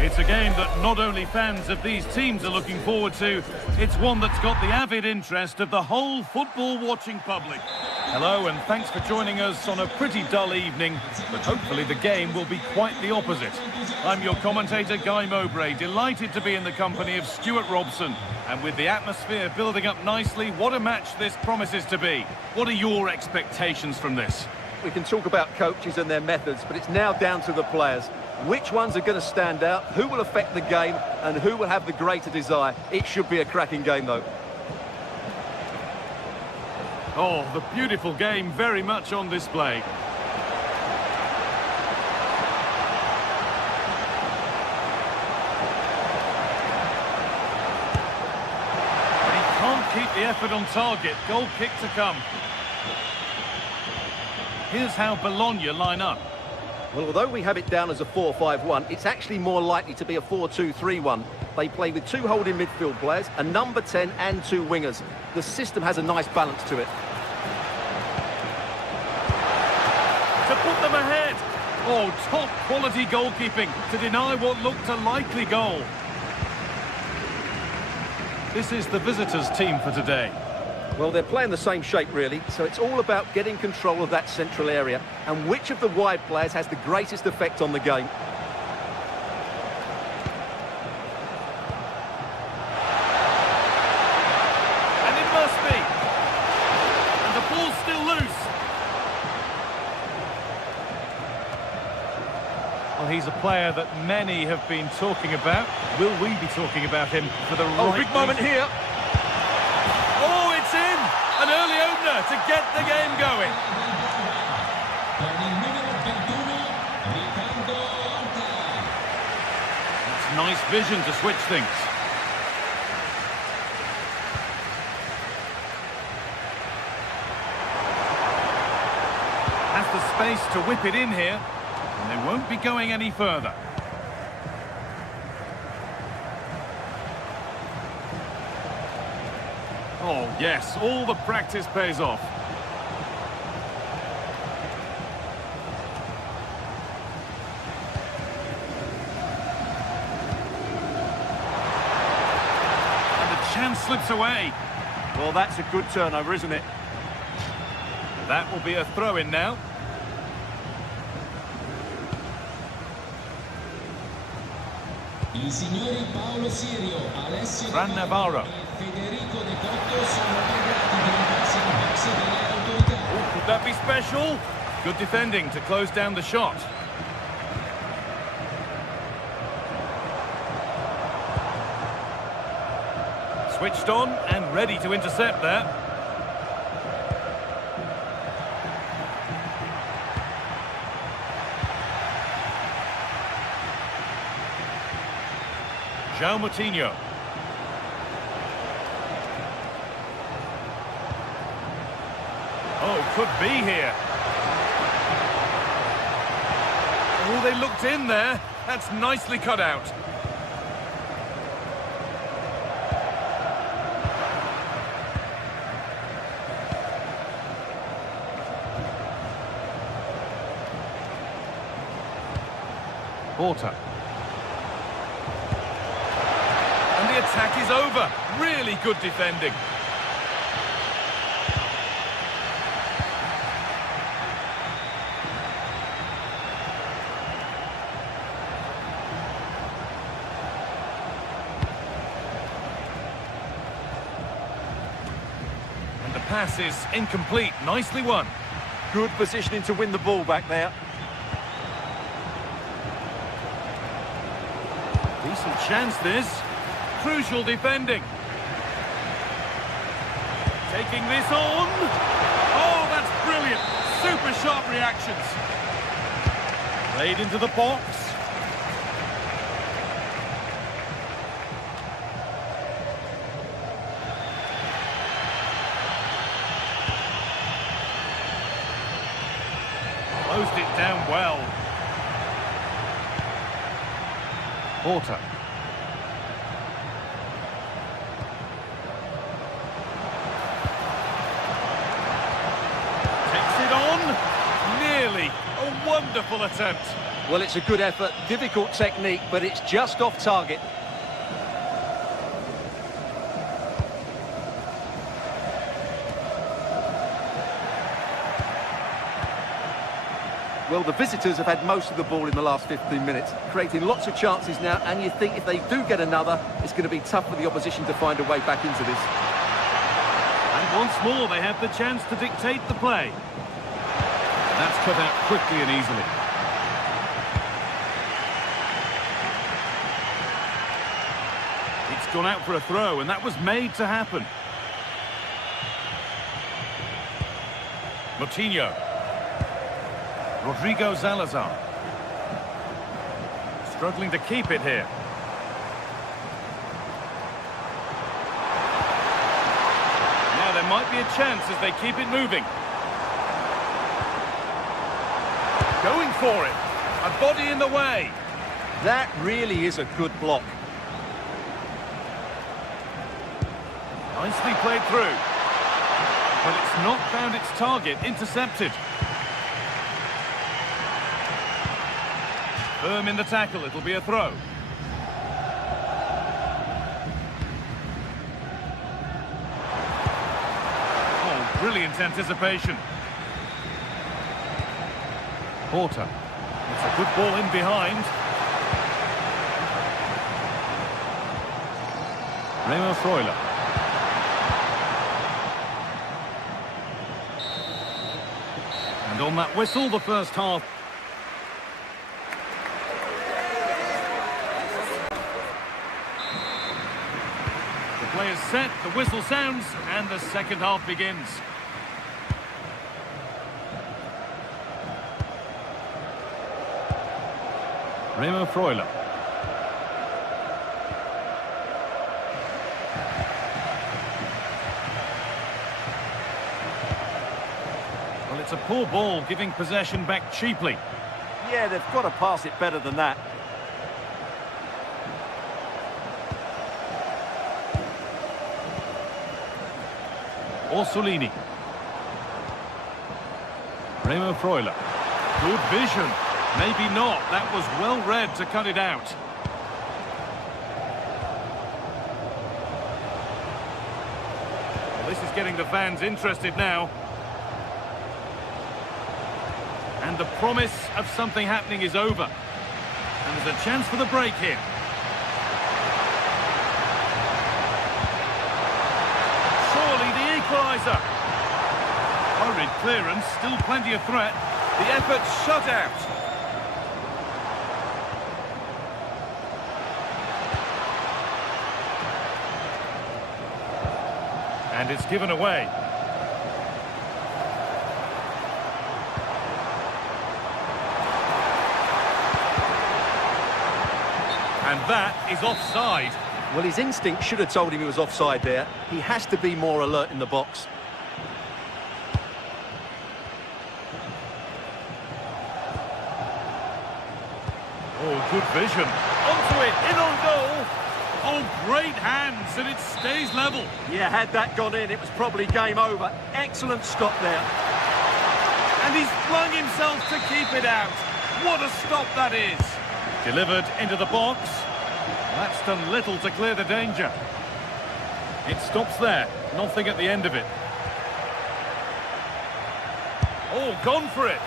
It's a game that not only fans of these teams are looking forward to, it's one that's got the avid interest of the whole football-watching public. Hello and thanks for joining us on a pretty dull evening, but hopefully the game will be quite the opposite. I'm your commentator, Guy Mowbray, delighted to be in the company of Stuart Robson. And with the atmosphere building up nicely, what a match this promises to be. What are your expectations from this? We can talk about coaches and their methods, but it's now down to the players. Which ones are going to stand out, who will affect the game, and who will have the greater desire. It should be a cracking game, though. Oh, the beautiful game very much on display. He can't keep the effort on target. Goal kick to come. Here's how Bologna line up. Well, although we have it down as a 4-5-1, it's actually more likely to be a 4-2-3-1. They play with two holding midfield players, a number 10 and two wingers. The system has a nice balance to it. To put them ahead. Oh, top quality goalkeeping to deny what looked a likely goal. This is the visitors' team for today. Well, they're playing the same shape, really, so it's all about getting control of that central area and which of the wide players has the greatest effect on the game. And it must be. And the ball's still loose. Well, he's a player that many have been talking about. Will we be talking about him for the right big moment here. Oh, it's in! An early opener to get the game going. It's nice vision to switch things. Has the space to whip it in here, and they won't be going any further. Oh, yes, all the practice pays off. And the chance slips away. Well, that's a good turnover, isn't it? That will be a throw-in now. Fran Navarro. Oh, could that be special? Good defending to close down the shot. Switched on and ready to intercept there. João Moutinho. Oh, could be here. Oh, they looked in there. That's nicely cut out. Porter. And the attack is over. Really good defending. And the pass is incomplete. Nicely won. Good positioning to win the ball back there. Decent chance this. Crucial defending. Taking this on. Oh, that's brilliant. Super sharp reactions. Played into the box. Closed it down well. Porter. Takes it on. Nearly. A wonderful attempt. Well, it's a good effort, difficult technique, but it's just off target. Well, the visitors have had most of the ball in the last 15 minutes, creating lots of chances now, and you think if they do get another, it's going to be tough for the opposition to find a way back into this. And once more, they have the chance to dictate the play. That's cut out quickly and easily. It's gone out for a throw, and that was made to happen. Moutinho. Rodrigo Salazar. Struggling to keep it here. Now there might be a chance as they keep it moving. Going for it. A body in the way. That really is a good block. Nicely played through. But it's not found its target. Intercepted. Firm in the tackle. It'll be a throw. Oh, brilliant anticipation. Porter. It's a good ball in behind. Remo Freuler. And on that whistle, the first half. The play is set, the whistle sounds, and the second half begins. Remo Freuler. Well, it's a poor ball, giving possession back cheaply. Yeah, they've got to pass it better than that. Orsolini. Remo Freuler. Good vision. Maybe not. That was well read to cut it out. Well, this is getting the fans interested now. And the promise of something happening is over. And there's a chance for the break here. Surely the equaliser. Hurried clearance, still plenty of threat. The effort shut out. And it's given away. And that is offside. Well, his instinct should have told him he was offside there. He has to be more alert in the box. Oh, good vision. Onto it, in on goal. Oh, great hands, and it stays level. Yeah, had that gone in, it was probably game over. Excellent stop there. And he's flung himself to keep it out. What a stop that is. Delivered into the box. That's done little to clear the danger. It stops there. Nothing at the end of it. Oh, gone for it.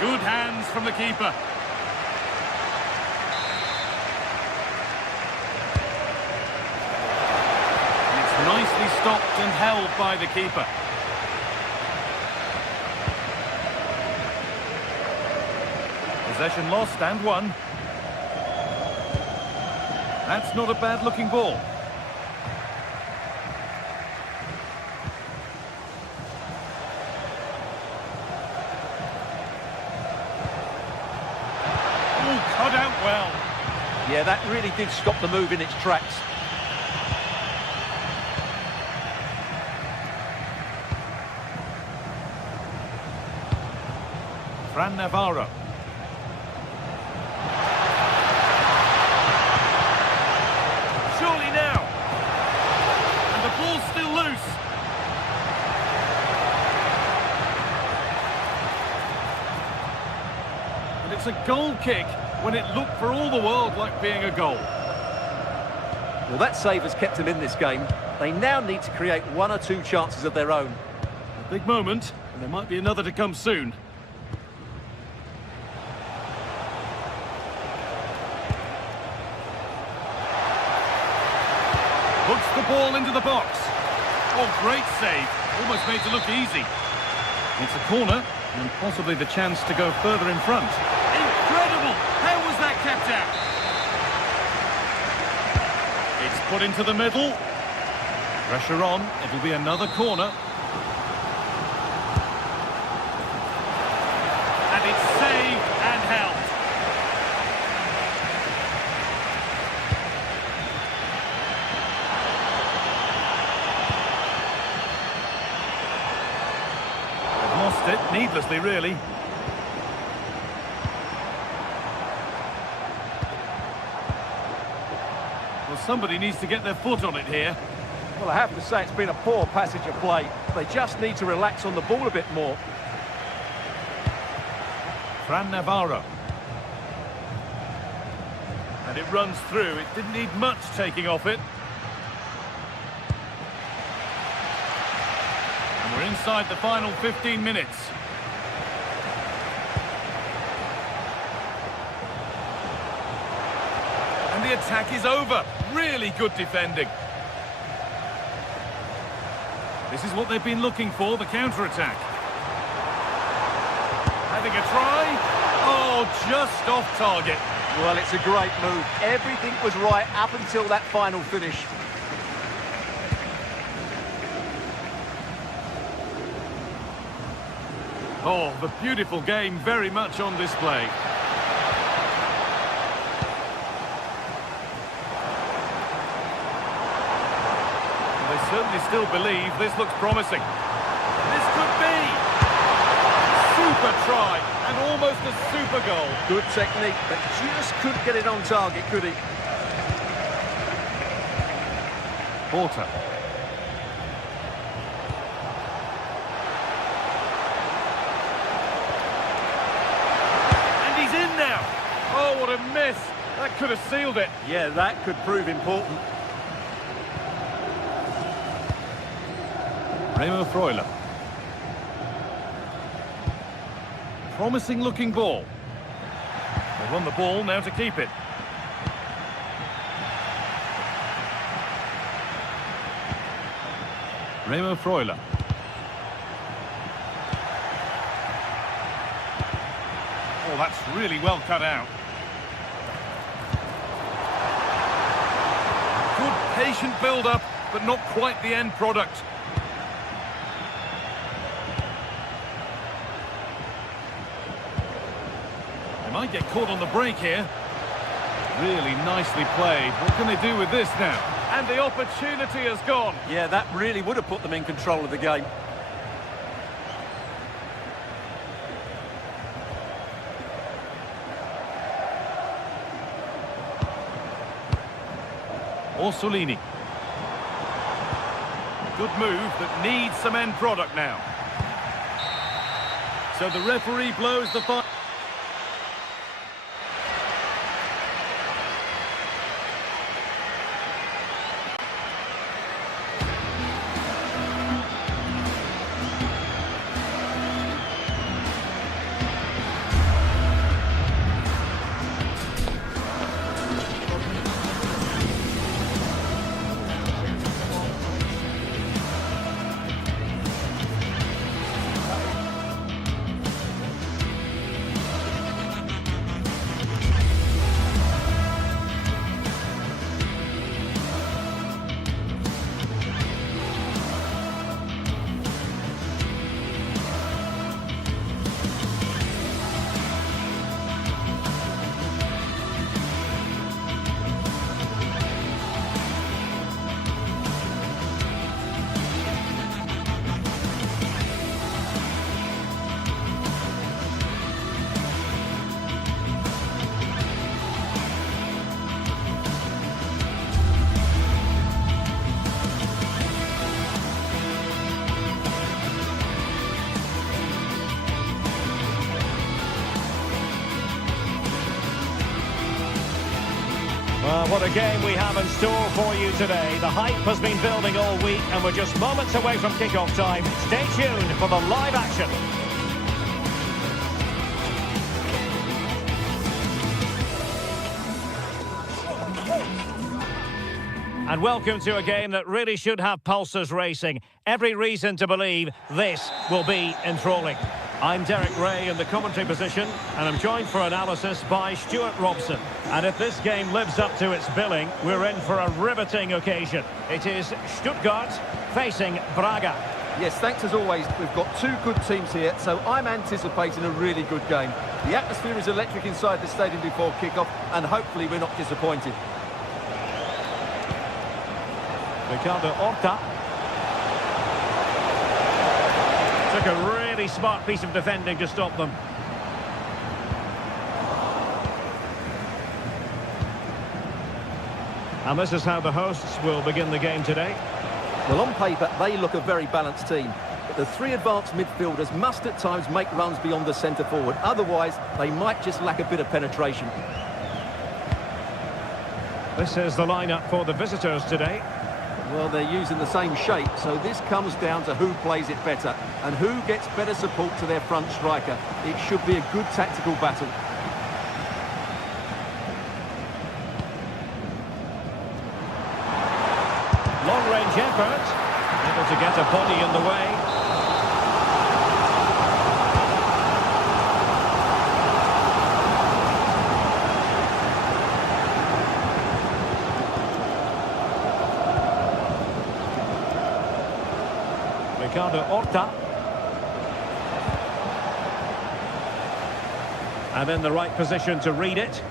Good hands from the keeper. Nicely stopped and held by the keeper. Possession lost and won. That's not a bad looking ball. Oh, cut out well. Yeah, that really did stop the move in its tracks. Fran Navarro. Surely now. And the ball's still loose. And it's a goal kick when it looked for all the world like being a goal. Well, that save has kept them in this game. They now need to create one or two chances of their own. A big moment, and there might be another to come soon. Puts the ball into the box. Oh, great save. Almost made to look easy. It's a corner, and possibly the chance to go further in front. Incredible! How was that kept out? It's put into the middle. Pressure on. It'll be another corner. And it's saved and held. Lost it, needlessly really. Well, somebody needs to get their foot on it here. Well, I have to say it's been a poor passage of play. They just need to relax on the ball a bit more. Fran Navarro. And it runs through. It didn't need much taking off it. And we're inside the final 15 minutes. And the attack is over. Really good defending. This is what they've been looking for, the counter-attack. Having a try. Oh, just off target. Well, it's a great move. Everything was right up until that final finish. Oh, the beautiful game very much on display. They certainly still believe this looks promising. This could be! Super try, and almost a super goal. Good technique, but just couldn't get it on target, could he? Porter. And he's in now! Oh, what a miss! That could have sealed it. Yeah, that could prove important. Remo Freuler. Promising looking ball. They won the ball, now to keep it. Remo Freuler. Oh, that's really well cut out. Good patient build-up, but not quite the end product. Might get caught on the break here. Really nicely played. What can they do with this now? And the opportunity has gone. Yeah, that really would have put them in control of the game. Orsolini. Good move that needs some end product now. So the referee blows the final. Well, what a game we have in store for you today. The hype has been building all week and we're just moments away from kick-off time. Stay tuned for the live action. And welcome to a game that really should have pulses racing. Every reason to believe this will be enthralling. I'm Derek Ray in the commentary position, and I'm joined for analysis by Stuart Robson. And if this game lives up to its billing, we're in for a riveting occasion. It is Stuttgart facing Braga. Yes, thanks as always. We've got two good teams here, so I'm anticipating a really good game. The atmosphere is electric inside the stadium before kick-off, and hopefully we're not disappointed. Ricardo Horta. Took a really smart piece of defending to stop them. And this is how the hosts will begin the game today. Well, on paper, they look a very balanced team. But the three advanced midfielders must at times make runs beyond the centre-forward. Otherwise, they might just lack a bit of penetration. This is the lineup for the visitors today. Well, they're using the same shape, so this comes down to who plays it better and who gets better support to their front striker. It should be a good tactical battle. Long-range effort, able to get a body in the way. Ricardo Horta. And in the right position to read it.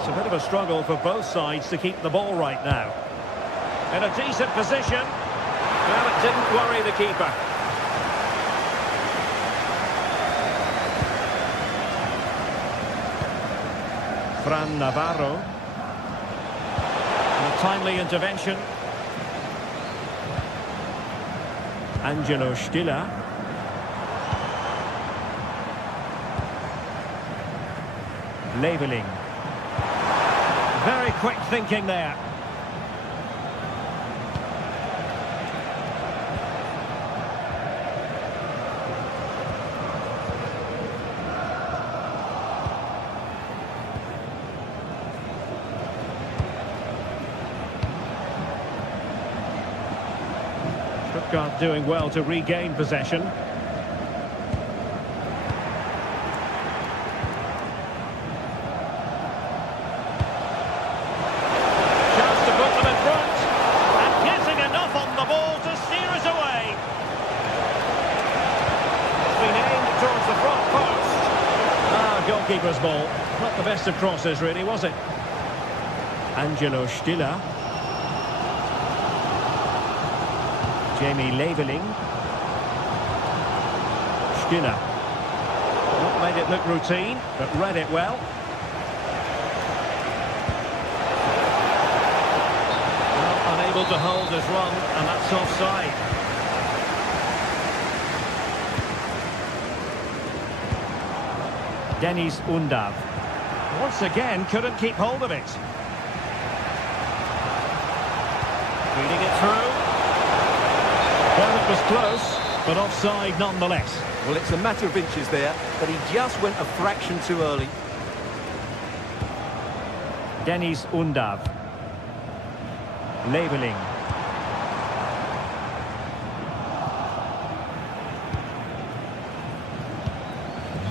A bit of a struggle for both sides to keep the ball right now. In a decent position. Well, it didn't worry the keeper. Fran Navarro. And a timely intervention. Angelo Stiller. Leveling. Very quick thinking there. Stuttgart doing well to regain possession. Goalkeeper's ball. Not the best of crosses, really, was it? Angelo Stiller. Jamie Leveling. Stiller. Not made it look routine, but read it well. Well, unable to hold his run, and that's offside. Dennis Undav. Once again, couldn't keep hold of it. Feeding it through. Well, it was close, but offside nonetheless. Well, it's a matter of inches there, but he just went a fraction too early. Dennis Undav. Leveling.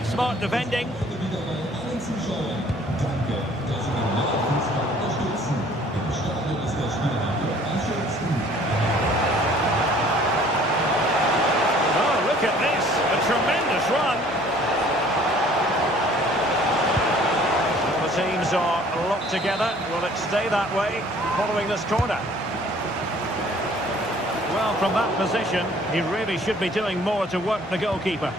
Smart defending. Oh, look at this. A tremendous run. Well, the teams are locked together. Will it stay that way following this corner? Well, from that position, he really should be doing more to work the goalkeeper.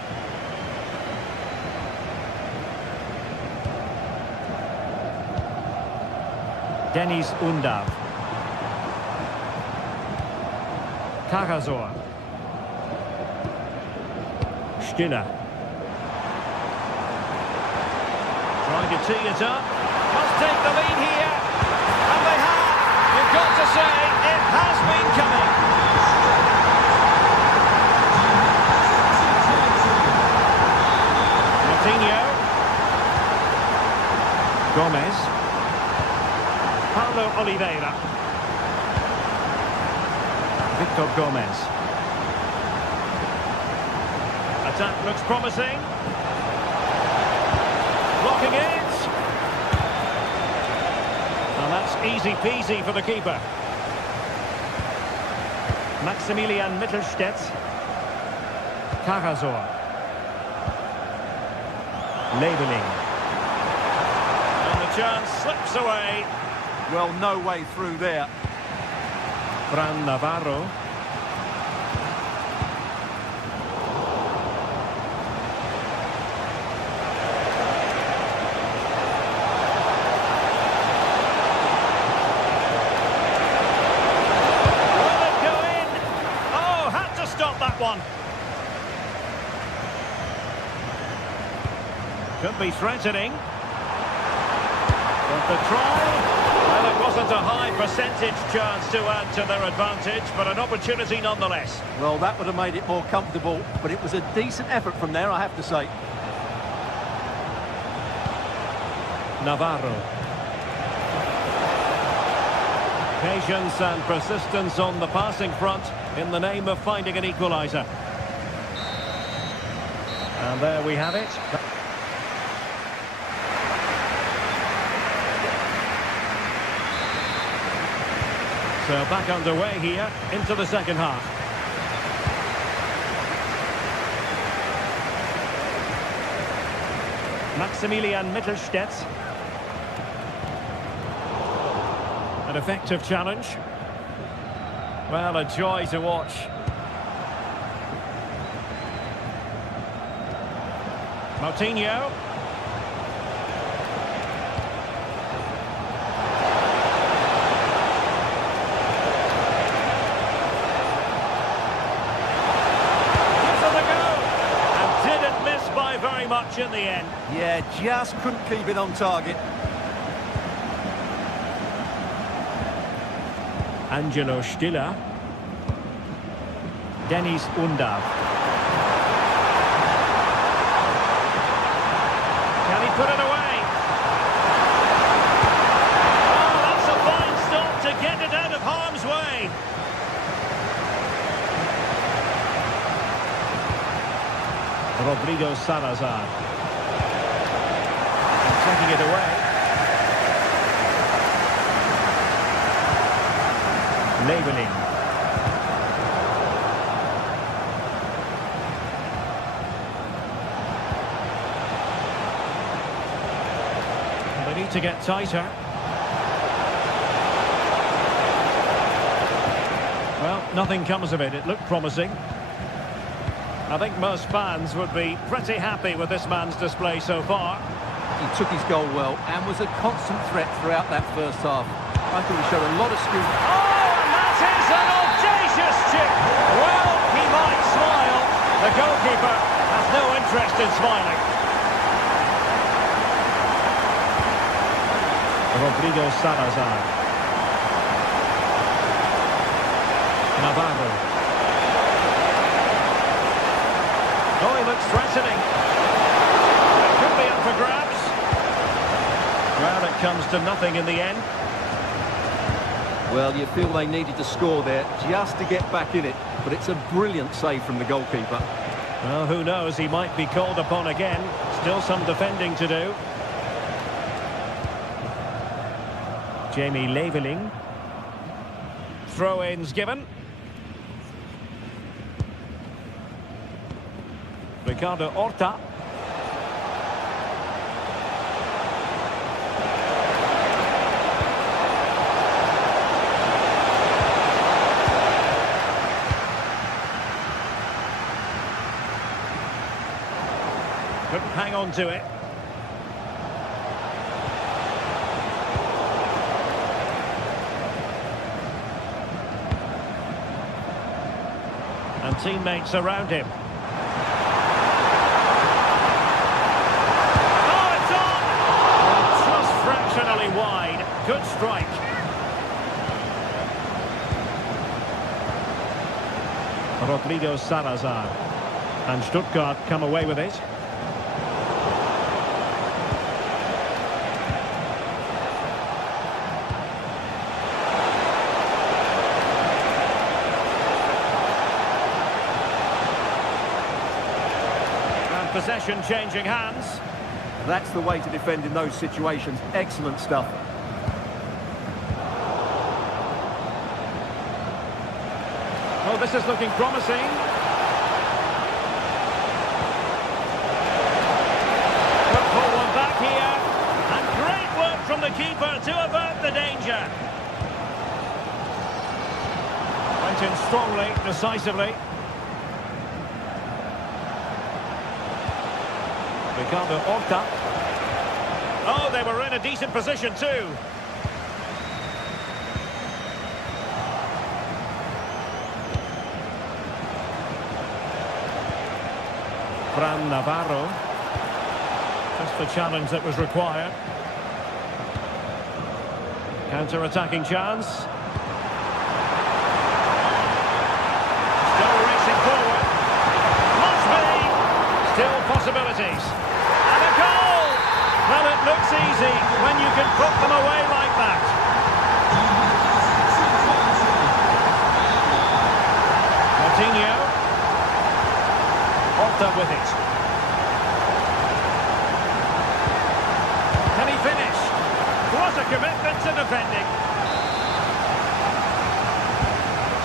Dennis Undav. Carrazor. Stiller. Trying to tee it up. Must take the lead here. And they have. You've got to say, it has been coming. Coutinho. Gomez. Paulo Oliveira. Victor Gomez. Attack looks promising. Blocking it. And that's easy peasy for the keeper. Maximilian Mittelstädt. Karasor. Labeling. And the chance slips away. Well, no way through there. Fran Navarro. Will it go in? Oh, had to stop that one. Could be threatening. But the try... Well, it wasn't a high percentage chance to add to their advantage, but an opportunity nonetheless. Well, that would have made it more comfortable, but it was a decent effort from there, I have to say. Navarro. Patience and persistence on the passing front in the name of finding an equaliser. And there we have it. So back underway here into the second half. Maximilian Mittelstädt. An effective challenge. Well, a joy to watch. Coutinho. Very much in the end. Yeah, just couldn't keep it on target. Angelo Stiller. Dennis Undav. Can he put it away? Oh, that's a fine stop to get it out of harm's way. Rodrigo Salazar. And taking it away. Labeling. They need to get tighter. Well, nothing comes of it. It looked promising. I think most fans would be pretty happy with this man's display so far. He took his goal well and was a constant threat throughout that first half. I thought he showed a lot of skill. Oh, and that is an audacious chip. Well, he might smile. The goalkeeper has no interest in smiling. Rodrigo Salazar. Navarro. Oh, he looks threatening. It could be up for grabs. Well, it comes to nothing in the end. Well, you feel they needed to score there just to get back in it, but it's a brilliant save from the goalkeeper. Well, who knows, he might be called upon again. Still some defending to do. Jamie Labeling. Throw-ins given. Ricardo Horta. Couldn't hang on to it. And teammates around him. Oh, it's on! Oh, just fractionally wide. Good strike. Rodrigo Salazar. And Stuttgart come away with it. possession changing hands. That's the way to defend in those situations. Excellent stuff. Oh, this is looking promising. Good pull one back here. And great work from the keeper to avert the danger. Went in strongly, decisively. Ricardo Horta. Oh, they were in a decent position too. Fran Navarro. Just the challenge that was required. Counter-attacking chance. Still racing forward. Must be. Still possibilities. And a goal! Well, it looks easy when you can put them away like that. Martinho. Horta with it. Can he finish? What a commitment to defending.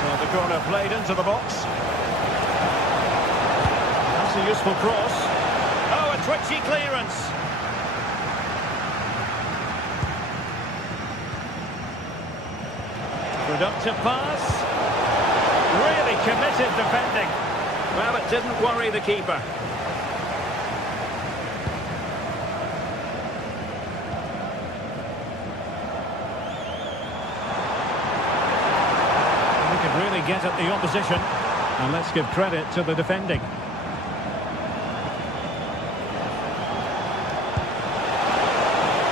So the corner played into the box. That's a useful cross. Oh, a twitchy clearance. Productive pass. Really committed defending. Well, it didn't worry the keeper. We could really get at the opposition. And let's give credit to the defending.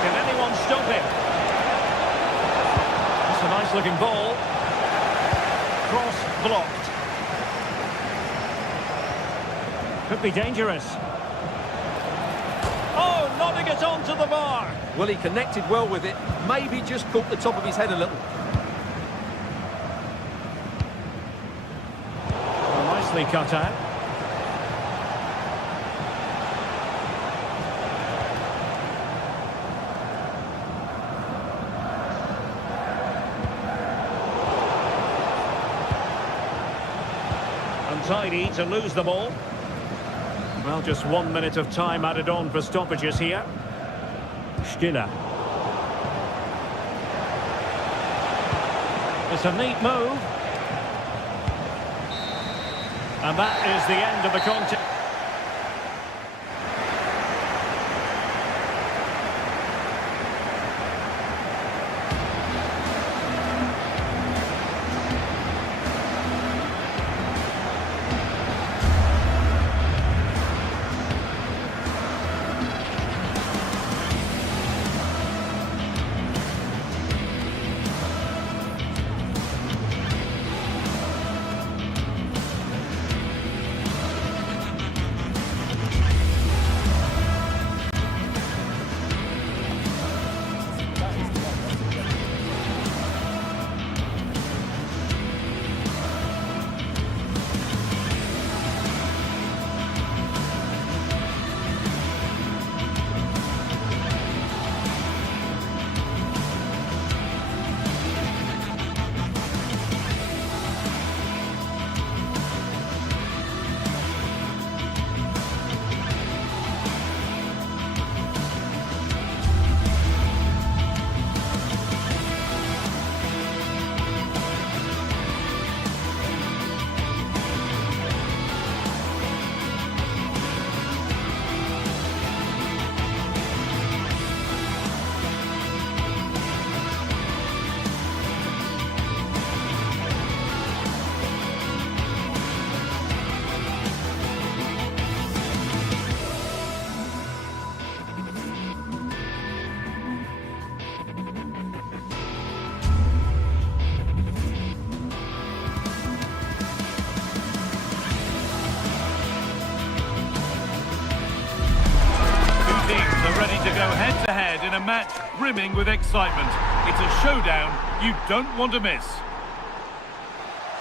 Can anyone stop him? That's a nice looking ball. Cross blocked. Could be dangerous. Oh, nodding it onto the bar. Well, he connected well with it. Maybe just caught the top of his head a little. Well, nicely cut out. Untidy to lose the ball. Well, just 1 minute of time added on for stoppages here. Stiller. It's a neat move. And that is the end of the contest. To go head-to-head in a match brimming with excitement. It's a showdown you don't want to miss.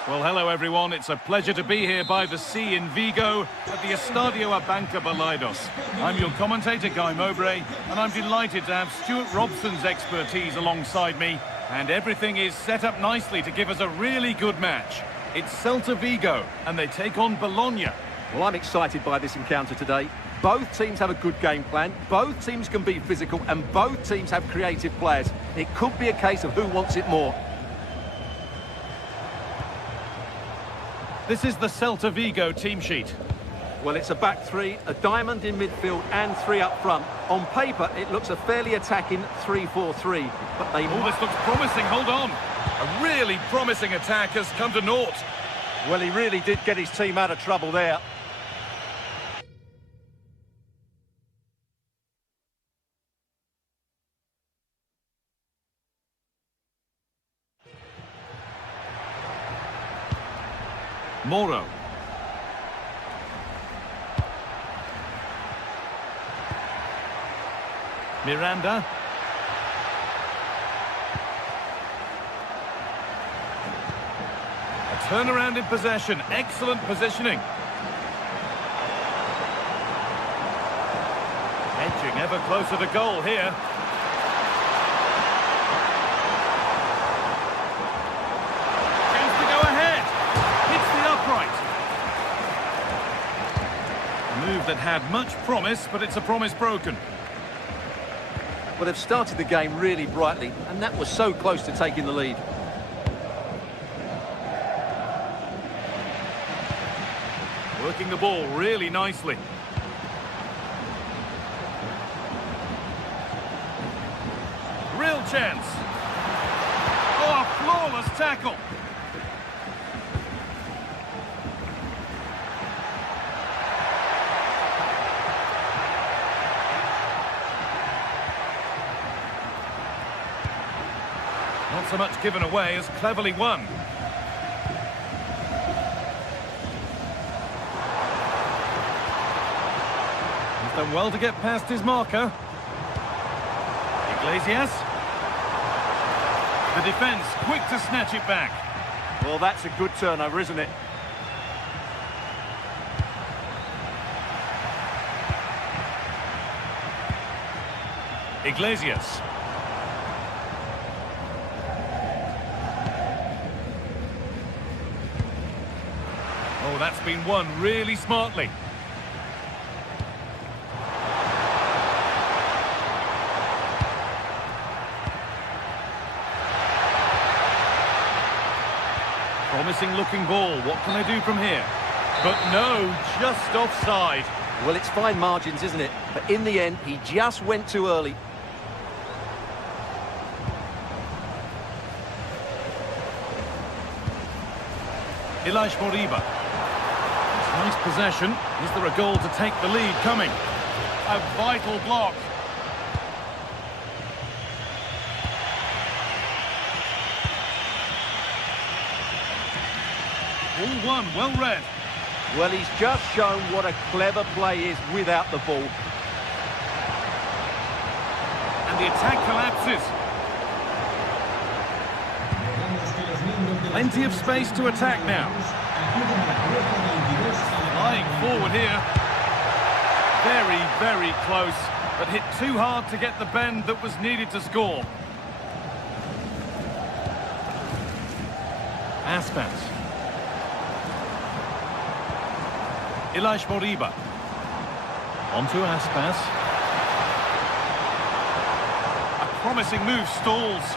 Well, hello everyone. It's a pleasure to be here by the sea in Vigo at the Estadio Abanca Balaidos. I'm your commentator, Guy Mowbray, and I'm delighted to have Stuart Robson's expertise alongside me. And everything is set up nicely to give us a really good match. It's Celta Vigo, and they take on Bologna. Well, I'm excited by this encounter today. Both teams have a good game plan, both teams can be physical, and both teams have creative players. It could be a case of who wants it more. This is the Celta Vigo team sheet. Well, it's a back three, a diamond in midfield and three up front. On paper, it looks a fairly attacking 3-4-3, but they... Oh, this looks promising, hold on. A really promising attack has come to naught. Well, he really did get his team out of trouble there. Moro. Miranda. A turnaround in possession. Excellent positioning. Edging ever closer to goal here. Chance to go ahead. Hits the upright. A move that had much promise, but it's a promise broken. Well, they've started the game really brightly, and that was so close to taking the lead. Working the ball really nicely. Real chance. Oh, a flawless tackle. Not so much given away as cleverly won. He's done well to get past his marker. Iglesias. The defence quick to snatch it back. Well, that's a good turnover, isn't it? Iglesias. Oh, that's been won really smartly. Promising looking ball. What can they do from here? But no, just offside. Well, it's fine margins, isn't it? But in the end, he just went too early. Ilaix Moriba. Nice possession. Is there a goal to take the lead coming? A vital block. All one, well read. Well, he's just shown what a clever play is without the ball. And the attack collapses. Plenty of space to attack now. Flying forward here. Very, very close, but hit too hard to get the bend that was needed to score. Aspas. Ilaix Moriba. On to Aspas. A promising move stalls.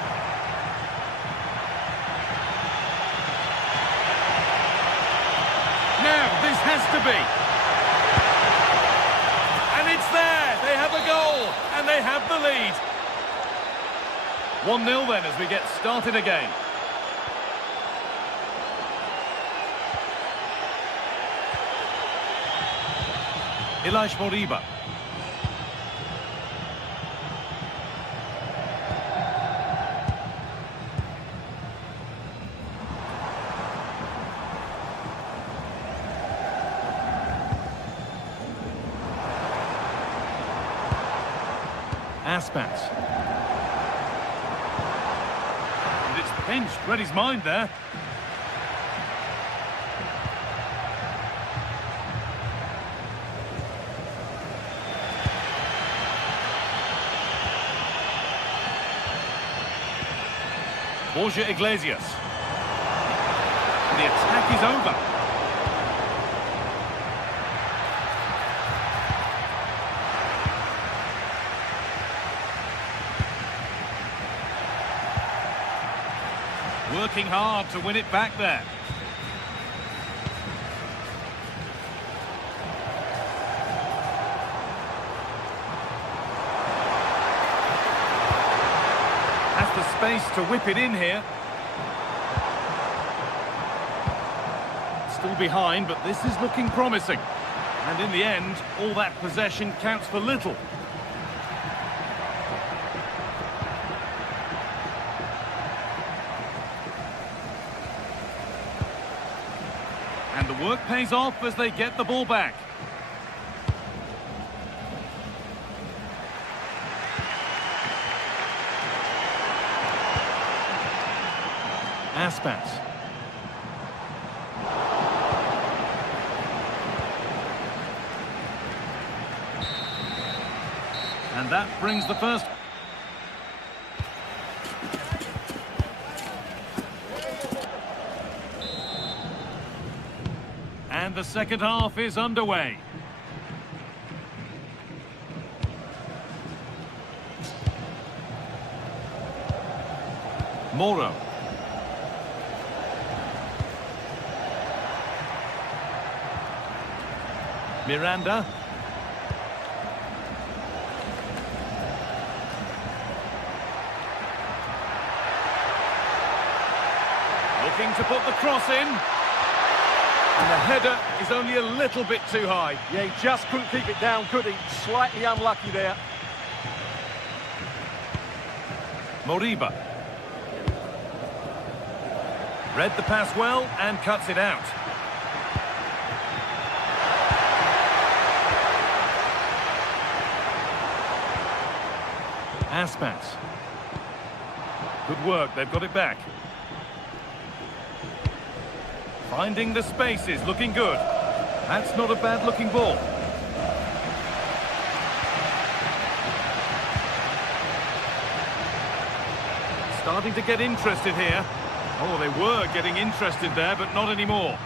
Now, this has to be. And it's there. They have a goal, and they have the lead. 1-0 then as we get started again. Ilaix Moriba. Aspas. And it's pinched, read his mind there. Borussia Iglesias. The attack is over. Working hard to win it back there. Has the space to whip it in here. Still behind, but this is looking promising. And in the end, all that possession counts for little. And the work pays off as they get the ball back. Aspas. And that brings the first. And the second half is underway. Moro. Miranda. Looking to put the cross in. And the header is only a little bit too high. Yeah, he just couldn't keep it down, could he? Slightly unlucky there. Moriba. Read the pass well and cuts it out. Aspas. Good work, they've got it back. Finding the spaces, looking good. That's not a bad-looking ball. Starting to get interested here. Oh, they were getting interested there, but not anymore.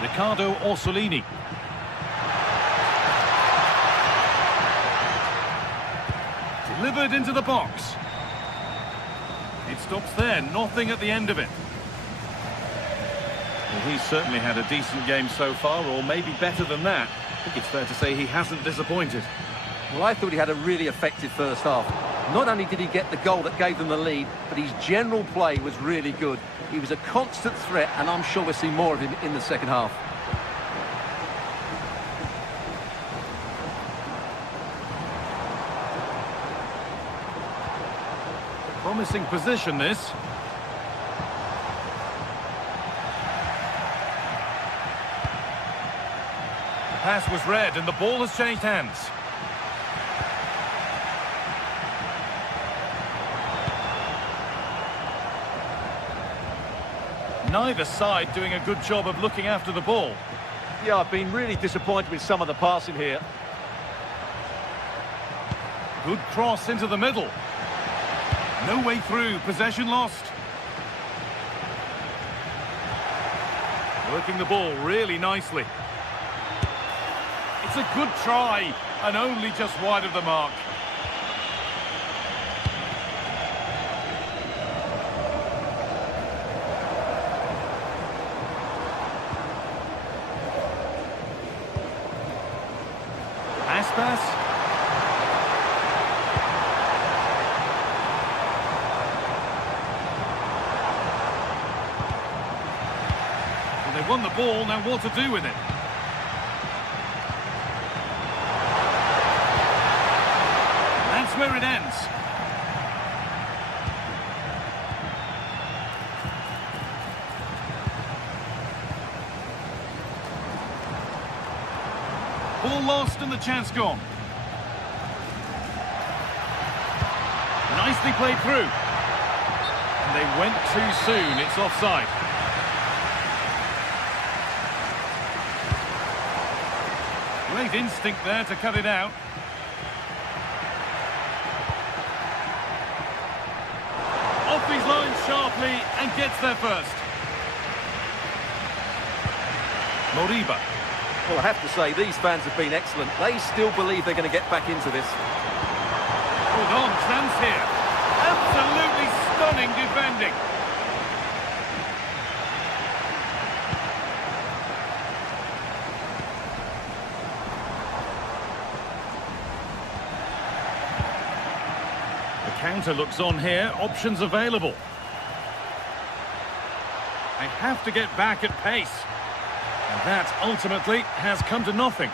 Riccardo Orsolini. Delivered into the box. It stops there, nothing at the end of it. Well, he's certainly had a decent game so far, or maybe better than that. I think it's fair to say he hasn't disappointed. Well, I thought he had a really effective first half. Not only did he get the goal that gave them the lead, but his general play was really good. He was a constant threat, and I'm sure we'll see more of him in the second half. Promising position, this. The pass was read, and the ball has changed hands. Neither side doing a good job of looking after the ball. Yeah, I've been really disappointed with some of the passing here. Good cross into the middle. No way through, possession lost. Working the ball really nicely. It's a good try, and only just wide of the mark. Aspas. Well, they've won the ball, now what to do with it? That's where it ends. Ball lost and the chance gone. Nicely played through. And they went too soon. It's offside. Great instinct there to cut it out. quickly and gets there first. Moriba. Well, I have to say, these fans have been excellent. They still believe they're going to get back into this. Hold on, chance here. Absolutely stunning defending. The counter looks on here. Options available. They have to get back at pace. And that ultimately has come to nothing.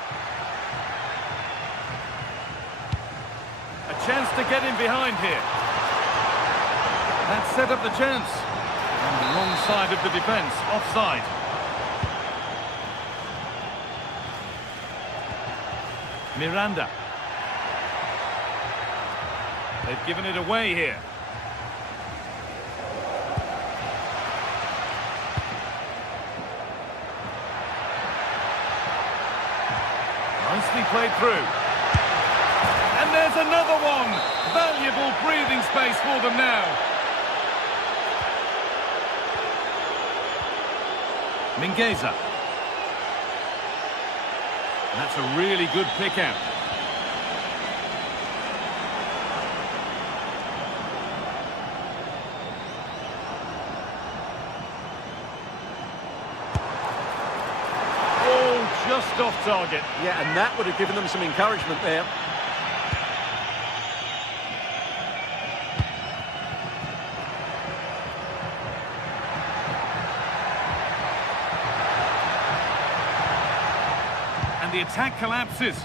A chance to get in behind here. That set up the chance. On the wrong side of the defence, offside. Miranda. They've given it away here. Nicely played through. And there's another one. Valuable breathing space for them now. Mingueza. That's a really good pick out. Just off target. Yeah, and that would have given them some encouragement there. And the attack collapses.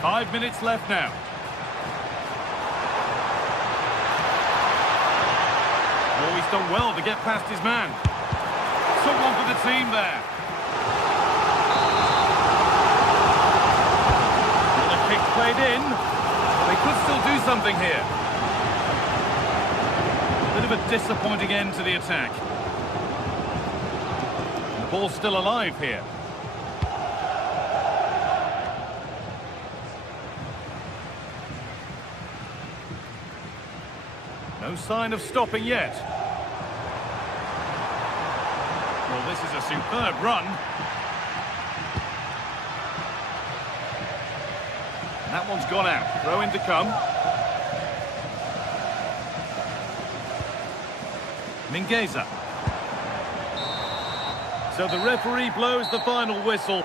Five minutes left now. Oh, he's done well to get past his man. Someone for the team there. And the kick played in. They could still do something here. A bit of a disappointing end to the attack. The ball's still alive here. No sign of stopping yet. Well, this is a superb run. And that one's gone out. Throw in to come. Mingueza. So the referee blows the final whistle.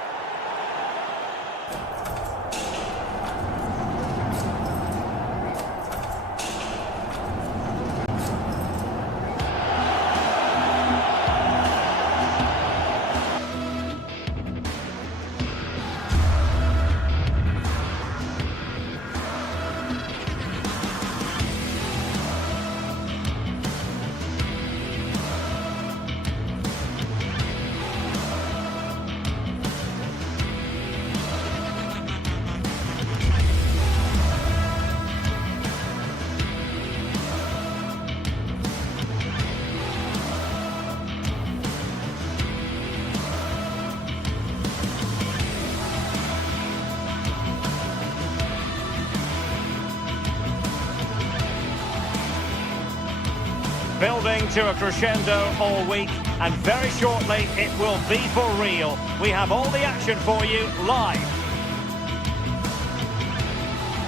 Building to a crescendo all week, and very shortly it will be for real. We have all the action for you live.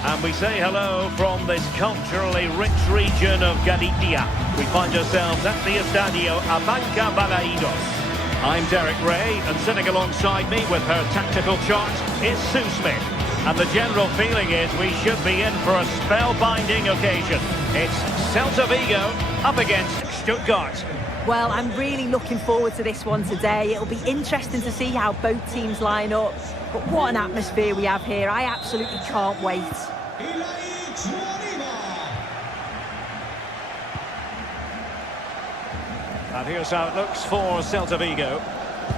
And we say hello from this culturally rich region of Galicia. We find ourselves at the Estadio Abanca Balaidos. I'm Derek Ray, and sitting alongside me with her tactical chart is Sue Smith. And the general feeling is we should be in for a spellbinding occasion. It's Celta Vigo up against Stuttgart. Well, I'm really looking forward to this one today. It'll be interesting to see how both teams line up. But what an atmosphere we have here. I absolutely can't wait. And here's how it looks for Celta Vigo.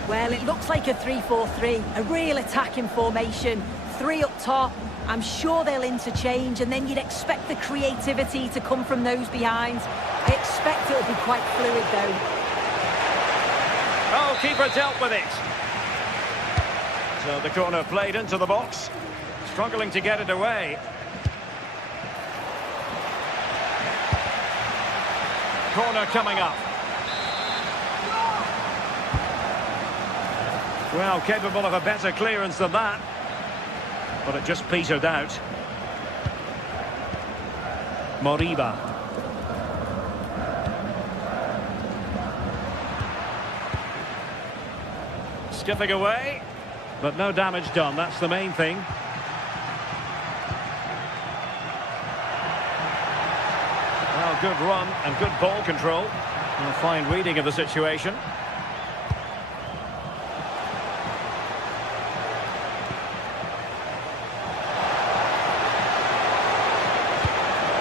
Well, it looks like a 3-4-3, a real attacking formation. Three up top. I'm sure they'll interchange, and then you'd expect the creativity to come from those behind. I expect it'll be quite fluid, though. Oh, keeper dealt with it. So the corner played into the box. Struggling to get it away. corner coming up. Well, capable of a better clearance than that. But it just petered out. Moriba. Skipping away. But no damage done, that's the main thing. Well, good run and good ball control. And a fine reading of the situation.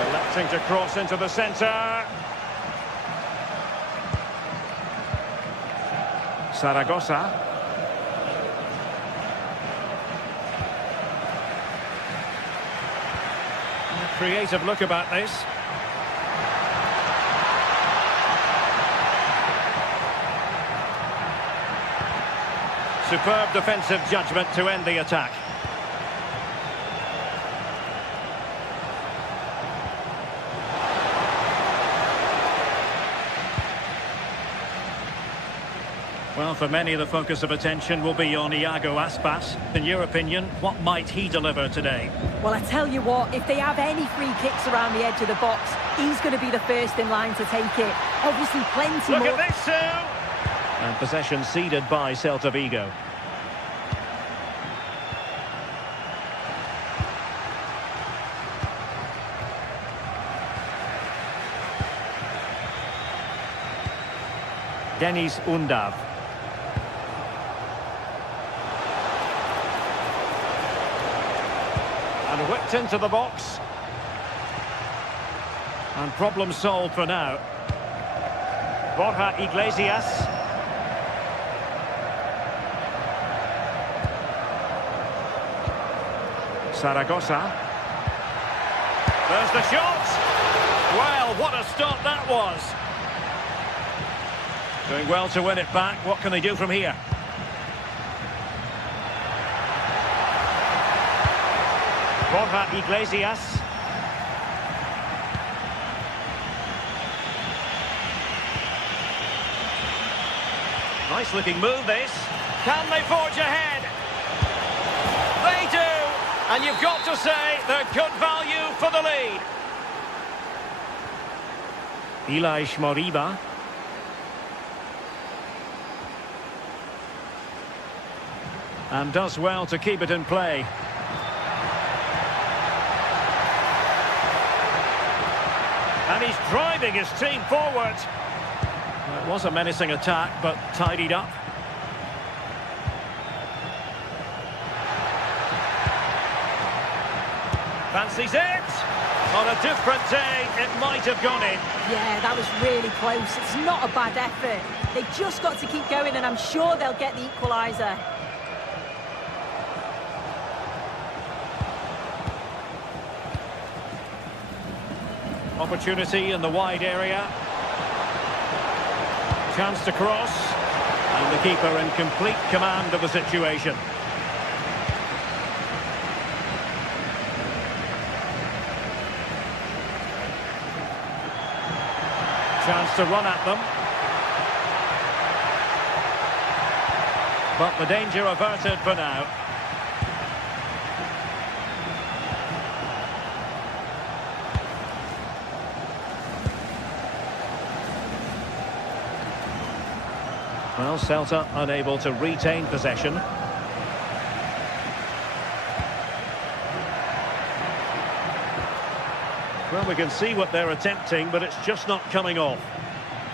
Electing to cross into the centre. Zaragoza. Creative look about this. Superb defensive judgment to end the attack. Well, for many, the focus of attention will be on Iago Aspas. In your opinion, what might he deliver today? Well, I tell you what, if they have any free kicks around the edge of the box, he's going to be the first in line to take it. Obviously, plenty more. Look at this, Sue! And possession ceded by Celta Vigo. Denis Undav. And whipped into the box. And problem solved for now. Borja Iglesias. Zaragoza. There's the shot. Well, what a stop that was. Doing well to win it back. What can they do from here? Borja Iglesias. Nice looking move this. Can they forge ahead? They do! And you've got to say they're good value for the lead. Ilaix Moriba. And does well to keep it in play. And he's driving his team forward. It was a menacing attack, but tidied up. Fancies it. On a different day, it might have gone in. Yeah, that was really close. It's not a bad effort. They've just got to keep going, and I'm sure they'll get the equaliser. Opportunity in the wide area. Chance to cross. And the keeper in complete command of the situation. Chance to run at them. But the danger averted for now. Well, Celta unable to retain possession. Well, we can see what they're attempting, but it's just not coming off.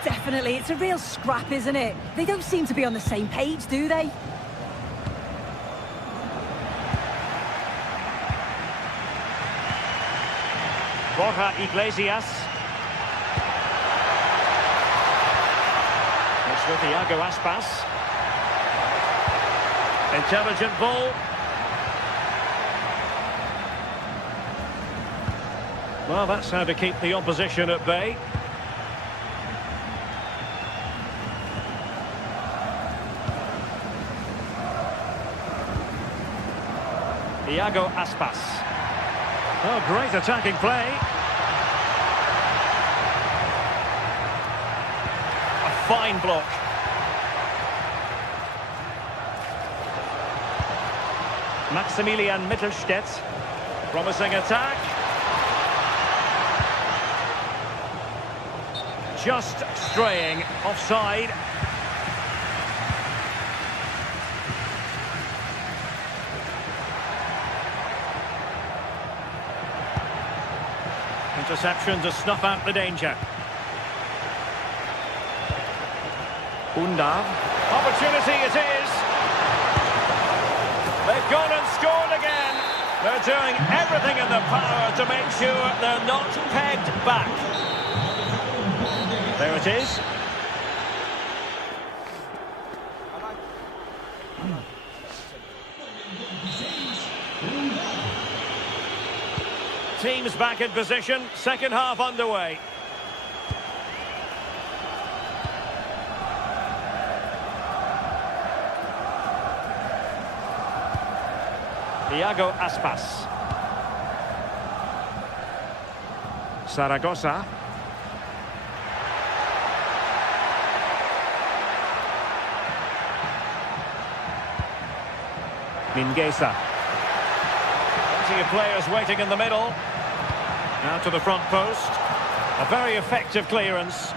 Definitely, it's a real scrap, isn't it? They don't seem to be on the same page, do they? Borja Iglesias. It's with Iago Aspas. Intelligent ball. Well, that's how to keep the opposition at bay. Iago Aspas. Oh, great attacking play. fine block. Maximilian Mittelstädt. Promising attack. Just straying offside. Interception to snuff out the danger. Undav. Opportunity it is. They've gone and scored again. They're doing everything in their power to make sure they're not pegged back. There it is. Teams back in position, second half underway. Iago Aspas. Zaragoza. Mingueza. Plenty of players waiting in the middle. Now to the front post. A very effective clearance.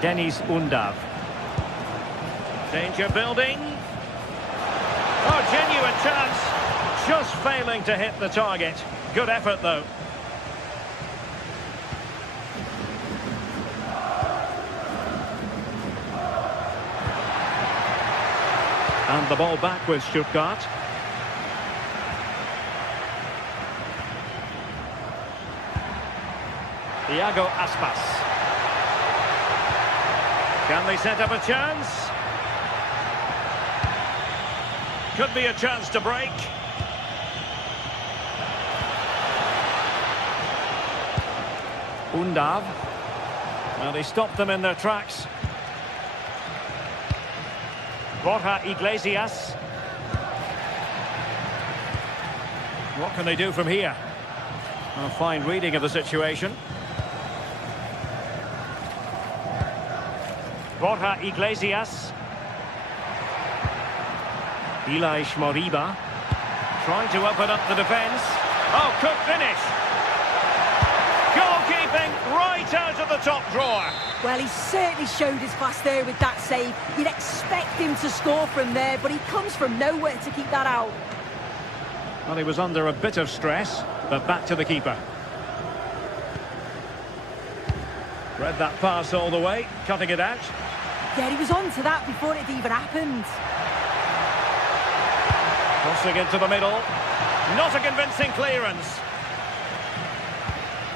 Deniz Undav. Danger building. Oh, genuine chance. Just failing to hit the target. Good effort, though. And the ball back with Stuttgart. Iago Aspas. Can they set up a chance? Could be a chance to break. Undav. Well, they stopped them in their tracks. Borja Iglesias. What can they do from here? A fine reading of the situation. Borja Iglesias. Ilaix Moriba. Trying to open up the defence. Oh, good finish. Goalkeeping right out of the top drawer. Well, he certainly showed his class there with that save. You'd expect him to score from there, but he comes from nowhere to keep that out. Well, he was under a bit of stress, but back to the keeper. Read that pass all the way, cutting it out. Yeah, he was on to that before it even happened. Crossing into the middle. Not a convincing clearance.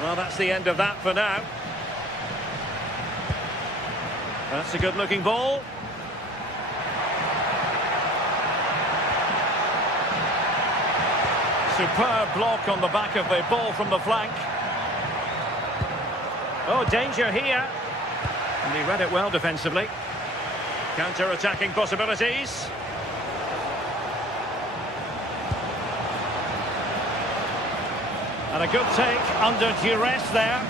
Well, that's the end of that for now. That's a good-looking ball. Superb block on the back of the ball from the flank. Oh, danger here. And he read it well defensively. Counter-attacking possibilities. And a good take under duress there.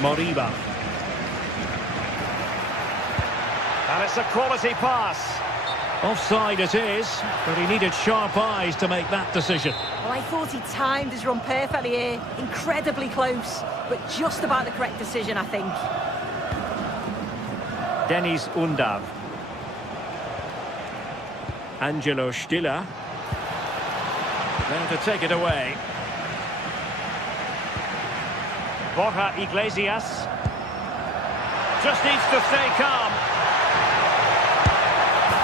Moriba. And it's a quality pass. Offside it is, but he needed sharp eyes to make that decision. Well, I thought he timed his run perfectly here. Incredibly close, but just about the correct decision, I think. Deniz Undav. Angelo Stiller. There to take it away. Borja Iglesias. Just needs to stay calm.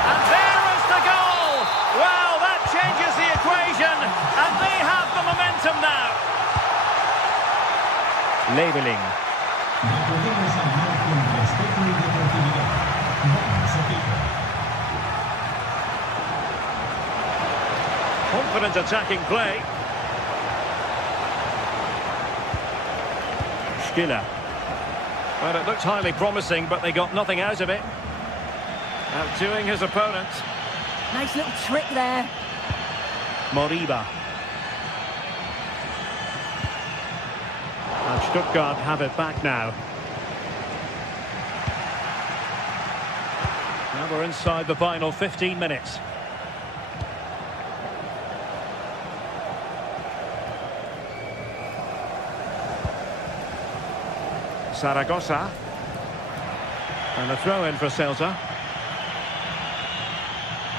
And there is the goal! Well, that changes the equation, and they have the momentum now. Labeling. Confident attacking play. Stiller. Well, it looked highly promising, but they got nothing out of it. Outdoing his opponent. Nice little trick there. Moriba. And Stuttgart have it back now. Now we're inside the final 15 minutes. Zaragoza. And a throw in for Celta.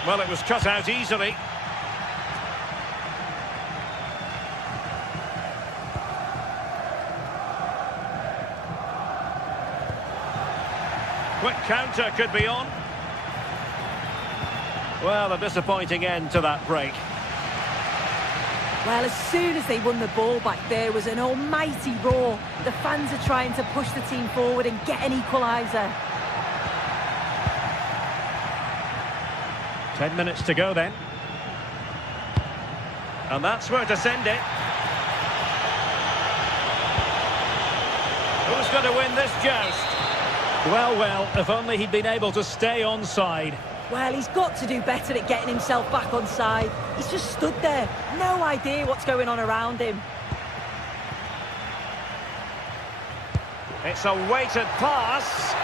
Well, it was cut out easily. Quick counter could be on. Well, a disappointing end to that break. Well, as soon as they won the ball back, there was an almighty roar. The fans are trying to push the team forward and get an equaliser. 10 minutes to go then. And that's where to send it. Who's going to win this joust? Well, if only he'd been able to stay onside. Well, he's got to do better at getting himself back on side. He's just stood there. No idea what's going on around him. It's a weighted pass.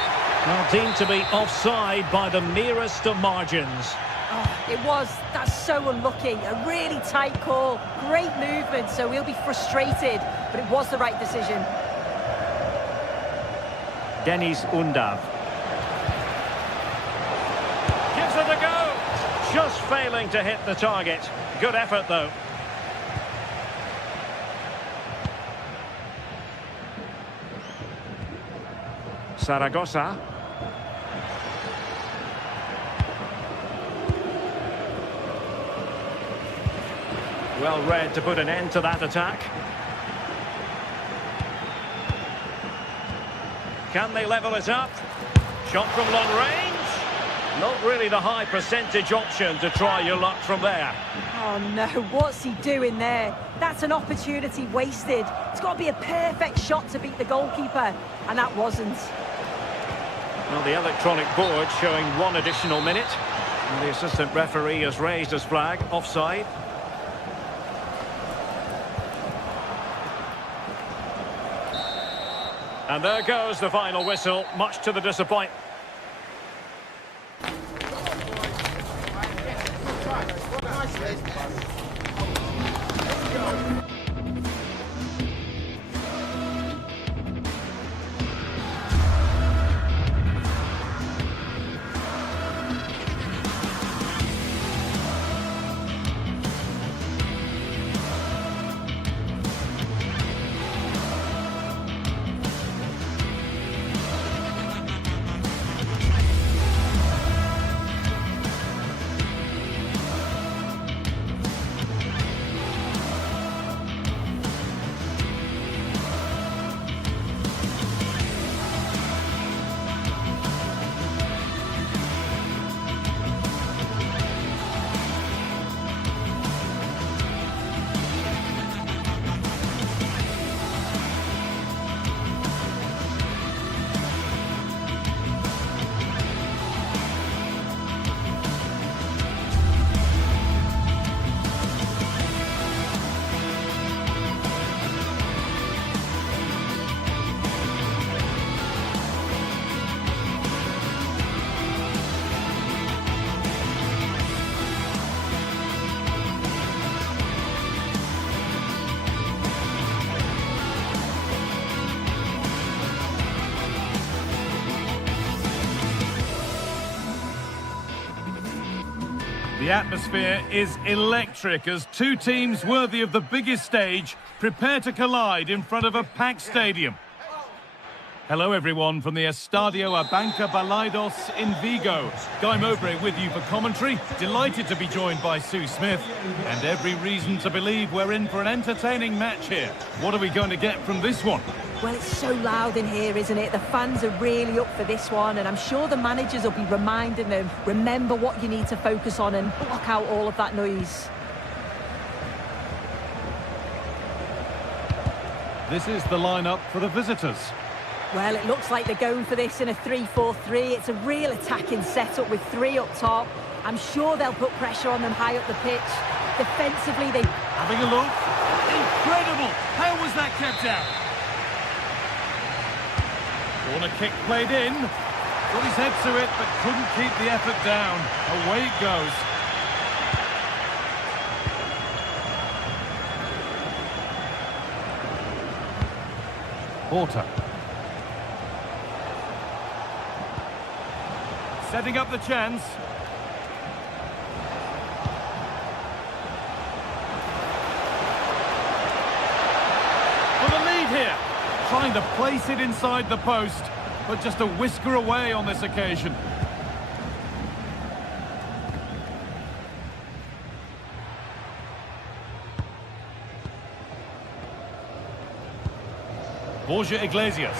Well, deemed to be offside by the merest of margins. Oh, it was. That's so unlucky. A really tight call. Great movement, so he'll be frustrated. But it was the right decision. Dennis Undav. Gives it a go. Just failing to hit the target. Good effort, though. Zaragoza. Well read to put an end to that attack. Can they level it up? Shot from long range. Not really the high percentage option to try your luck from there. Oh no, what's he doing there? That's an opportunity wasted. It's got to be a perfect shot to beat the goalkeeper, and that wasn't. Well, the electronic board showing 1 additional minute. And the assistant referee has raised his flag, offside. And there goes the final whistle, much to the disappointment. The atmosphere is electric as two teams worthy of the biggest stage prepare to collide in front of a packed stadium. Hello everyone from the Estadio Abanca Balaidos in Vigo. Guy Mowbray with you for commentary. Delighted to be joined by Sue Smith. And every reason to believe we're in for an entertaining match here. What are we going to get from this one? Well, it's so loud in here, isn't it? The fans are really up for this one, and I'm sure the managers will be reminding them, remember what you need to focus on and block out all of that noise. This is the lineup for the visitors. Well, it looks like they're going for this in a 3-4-3. It's a real attacking setup with 3 up top. I'm sure they'll put pressure on them high up the pitch. Defensively, they... Having a look. Incredible! How was that kept out? Corner kick played in. Got his head to it, but couldn't keep the effort down. Away it goes. Porter. Setting up the chance. For the lead here. Trying to place it inside the post, but just a whisker away on this occasion. Borja Iglesias.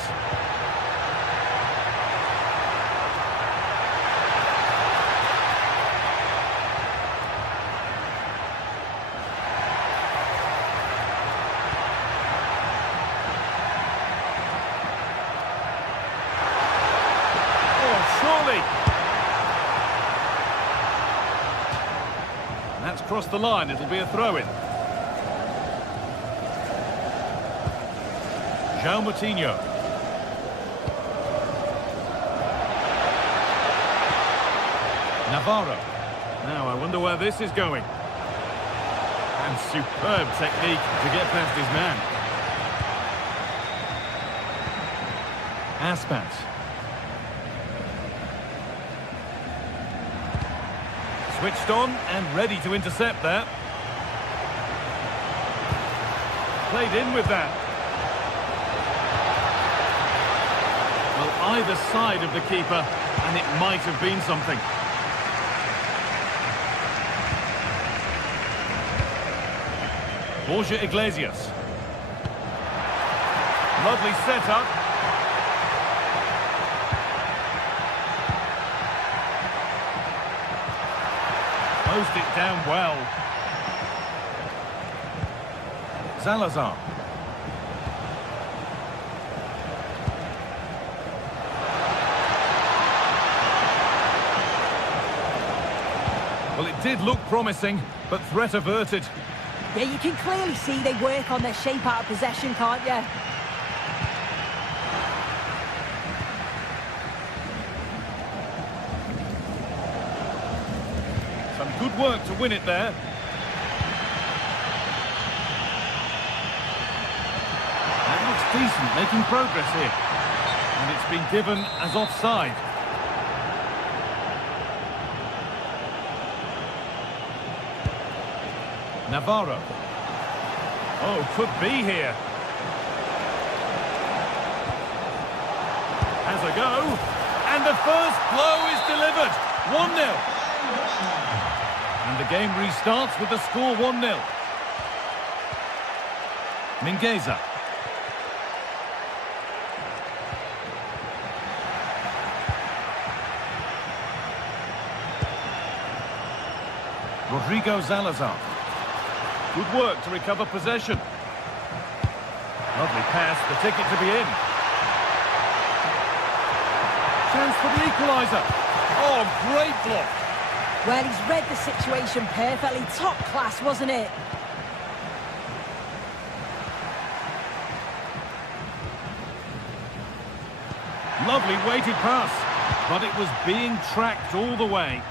That's crossed the line. It'll be a throw-in. João Moutinho. Navarro. Now, I wonder where this is going. And superb technique to get past his man. Aspas. Switched on and ready to intercept there. Played in with that. Well, either side of the keeper, and it might have been something. Borja Iglesias. Lovely setup. Closed it down well. Salazar. Well, it did look promising, but threat averted. Yeah, you can clearly see they work on their shape out of possession, can't you? Some good work to win it there. That looks decent, making progress here. And it's been given as offside. Navarro. Oh, could be here. Has a go. And the first blow is delivered. 1-0. And the game restarts with the score 1-0. Mingueza. Rodrigo Salazar. Good work to recover possession. Lovely pass, the ticket to be in. Chance for the equaliser. Oh, great block. Well, he's read the situation perfectly. Top class, wasn't it? Lovely weighted pass, but it was being tracked all the way.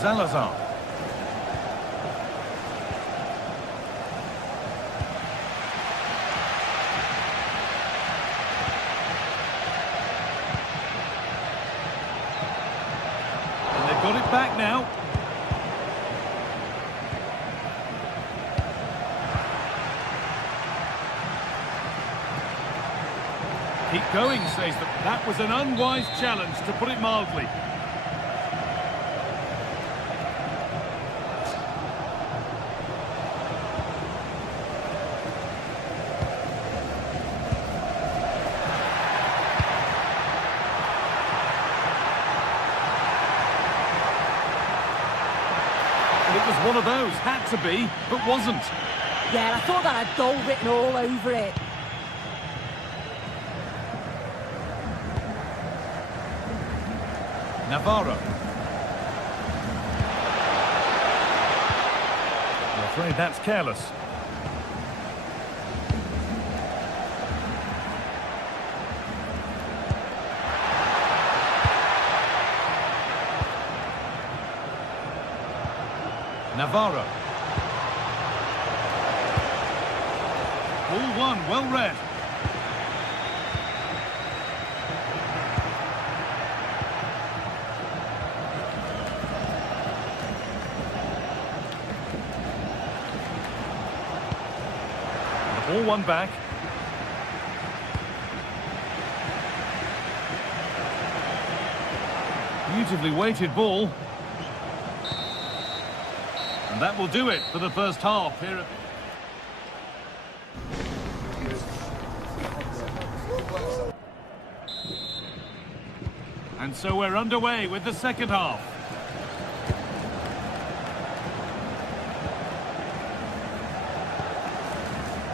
Salazar. And they've got it back now. Keep going, says that was an unwise challenge, to put it mildly. It was one of those, had to be, but wasn't. Yeah, I thought that had goal written all over it. Navarro. I'm afraid that's careless. Navarro. Ball one, well read. Ball one back. Beautifully weighted ball. And that will do it for the first half here. And so we're underway with the second half.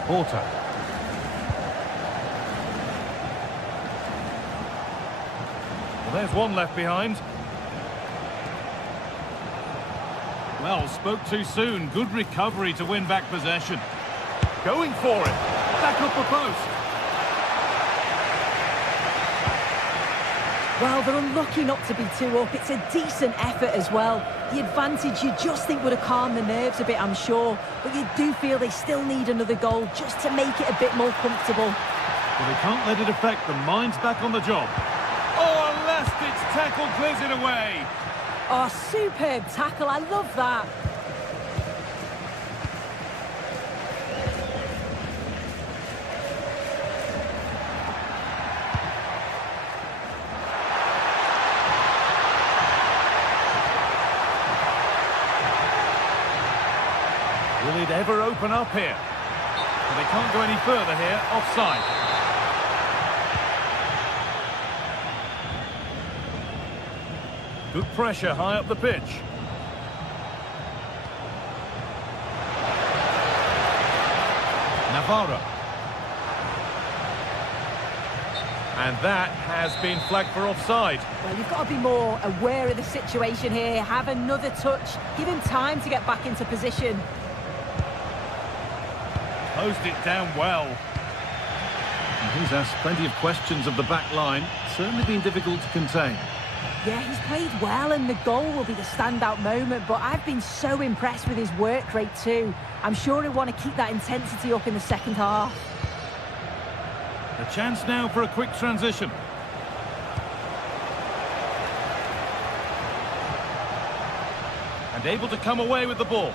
Porter. Well, there's one left behind. Well, spoke too soon. Good recovery to win back possession. Going for it. Back up the post. Well, they're unlucky not to be 2 up. It's a decent effort as well. The advantage you just think would have calmed the nerves a bit, I'm sure. But you do feel they still need another goal just to make it a bit more comfortable. Well, they can't let it affect them. Mind's back on the job. Oh, a last-ditch tackle clears it away. Oh, superb tackle. I love that. Will it ever open up here? Well, they can't go any further here. Offside. Good pressure high up the pitch. Navarro. And that has been flagged for offside. Well, you've got to be more aware of the situation here. Have another touch. Give him time to get back into position. Closed it down well. And he's asked plenty of questions of the back line. Certainly been difficult to contain. Yeah, he's played well and the goal will be the standout moment, but I've been so impressed with his work rate too. I'm sure he'll want to keep that intensity up in the second half. A chance now for a quick transition. And able to come away with the ball.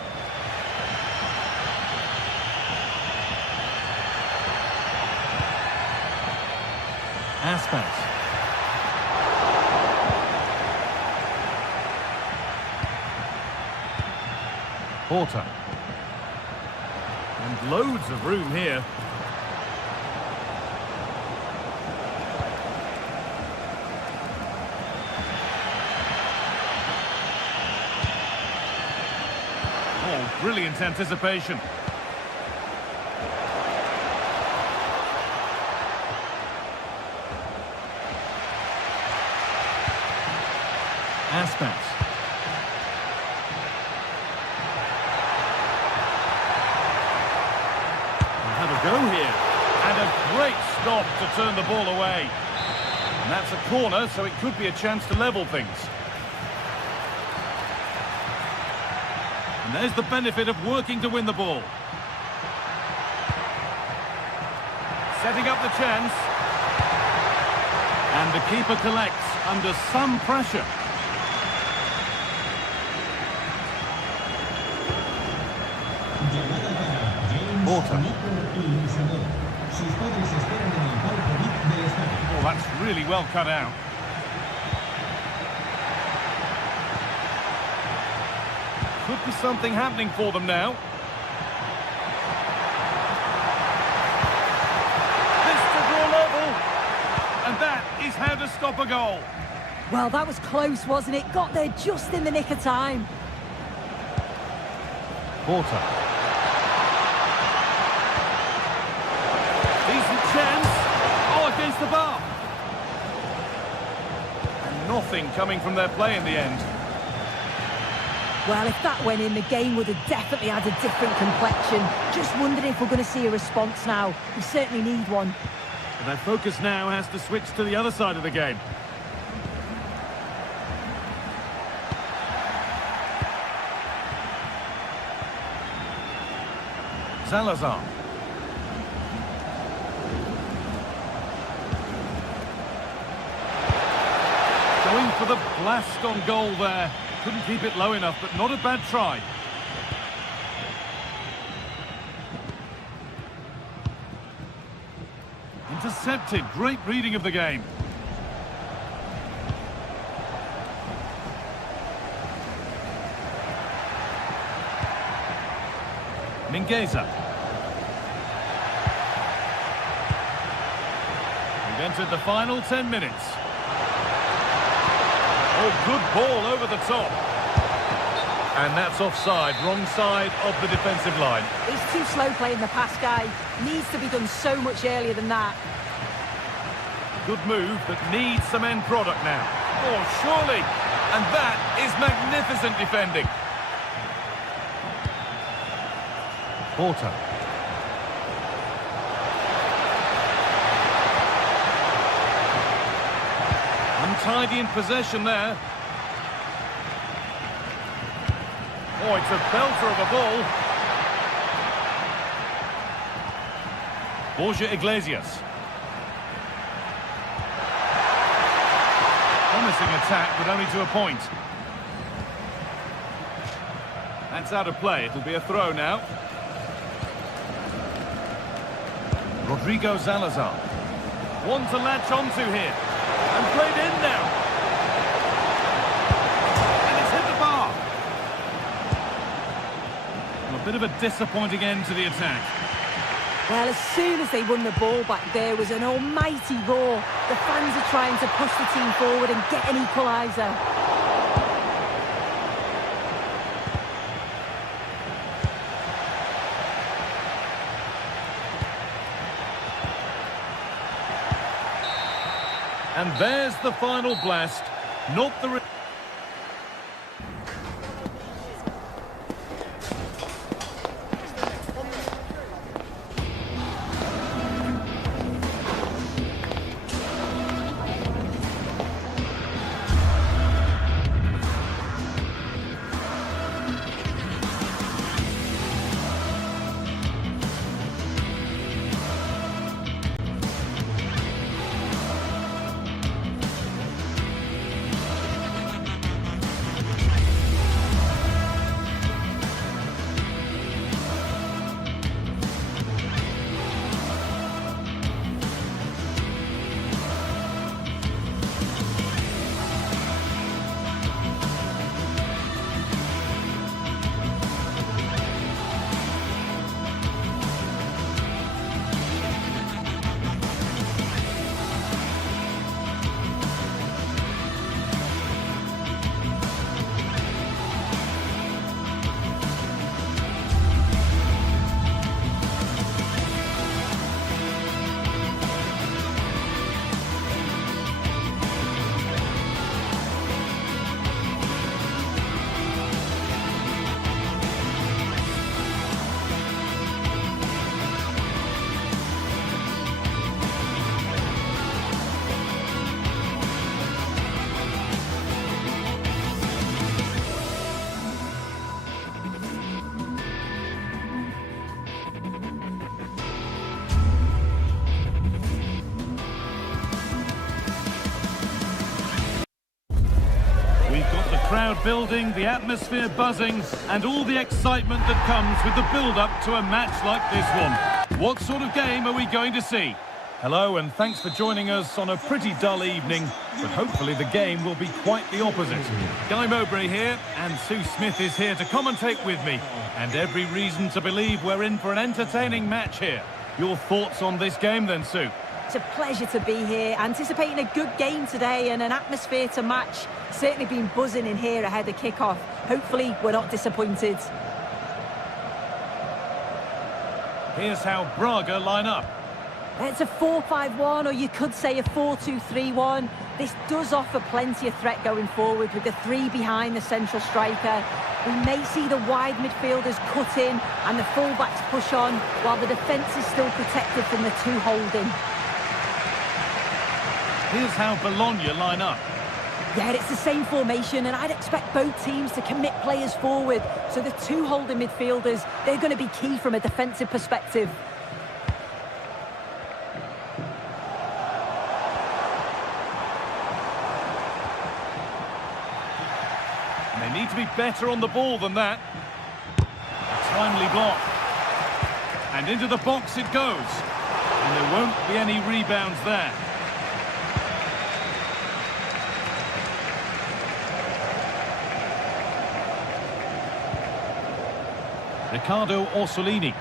Aspas. Porter. And loads of room here. Oh, brilliant anticipation. Aspas. Have a go here. And a great stop to turn the ball away. And that's a corner, so it could be a chance to level things. And there's the benefit of working to win the ball. Setting up the chance. And the keeper collects under some pressure. Porter. Oh, that's really well cut out. Could be something happening for them now. This to draw level. And that is how to stop a goal. Well, that was close, wasn't it? Got there just in the nick of time. Porter. the bar. And nothing coming from their play in the end. Well, if that went in, the game would have definitely had a different complexion. Just wondering if we're going to see a response now. We certainly need one. And their focus now has to switch to the other side of the game. Salazar. Going for the blast on goal there. Couldn't keep it low enough, but not a bad try. Intercepted. Great reading of the game. Mingueza. We've entered the final 10 minutes. Oh, good ball over the top. And that's offside, wrong side of the defensive line. He's too slow playing the pass, guy. Needs to be done so much earlier than that. Good move, but needs some end product now. Oh, surely. And that is magnificent defending. Porter. Untidy in possession there. Oh, it's a belter of a ball. Borussia Iglesias. Promising attack, but only to a point. That's out of play. It'll be a throw now. Rodrigo Salazar. One to latch onto here. And played in now. And it's hit the bar. A bit of a disappointing end to the attack. Well, as soon as they won the ball back, there was an almighty roar. The fans are trying to push the team forward and get an equaliser. And there's the final blast. Not the... Crowd building, the atmosphere buzzing, and all the excitement that comes with the build-up to a match like this one. What sort of game are we going to see? Hello, and thanks for joining us on a pretty dull evening, but hopefully the game will be quite the opposite. Guy Mowbray here, and Sue Smith is here to commentate with me, and every reason to believe we're in for an entertaining match here. Your thoughts on this game then, Sue? It's a pleasure to be here, anticipating a good game today and an atmosphere to match. Certainly been buzzing in here ahead of kick-off. Hopefully we're not disappointed. Here's how Braga line up. It's a 4-5-1, or you could say a 4-2-3-1. This does offer plenty of threat going forward with the three behind the central striker. We may see the wide midfielders cut in and the fullbacks push on, while the defence is still protected from the two holding. Here's how Bologna line up. Yeah, it's the same formation, and I'd expect both teams to commit players forward. So the two holding midfielders, they're going to be key from a defensive perspective. They need to be better on the ball than that. A timely block. And into the box it goes. And there won't be any rebounds there. Riccardo Orsolini.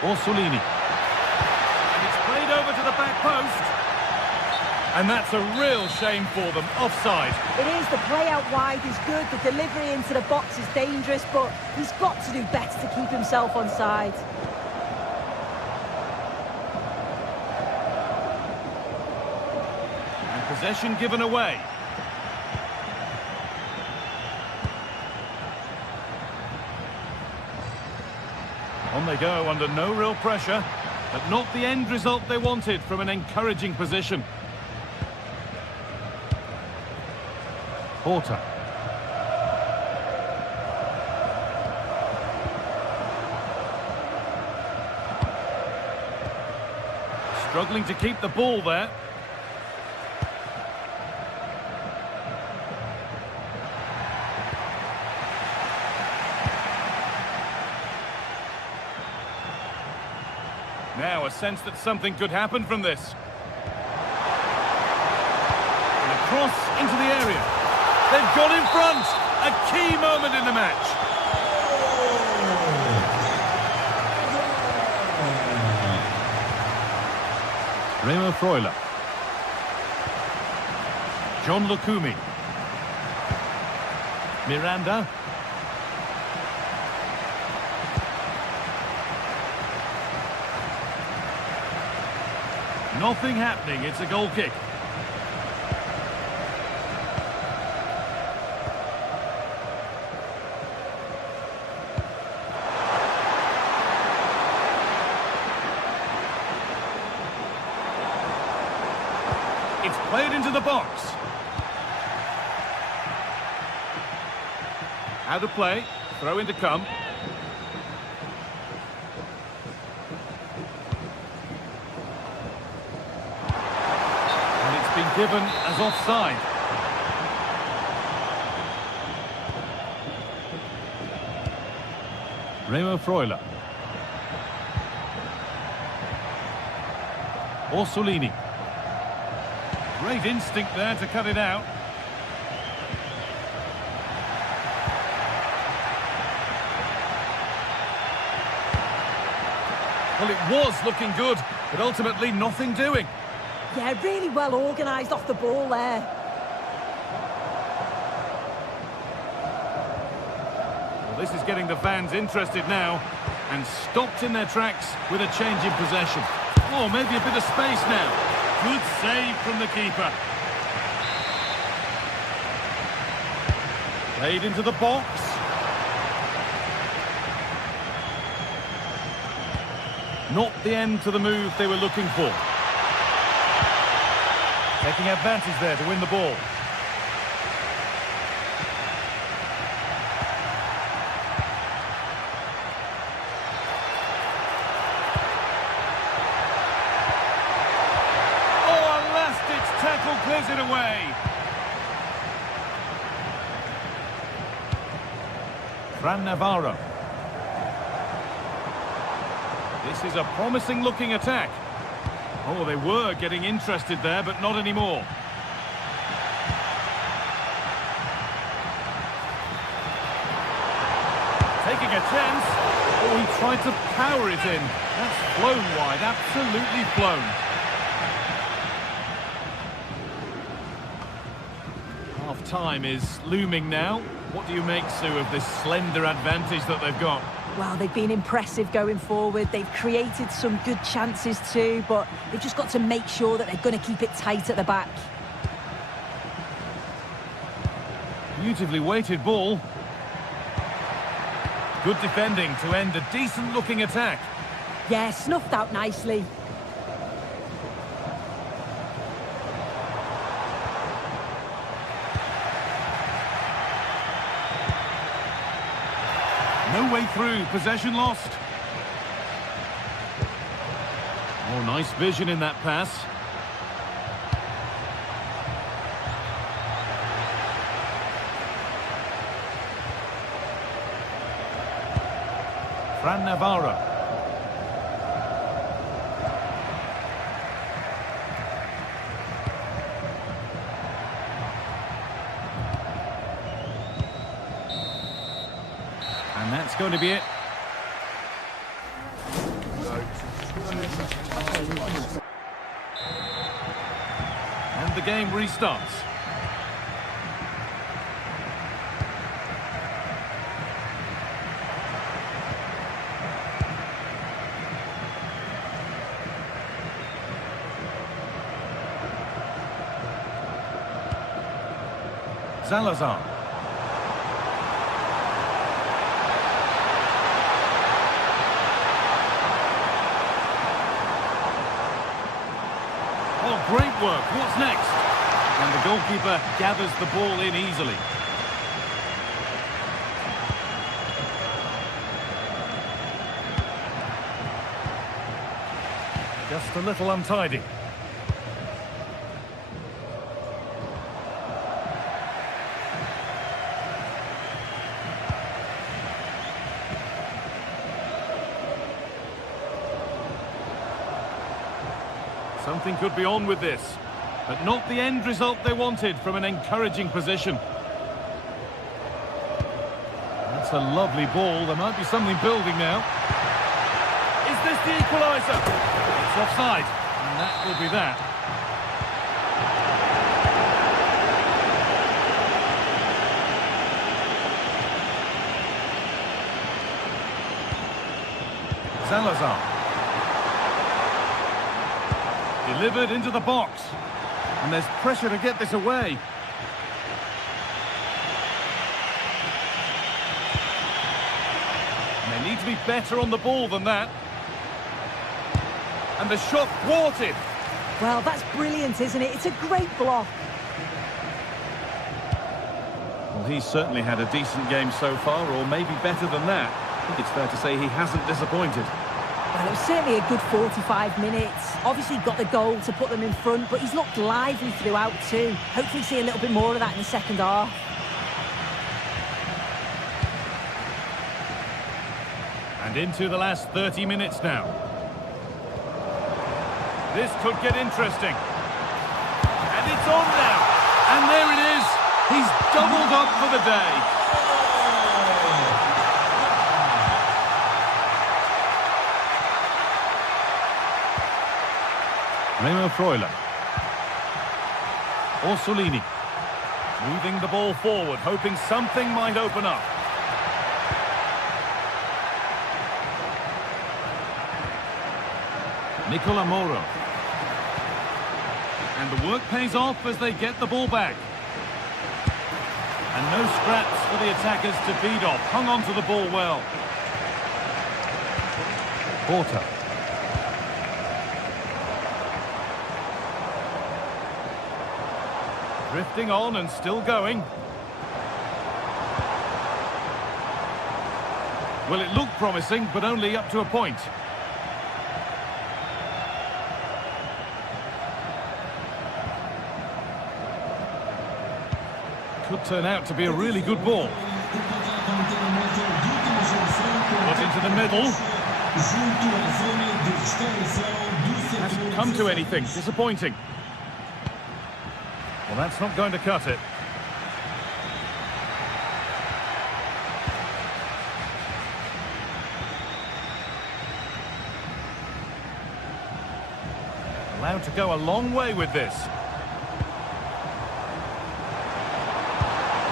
Orsolini. And it's played over to the back post. And that's a real shame for them. Offside. It is. The play out wide is good. The delivery into the box is dangerous, but he's got to do better to keep himself onside. And possession given away. On they go under no real pressure, but not the end result they wanted from an encouraging position. Porter. Struggling to keep the ball there. Now a sense that something could happen from this. And a cross into the area. They've got in front. A key moment in the match. Remo Freuler. John Lukumi. Miranda. Nothing happening. It's a goal kick. It's played into the box. Out of play. Throw in to come. And it's been given as offside. Remo Freuler. Orsolini. Great instinct there to cut it out. Well, it was looking good, but ultimately nothing doing. Yeah, really well organised off the ball there. Well, this is getting the fans interested now, and stopped in their tracks with a change in possession. Oh, maybe a bit of space now. Good save from the keeper. Played into the box. Not the end to the move they were looking for. Taking advantage there to win the ball. Clears it away. Fran Navarro. This is a promising looking attack. Oh, they were getting interested there, but not anymore. Taking a chance. Oh, he tried to power it in. That's flown wide, absolutely flown. time is looming now. What do you make, Sue, of this slender advantage that they've got? Well, they've been impressive going forward. They've created some good chances too, but they've just got to make sure that they're going to keep it tight at the back. Beautifully weighted ball. Good defending to end a decent-looking attack. Yeah, snuffed out nicely. No way through, possession lost. Oh, nice vision in that pass. Fran Navarro. And that's going to be it. And the game restarts. Salazar. Oh, great work. What's next? And the goalkeeper gathers the ball in easily. Just a little untidy. Something could be on with this, but not the end result they wanted from an encouraging position. That's a lovely ball. There might be something building now. Is this the equaliser? It's offside, and that will be that. Salazar. Delivered into the box. And there's pressure to get this away. And they need to be better on the ball than that. And the shot thwarted. Well, that's brilliant, isn't it? It's a great block. Well, he's certainly had a decent game so far, or maybe better than that. I think it's fair to say he hasn't disappointed. Well, it was certainly a good 45 minutes. Obviously got the goal to put them in front, but he's looked lively throughout too. Hopefully see a little bit more of that in the second half. And into the last 30 minutes now. This could get interesting. And it's on now. And there it is. He's doubled up for the day. Remo Freuler. Orsolini. Moving the ball forward, hoping something might open up. Nicola Moro. And the work pays off as they get the ball back. And no scraps for the attackers to feed off. Hung on to the ball well. Porter. Drifting on and still going. Well, it looked promising, but only up to a point. Could turn out to be a really good ball. Put into the middle. Hasn't come to anything. Disappointing. Well, that's not going to cut it. Allowed to go a long way with this.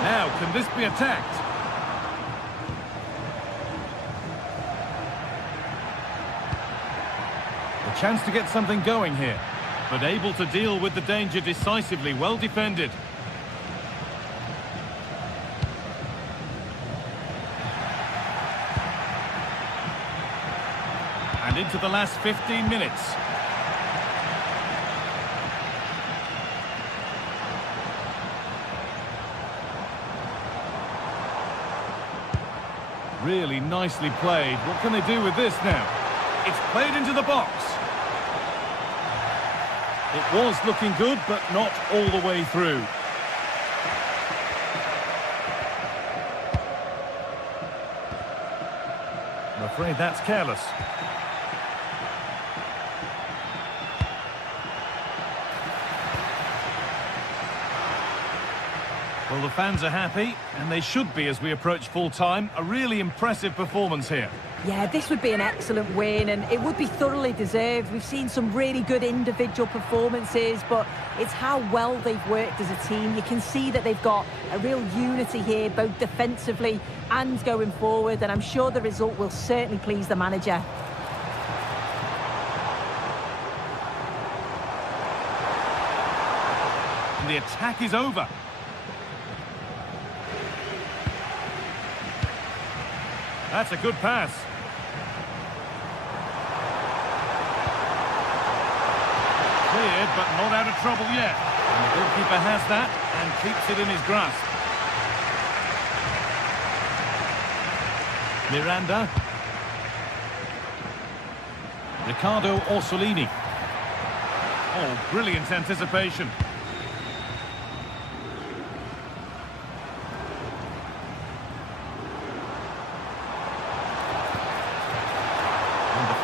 Now, can this be attacked? A chance to get something going here, but able to deal with the danger decisively. Well defended. And into the last 15 minutes. Really nicely played. What can they do with this now? It's played into the box. It was looking good, but not all the way through. I'm afraid that's careless. Well, the fans are happy, and they should be as we approach full-time. A really impressive performance here. Yeah, this would be an excellent win, and it would be thoroughly deserved. We've seen some really good individual performances, but it's how well they've worked as a team. You can see that they've got a real unity here, both defensively and going forward, and I'm sure the result will certainly please the manager. And the attack is over. That's a good pass. Cleared, but not out of trouble yet. And the goalkeeper has that and keeps it in his grasp. Miranda. Riccardo Orsolini. Oh, brilliant anticipation.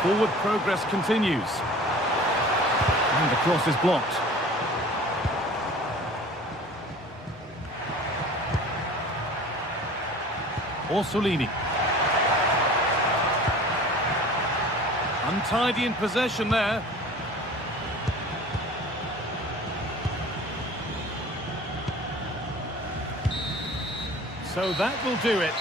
Forward progress continues. And the cross is blocked. Orsolini. Untidy in possession there. So that will do it.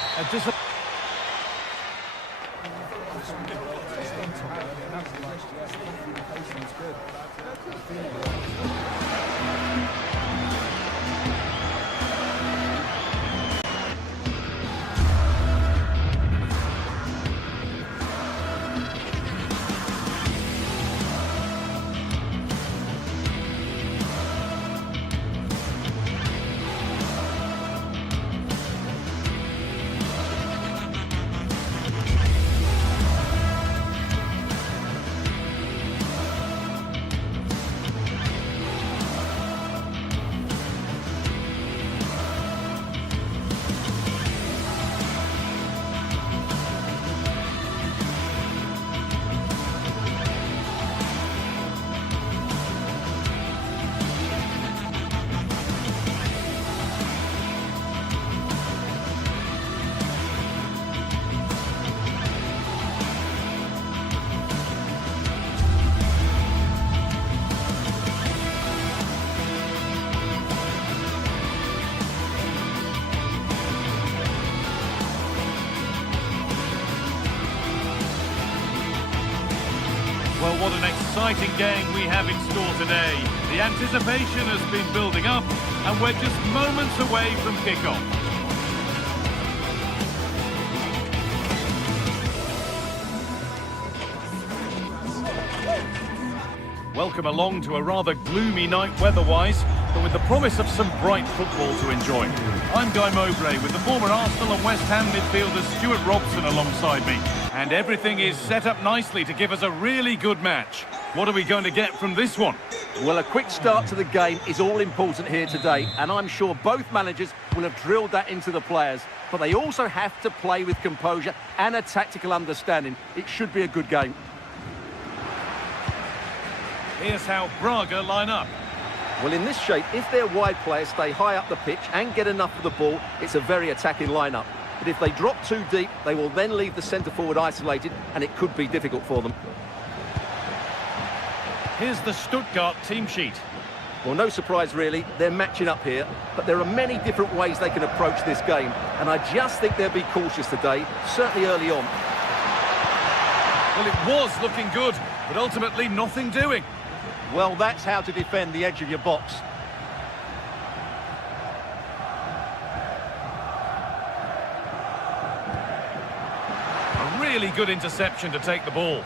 Well, what an exciting game we have in store today. The anticipation has been building up, and we're just moments away from kickoff. Welcome along to a rather gloomy night weather-wise, but with the promise of some bright football to enjoy. I'm Guy Mowbray with the former Arsenal and West Ham midfielder Stuart Robson alongside me. And everything is set up nicely to give us a really good match. What are we going to get from this one? Well, a quick start to the game is all important here today, and I'm sure both managers will have drilled that into the players. But they also have to play with composure and a tactical understanding. It should be a good game. Here's how Braga line up. Well, in this shape, if their wide players stay high up the pitch and get enough of the ball, it's a very attacking lineup. But if they drop too deep, they will then leave the centre-forward isolated, and it could be difficult for them. Here's the Stuttgart team sheet. Well, no surprise really, they're matching up here, but there are many different ways they can approach this game, and I just think they'll be cautious today, certainly early on. Well, it was looking good, but ultimately nothing doing. Well, that's how to defend the edge of your box. A really good interception to take the ball.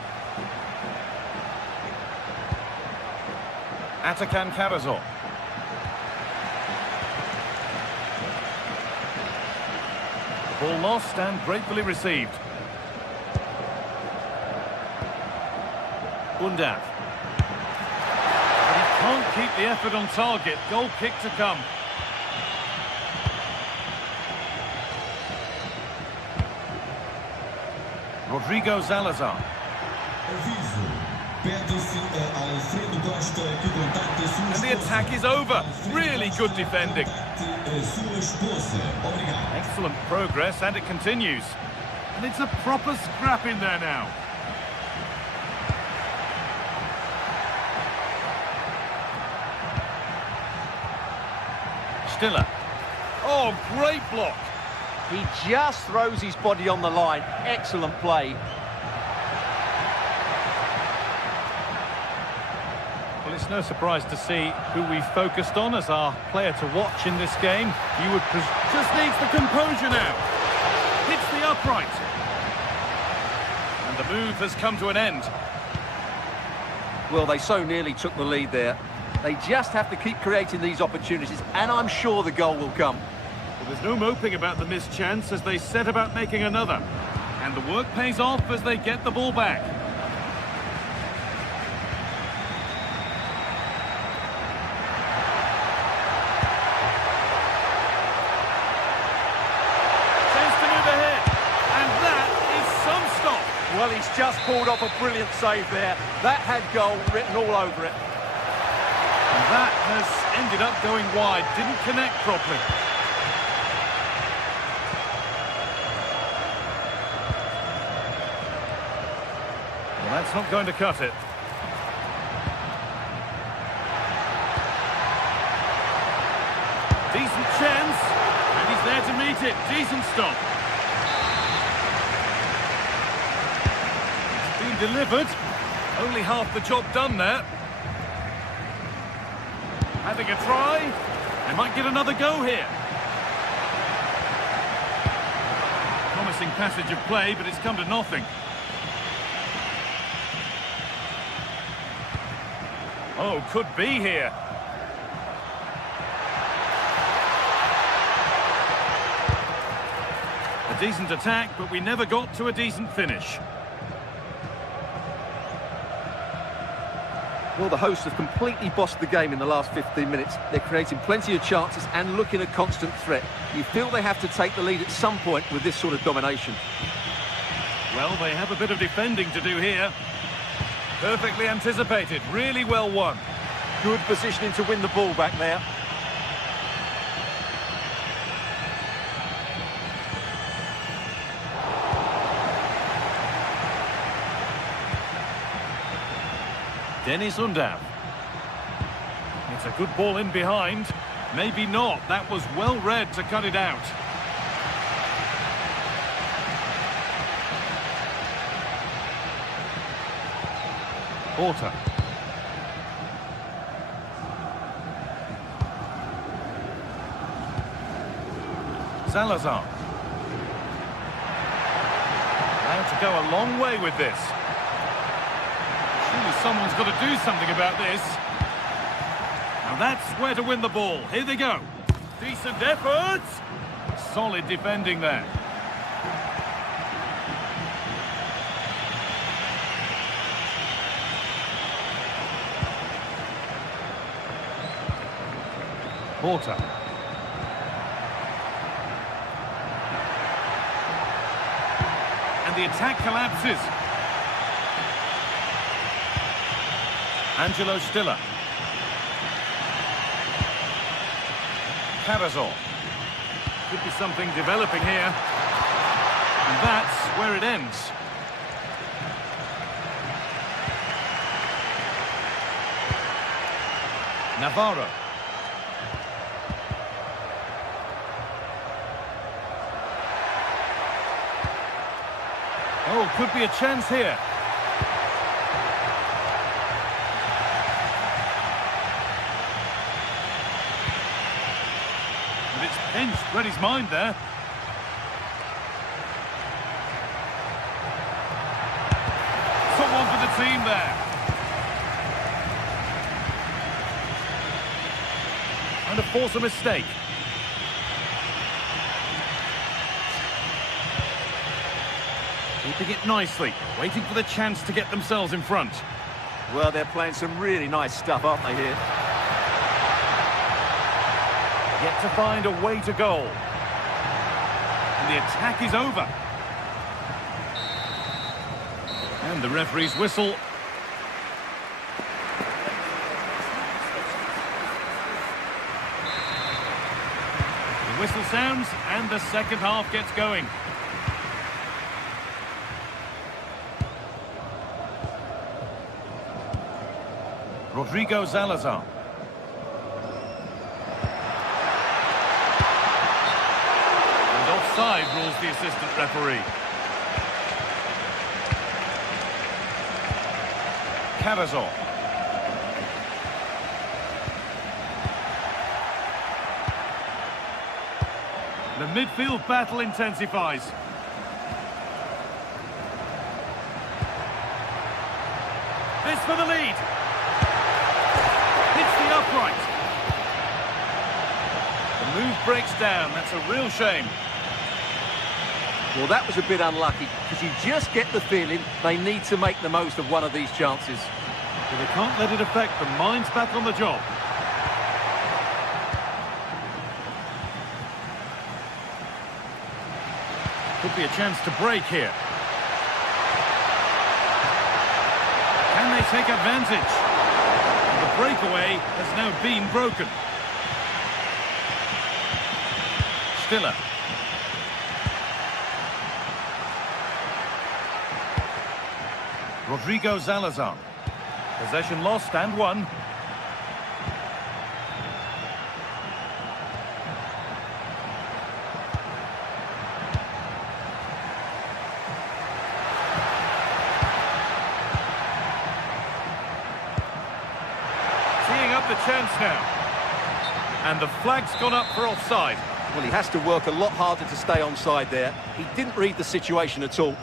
Atakan Karazor. The ball lost and gratefully received. Undav. But he can't keep the effort on target. Goal kick to come. Rodrigo Salazar. And the attack is over. Really good defending. Excellent progress, and it continues. And it's a proper scrap in there now. Stiller. Oh, great block. He just throws his body on the line. Excellent play. Well, it's no surprise to see who we focused on as our player to watch in this game. You would just needs the composure now. Hits the upright. And the move has come to an end. Well, they so nearly took the lead there. They just have to keep creating these opportunities, and I'm sure the goal will come. Well, there's no moping about the missed chance as they set about making another. And the work pays off as they get the ball back. Chance to move ahead. And that is some stop. Well, he's just pulled off a brilliant save there. That had goal written all over it. And that has ended up going wide. Didn't connect properly. Well, that's not going to cut it. Decent chance. And he's there to meet it. Decent stop. It's been delivered. Only half the job done there. Having a try. They might get another go here. Promising passage of play, but it's come to nothing. Oh, could be here. A decent attack, but we never got to a decent finish. Well, the hosts have completely bossed the game in the last 15 minutes. They're creating plenty of chances and looking a constant threat. You feel they have to take the lead at some point with this sort of domination. Well, they have a bit of defending to do here. Perfectly anticipated, really well won. Good positioning to win the ball back there. Dennis Undav. It's a good ball in behind. Maybe not. That was well read to cut it out. Porter. Salazar. Allowed to go a long way with this. Surely someone's got to do something about this. Now that's where to win the ball. Here they go. Decent effort. Solid defending there. Porter. And the attack collapses. Angelo Stiller. Karazor. Could be something developing here. And that's where it ends. Navarro. Oh, could be a chance here. And it's pinched, read his mind there. Someone for the team there. And to force a mistake. Keeping it nicely, waiting for the chance to get themselves in front. Well, they're playing some really nice stuff, aren't they, here? Yet to find a way to goal. And the attack is over. And the referee's whistle. The whistle sounds, and the second half gets going. Rodrigo Salazar. And offside rules the assistant referee. Carrazor. The midfield battle intensifies. This for the lead. Hits the upright. The move breaks down. That's a real shame. Well, that was a bit unlucky, because you just get the feeling they need to make the most of one of these chances. But they can't let it affect them. Mind's back on the job. Could be a chance to break here. Can they take advantage? The breakaway has now been broken. Stiller. Rodrigo Salazar. Possession lost and won. Teeing up the chance now. And the flag's gone up for offside. Well, he has to work a lot harder to stay onside there. He didn't read the situation at all.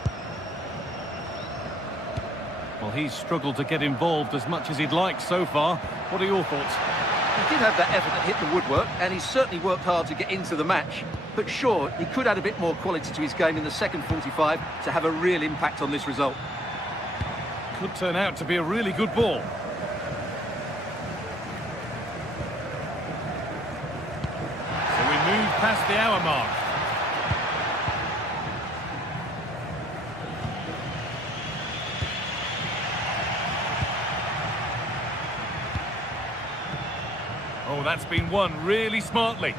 Well, he's struggled to get involved as much as he'd like so far. What are your thoughts? He did have that effort that hit the woodwork, and he's certainly worked hard to get into the match. But sure, he could add a bit more quality to his game in the second 45 to have a real impact on this result. Could turn out to be a really good ball. So we move past the hour mark. Oh, that's been won really smartly.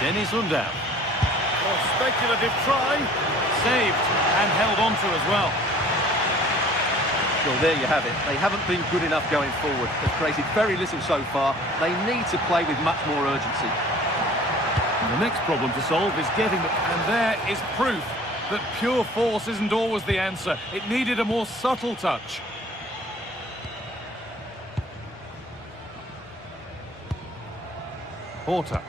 Dennis Undav. Oh, speculative try. Saved and held on to as well. Well, there you have it. They haven't been good enough going forward. They've created very little so far. They need to play with much more urgency. And the next problem to solve is getting them. And there is proof that pure force isn't always the answer. It needed a more subtle touch. Porter.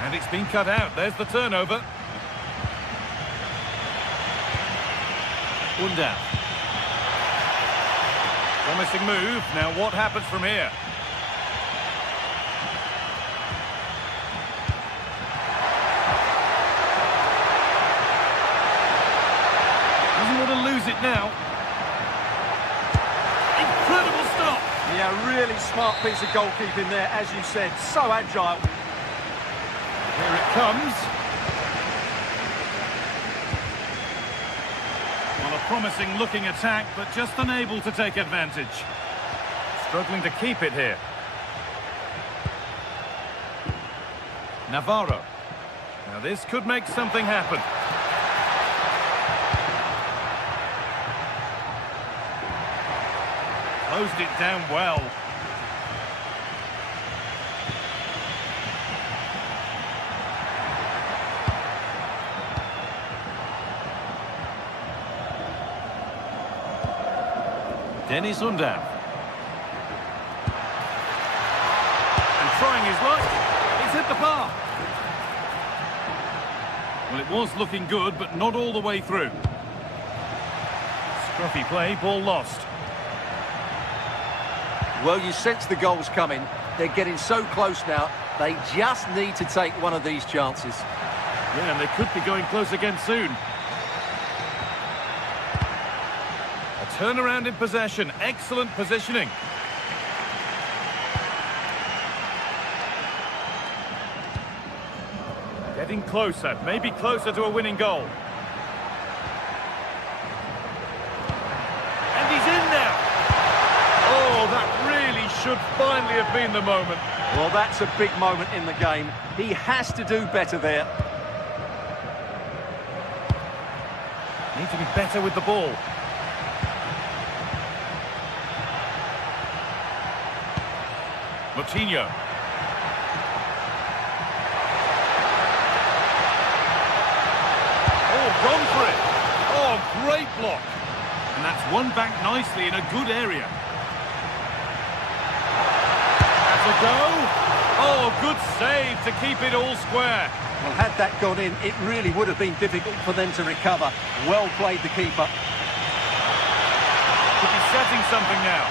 And it's been cut out. There's the turnover. Undav. Promising move. Now what happens from here? Doesn't want to lose it now. Incredible stop. Yeah, really smart piece of goalkeeping there, as you said. So agile. Here it comes. Well, a promising looking attack, but just unable to take advantage. Struggling to keep it here. Navarro. Now this could make something happen. Closed it down well. Dennis Undav. And trying his luck. He's hit the bar. Well, it was looking good, but not all the way through. Scruffy play, ball lost. Well, you sense the goals coming. They're getting so close now. They just need to take one of these chances. Yeah, and they could be going close again soon. A turnaround in possession. Excellent positioning. Getting closer, maybe closer to a winning goal. And he's in now. Oh, that really should finally have been the moment. Well, that's a big moment in the game. He has to do better there. Need to be better with the ball. Moutinho. Oh, gone for it. Oh, great block. And that's won back nicely in a good area. That's a go. Oh, good save to keep it all square. Well, had that gone in, it really would have been difficult for them to recover. Well played, the keeper. Could be setting something now.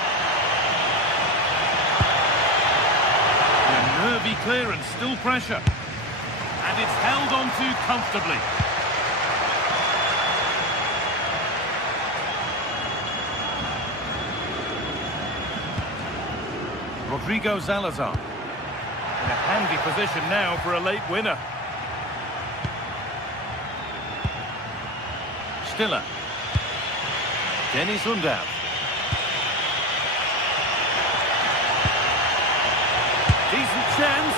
A nervy clearance, still pressure. And it's held on to comfortably. Rodrigo Salazar. In a handy position now for a late winner. Stiller. Dennis Undav. Decent chance.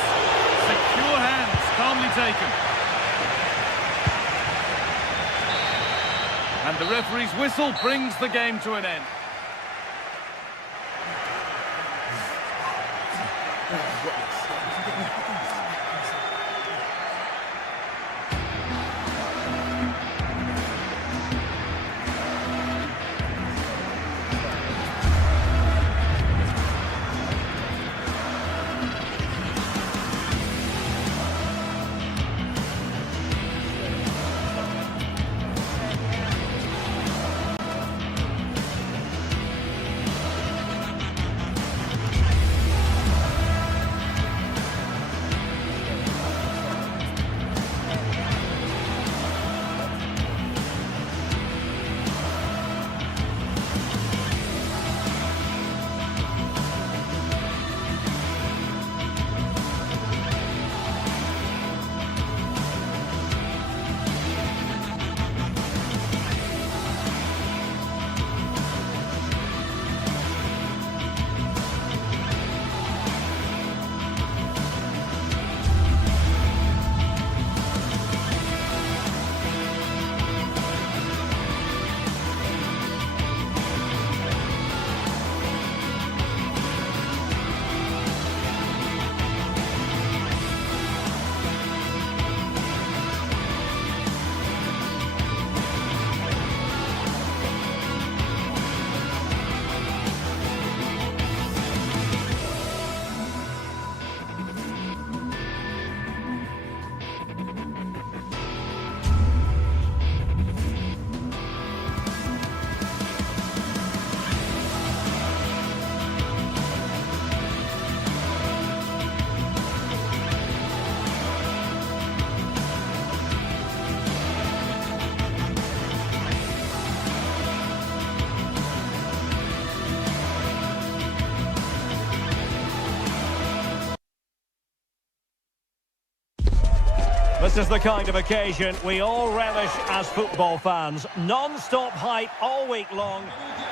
Secure hands, calmly taken. And the referee's whistle brings the game to an end. This is the kind of occasion we all relish as football fans. Non-stop hype all week long.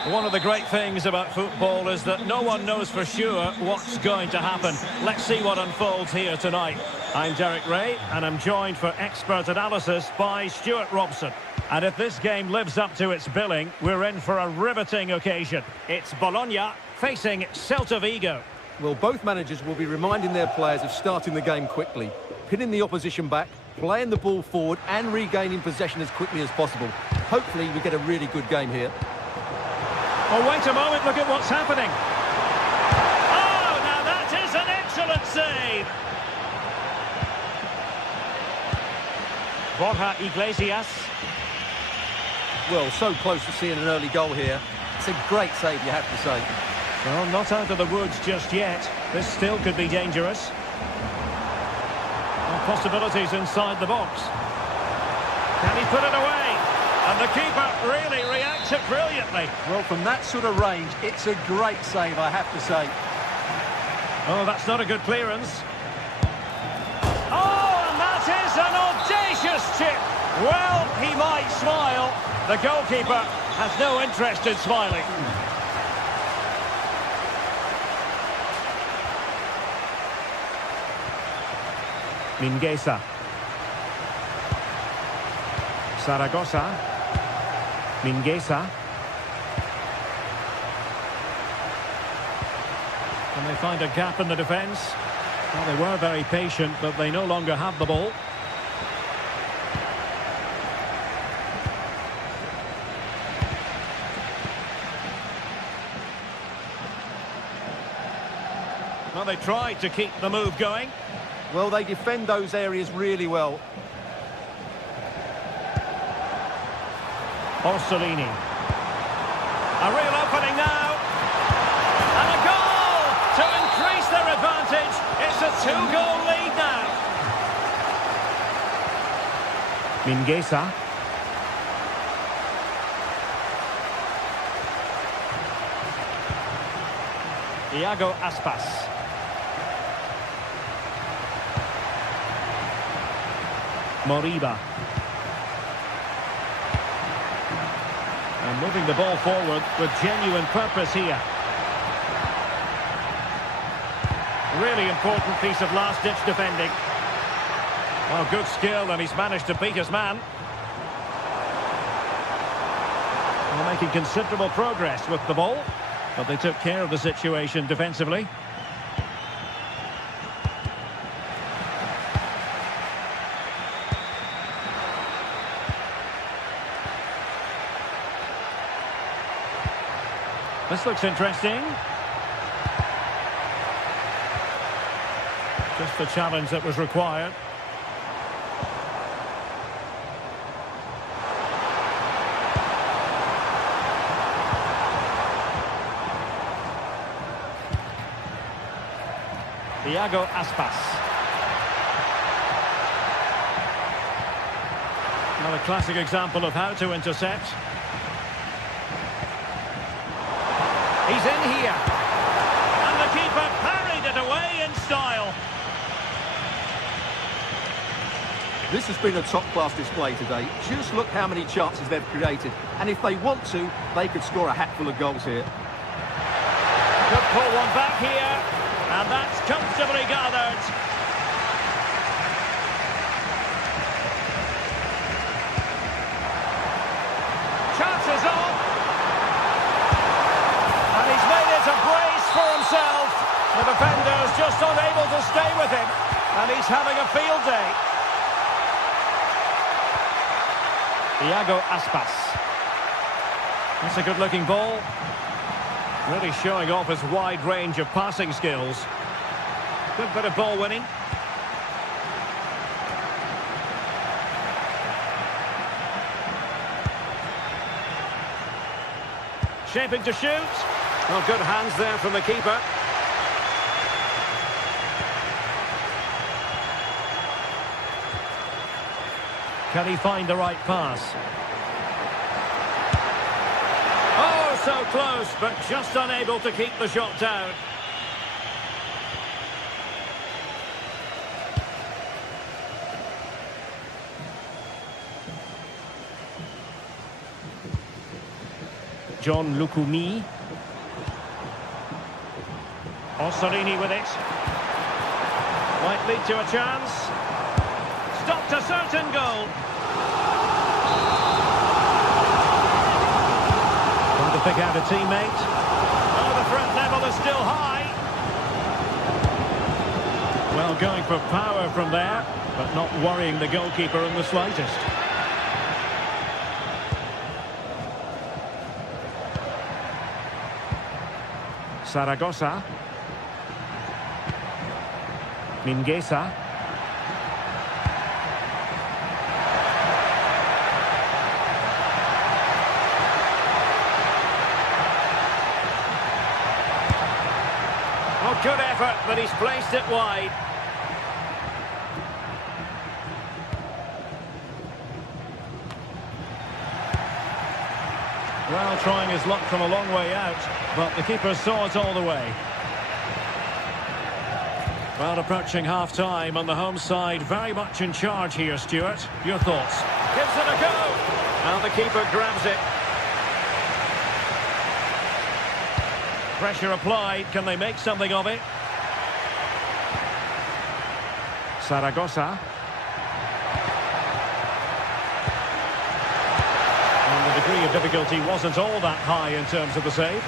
One of the great things about football is that no one knows for sure what's going to happen. Let's see what unfolds here tonight. I'm Derek Ray, and I'm joined for expert analysis by Stuart Robson. And if this game lives up to its billing, we're in for a riveting occasion. It's Bologna facing Celta Vigo. Well, both managers will be reminding their players of starting the game quickly, pinning the opposition back, playing the ball forward and regaining possession as quickly as possible. Hopefully we get a really good game here. Oh, wait a moment, look at what's happening. Oh, now that is an excellent save. Borja Iglesias. Well, so close to seeing an early goal here. It's a great save, you have to say. Well, not out of the woods just yet. This still could be dangerous. Well, possibilities inside the box. Can he put it away? And the keeper really reacted brilliantly. Well, from that sort of range, it's a great save, I have to say. Oh, that's not a good clearance. Oh, and that is an audacious chip. Well, he might smile. The goalkeeper has no interest in smiling. Mingueza. Zaragoza. Mingueza. Can they find a gap in the defence? Well, they were very patient, but they no longer have the ball. Well, they tried to keep the move going. Well, they defend those areas really well. Orsolini. A real opening now. And a goal to increase their advantage. It's a 2-goal lead now. Mingueza. Iago Aspas. Moriba. And moving the ball forward with genuine purpose here. Really important piece of last-ditch defending. Oh, good skill, and he's managed to beat his man. They're making considerable progress with the ball, but they took care of the situation defensively. This looks interesting. Just the challenge that was required. Iago Aspas. Another classic example of how to intercept. He's in here. And the keeper parried it away in style. This has been a top-class display today. Just look how many chances they've created. And if they want to, they could score a hatful of goals here. Could pull one back here. And that's comfortably gathered. Chances on. And he's made it a brace for himself. The defender's just unable to stay with him. And he's having a field day. Iago Aspas. That's a good-looking ball. Really showing off his wide range of passing skills. Good bit of ball winning. Shaping to shoot. Well, good hands there from the keeper. Can he find the right pass? Oh, so close, but just unable to keep the shot down. John Lukumi. Orsolini with it. Might lead to a chance. Stopped a certain goal. pick out a teammate. Oh, the threat level is still high. Well, going for power from there, but not worrying the goalkeeper in the slightest. Zaragoza. Mingueza. Oh, good effort, but he's placed it wide. Well, trying his luck from a long way out, but the keeper saw it all the way. Well, approaching half-time on the home side, very much in charge here, Stuart. Your thoughts? Gives it a go! And the keeper grabs it. Pressure applied. Can they make something of it? Zaragoza. And the degree of difficulty wasn't all that high in terms of the save.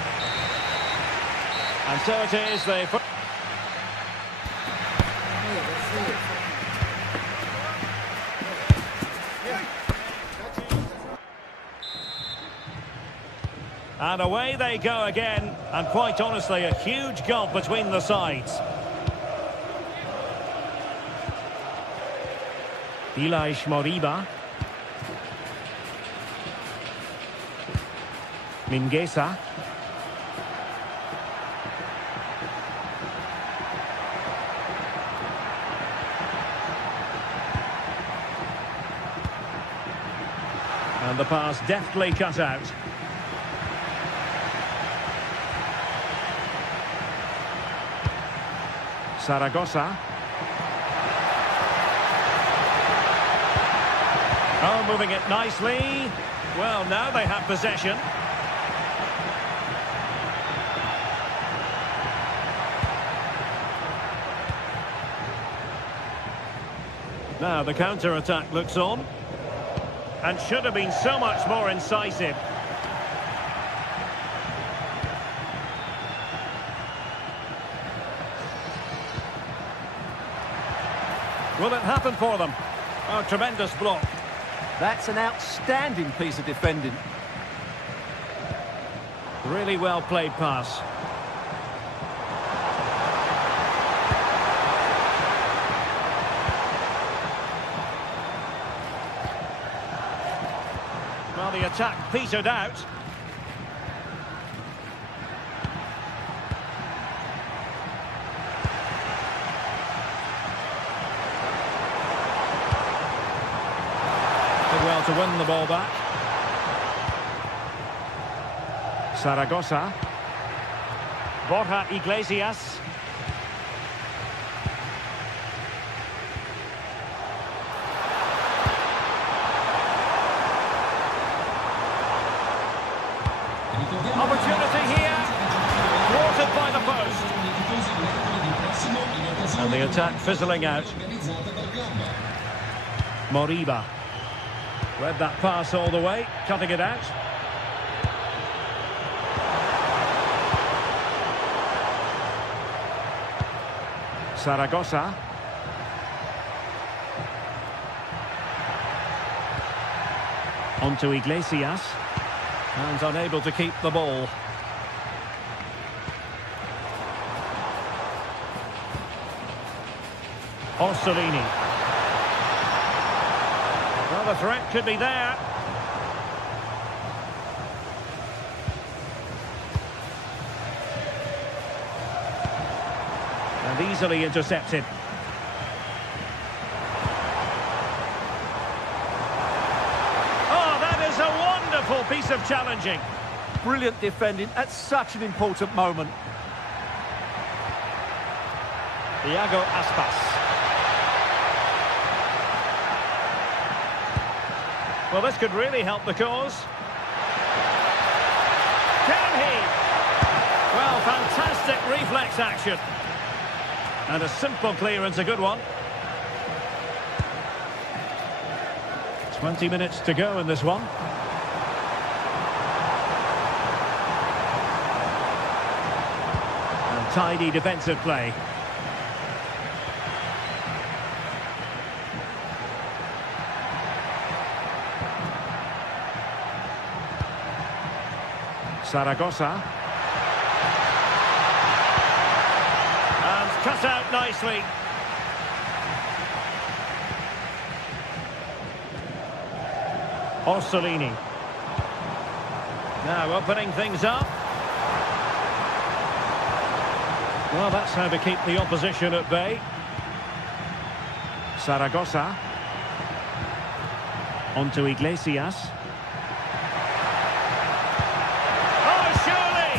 And so it is, they... And away they go again, and quite honestly, a huge gulf between the sides. Moriba. Mingueza. And the pass deftly cut out. Zaragoza. Oh, moving it nicely. Well, now they have possession. Now the counter-attack looks on. And should have been so much more incisive. Will it happen for them? Oh, tremendous block. That's an outstanding piece of defending. Really well played pass. Well, the attack petered out. Well, to win the ball back. Zaragoza. Borja Iglesias. Opportunity here. Thwarted by the post. And the attack fizzling out. Moriba. Read that pass all the way, cutting it out. Zaragoza. Onto Iglesias. And unable to keep the ball. Orsolini. Well, the threat could be there. And easily intercepted. Oh, that is a wonderful piece of challenging. Brilliant defending at such an important moment. Iago Aspas. Well, this could really help the cause. Can he? Well, fantastic reflex action. And a simple clearance, a good one. 20 minutes to go in this one. Tidy defensive play. Zaragoza. And cut out nicely. Orsolini. Now opening things up. Well, that's how to keep the opposition at bay. Zaragoza. On to Iglesias. Oh, surely!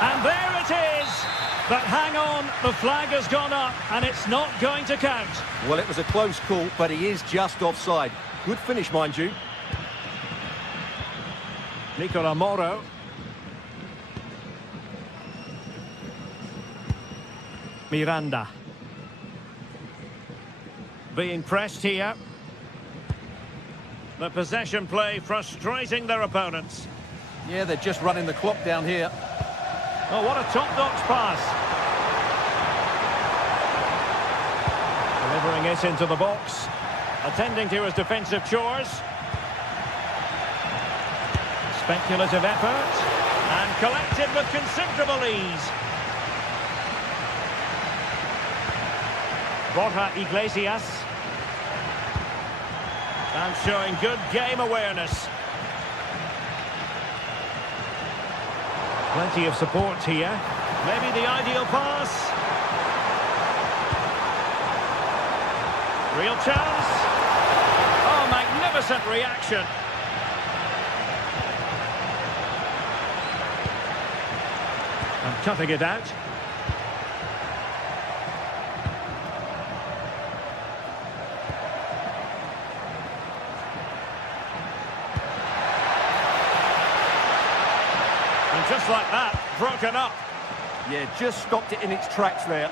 And there it is! But hang on, the flag has gone up and it's not going to count. Well, it was a close call, but he is just offside. Good finish, mind you. Nicola Moro. Miranda. Being pressed here. The possession play frustrating their opponents. Yeah, they're just running the clock down here. Oh, what a top-notch pass. Delivering it into the box. Attending to his defensive chores. Speculative effort. And collected with considerable ease. Borja Iglesias. And showing good game awareness. Plenty of support here. Maybe the ideal pass. Real chance. Oh, magnificent reaction. And cutting it out. And just like that, broken up. Yeah, just stopped it in its tracks there.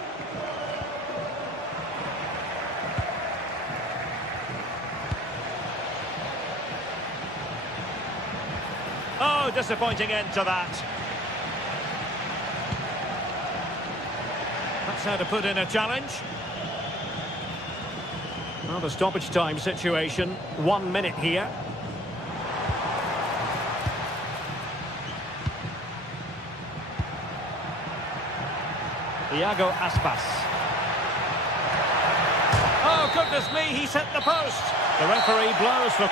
Oh, disappointing end to that. That's how to put in a challenge. Well, the stoppage time situation, 1 minute here. Iago Aspas. Oh, goodness me, he's hit the post. The referee blows for...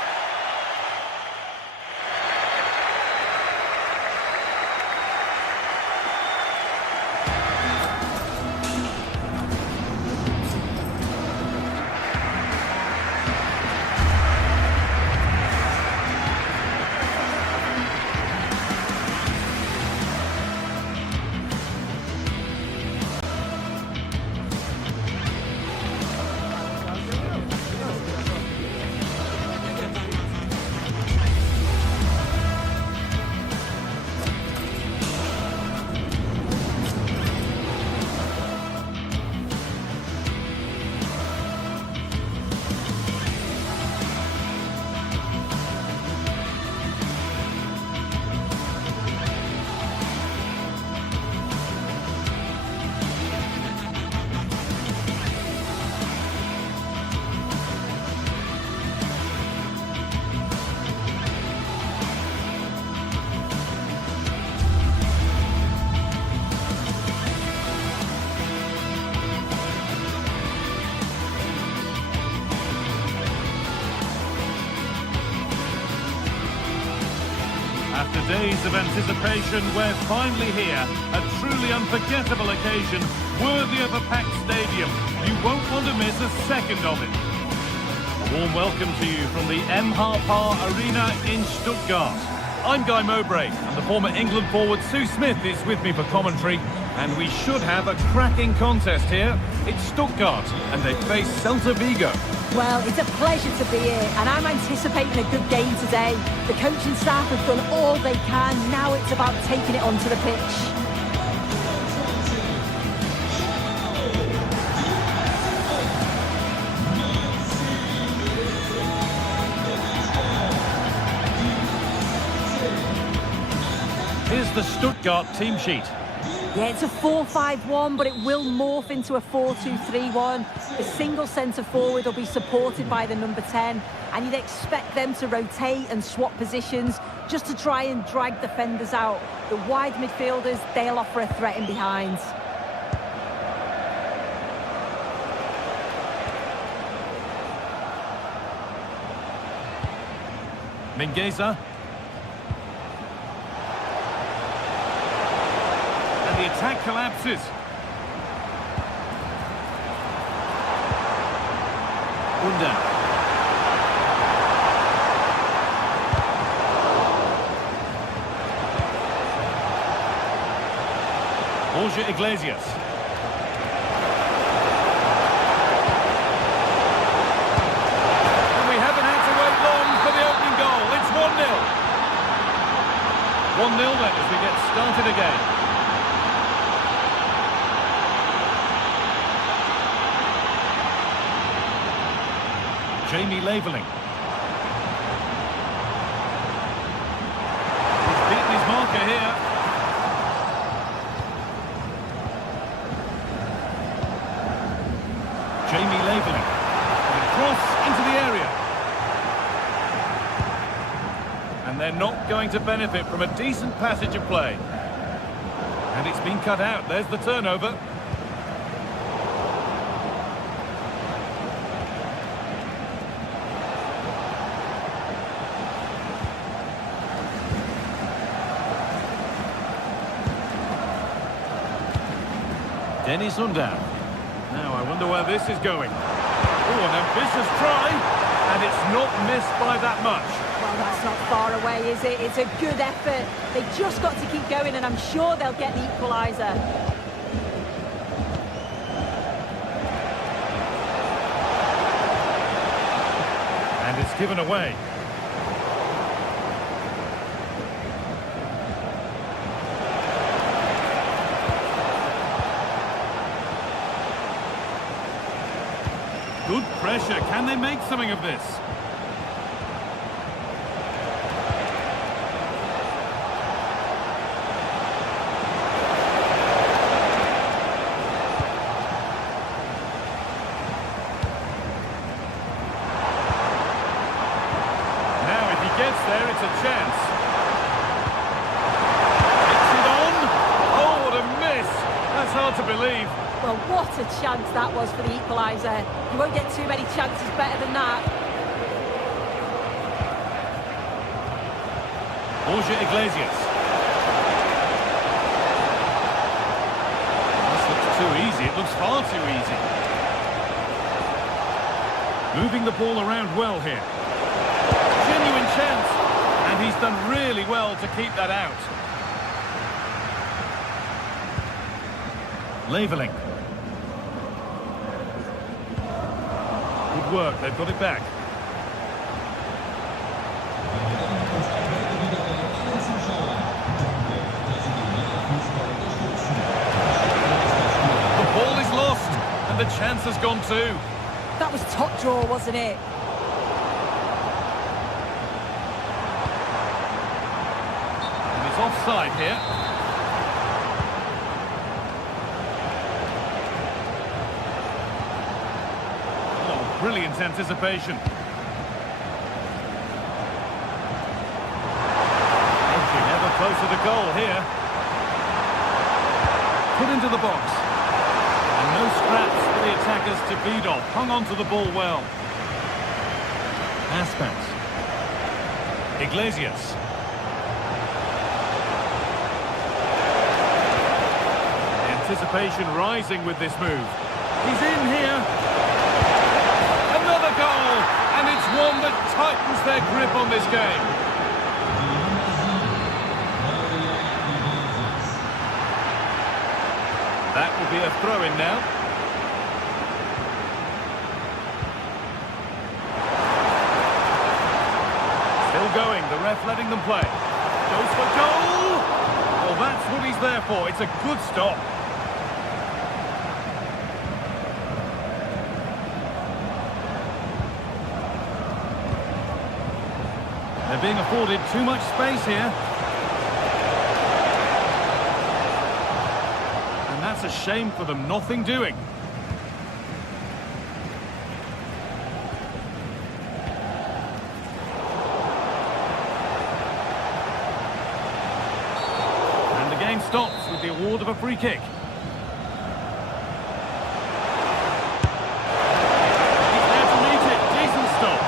After days of anticipation, we're finally here. A truly unforgettable occasion, worthy of a packed stadium. You won't want to miss a second of it. A warm welcome to you from the Par Arena in Stuttgart. I'm Guy Mowbray, and the former England forward Sue Smith is with me for commentary. And we should have a cracking contest here. It's Stuttgart, and they face Celta Vigo. Well, it's a pleasure to be here, and I'm anticipating a good game today. The coaching staff have done all they can. Now it's about taking it onto the pitch. Here's the Stuttgart team sheet. Yeah, it's a 4-5-1, but it will morph into a 4-2-3-1. The single centre forward will be supported by the number 10, and you'd expect them to rotate and swap positions just to try and drag defenders out. The wide midfielders, they'll offer a threat in behind. Mingueza. And the attack collapses. Unda. Borussia Iglesias. And we haven't had to wait long for the opening goal. It's 1-0. 1-0 then as we get started again. Jamie Laveling. He's beaten his marker here. Jamie Laveling. And a cross into the area. And they're not going to benefit from a decent passage of play. And it's been cut out. There's the turnover. Dennis Unda. Now I wonder where this is going. Oh, an ambitious try, and it's not missed by that much. Well, that's not far away, is it? It's a good effort. They've just got to keep going, and I'm sure they'll get the equaliser. And it's given away. Good pressure. Can they make something of this? Now, if he gets there, it's a chance. Hits it on. Oh, what a miss. That's hard to believe. Well, what a chance that was for the equaliser. You won't get too many chances better than that. Borussia Iglesias. This looks too easy. It looks far too easy. Moving the ball around well here. Genuine chance. And he's done really well to keep that out. Laveling. Good work, they've got it back. The ball is lost, and the chance has gone too. That was top draw, wasn't it? And it's offside here. Brilliant anticipation. Edging ever closer to goal here. Put into the box. And no scraps for the attackers to beat off. Hung on to the ball well. Aspas. Iglesias. The anticipation rising with this move. He's in here. Another goal, and it's one that tightens their grip on this game. That will be a throw-in now. Still going, the ref letting them play. Goes for goal! Well, that's what he's there for. It's a good stop. They're being afforded too much space here. That's a shame for them, nothing doing. And the game stops with the award of a free kick. He's there to meet it, decent stop.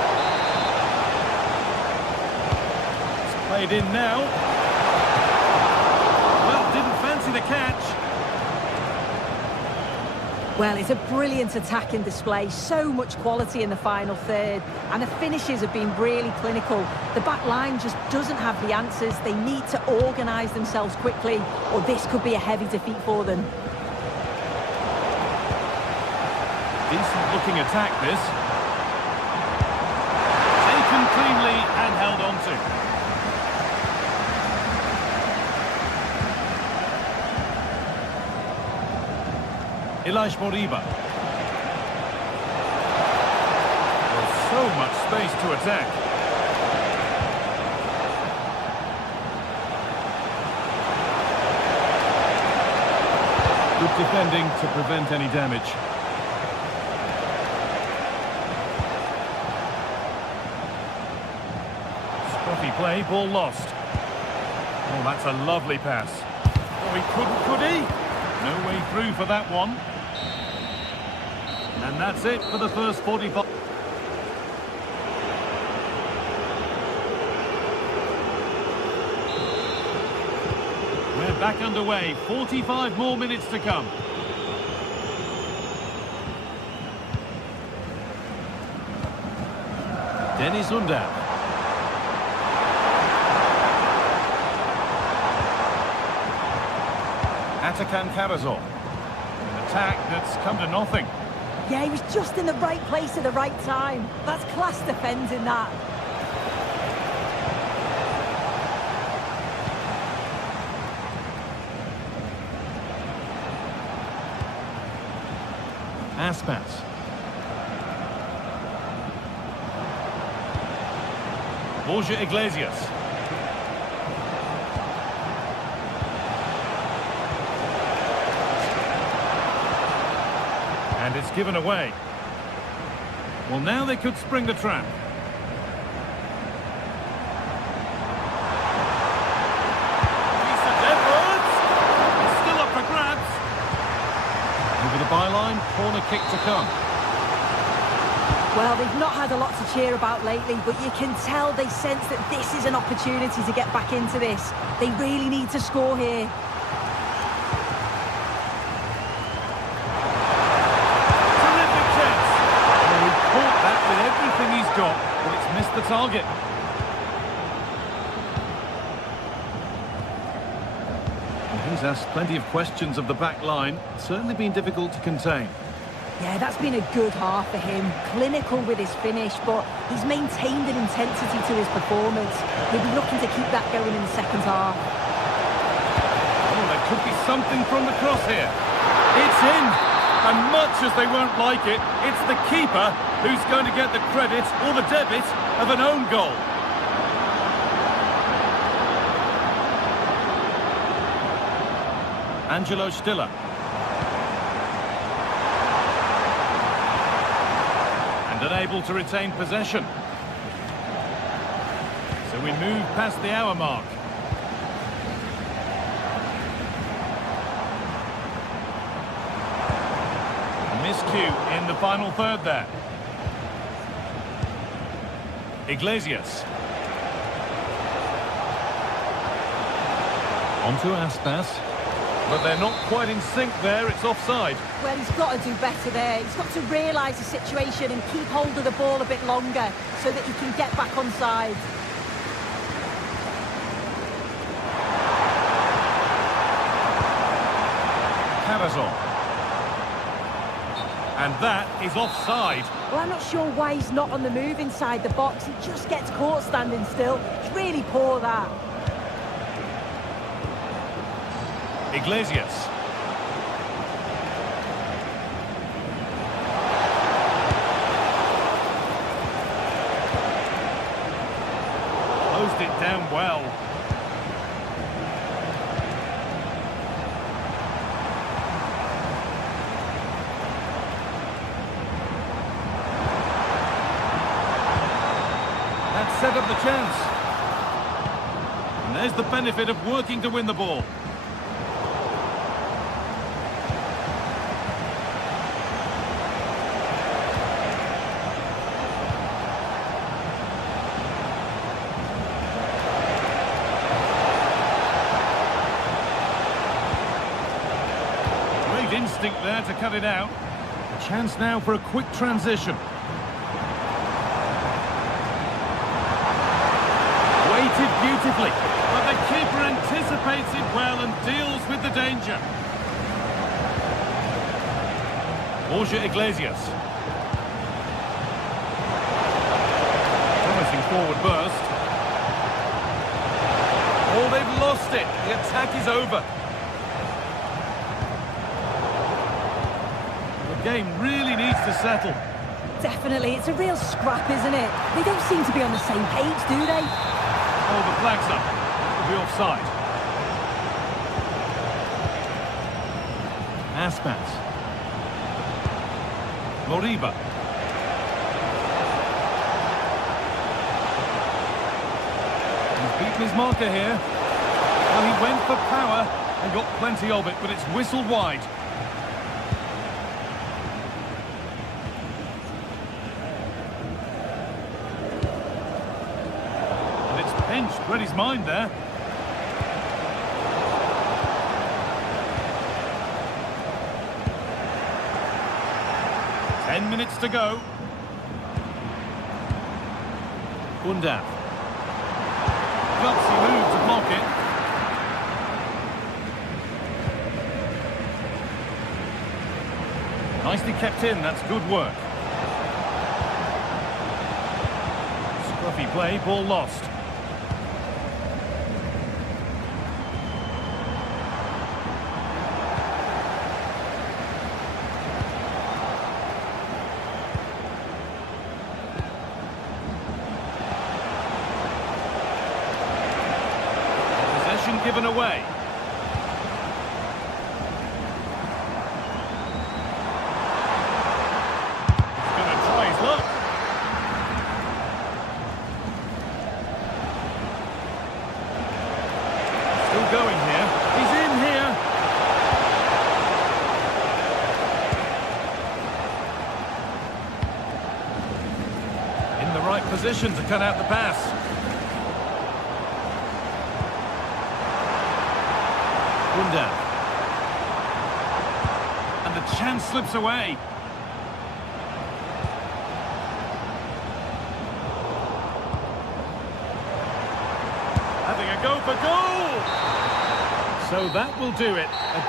It's played in now. The catch. Well, it's a brilliant attacking display, so much quality in the final third, and the finishes have been really clinical. The back line just doesn't have the answers. They need to organise themselves quickly, or this could be a heavy defeat for them. Decent looking attack, this. Taken cleanly and held on to. Elias Moriba. There's so much space to attack. Good defending to prevent any damage. Scruffy play, ball lost. Oh, that's a lovely pass. Oh, he couldn't, could he? No way through for that one. And that's it for the first 45. We're back underway. 45 more minutes to come. Dennis Undav. Atakan Karazor. An attack that's come to nothing. Yeah, he was just in the right place at the right time. That's class defending, that. Aspas. Borja Iglesias. And it's given away. Well, now they could spring the trap. Edwards! It's still up for grabs. Over the byline, corner kick to come. Well, they've not had a lot to cheer about lately, but you can tell they sense that this is an opportunity to get back into this. They really need to score here. He's got, but it's missed the target. And he's asked plenty of questions of the back line. Certainly been difficult to contain. Yeah, that's been a good half for him. Clinical with his finish, but he's maintained an intensity to his performance. He'll be looking to keep that going in the second half. Oh, there could be something from the cross here. It's in! And much as they won't like it, it's the keeper who's going to get the credit or the debit of an own goal. Angelo Stiller. And unable to retain possession. So we move past the hour mark. Miscue in the final third there. Iglesias. On to Aspas. But they're not quite in sync there, it's offside. Well, he's got to do better there. He's got to realise the situation and keep hold of the ball a bit longer so that he can get back onside. Karazor. And that is offside. Well, I'm not sure why he's not on the move inside the box. He just gets caught standing still. It's really poor, that. Iglesias. Closed it down well. set up the chance. And there's the benefit of working to win the ball. Great instinct there to cut it out. A chance now for a quick transition. Waited beautifully, but the keeper anticipates it well and deals with the danger. Borussia Iglesias. Promising forward burst. Oh, they've lost it. The attack is over. The game really needs to settle. Definitely, it's a real scrap, isn't it? They don't seem to be on the same page, do they? Oh, the flag's up. It'll be offside. Aspas. Moriba. He's beaten his marker here. Well, he went for power and got plenty of it, but it's whistled wide. Read his mind there. Ten minutes to go. Gundav. Gutsy move to block it. Nicely kept in, that's good work. Scruffy play, ball lost. Given away. He's going to try his luck. Still going here. He's in here. In the right position to cut out the pass. And the chance slips away. Having a go for goal. So that will do it. A